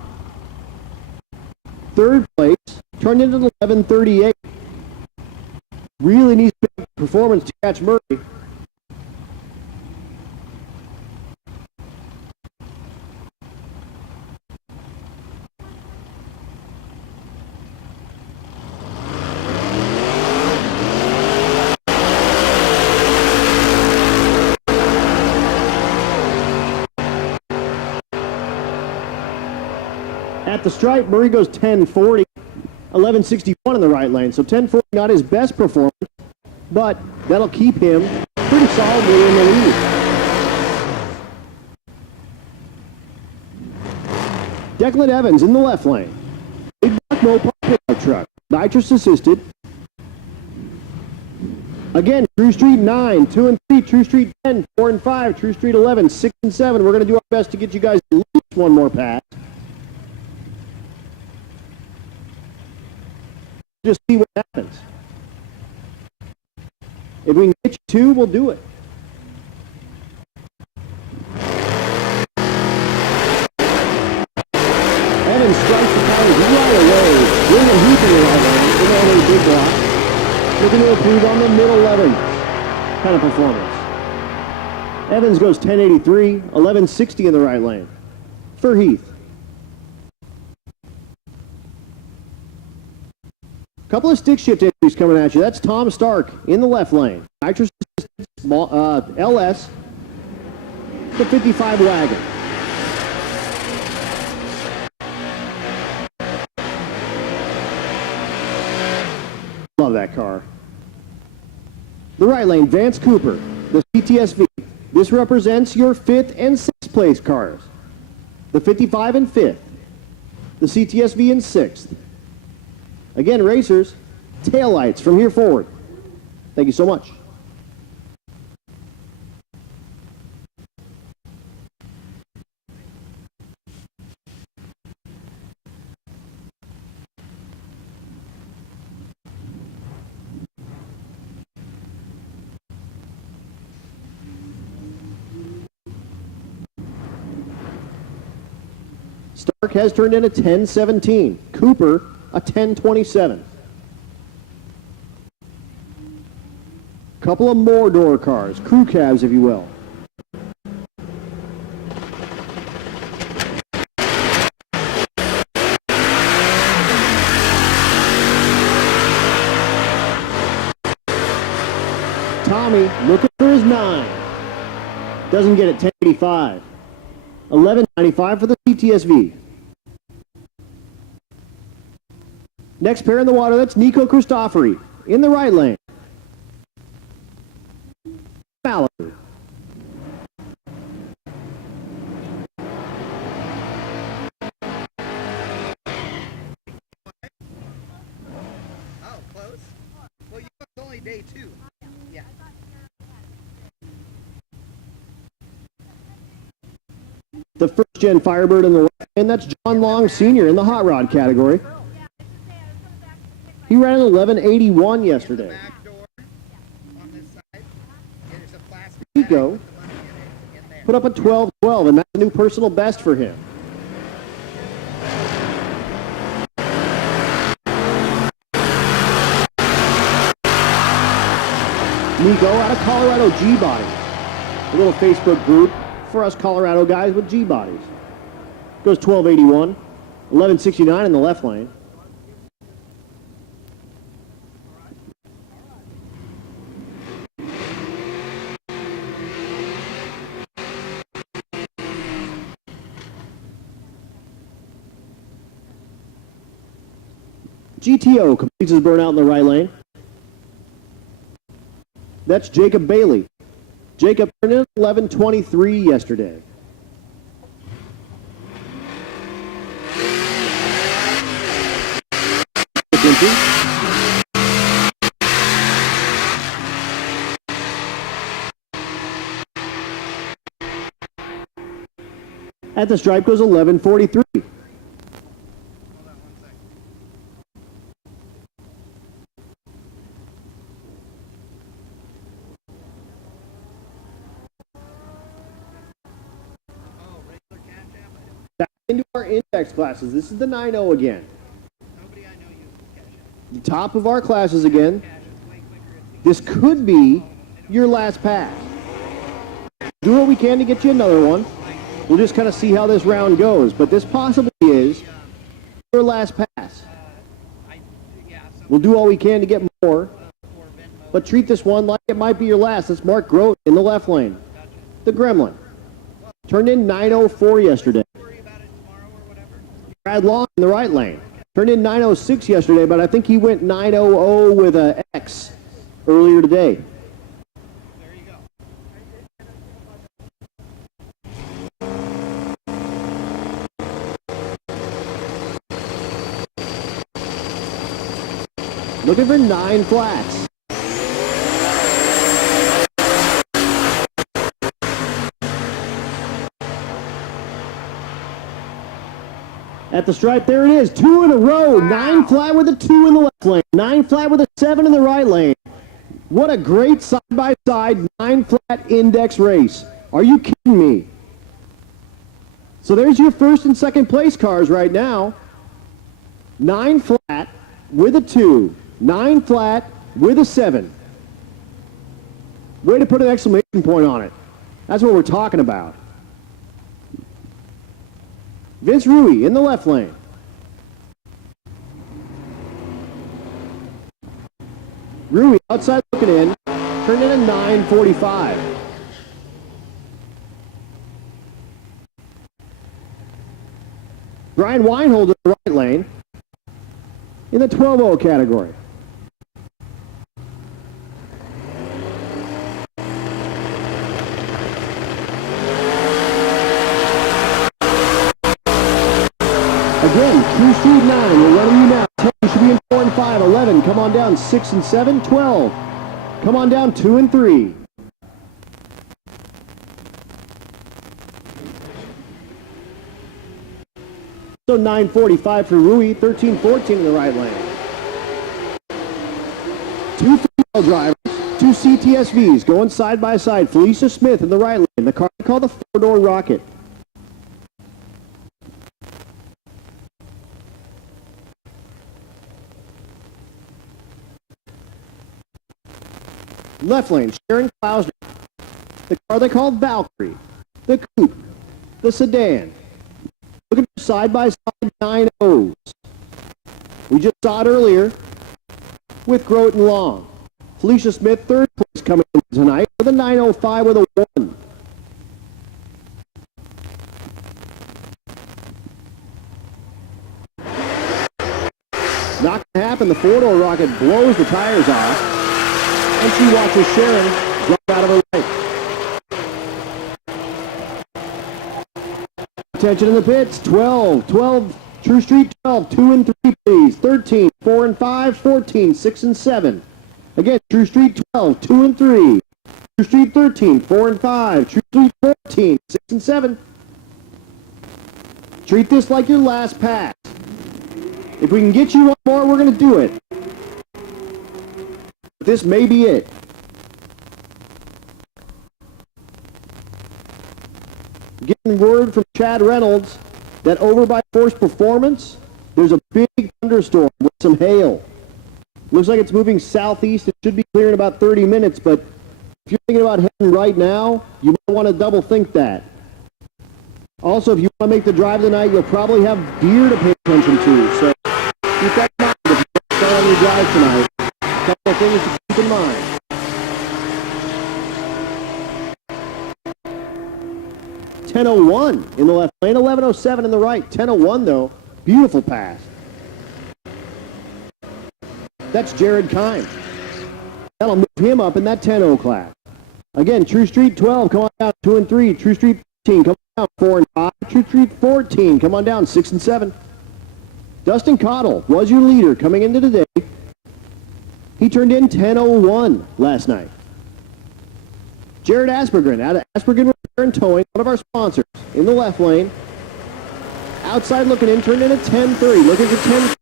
3rd place. Turned into 11.38. Really needs big performance to catch Murray. At the stripe, Murray goes 1040, 1161 in the right lane. So 1040, not his best performance, but that'll keep him pretty solidly in the lead. Declan Evans in the left lane. Big block Mopar pickup truck, nitrous assisted. Again, True Street 9, 2 and 3, True Street 10, 4 and 5, True Street 11, 6 and 7. We're going to do our best to get you guys at least one more pass. Just see what happens. If we can get you 2, we'll do it. Evans strikes the tires right away. William Heath in the right lane. In only a big block. Looking to improve on the mid-11 kind of performance. Evans goes 1083, 1160 in the right lane. For Heath. Couple of stick shift entries coming at you. That's Tom Stark in the left lane. Nitrous LS, the 55 wagon. Love that car. The right lane, Vance Cooper, the CTSV. This represents your 5th and 6th place cars. The 55 and 5th. The CTSV in 6th. Again, racers, taillights from here forward. Thank you so much. Stark has turned in a 10-17. Cooper, a 10-27. Couple of more door cars, crew cabs, if you will. Tommy looking for his 9. Doesn't get it, 1085. 1195 for the CTSV. Next pair in the water, that's Nico Christofori in the right lane. Malibu. Oh, close? Well, it's only day 2. Yeah. The first-gen Firebird in the right lane, that's John Long Sr. in the hot rod category. He ran an 1181 yesterday. Nico put up a 12-12, and that's a new personal best for him. Nico out of Colorado G-Body. A little Facebook group for us Colorado guys with G-Bodies. Goes 1281, 1169 in the left lane. GTO completes his burnout in the right lane. That's Jacob Bailey. Jacob turned in 11:23 yesterday. At the stripe goes 11:43. Back into our index classes. This is the 9.0 again. Nobody I know uses cash app. The top of our classes again. Cash is way quicker. This could be your last pass. Do what we can to get you another one. We'll just kind of see how this round goes. But this possibly is your last pass. We'll do all we can to get more. But treat this one like it might be your last. That's Mark Grote in the left lane. The Gremlin. Turned in 9:04 yesterday. Outlaw in the right lane. Turned in 906 yesterday, but I think he went 900 with a X earlier today. There you go. Looking for 9 flats. At the stripe, there it is. 2 in a row. 9 flat with a 2 in the left lane. 9 flat with a 7 in the right lane. What a great side-by-side 9 flat index race. Are you kidding me? So there's your first and second place cars right now. 9 flat with a 2. 9 flat with a 7. Way to put an exclamation point on it. That's what we're talking about. Vince Rowdy in the left lane. Rowdy outside looking in, turned in a 9:45. Brian Weinhold in the right lane in the 12-0 category. Again, True Street 9, we're running you now. 10 should be in 4 and 5. 11, come on down. 6 and 7. 12, come on down. 2 and 3. So 9:45 for Rowdy, 13-14 in the right lane. 2 female drivers, 2 CTSVs going side by side. Felicia Smith in the right lane, the car they call the 4-door Rocket. Left lane, Sharon Klausner, the car they call Valkyrie, the Coupe, the Sedan. Looking for side-by-side 9-0s. We just saw it earlier with Groton Long. Felicia Smith, third place coming in tonight with a 9:05 with a 1. Not gonna happen. The 4-door Rocket blows the tires off. And she watches Sharon drop out of her right. Attention in the pits. 12, True Street 12, 2 and 3, please. 13, 4 and 5, 14, 6 and 7. Again, True Street 12, 2 and 3. True Street 13, 4 and 5. True Street 14, 6 and 7. Treat this like your last pass. If we can get you one more, we're going to do it. This may be it. Getting word from Chad Reynolds that over by Force Performance, there's a big thunderstorm with some hail. Looks like it's moving southeast. It should be clear in about 30 minutes, but if you're thinking about heading right now, you might want to double think that. Also, if you want to make the drive tonight, you'll probably have deer to pay attention to, so keep that in mind if you start on your drive tonight. A couple of things to keep in mind. .10:01 in the left lane, 11:07 in the right. 10:01 though, beautiful pass. That's Jared Kime. That'll move him up in that 10:0 class. Again, True Street 12, come on down 2 and 3. True Street 15, come on down 4 and 5. True Street 14, come on down 6 and 7. Dustin Cottle was your leader coming into today. He turned in 10:01 last night. Jared Aspergren out of Aspergren Repair and Towing, one of our sponsors, in the left lane. Outside looking in, turned in a 10:30, looking for 10.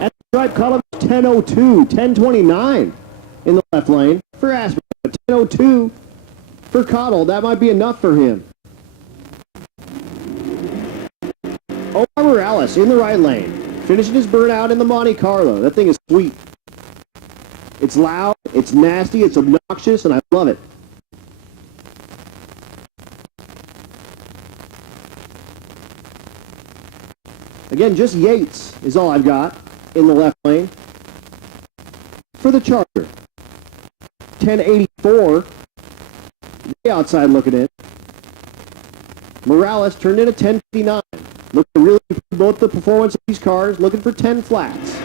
At the stripe column, 10:02, 10:29 in the left lane for Aspergren. 10:02 for Cottle. That might be enough for him. Omar Morales in the right lane, finishing his burnout in the Monte Carlo. That thing is sweet. It's loud, it's nasty, it's obnoxious, and I love it. Again, just Yates is all I've got in the left lane for the Charger. 10:85 4. Way outside looking in. Morales turned in a 10:59. Looking to really improve both the performance of these cars, looking for 10 flats.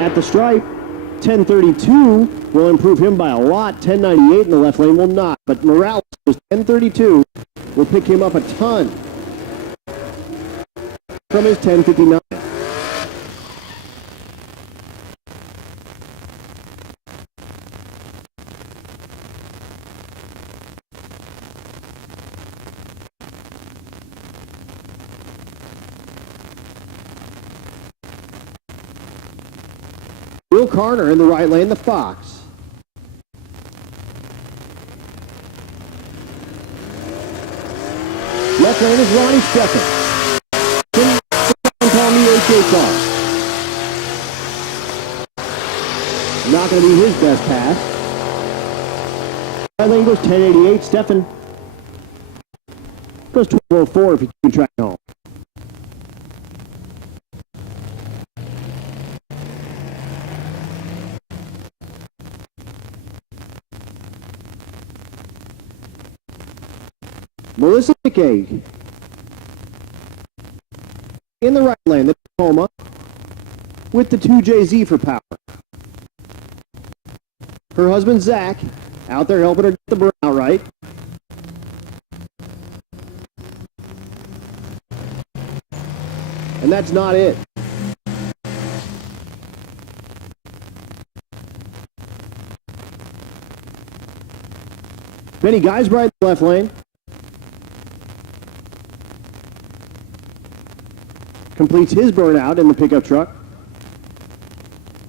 At the stripe, 10:32 will improve him by a lot. 10:98 in the left lane will not. But Morales was 10:32 will pick him up a ton from his 10:59. Will Carner in the right lane, the Fox. Left lane is Ronnie Steffen. Call me HHR. Not going to be his best pass. Right lane goes 10:88. Steffen goes 12:04 if you keep track home. Melissa McKay in the right lane, the Tacoma with the 2JZ for power. Her husband Zach out there helping her get the burnout right. And that's not it. Benny Geisbright in the left lane. Completes his burnout in the pickup truck.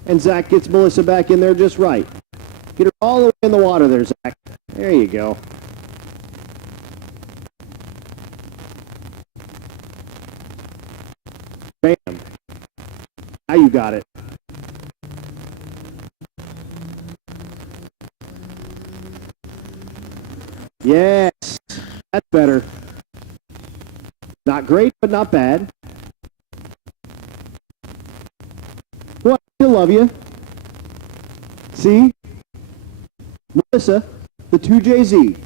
And Zach gets Melissa back in there just right. Get her all the way in the water there, Zach. There you go. Bam. Now you got it. Yes. That's better. Not great, but not bad. Well, I still love you. See? Melissa, the 2JZ.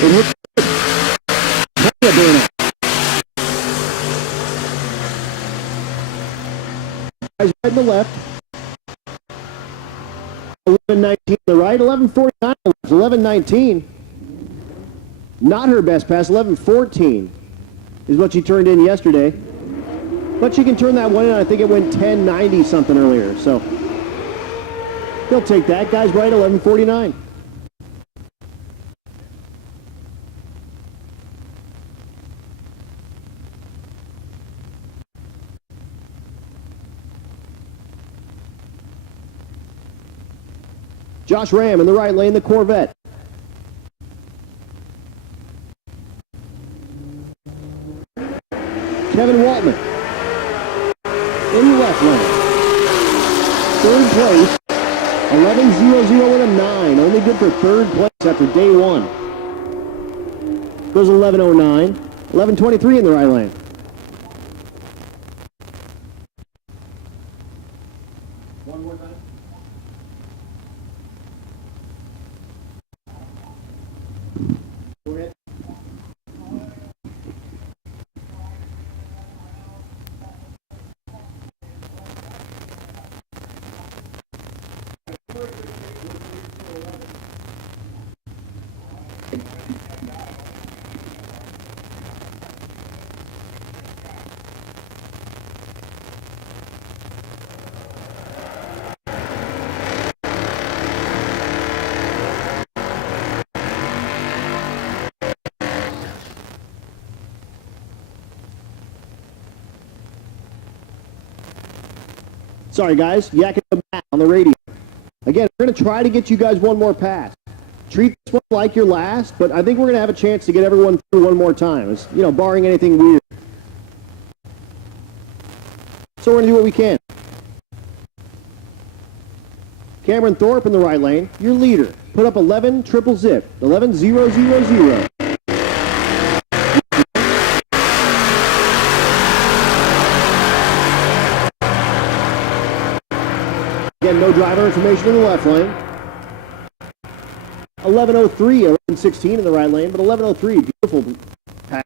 It hits the burnout. Guys right in the left. 11:19 on the right, 11:49 left, 11:19. Not her best pass, 11:14 is what she turned in yesterday. But she can turn that one in. I think it went 10:90 something earlier. So he'll take that. Guys right, 11:49. Josh Ram in the right lane, the Corvette. Kevin Waltman in the left lane. Third place, 11:00 with a 9. Only good for third place after day one. Goes 11:09. 11:23 in the right lane. One more time. Go ahead. Sorry, guys. Yakking the mat on the radio. Again, we're going to try to get you guys one more pass. Treat this one like your last, but I think we're going to have a chance to get everyone through one more time. It's, you know, barring anything weird. So we're going to do what we can. Cameron Thorpe in the right lane, your leader. Put up 11 triple zip, 11-0-0-0. Again, no driver information in the left lane. 11:03, 11:16 in the right lane, but 11:03, beautiful pass.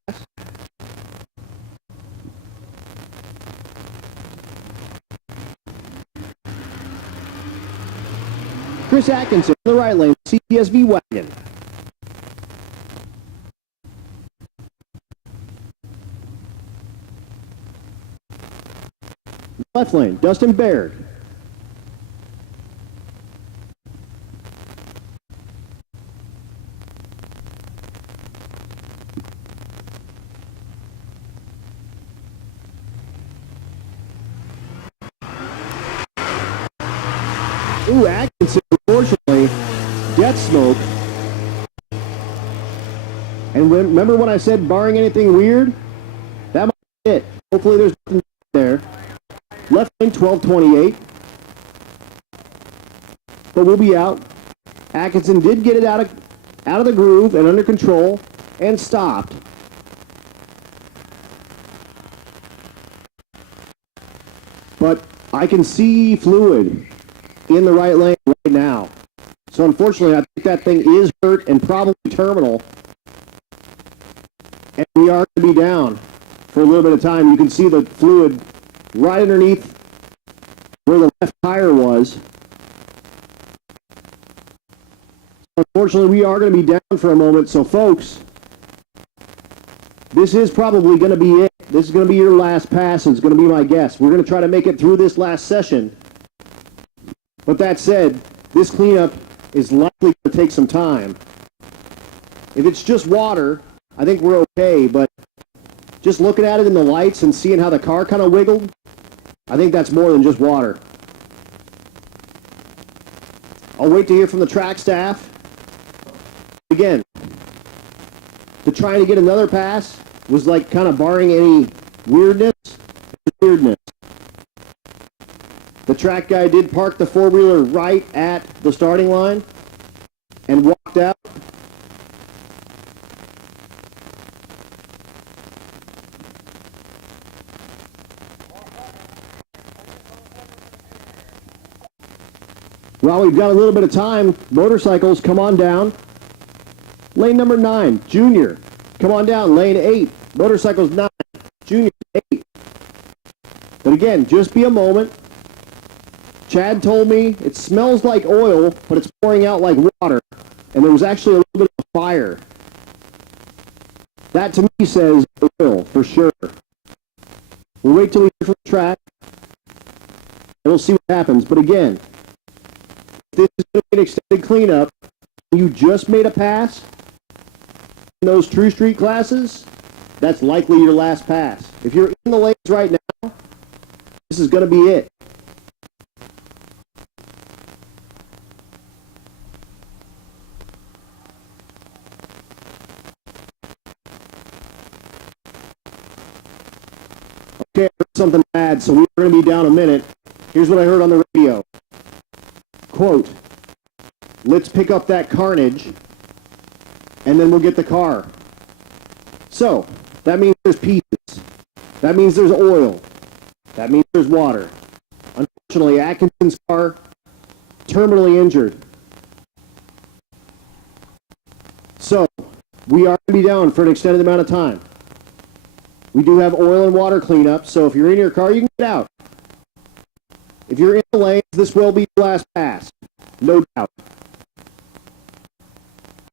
Chris Atkinson in the right lane, CTSV wagon. Left lane, Dustin Baird. Ooh, Atkinson, unfortunately, death smoke. And remember when I said barring anything weird? That might be it. Hopefully there's nothing there. Left lane, 12:28. But we'll be out. Atkinson did get it out of the groove and under control and stopped. But I can see fluid in the right lane right now. So unfortunately, I think that thing is hurt and probably terminal. And we are going to be down for a little bit of time. You can see the fluid right underneath where the left tire was. Unfortunately, we are going to be down for a moment. So folks, this is probably going to be it. This is going to be your last pass. It's going to be my guess. We're going to try to make it through this last session. But that said, this cleanup is likely to take some time. If it's just water, I think we're okay, but just looking at it in the lights and seeing how the car kind of wiggled, I think that's more than just water. I'll wait to hear from the track staff. Again, to try to get another pass was like kind of barring any weirdness. The track guy did park the four-wheeler right at the starting line and walked out. Well, we've got a little bit of time. Motorcycles, come on down. Lane number 9, Junior. Come on down. Lane 8, Motorcycles 9, Junior 8. But again, just be a moment. Chad told me it smells like oil, but it's pouring out like water. And there was actually a little bit of fire. That to me says oil, for sure. We'll wait till we hear from the track, and we'll see what happens. But again, if this is going to be an extended cleanup, you just made a pass in those True Street classes, that's likely your last pass. If you're in the lanes right now, this is going to be it. Okay, I heard something bad, so we're going to be down a minute. Here's what I heard on the radio. Quote, let's pick up that carnage, and then we'll get the car. So, that means there's pieces. That means there's oil. That means there's water. Unfortunately, Atkinson's car, terminally injured. So, we are going to be down for an extended amount of time. We do have oil and water cleanup, so if you're in your car, you can get out. If you're in the lanes, this will be your last pass. No doubt.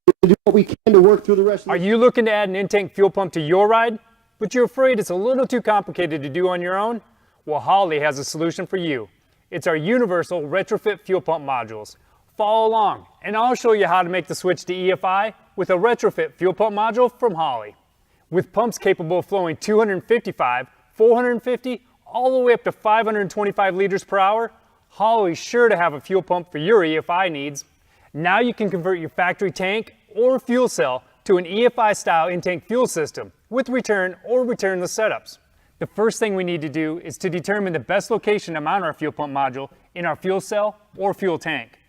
We'll do what we can to work through the rest of the... Are you looking to add an in-tank fuel pump to your ride, but you're afraid it's a little too complicated to do on your own? Well, Holley has a solution for you. It's our universal retrofit fuel pump modules. Follow along, and I'll show you how to make the switch to EFI with a retrofit fuel pump module from Holley. With pumps capable of flowing 255, 450, all the way up to 525 liters per hour, Holley's sure to have a fuel pump for your EFI needs. Now you can convert your factory tank or fuel cell to an EFI-style in-tank fuel system with return or return the setups. The first thing we need to do is to determine the best location to mount our fuel pump module in our fuel cell or fuel tank.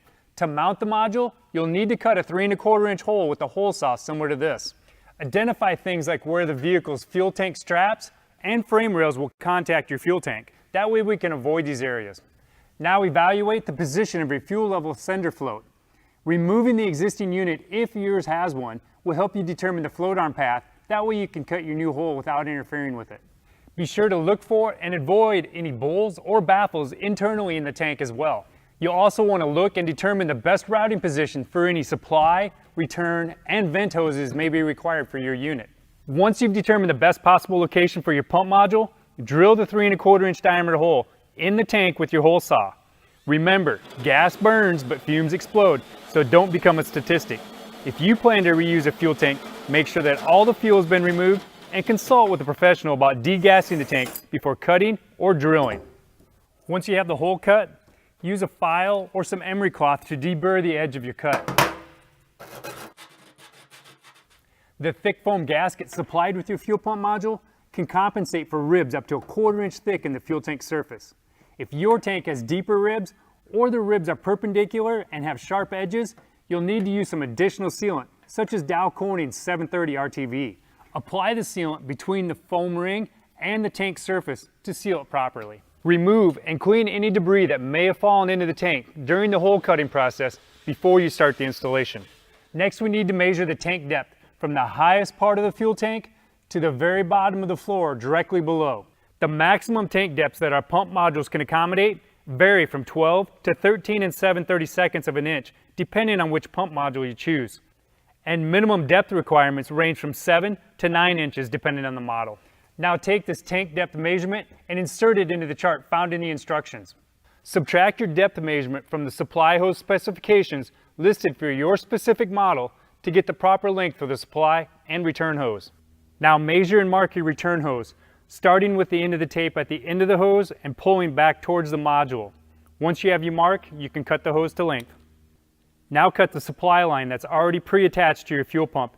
To mount the module, you'll need to cut a 3 1/4 inch hole with a hole saw similar to this. Identify things like where the vehicle's fuel tank straps and frame rails will contact your fuel tank. That way we can avoid these areas. Now evaluate the position of your fuel level sender float. Removing the existing unit, if yours has one, will help you determine the float arm path. That way you can cut your new hole without interfering with it. Be sure to look for and avoid any bowls or baffles internally in the tank as well. You'll also want to look and determine the best routing position for any supply, return, and vent hoses may be required for your unit. Once you've determined the best possible location for your pump module, drill the 3 1/4 inch diameter hole in the tank with your hole saw. Remember, gas burns but fumes explode, so don't become a statistic. If you plan to reuse a fuel tank, make sure that all the fuel has been removed and consult with a professional about degassing the tank before cutting or drilling. Once you have the hole cut, use a file or some emery cloth to deburr the edge of your cut. The thick foam gasket supplied with your fuel pump module can compensate for ribs up to a 1/4 inch thick in the fuel tank surface. If your tank has deeper ribs or the ribs are perpendicular and have sharp edges, you'll need to use some additional sealant, such as Dow Corning's 730 RTV. Apply the sealant between the foam ring and the tank surface to seal it properly. Remove and clean any debris that may have fallen into the tank during the hole cutting process before you start the installation. Next, we need to measure the tank depth from the highest part of the fuel tank to the very bottom of the floor directly below. The maximum tank depths that our pump modules can accommodate vary from 12 to 13 7/32 of an inch, depending on which pump module you choose. And minimum depth requirements range from 7 to 9 inches depending on the model. Now take this tank depth measurement and insert it into the chart found in the instructions. Subtract your depth measurement from the supply hose specifications listed for your specific model to get the proper length for the supply and return hose. Now measure and mark your return hose, starting with the end of the tape at the end of the hose and pulling back towards the module. Once you have your mark, you can cut the hose to length. Now cut the supply line that's already pre-attached to your fuel pump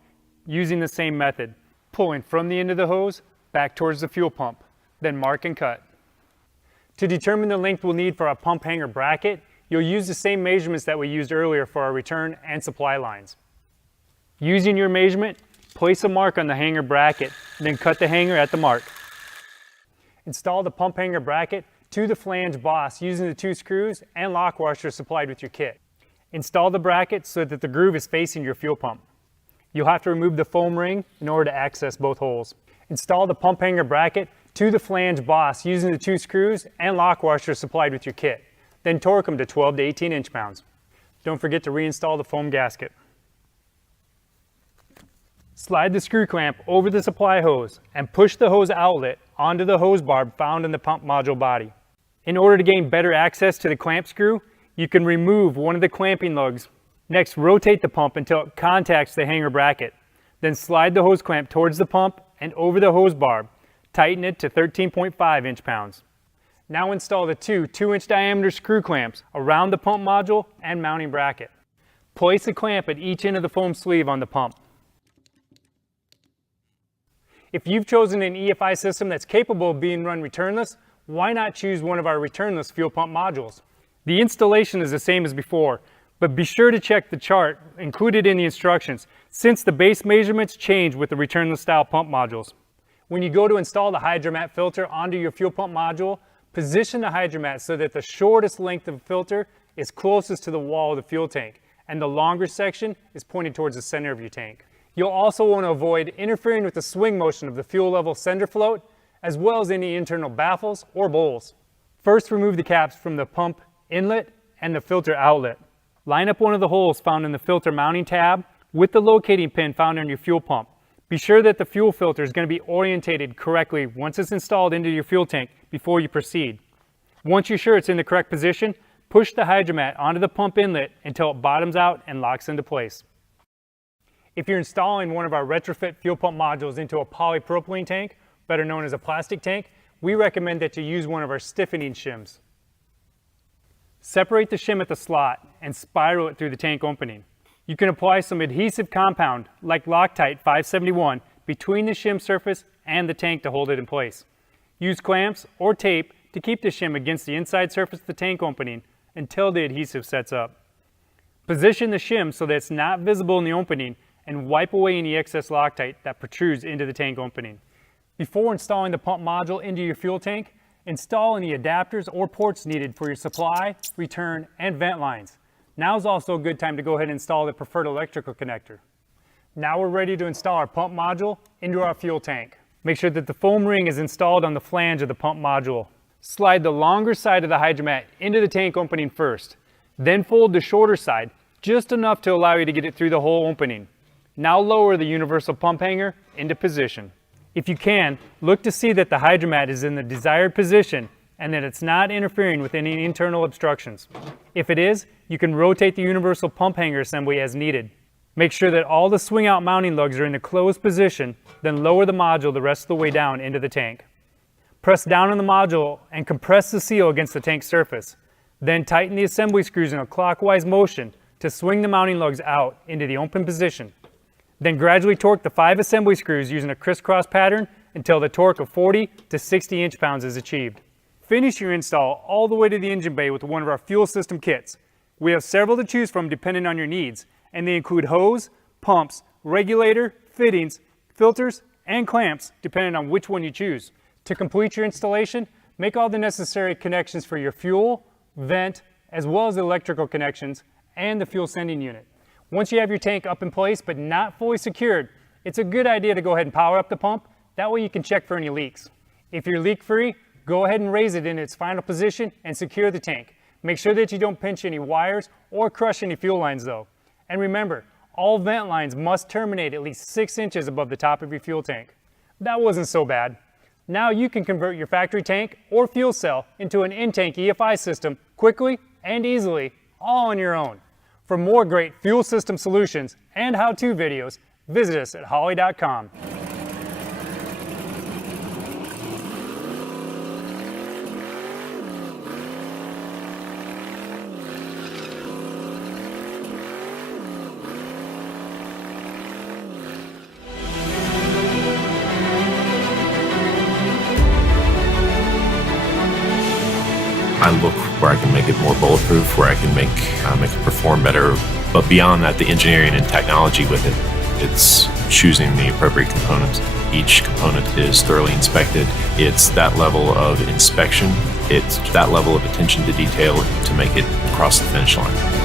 using the same method, pulling from the end of the hose back towards the fuel pump, then mark and cut. To determine the length we'll need for our pump hanger bracket, you'll use the same measurements that we used earlier for our return and supply lines. Using your measurement, place a mark on the hanger bracket, then cut the hanger at the mark. Install the pump hanger bracket to the flange boss using the 2 screws and lock washer supplied with your kit. Install the bracket so that the groove is facing your fuel pump. You'll have to remove the foam ring in order to access both holes. Install the pump hanger bracket to the flange boss using the 2 screws and lock washer supplied with your kit. Then torque them to 12 to 18 inch-pounds. Don't forget to reinstall the foam gasket. Slide the screw clamp over the supply hose and push the hose outlet onto the hose barb found in the pump module body. In order to gain better access to the clamp screw, you can remove one of the clamping lugs. Next, rotate the pump until it contacts the hanger bracket. Then slide the hose clamp towards the pump and over the hose barb. Tighten it to 13.5 inch-pounds. Now install the 2 2-inch diameter screw clamps around the pump module and mounting bracket. Place a clamp at each end of the foam sleeve on the pump. If you've chosen an EFI system that's capable of being run returnless, why not choose one of our returnless fuel pump modules? The installation is the same as before, but be sure to check the chart included in the instructions, since the base measurements change with the returnless style pump modules. When you go to install the hydromat filter onto your fuel pump module, position the hydromat so that the shortest length of filter is closest to the wall of the fuel tank, and the longer section is pointed towards the center of your tank. You'll also want to avoid interfering with the swing motion of the fuel level sender float, as well as any internal baffles or bowls. First, remove the caps from the pump inlet and the filter outlet. Line up one of the holes found in the filter mounting tab with the locating pin found on your fuel pump. Be sure that the fuel filter is going to be orientated correctly once it's installed into your fuel tank before you proceed. Once you're sure it's in the correct position, push the hydromat onto the pump inlet until it bottoms out and locks into place. If you're installing one of our retrofit fuel pump modules into a polypropylene tank, better known as a plastic tank, we recommend that you use one of our stiffening shims. Separate the shim at the slot and spiral it through the tank opening. You can apply some adhesive compound, like Loctite 571, between the shim surface and the tank to hold it in place. Use clamps or tape to keep the shim against the inside surface of the tank opening until the adhesive sets up. Position the shim so that it's not visible in the opening and wipe away any excess Loctite that protrudes into the tank opening. Before installing the pump module into your fuel tank, install any adapters or ports needed for your supply, return, and vent lines. Now is also a good time to go ahead and install the preferred electrical connector. Now we're ready to install our pump module into our fuel tank. Make sure that the foam ring is installed on the flange of the pump module. Slide the longer side of the hydromat into the tank opening first. Then fold the shorter side, just enough to allow you to get it through the whole opening. Now lower the universal pump hanger into position. If you can, look to see that the hydromat is in the desired position and that it's not interfering with any internal obstructions. If it is, you can rotate the universal pump hanger assembly as needed. Make sure that all the swing out mounting lugs are in the closed position, then lower the module the rest of the way down into the tank. Press down on the module and compress the seal against the tank surface. Then tighten the assembly screws in a clockwise motion to swing the mounting lugs out into the open position. Then gradually torque the 5 assembly screws using a crisscross pattern until the torque of 40 to 60 inch-pounds is achieved. Finish your install all the way to the engine bay with one of our fuel system kits. We have several to choose from depending on your needs, and they include hose, pumps, regulator, fittings, filters, and clamps depending on which one you choose. To complete your installation, make all the necessary connections for your fuel, vent, as well as the electrical connections and the fuel sending unit. Once you have your tank up in place but not fully secured, it's a good idea to go ahead and power up the pump. That way you can check for any leaks. If you're leak free, go ahead and raise it in its final position and secure the tank. Make sure that you don't pinch any wires or crush any fuel lines though. And remember, all vent lines must terminate at least 6 inches above the top of your fuel tank. That wasn't so bad. Now you can convert your factory tank or fuel cell into an in-tank EFI system quickly and easily, all on your own. For more great fuel system solutions and how-to videos, visit us at holley.com. I look where I can make it more bulletproof, where I can make it perform better. But beyond that, the engineering and technology with it, it's choosing the appropriate components. Each component is thoroughly inspected. It's that level of inspection. It's that level of attention to detail to make it cross the finish line.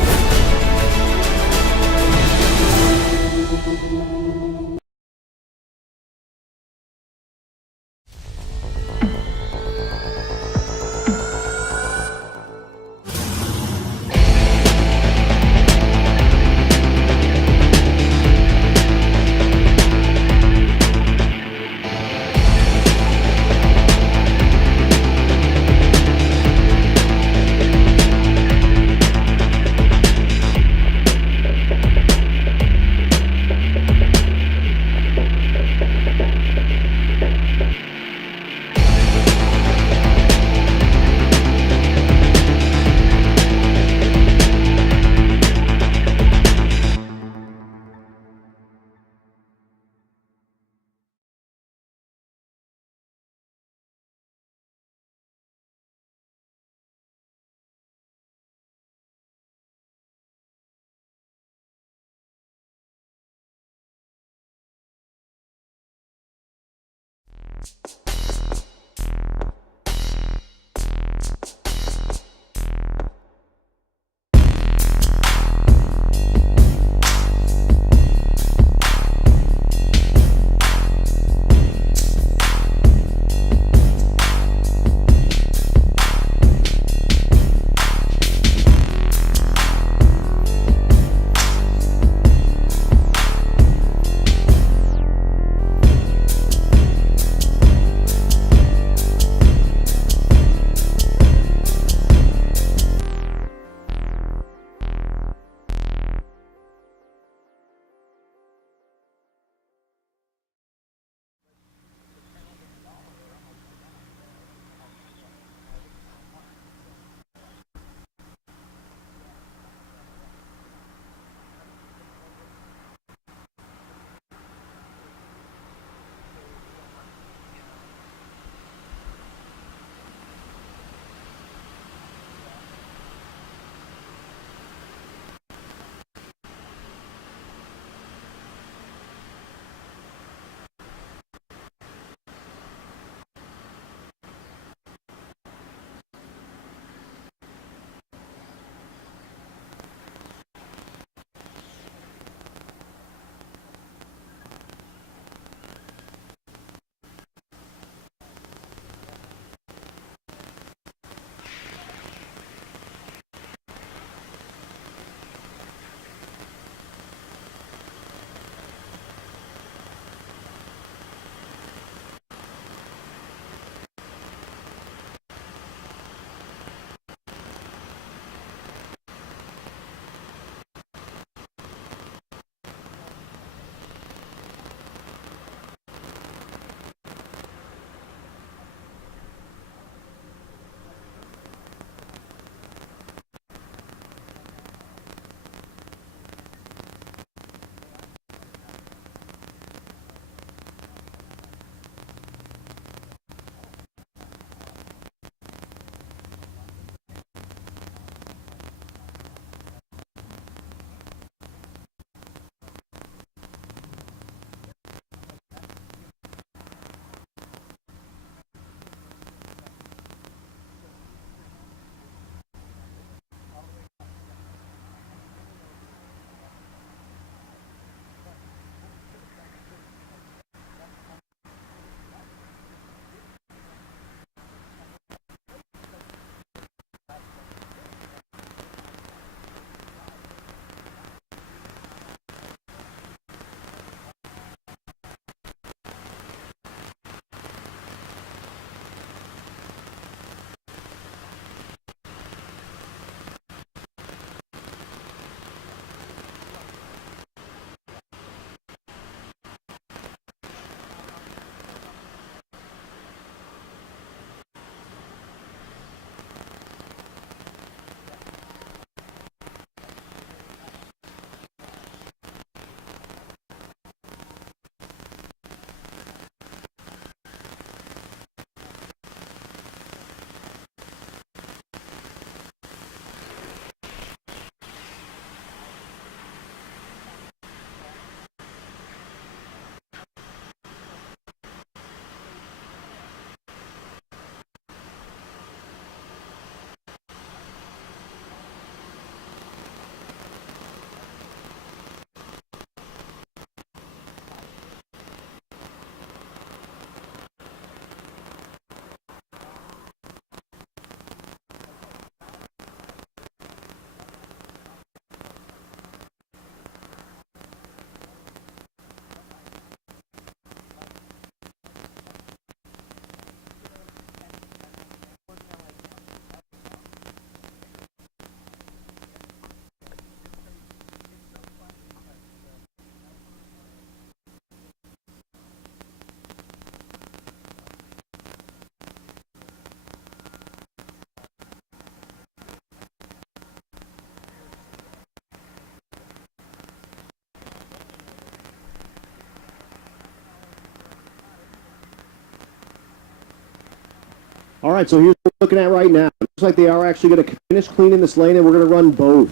All right, so here's what we're looking at right now. It looks like they are actually going to finish cleaning this lane, and we're going to run both.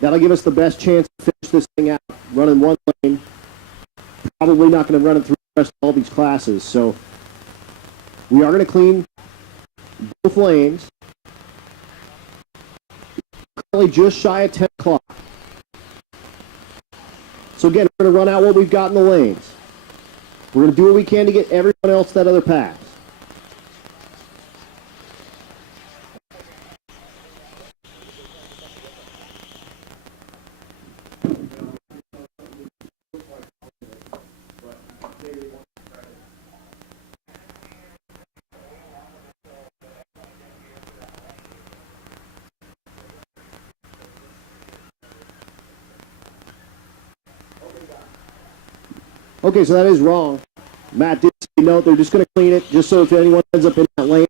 That'll give us the best chance to finish this thing out, running one lane. Probably not going to run it through the rest of all these classes, so we are going to clean both lanes. Currently just shy of 10 o'clock. So again, we're going to run out what we've got in the lanes. We're going to do what we can to get everyone else that other pass. Okay, so that is wrong. Matt did say no, they're just going to clean it, just so if anyone ends up in that lane,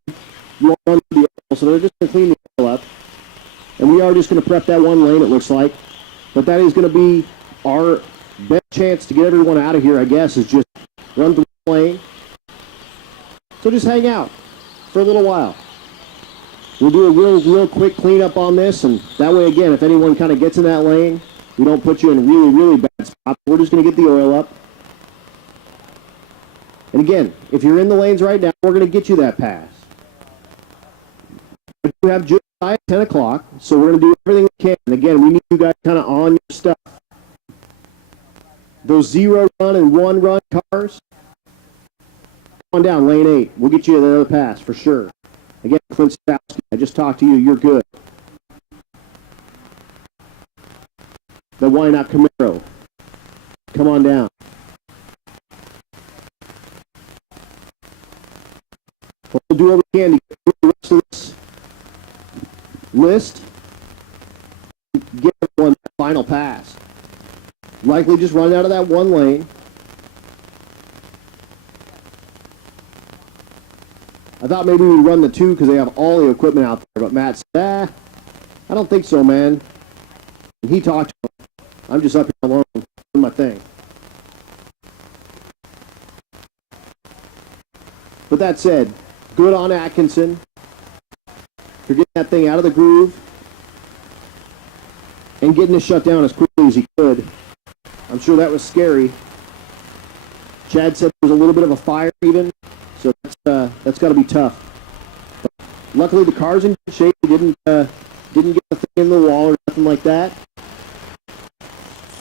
you won't run through the oil. So they're just going to clean the oil up. And we are just going to prep that one lane, it looks like. But that is going to be our best chance to get everyone out of here, I guess, is just run through the lane. So just hang out for a little while. We'll do a real quick cleanup on this, and that way, again, if anyone kind of gets in that lane, we don't put you in a really bad spot. We're just going to get the oil up. And again, if you're in the lanes right now, we're going to get you that pass. We have just 10 o'clock, so we're going to do everything we can. And again, we need you guys kind of on your stuff. Those 0 run and 1 run cars, come on down, lane 8. We'll get you another pass for sure. Again, Clint Stowski, I just talked to you. You're good. The Why Not Camaro, come on down. We'll do what we can to get through the rest of this list. Get everyone that final pass. Likely just run out of that one lane. I thought maybe we'd run the 2 because they have all the equipment out there, but Matt said, I don't think so, man. And he talked to him. I'm just up here alone doing my thing. But that said, good on Atkinson for getting that thing out of the groove and getting it shut down as quickly as he could. I'm sure that was scary. Chad said there was a little bit of a fire even, so that's got to be tough. But luckily the car's in good shape. He didn't get the thing in the wall or nothing like that.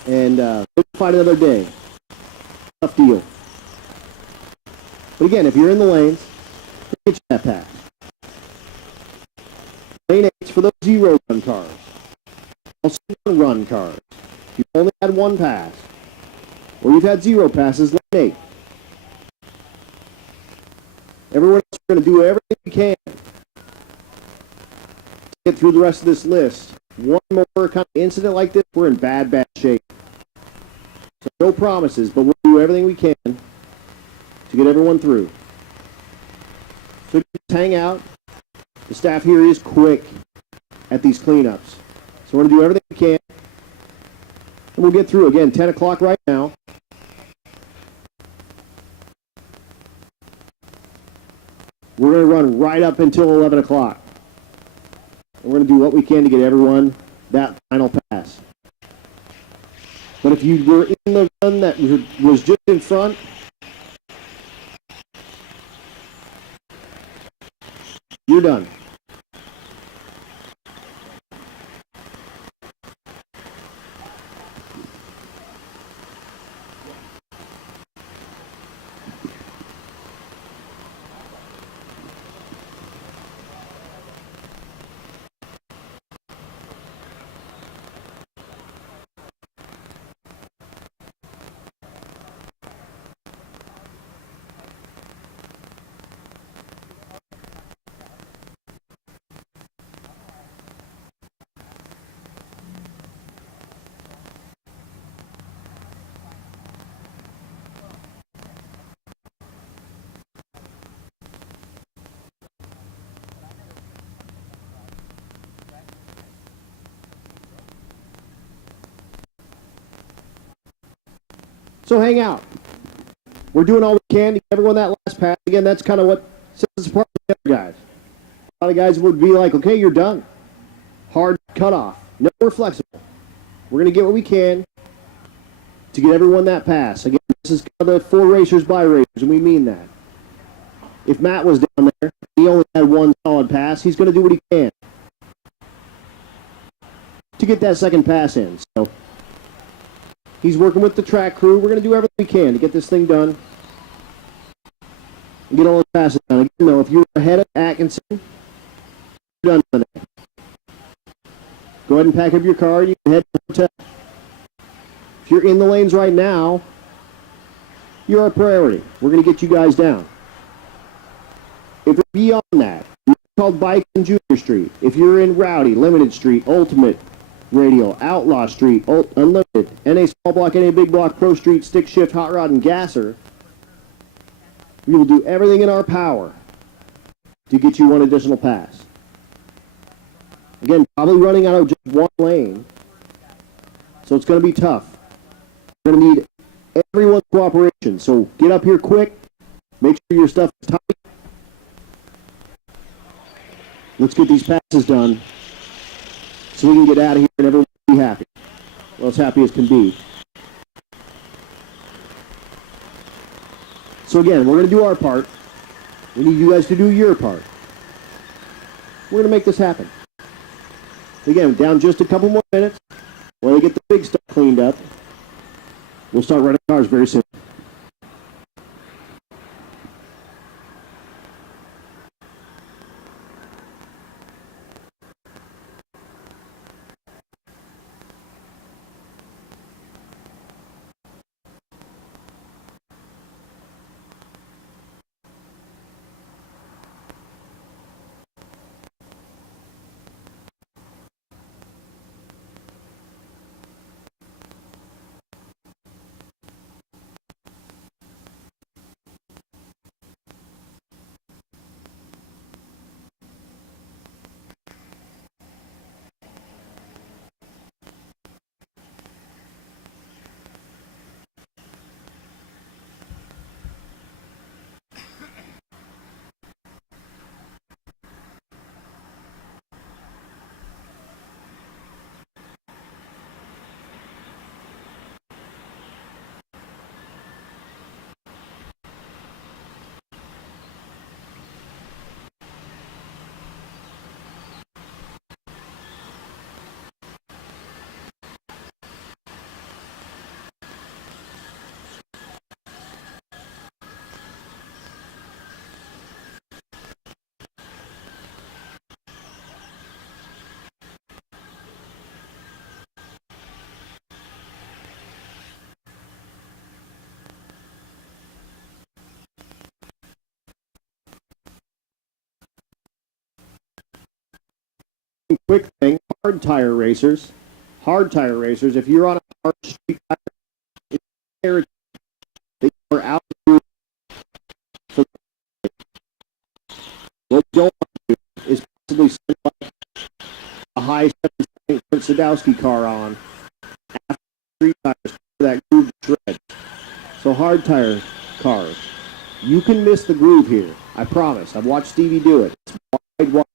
And we'll fight another day. Tough deal. But again, if you're in the lanes, get you that pass. Lane 8's for those 0 run cars. Also 1 run cars. You've only had 1 pass. Or you've had 0 passes, lane 8. Everyone else, we're going to do everything we can to get through the rest of this list. One more kind of incident like this, we're in bad shape. So no promises, but we'll do everything we can to get everyone through. So just hang out. The staff here is quick at these cleanups. So we're going to do everything we can. And we'll get through. Again, 10 o'clock right now. We're going to run right up until 11 o'clock. And we're going to do what we can to get everyone that final pass. But if you were in the run that was just in front, you're done. So hang out. We're doing all we can to get everyone that last pass. Again, that's kind of what Sets us apart from the other guys. A lot of guys would be like, okay, you're done. Hard cutoff. No, we're flexible. We're going to get what we can to get everyone that pass. Again, this is kind of the 4 racers by racers, and we mean that. If Matt was down there, he only had one solid pass, he's going to do what he can to get that second pass in. So he's working with the track crew. We're going to do everything we can to get this thing done and get all those passes done. Again, though, if you're ahead of Atkinson, you're done today. Go ahead and pack up your car and you can head to the hotel. If you're in the lanes right now, you're our priority. We're going to get you guys down. If you're beyond that, you're called Bike and Junior Street. If you're in Rowdy, Limited Street, Ultimate, Radial, Outlaw Street, Unlimited, NA Small Block, NA Big Block, Pro Street, Stick Shift, Hot Rod, and Gasser, we will do everything in our power to get you one additional pass. Again, probably running out of just one lane, so it's going to be tough. We're going to need everyone's cooperation, so get up here quick, make sure your stuff is tight. Let's get these passes done so we can get out of here and everyone will be happy. Well, as happy as can be. So again, we're going to do our part. We need you guys to do your part. We're going to make this happen. Again, down just a couple more minutes. When we get the big stuff cleaned up, we'll start running cars very soon. Quick thing, hard tire racers, if you're on a hard street tire, they are out of the group. So what we don't want to do is possibly send like a high Sadowski car on after street tires for that groove shred. So hard tire cars, you can miss the groove here. I promise. I've watched Stevie do it. It's wide.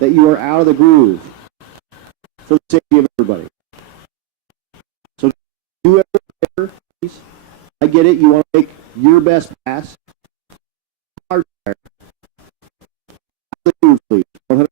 That you are out of the groove for the safety of everybody. So do everything, please. I get it. You want to make your best pass. Hard tire. Out of the groove, please. 100%.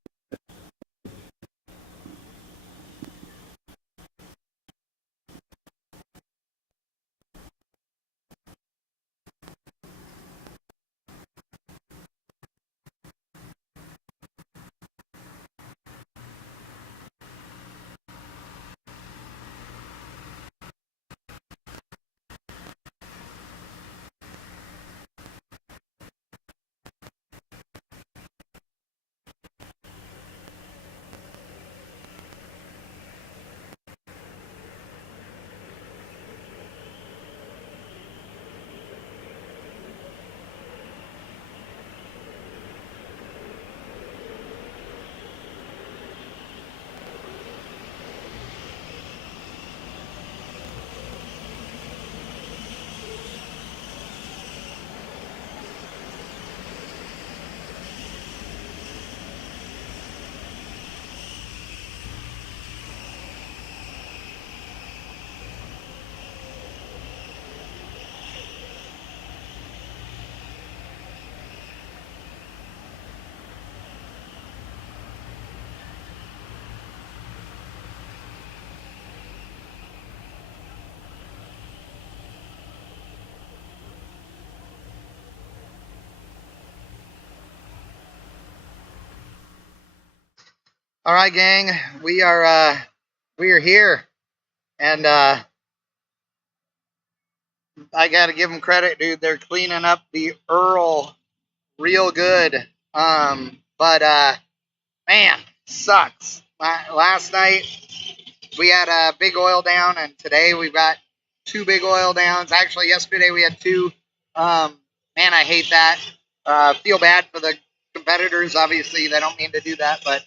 All right, gang, we are here, and I gotta give them credit, dude. They're cleaning up the Earl real good. But man, sucks. Last night we had a big oil down, and today we've got 2 big oil downs. Actually, yesterday we had 2. Man, I hate that. Feel bad for the competitors. Obviously, they don't mean to do that, but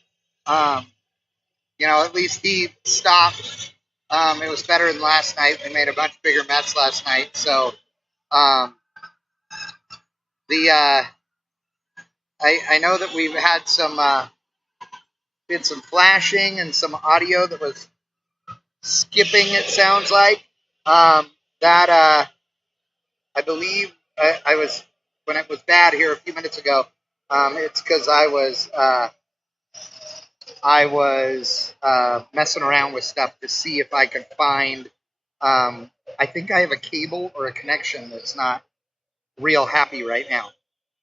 you know, at least he stopped. It was better than last night. We made a bunch bigger mess last night. So, I know that we've had some flashing and some audio that was skipping. It sounds like I believe I was when it was bad here a few minutes ago. It's because I was messing around with stuff to see if I could find. I think I have a cable or a connection that's not real happy right now,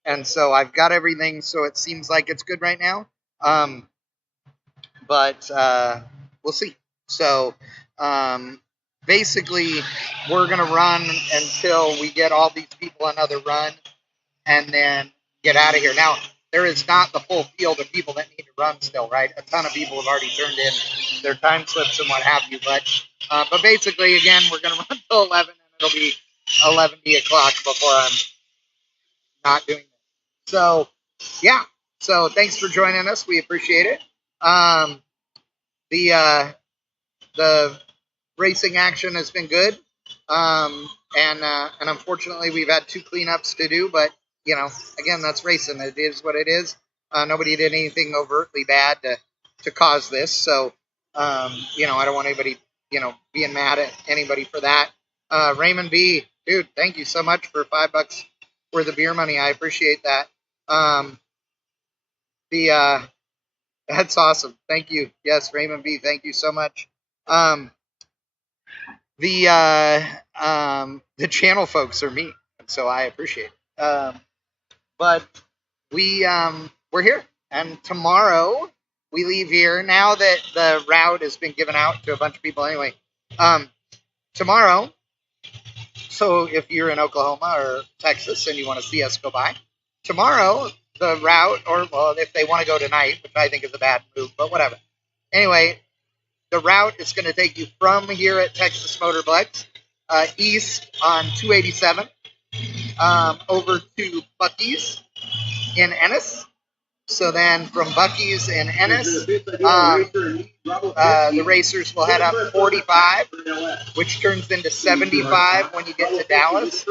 and so I've got everything, so it seems like it's good right now. But we'll see. So basically, we're gonna run until we get all these people another run, and then get out of here. Now, there is not the full field of people that need to run still, right? A ton of people have already turned in their time slips and what have you. But basically, again, we're going to run till 11, and it'll be 11 o'clock before I'm not doing this. So, yeah. So, thanks for joining us. We appreciate it. The racing action has been good. And unfortunately, we've had 2 cleanups to do, but you know, again, that's racing. It is what it is. Nobody did anything overtly bad to cause this. So, you know, I don't want anybody, you know, being mad at anybody for that. Raymond B, dude, thank you so much for $5 worth of beer money. I appreciate that. That's awesome. Thank you. Yes, Raymond B, thank you so much. The channel folks are me, so I appreciate it. But we're here, and tomorrow we leave here. Now that the route has been given out to a bunch of people anyway, tomorrow, so if you're in Oklahoma or Texas and you want to see us go by, tomorrow the route, or well, if they want to go tonight, which I think is a bad move, but whatever. Anyway, the route is going to take you from here at Texas Motorplex, east on 287, over to Buc-ee's in Ennis. So then from Buc-ee's in Ennis, the racers will head up 45, which turns into 75 when you get to Dallas,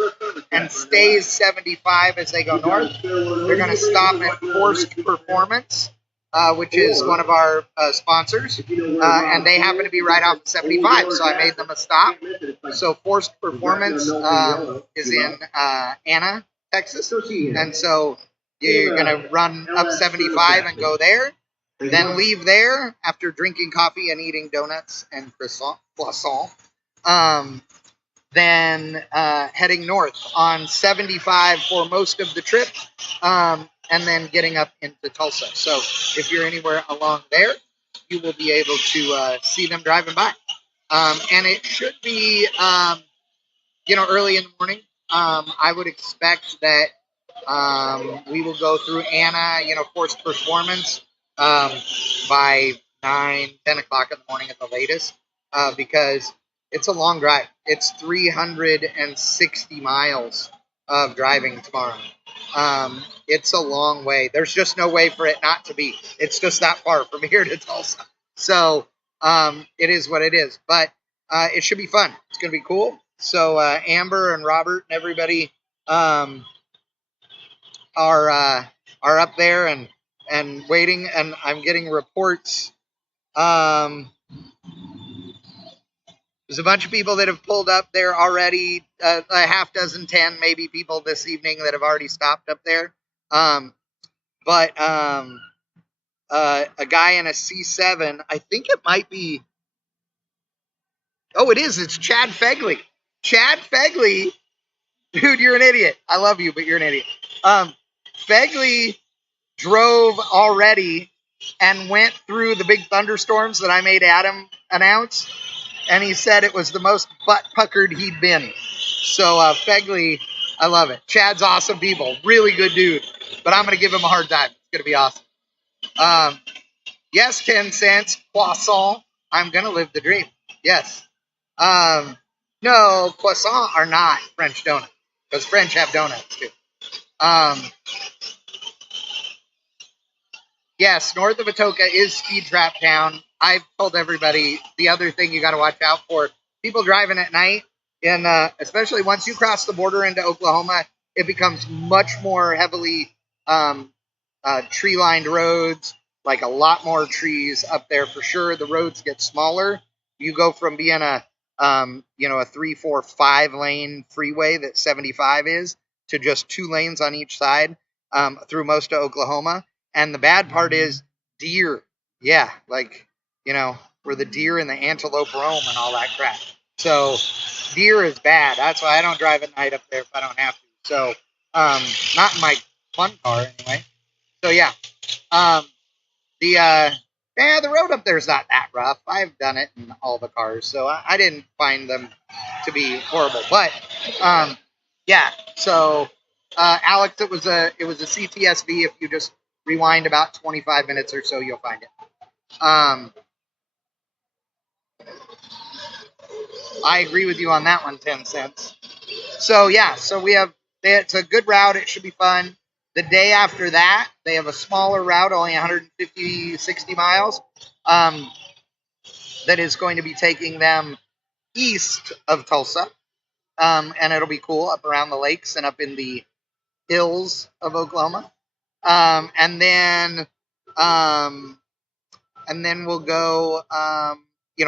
and stays 75 as they go north. They're going to stop at Forced Performance, which is one of our sponsors, and they happen to be right off of 75, so I made them a stop. So Forced Performance is in Anna, Texas, and so you're going to run up 75 and go there, then leave there after drinking coffee and eating donuts and croissant, then heading north on 75 for most of the trip, and then getting up into Tulsa. So if you're anywhere along there, you will be able to see them driving by. And it should be, you know, early in the morning. I would expect that we will go through Anna, you know, Forced Performance by 9, 10 o'clock in the morning at the latest, because it's a long drive. It's 360 miles of driving tomorrow. It's a long way. There's just no way for it not to be. It's just that far from here to Tulsa. So it is what it is. But it should be fun. It's going to be cool. So Amber and Robert and everybody are up there and waiting. And I'm getting reports. There's a bunch of people that have pulled up there already, a half dozen, 10 maybe people this evening that have already stopped up there. But a guy in a C7, I think it might be, oh, it is, it's Chad Fegley. Chad Fegley, dude, you're an idiot. I love you, but you're an idiot. Fegley drove already and went through the big thunderstorms that I made Adam announce, and he said it was the most butt-puckered he'd been. So, Fegley, I love it. Chad's awesome people. Really good dude. But I'm going to give him a hard time. It's going to be awesome. Yes, 10 cents. Croissant. I'm going to live the dream. Yes. No, croissant are not French donuts. Because French have donuts, too. Yes, north of Atoka is Speed Trap Town. I've told everybody the other thing you got to watch out for. People driving at night, and especially once you cross the border into Oklahoma, it becomes much more heavily tree-lined roads, like a lot more trees up there for sure. The roads get smaller. You go from being a 3, 4, 5 lane freeway that 75 is to just 2 lanes on each side through most of Oklahoma. And the bad part is deer. Yeah, like, where the deer and the antelope roam and all that crap. So deer is bad. That's why I don't drive at night up there if I don't have to. So not in my fun car anyway. So yeah. The road up there is not that rough. I've done it in all the cars, so I didn't find them to be horrible. But yeah. So Alex, it was a CTSV. If you just rewind about 25 minutes or so, you'll find it. I agree with you on that one, 10 cents. So yeah, so it's a good route. It should be fun. The day after that, they have a smaller route, only 150, 60 miles, that is going to be taking them east of Tulsa. And it'll be cool up around the lakes and up in the hills of Oklahoma. And then we'll go,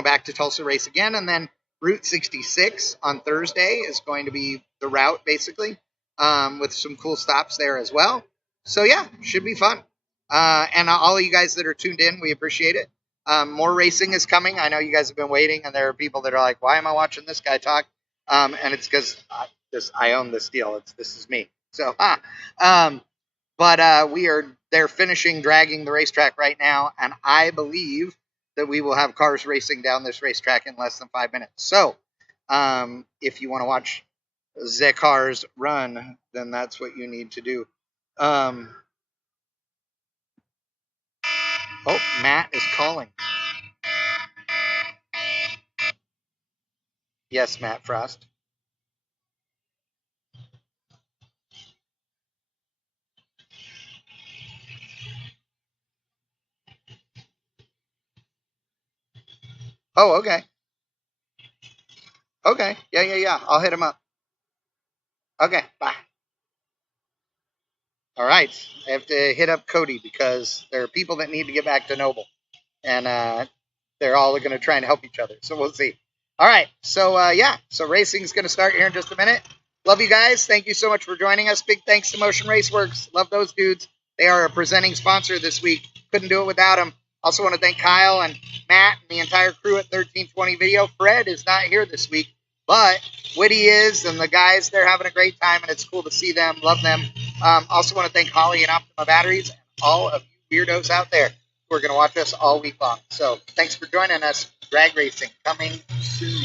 back to Tulsa Race again. And then Route 66 on Thursday is going to be the route, basically, with some cool stops there as well. So, yeah, should be fun. And all of you guys that are tuned in, we appreciate it. More racing is coming. I know you guys have been waiting, and there are people that are like, why am I watching this guy talk? And it's because I own this deal. This is me. So, but they're finishing dragging the racetrack right now, and I believe that we will have cars racing down this racetrack in less than 5 minutes. So, if you want to watch the cars run, then that's what you need to do. Oh, Matt is calling. Yes, Matt Frost. Oh, okay. Okay. Yeah. I'll hit him up. Okay, bye. All right. I have to hit up Cody because there are people that need to get back to Noble. And they're all going to try and help each other. So we'll see. All right. So, yeah. So racing's going to start here in just a minute. Love you guys. Thank you so much for joining us. Big thanks to Motion Raceworks. Love those dudes. They are a presenting sponsor this week. Couldn't do it without them. Also want to thank Kyle and Matt and the entire crew at 1320 Video. Fred is not here this week, but Whitty is, and the guys, they're having a great time, and it's cool to see them. Love them. Also want to thank Holly and Optima Batteries and all of you weirdos out there who are going to watch us all week long. So thanks for joining us. Drag racing coming soon.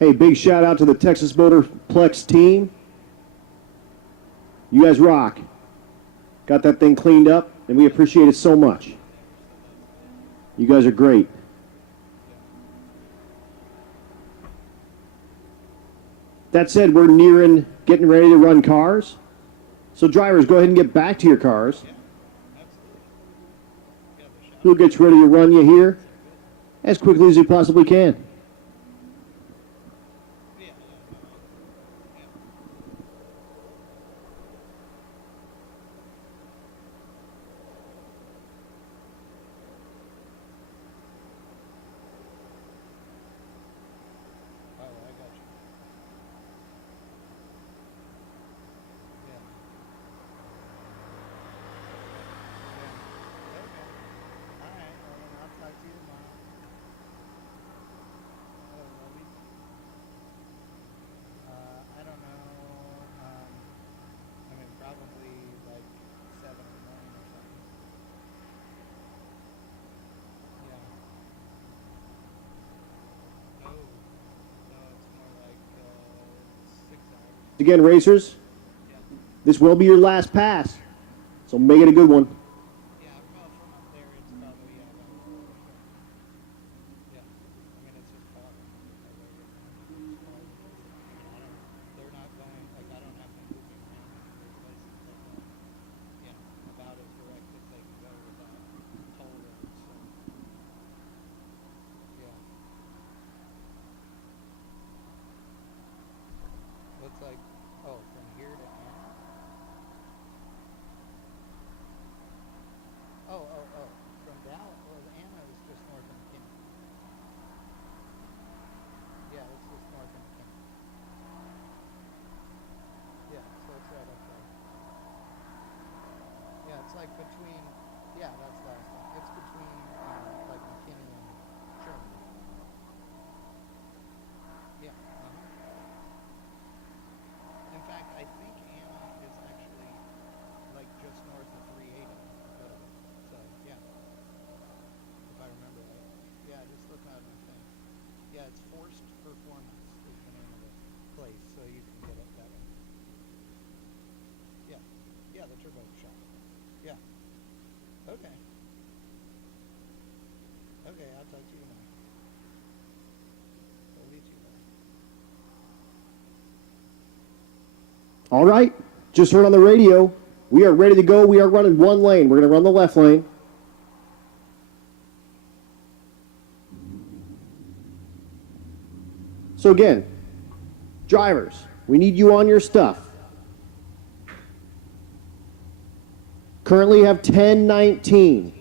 Hey, big shout out to the Texas Motorplex team. You guys rock. Got that thing cleaned up, and we appreciate it so much. You guys are great. That said, we're nearing getting ready to run cars. So drivers, go ahead and get back to your cars. We'll get you ready to run you here as quickly as you possibly can. Again, racers, this will be your last pass, so make it a good one. All right, just heard on the radio, we are ready to go. We are running one lane. We're going to run the left lane. So again, drivers, we need you on your stuff. Currently have 10:19.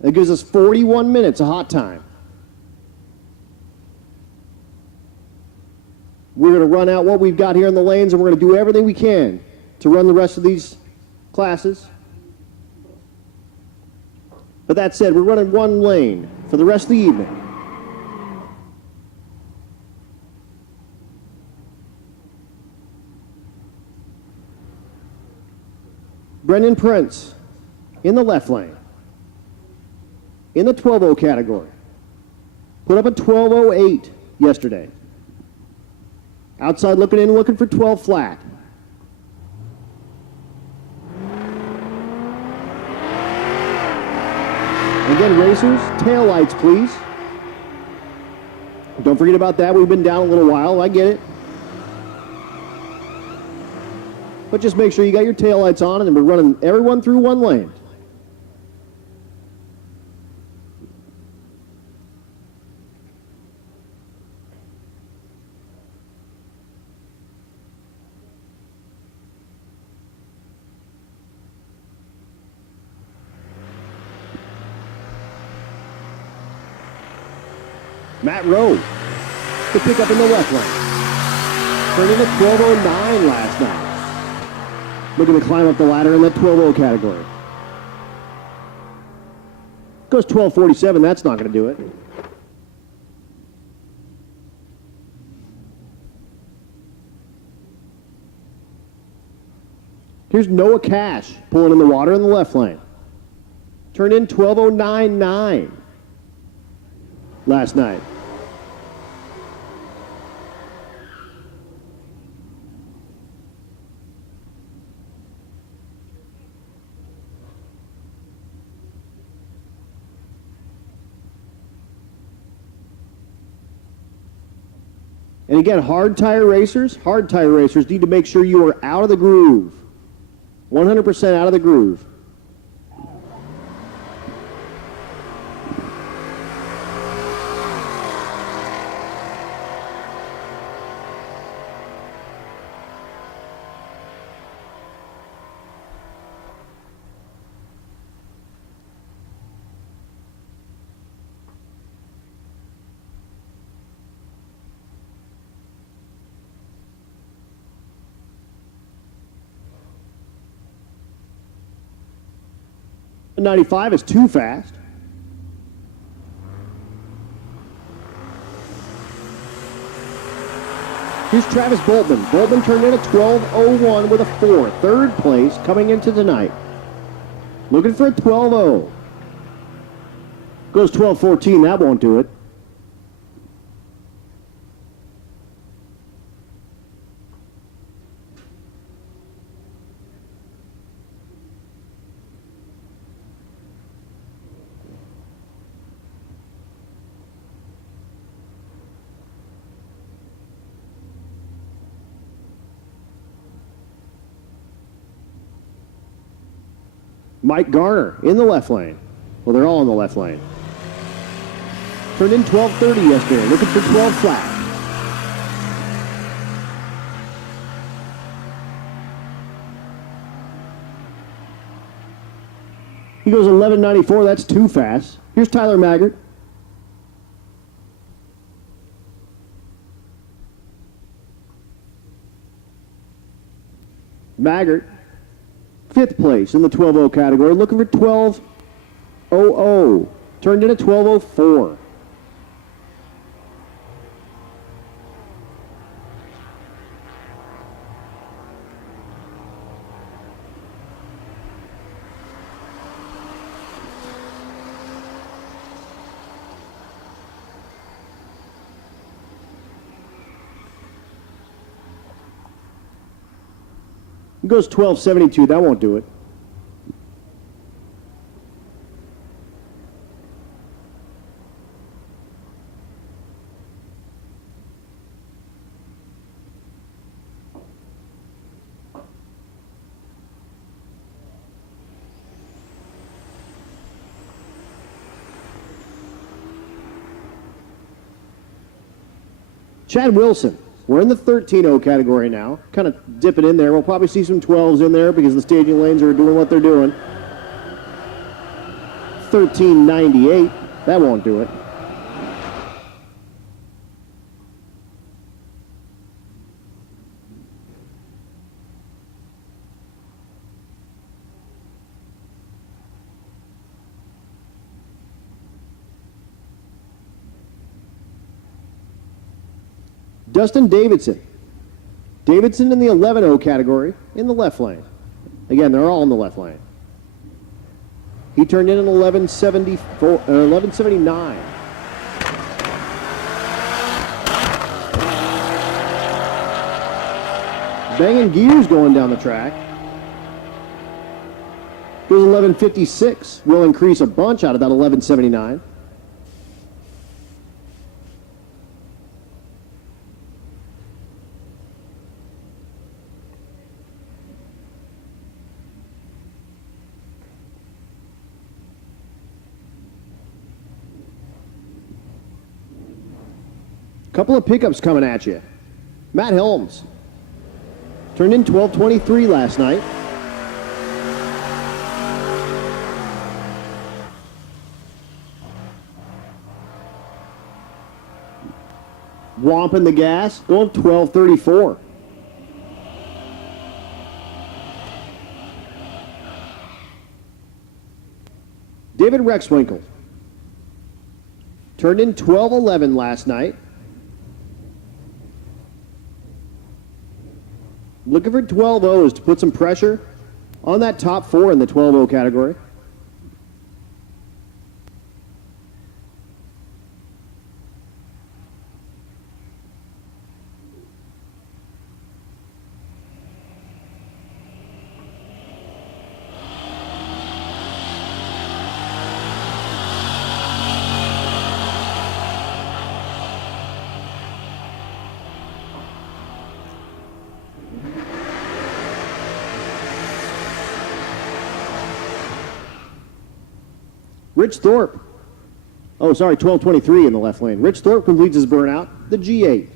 That gives us 41 minutes of hot time. We're going to run out what we've got here in the lanes, and we're going to do everything we can to run the rest of these classes. But that said, we're running one lane for the rest of the evening. Brendan Prince in the left lane. In the 12.0 category. Put up a 12.08 yesterday. Outside looking in, looking for 12 flat. Again, racers, tail lights, please. Don't forget about that. We've been down a little while. I get it. But just make sure you got your tail lights on, and we're running everyone through one lane. Matt Rowe to pick up in the left lane. Turning a 12.09 last night. Looking to climb up the ladder in the 12.0 category. Goes 12.47, that's not going to do it. Here's Noah Cash pulling in the water in the left lane. Turned in 12.099 last night. And again, hard tire racers need to make sure you are out of the groove. 100% out of the groove. The 95 is too fast. Here's Travis Boltman. Boltman turned in a 12:01 with a 4. Third place coming into tonight. Looking for a 12:0. Goes 12:14, that won't do it. Mike Garner in the left lane. Well, they're all in the left lane. Turned in 12:30 yesterday, looking for 12 flat. He goes 11:94, that's too fast. Here's Tyler Maggart. Maggart, 5th place in the 12:0 category, looking for 12:00. Turned in a 12:04. He goes 12:72, that won't do it. Chad Wilson. We're in the 13:0 category now. Kind of dipping in there. We'll probably see some 12s in there because the staging lanes are doing what they're doing. 13:98. That won't do it. Dustin Davidson. Davidson in the 11:0 category in the left lane. Again, they're all in the left lane. He turned in an 11:79. Banging gears going down the track. Goes 11:56. Will increase a bunch out of that 11:79. Couple of pickups coming at you. Matt Helms turned in 12:23 last night. Womping the gas, going 12:34. David Rexwinkle turned in 12:11 last night. Looking for 12:0s to put some pressure on that top 4 in the 12:0 category. Rich Thorpe. Oh, sorry, 1223 in the left lane. Rich Thorpe completes his burnout, the G8.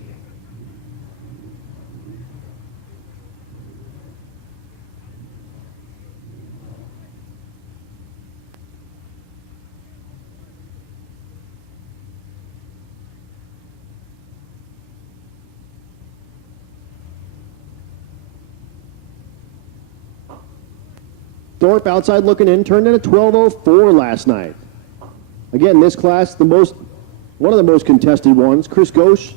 Thorpe outside looking in, turned in a 12:04 last night. Again, this class, one of the most contested ones. Chris Ghosh,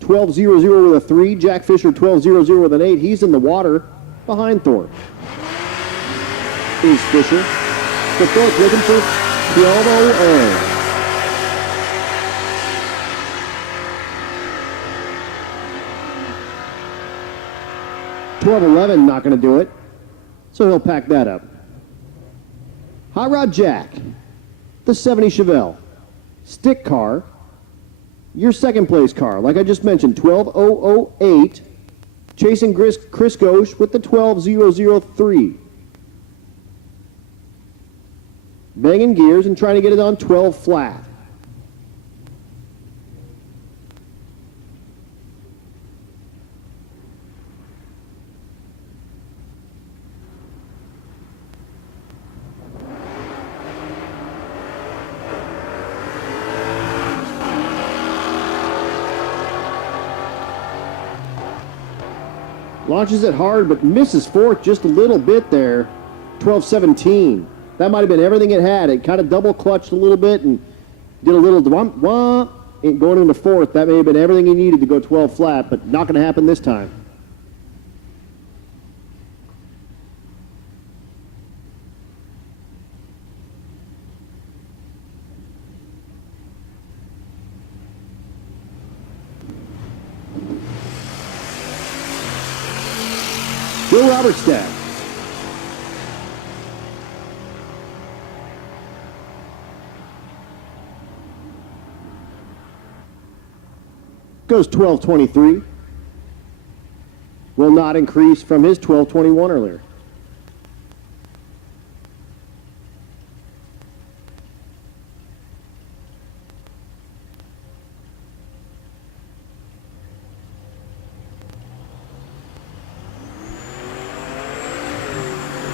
12:00 with a 3. Jack Fisher, 12:00 with an 8. He's in the water behind Thorpe. Is Fisher. So Thorpe looking for 12:00. 12:11, not going to do it. So he'll pack that up. Hot Rod Jack, the 70 Chevelle, stick car, your second place car. Like I just mentioned, 12:008, chasing Chris Ghosh with the 12:003. Banging gears and trying to get it on 12 flat. Launches it hard, but misses fourth just a little bit there. 12:17. That might have been everything it had. It kind of double clutched a little bit and did a little womp going into fourth. That may have been everything he needed to go 12 flat, but not going to happen this time. Bill Robertstadt. Goes 12:23. Will not increase from his 12:21 earlier.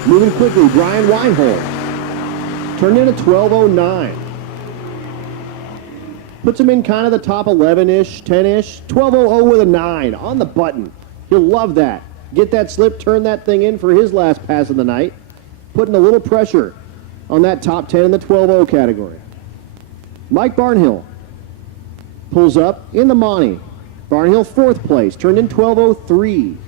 Moving quickly, Brian Weinhold. Turned in a 12:09. Puts him in kind of the top 11-ish, 10-ish. 12:00 with a 9 on the button. He'll love that. Get that slip, turn that thing in for his last pass of the night. Putting a little pressure on that top 10 in the 12:0 category. Mike Barnhill pulls up in the Monty. Barnhill fourth place, turned in 12:03.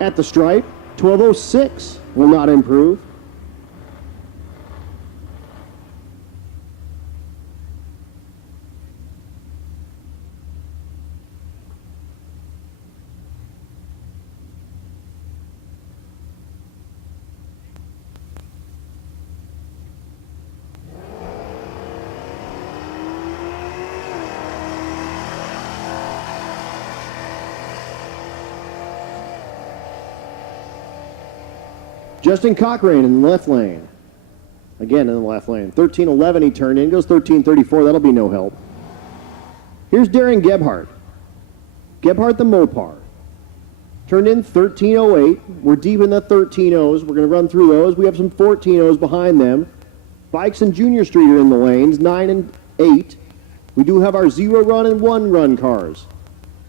At the stripe, 12:06 will not improve. Justin Cochrane in the left lane. Again in the left lane. 13:11 he turned in. Goes 13:34. That'll be no help. Here's Darren Gebhardt. Gebhardt the Mopar. Turned in 13:08. We're deep in the 13:0s. We're going to run through those. We have some 14:0s behind them. Bikes and Junior Street are in the lanes, 9 and 8. We do have our 0 run and 1 run cars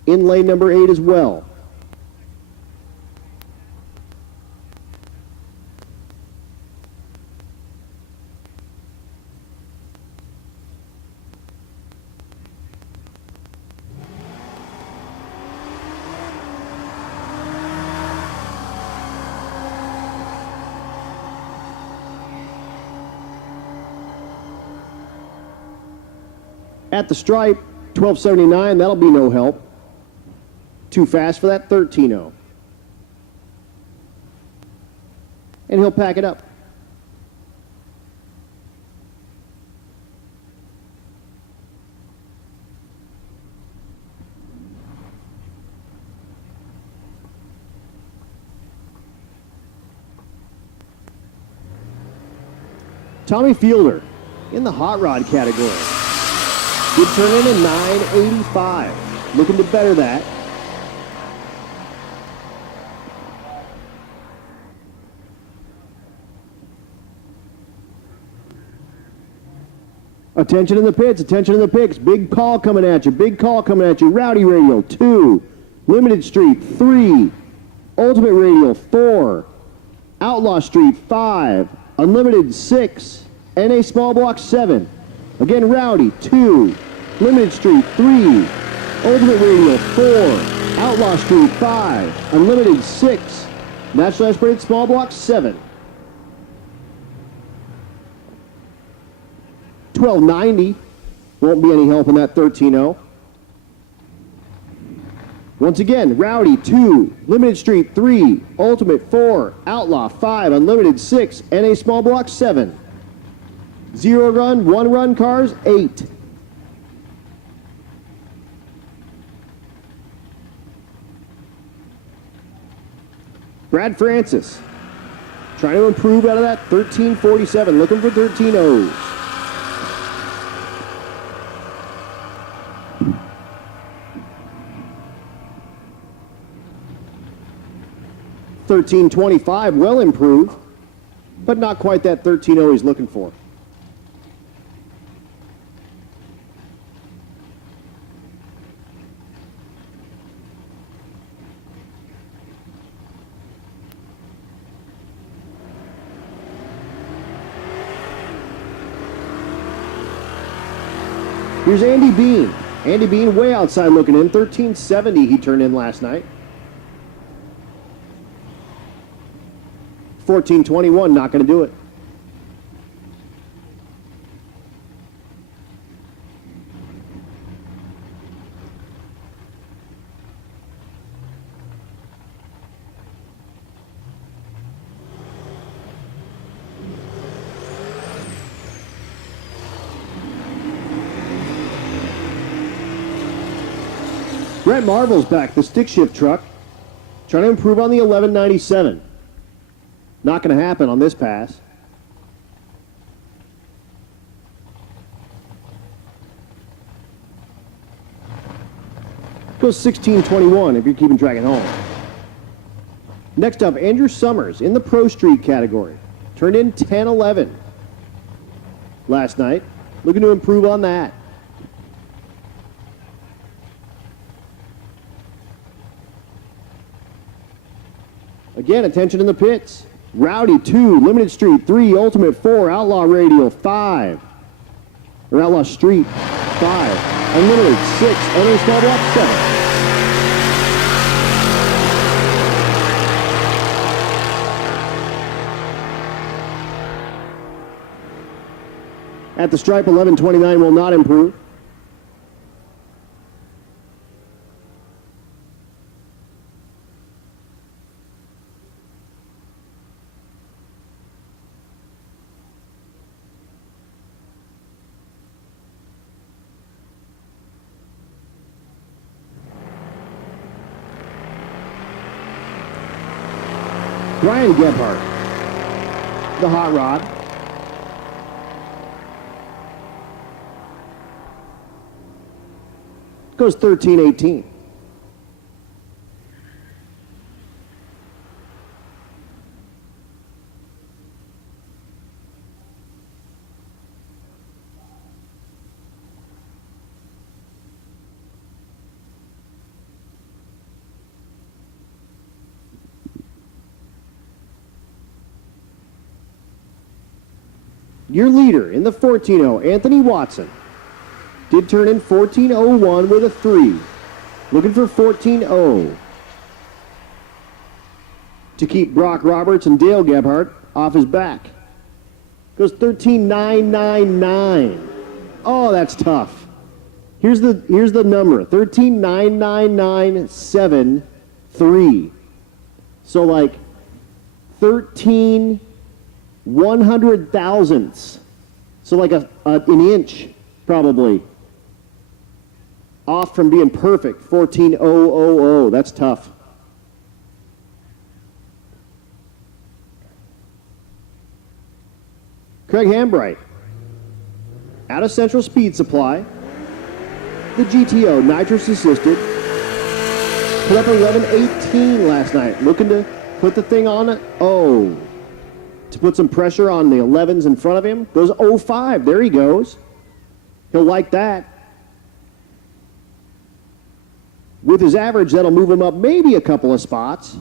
in lane number 8 as well. At the stripe, 12:79, that'll be no help. Too fast for that 13:0. and he'll pack it up. Tommy Fielder in the hot rod category. Did turn in a 985. Looking to better that. Attention in the pits, attention in the pits. Big call coming at you, big call coming at you. Rowdy Radial, 2. Limited Street, 3. Ultimate Radial, 4. Outlaw Street, 5. Unlimited, 6. NA Small Block, 7. Again, Rowdy, 2. Limited Street, 3. Ultimate Radial, 4. Outlaw Street, 5. Unlimited, 6. National Aspirated Small Block, 7. 1290. Won't be any help in that 13-0. Once again, Rowdy, 2. Limited Street, 3. Ultimate, 4. Outlaw, 5. Unlimited, 6. NA Small Block, 7. 0 run, 1 run cars, 8. Brad Francis, trying to improve out of that 1347, looking for 13-0s. $13.25, well improved, but not quite that 13-0 he's looking for. Here's Andy Bean. Andy Bean way outside looking in. 1370 he turned in last night. 1421, not going to do it. Brett Marvel's back, the stick shift truck, trying to improve on the 1197. Not going to happen on this pass. Goes 1621 if you're keeping track at home. Next up, Andrew Summers in the Pro Street category. Turned in 1011 last night. Looking to improve on that. Again, attention in the pits. Rowdy, 2. Limited Street, 3. Ultimate, 4. Outlaw Radial, 5. Or Outlaw Street, 5. Unlimited, 6. NA Small Block, 7. At the stripe, 1129 will not improve. Brian Gebhardt, the hot rod. Goes 1318. Your leader in the 14-0, Anthony Watson, did turn in 14.01 with a 3. Looking for 14.0 to keep Brock Roberts and Dale Gebhardt off his back. Goes 13.999. Oh, that's tough. Here's the number, 13.99973. So like 13 100 thousandths. So like an inch, probably. Off from being perfect. 14,000. That's tough. Craig Hambright. Out of Central Speed Supply. The GTO, nitrous assisted. Put up 11.18 last night. Looking to put the thing on it. Oh. To put some pressure on the 11s in front of him. Goes 0.5. There he goes. He'll like that. With his average, that'll move him up maybe a couple of spots.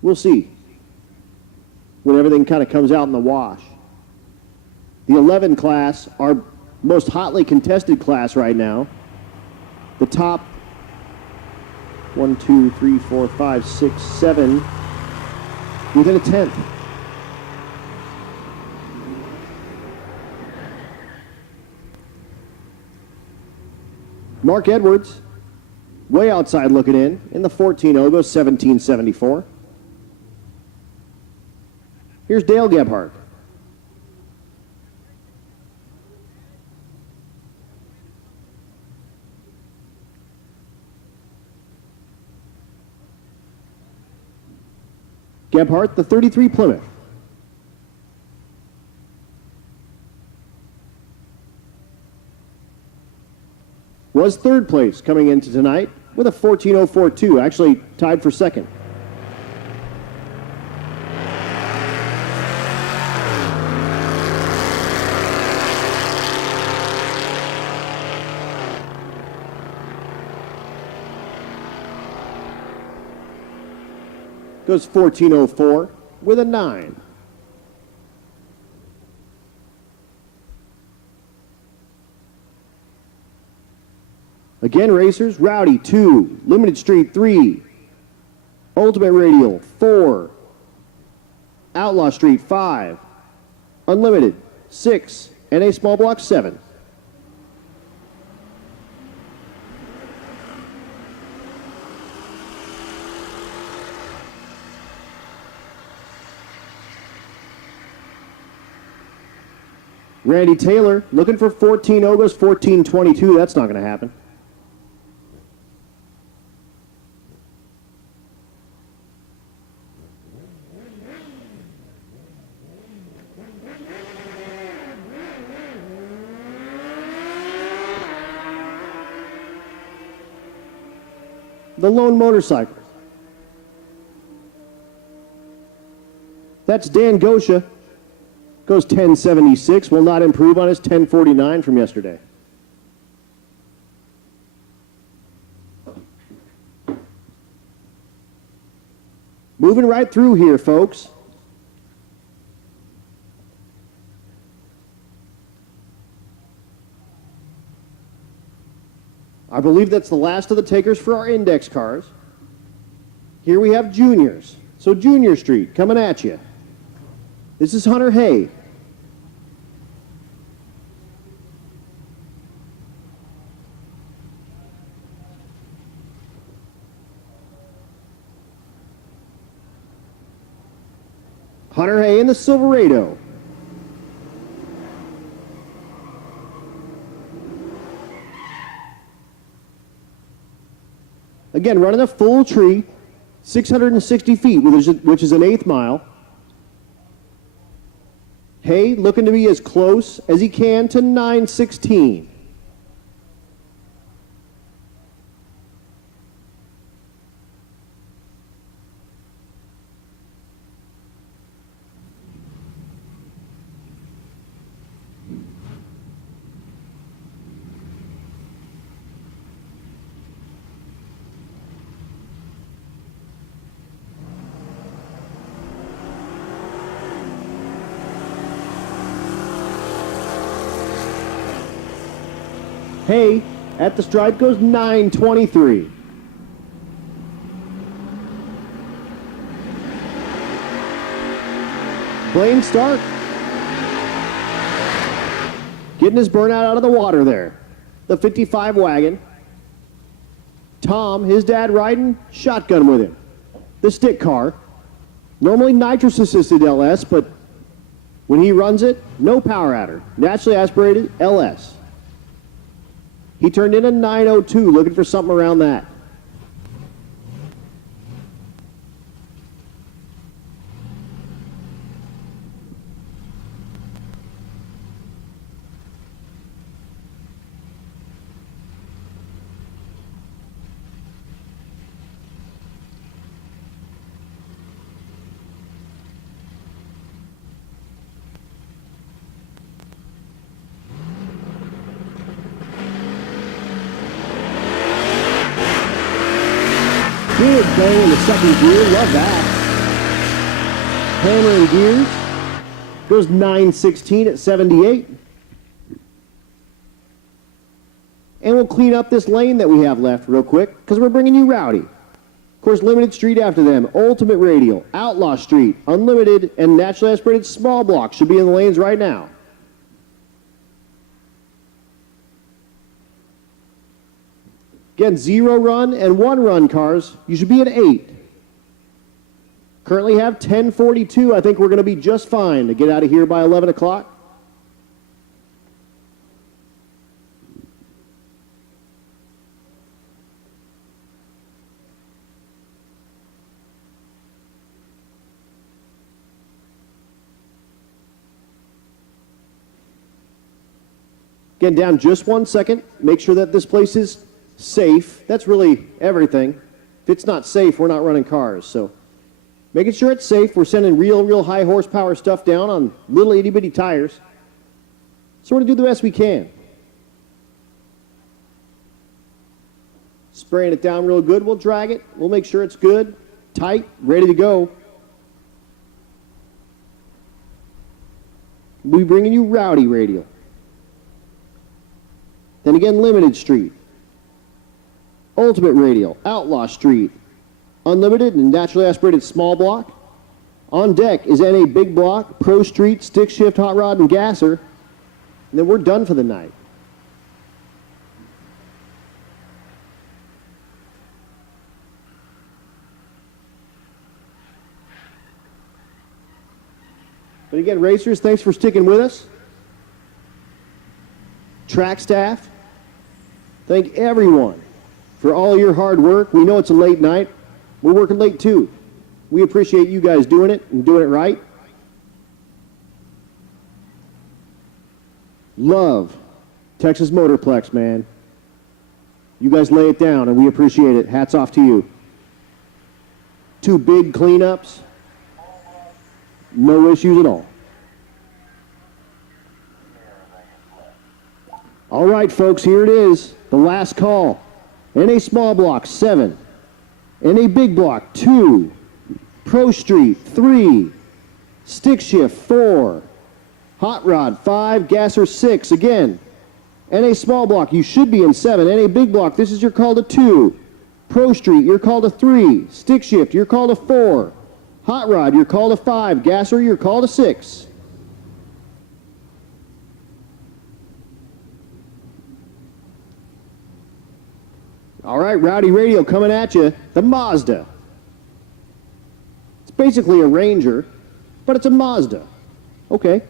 We'll see. When everything kind of comes out in the wash. The 11 class, our most hotly contested class right now. The top 1, 2, 3, 4, 5, 6, 7, within a tenth. Mark Edwards, way outside looking in the 14.0, goes 17.74. Here's Dale Gebhardt. Gebhardt, the 33 Plymouth. Was third place coming into tonight with a 14.042, actually tied for second. Goes 14.04 with a 9. Again, racers, Rowdy 2, Limited Street 3, Ultimate Radial 4, Outlaw Street 5, Unlimited 6, and a small block 7. Randy Taylor looking for 14.0, goes 14.22. That's not going to happen. The lone motorcycle. That's Dan Gosha. Goes 10.76. Will not improve on his 10.49 from yesterday. Moving right through here, folks. I believe that's the last of the takers for our index cars. Here we have juniors. So Junior Street coming at you. This is Hunter Hay. Hunter Hay in the Silverado. Again, running a full tree, 660 feet, which is an 1/8 mile. Hay looking to be as close as he can to 9:16. Hay at the stripe goes 9:23. Blaine Stark getting his burnout out of the water there. The 55 wagon. Tom, his dad riding shotgun with him. The stick car. Normally nitrous assisted LS, but When he runs it, no power adder, naturally aspirated LS. He turned in a 902, looking for something around that. Big bang in the second gear, love that. Hammer in gears. Goes 916 at 78. And we'll clean up this lane that we have left real quick, because we're bringing you Rowdy. Of course, Limited Street after them, Ultimate Radial, Outlaw Street, Unlimited, and Naturally Aspirated Small Block should be in the lanes right now. Again, 0 run and 1 run cars, you should be at 8. Currently have 10:42. I think we're going to be just fine to get out of here by 11 o'clock. Again, down just 1 second. Make sure that this place is safe. That's really everything. If it's not safe, we're not running cars. So making sure it's safe. We're sending real high horsepower stuff down on little itty bitty tires. So we're going to do the best we can. Spraying it down real good. We'll drag it. We'll make sure it's good, tight, ready to go. We'll be bringing you Rowdy Radial. Then again, Limited Street. Ultimate Radial, Outlaw Street, Unlimited and Naturally Aspirated Small Block. On deck is NA Big Block, Pro Street, Stick Shift, Hot Rod, and Gasser. And then we're done for the night. But again, racers, thanks for sticking with us. Track staff, thank everyone for all your hard work. We know it's a late night. We're working late too. We appreciate you guys doing it and doing it right. Love Texas Motorplex, man. You guys lay it down and we appreciate it. Hats off to you. 2 big cleanups. No issues at all. All right, folks, here it is. The last call. NA Small Block, 7. NA Big Block, 2. Pro Street, 3. Stick Shift, 4. Hot Rod, 5. Gasser, 6. Again, NA Small Block, you should be in 7. NA Big Block, this is your call to 2. Pro Street, your call to 3. Stick Shift, your call to 4. Hot Rod, your call to 5. Gasser, your call to 6. All right, Rowdy Radial coming at you. The Mazda. It's basically a Ranger, but it's a Mazda. Okay.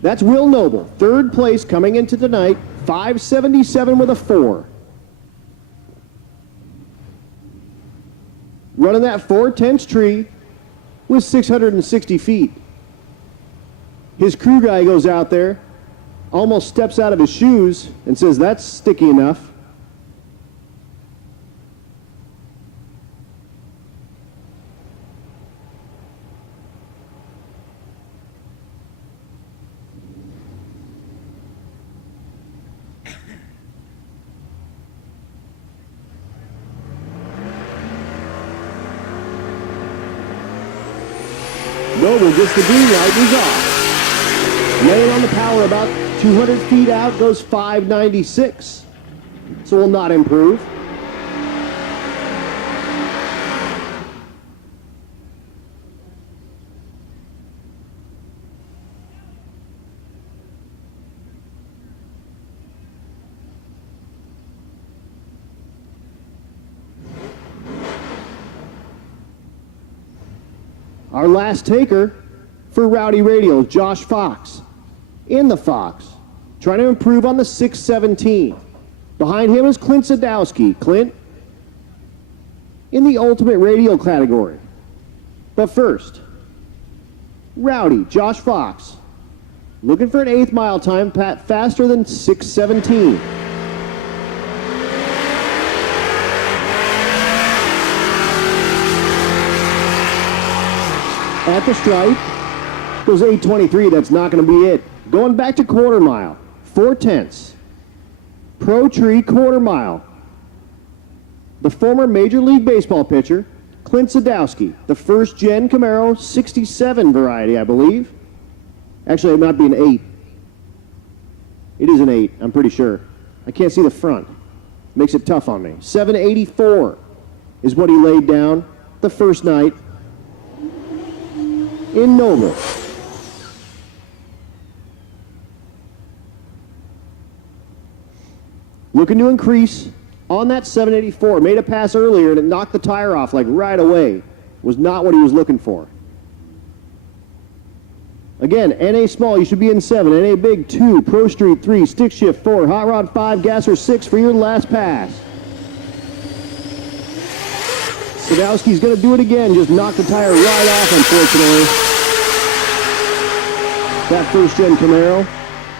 That's Will Noble, 3rd place coming into tonight, 577 with a 4. Running that 4/10 tree with 660 feet. His crew guy goes out there, almost steps out of his shoes and says, that's sticky enough. Noble gets the green light and he's off. Laying on the power about 200 feet out goes 596. So will not improve. Our last taker for Rowdy Radial, Josh Fox. In the Fox, trying to improve on the 617. Behind him is Clint Sadowski. Clint in the ultimate radial category. But first, Rowdy, Josh Fox, looking for an 8th mile time faster than 617. At the stripe, goes 8:23, that's not going to be it. Going back to quarter mile, 4/10. Pro Tree quarter mile. The former Major League Baseball pitcher, Clint Sadowski, the first gen Camaro 67 variety, I believe. Actually, it might be an 8. It is an 8, I'm pretty sure. I can't see the front. Makes it tough on me. 784 is what he laid down the first night in Noble. Looking to increase on that 784. Made a pass earlier and it knocked the tire off like right away. Was not what he was looking for. Again, NA small, you should be in 7. NA big, 2. Pro Street, 3. Stick shift, 4. Hot rod, 5. Gasser, 6 for your last pass. Sadowski's going to do it again. Just knocked the tire right off, unfortunately. That first-gen Camaro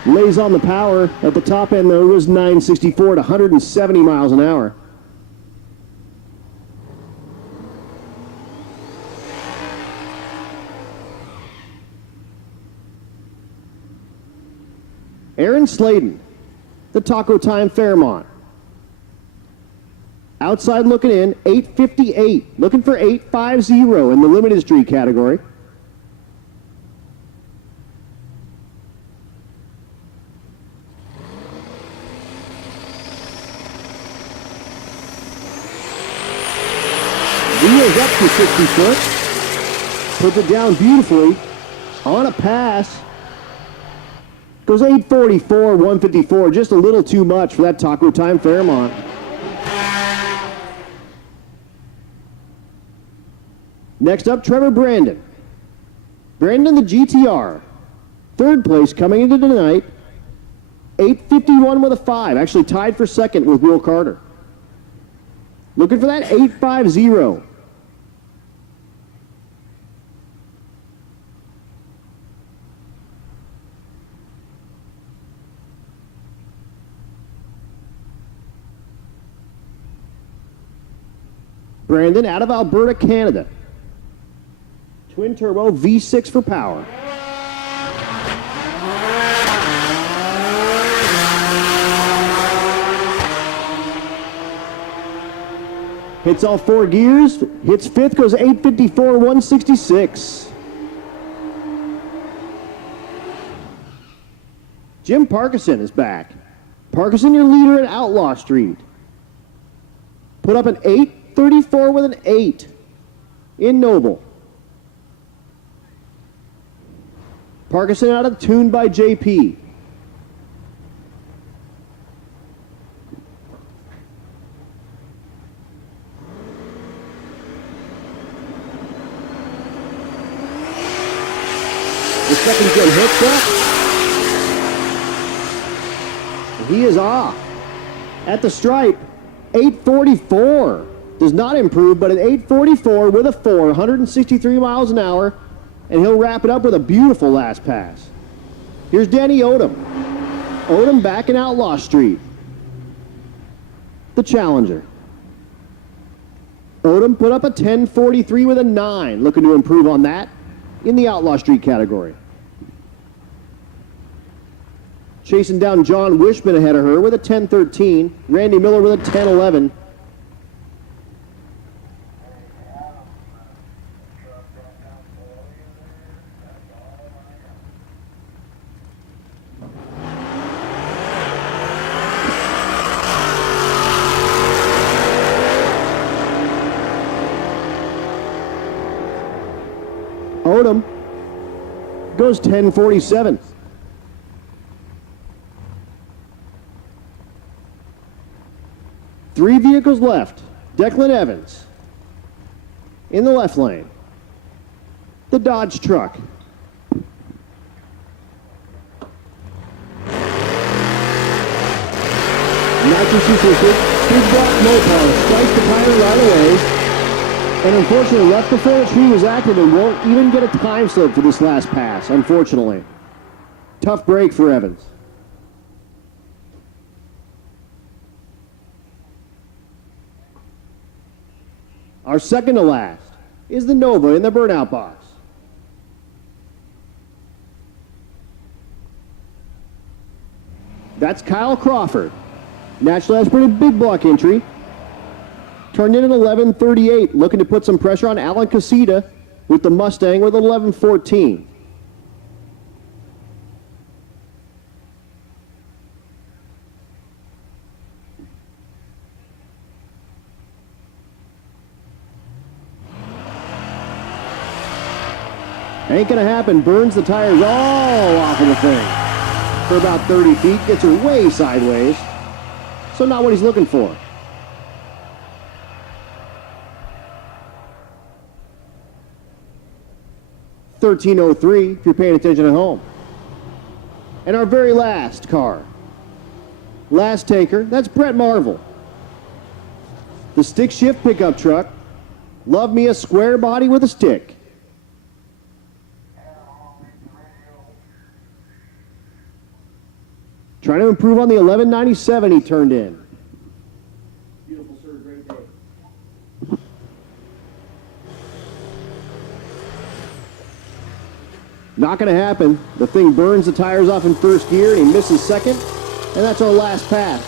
lays on the power. At the top end, though, it was 964 to 170 miles an hour. Aaron Sladen, the Taco Time Fairmont. Outside looking in, 858. Looking for 850 in the limited street category. Wheels up to 60 foot. Puts it down beautifully. On a pass. Goes 844, 154. Just a little too much for that Taco Time Fairmont. Next up, Trevor Brandon. Brandon the GTR. Third place coming into tonight. 851 with a 5. Actually tied for second with Will Carter. Looking for that 850. Brandon out of Alberta, Canada. Twin turbo V6 for power. Hits all 4 gears, hits 5th, goes 854, 166. Jim Parkinson is back. Parkinson, your leader at Outlaw Street. Put up an 834 with an 8 in Noble. Parkinson out of tune by JP. The second gen hooks up. He is off. At the stripe, 844. Does not improve, but an 844 with a 4, 163 miles an hour, and he'll wrap it up with a beautiful last pass. Here's Danny Odom. Odom back in Outlaw Street. The challenger. Odom put up a 1043 with a 9, looking to improve on that in the Outlaw Street category. Chasing down John Wishman ahead of her with a 1013. Randy Miller with a 1011. Odom goes 1047. Three vehicles left. Declan Evans in the left lane. the Dodge truck. Nitrous assisted, big block Mopar strikes the tire right away, and unfortunately left before the tree was active and won't even get a time slip for this last pass, unfortunately. Tough break for Evans. Our second to last is the Nova in the burnout box. That's Kyle Crawford. National aspirated big block entry. Turned in at 11:38, looking to put some pressure on Alan Casita with the Mustang with 11:14. Ain't gonna happen. Burns the tires all off of the thing for about 30 feet. Gets her way sideways. So not what he's looking for. $13.03 if you're paying attention at home. And our very last car. Last taker, that's Brett Marvel. The stick shift pickup truck. Love me a square body with a stick. Trying to improve on the 1197 he turned in. Beautiful, sir. Great day. Not going to happen. The thing burns the tires off in first gear, and he misses second. And that's our last pass.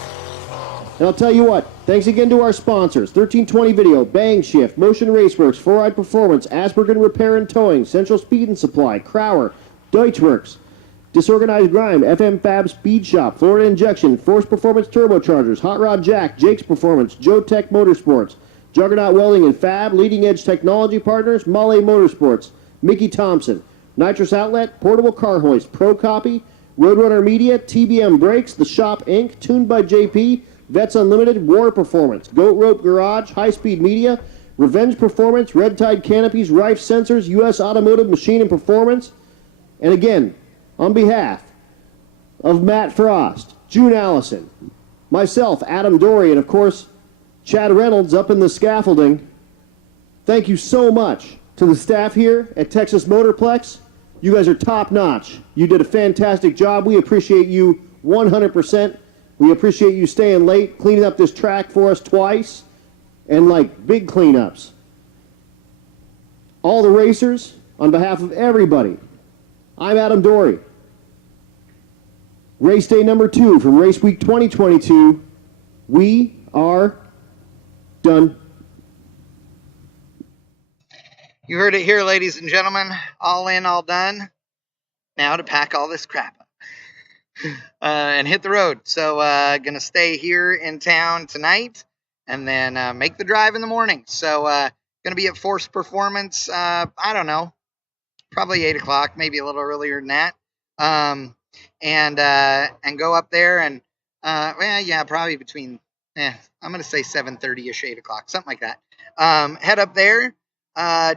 And I'll tell you what, thanks again to our sponsors, 1320 Video, Bang Shift, Motion Raceworks, 4-Ride Performance, Aspergen Repair and Towing, Central Speed and Supply, Crowler, Deutschworks, Disorganized Grime, FM Fab Speed Shop, Florida Injection, Force Performance Turbochargers, Hot Rod Jack, Jake's Performance, Joe Tech Motorsports, Juggernaut Welding and Fab, Leading Edge Technology Partners, Male Motorsports, Mickey Thompson, Nitrous Outlet, Portable Car Hoist, Pro Copy, Roadrunner Media, TBM Brakes, The Shop Inc., Tuned by JP, Vets Unlimited, War Performance, Goat Rope Garage, High Speed Media, Revenge Performance, Red Tide Canopies, Rife Sensors, U.S. Automotive Machine and Performance, and again, on behalf of Matt Frost, June Allison, myself, Adam Dory, and of course, Chad Reynolds up in the scaffolding, thank you so much to the staff here at Texas Motorplex. You guys are top notch. You did a fantastic job. We appreciate you 100%. We appreciate you staying late, cleaning up this track for us twice, and like big cleanups. All the racers, on behalf of everybody, I'm Adam Dory. Race day number 2 from Race Week 2022. We are done. You heard it here, ladies and gentlemen. All in, all done. Now to pack all this crap up and hit the road. So gonna stay here in town tonight and then make the drive in the morning. So gonna be at Force Performance, I don't know, probably 8 o'clock, maybe a little earlier than that. And go up there and, well, yeah, probably between, I'm going to say 7:30-ish, 8 o'clock, something like that. Head up there,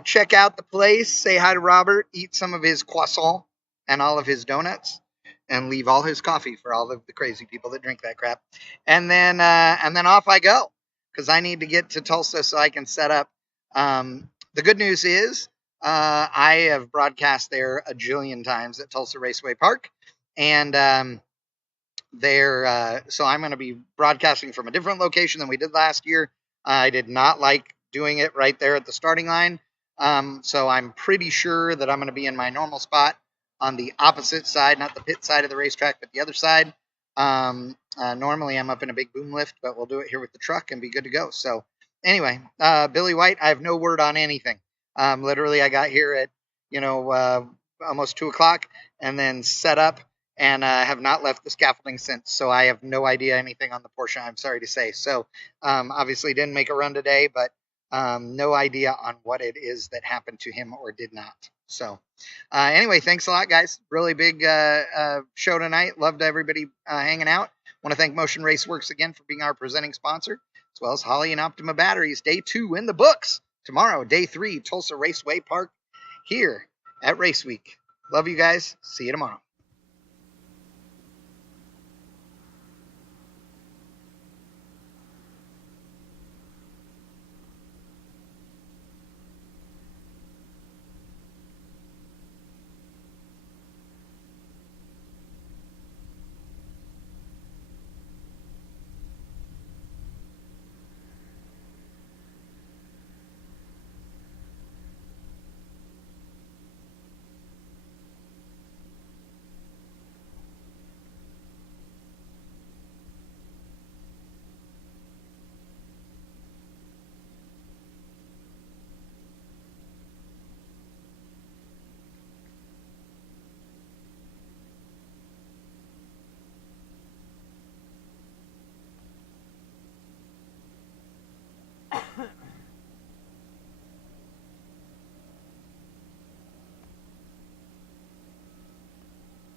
check out the place, say hi to Robert, eat some of his croissant and all of his donuts, and leave all his coffee for all of the crazy people that drink that crap. And then off I go, because I need to get to Tulsa so I can set up. The good news is, I have broadcast there a jillion times at Tulsa Raceway Park, and so I'm going to be broadcasting from a different location than we did last year. I did not like doing it right there at the starting line, so I'm pretty sure that I'm going to be in my normal spot on the opposite side, not the pit side of the racetrack, but the other side. Normally I'm up in a big boom lift, but we'll do it here with the truck and be good to go. So anyway, Billy White, I have no word on anything. Literally, I got here at, almost 2 o'clock and then set up and have not left the scaffolding since. So I have no idea anything on the Porsche, I'm sorry to say. So obviously didn't make a run today, but no idea on what it is that happened to him or did not. So anyway, thanks a lot, guys. Really big show tonight. Loved everybody hanging out. Want to thank Motion Raceworks again for being our presenting sponsor, as well as Holly and Optima Batteries. Day 2 in the books. Tomorrow, day 3, Tulsa Raceway Park here at Race Week. Love you guys. See you tomorrow.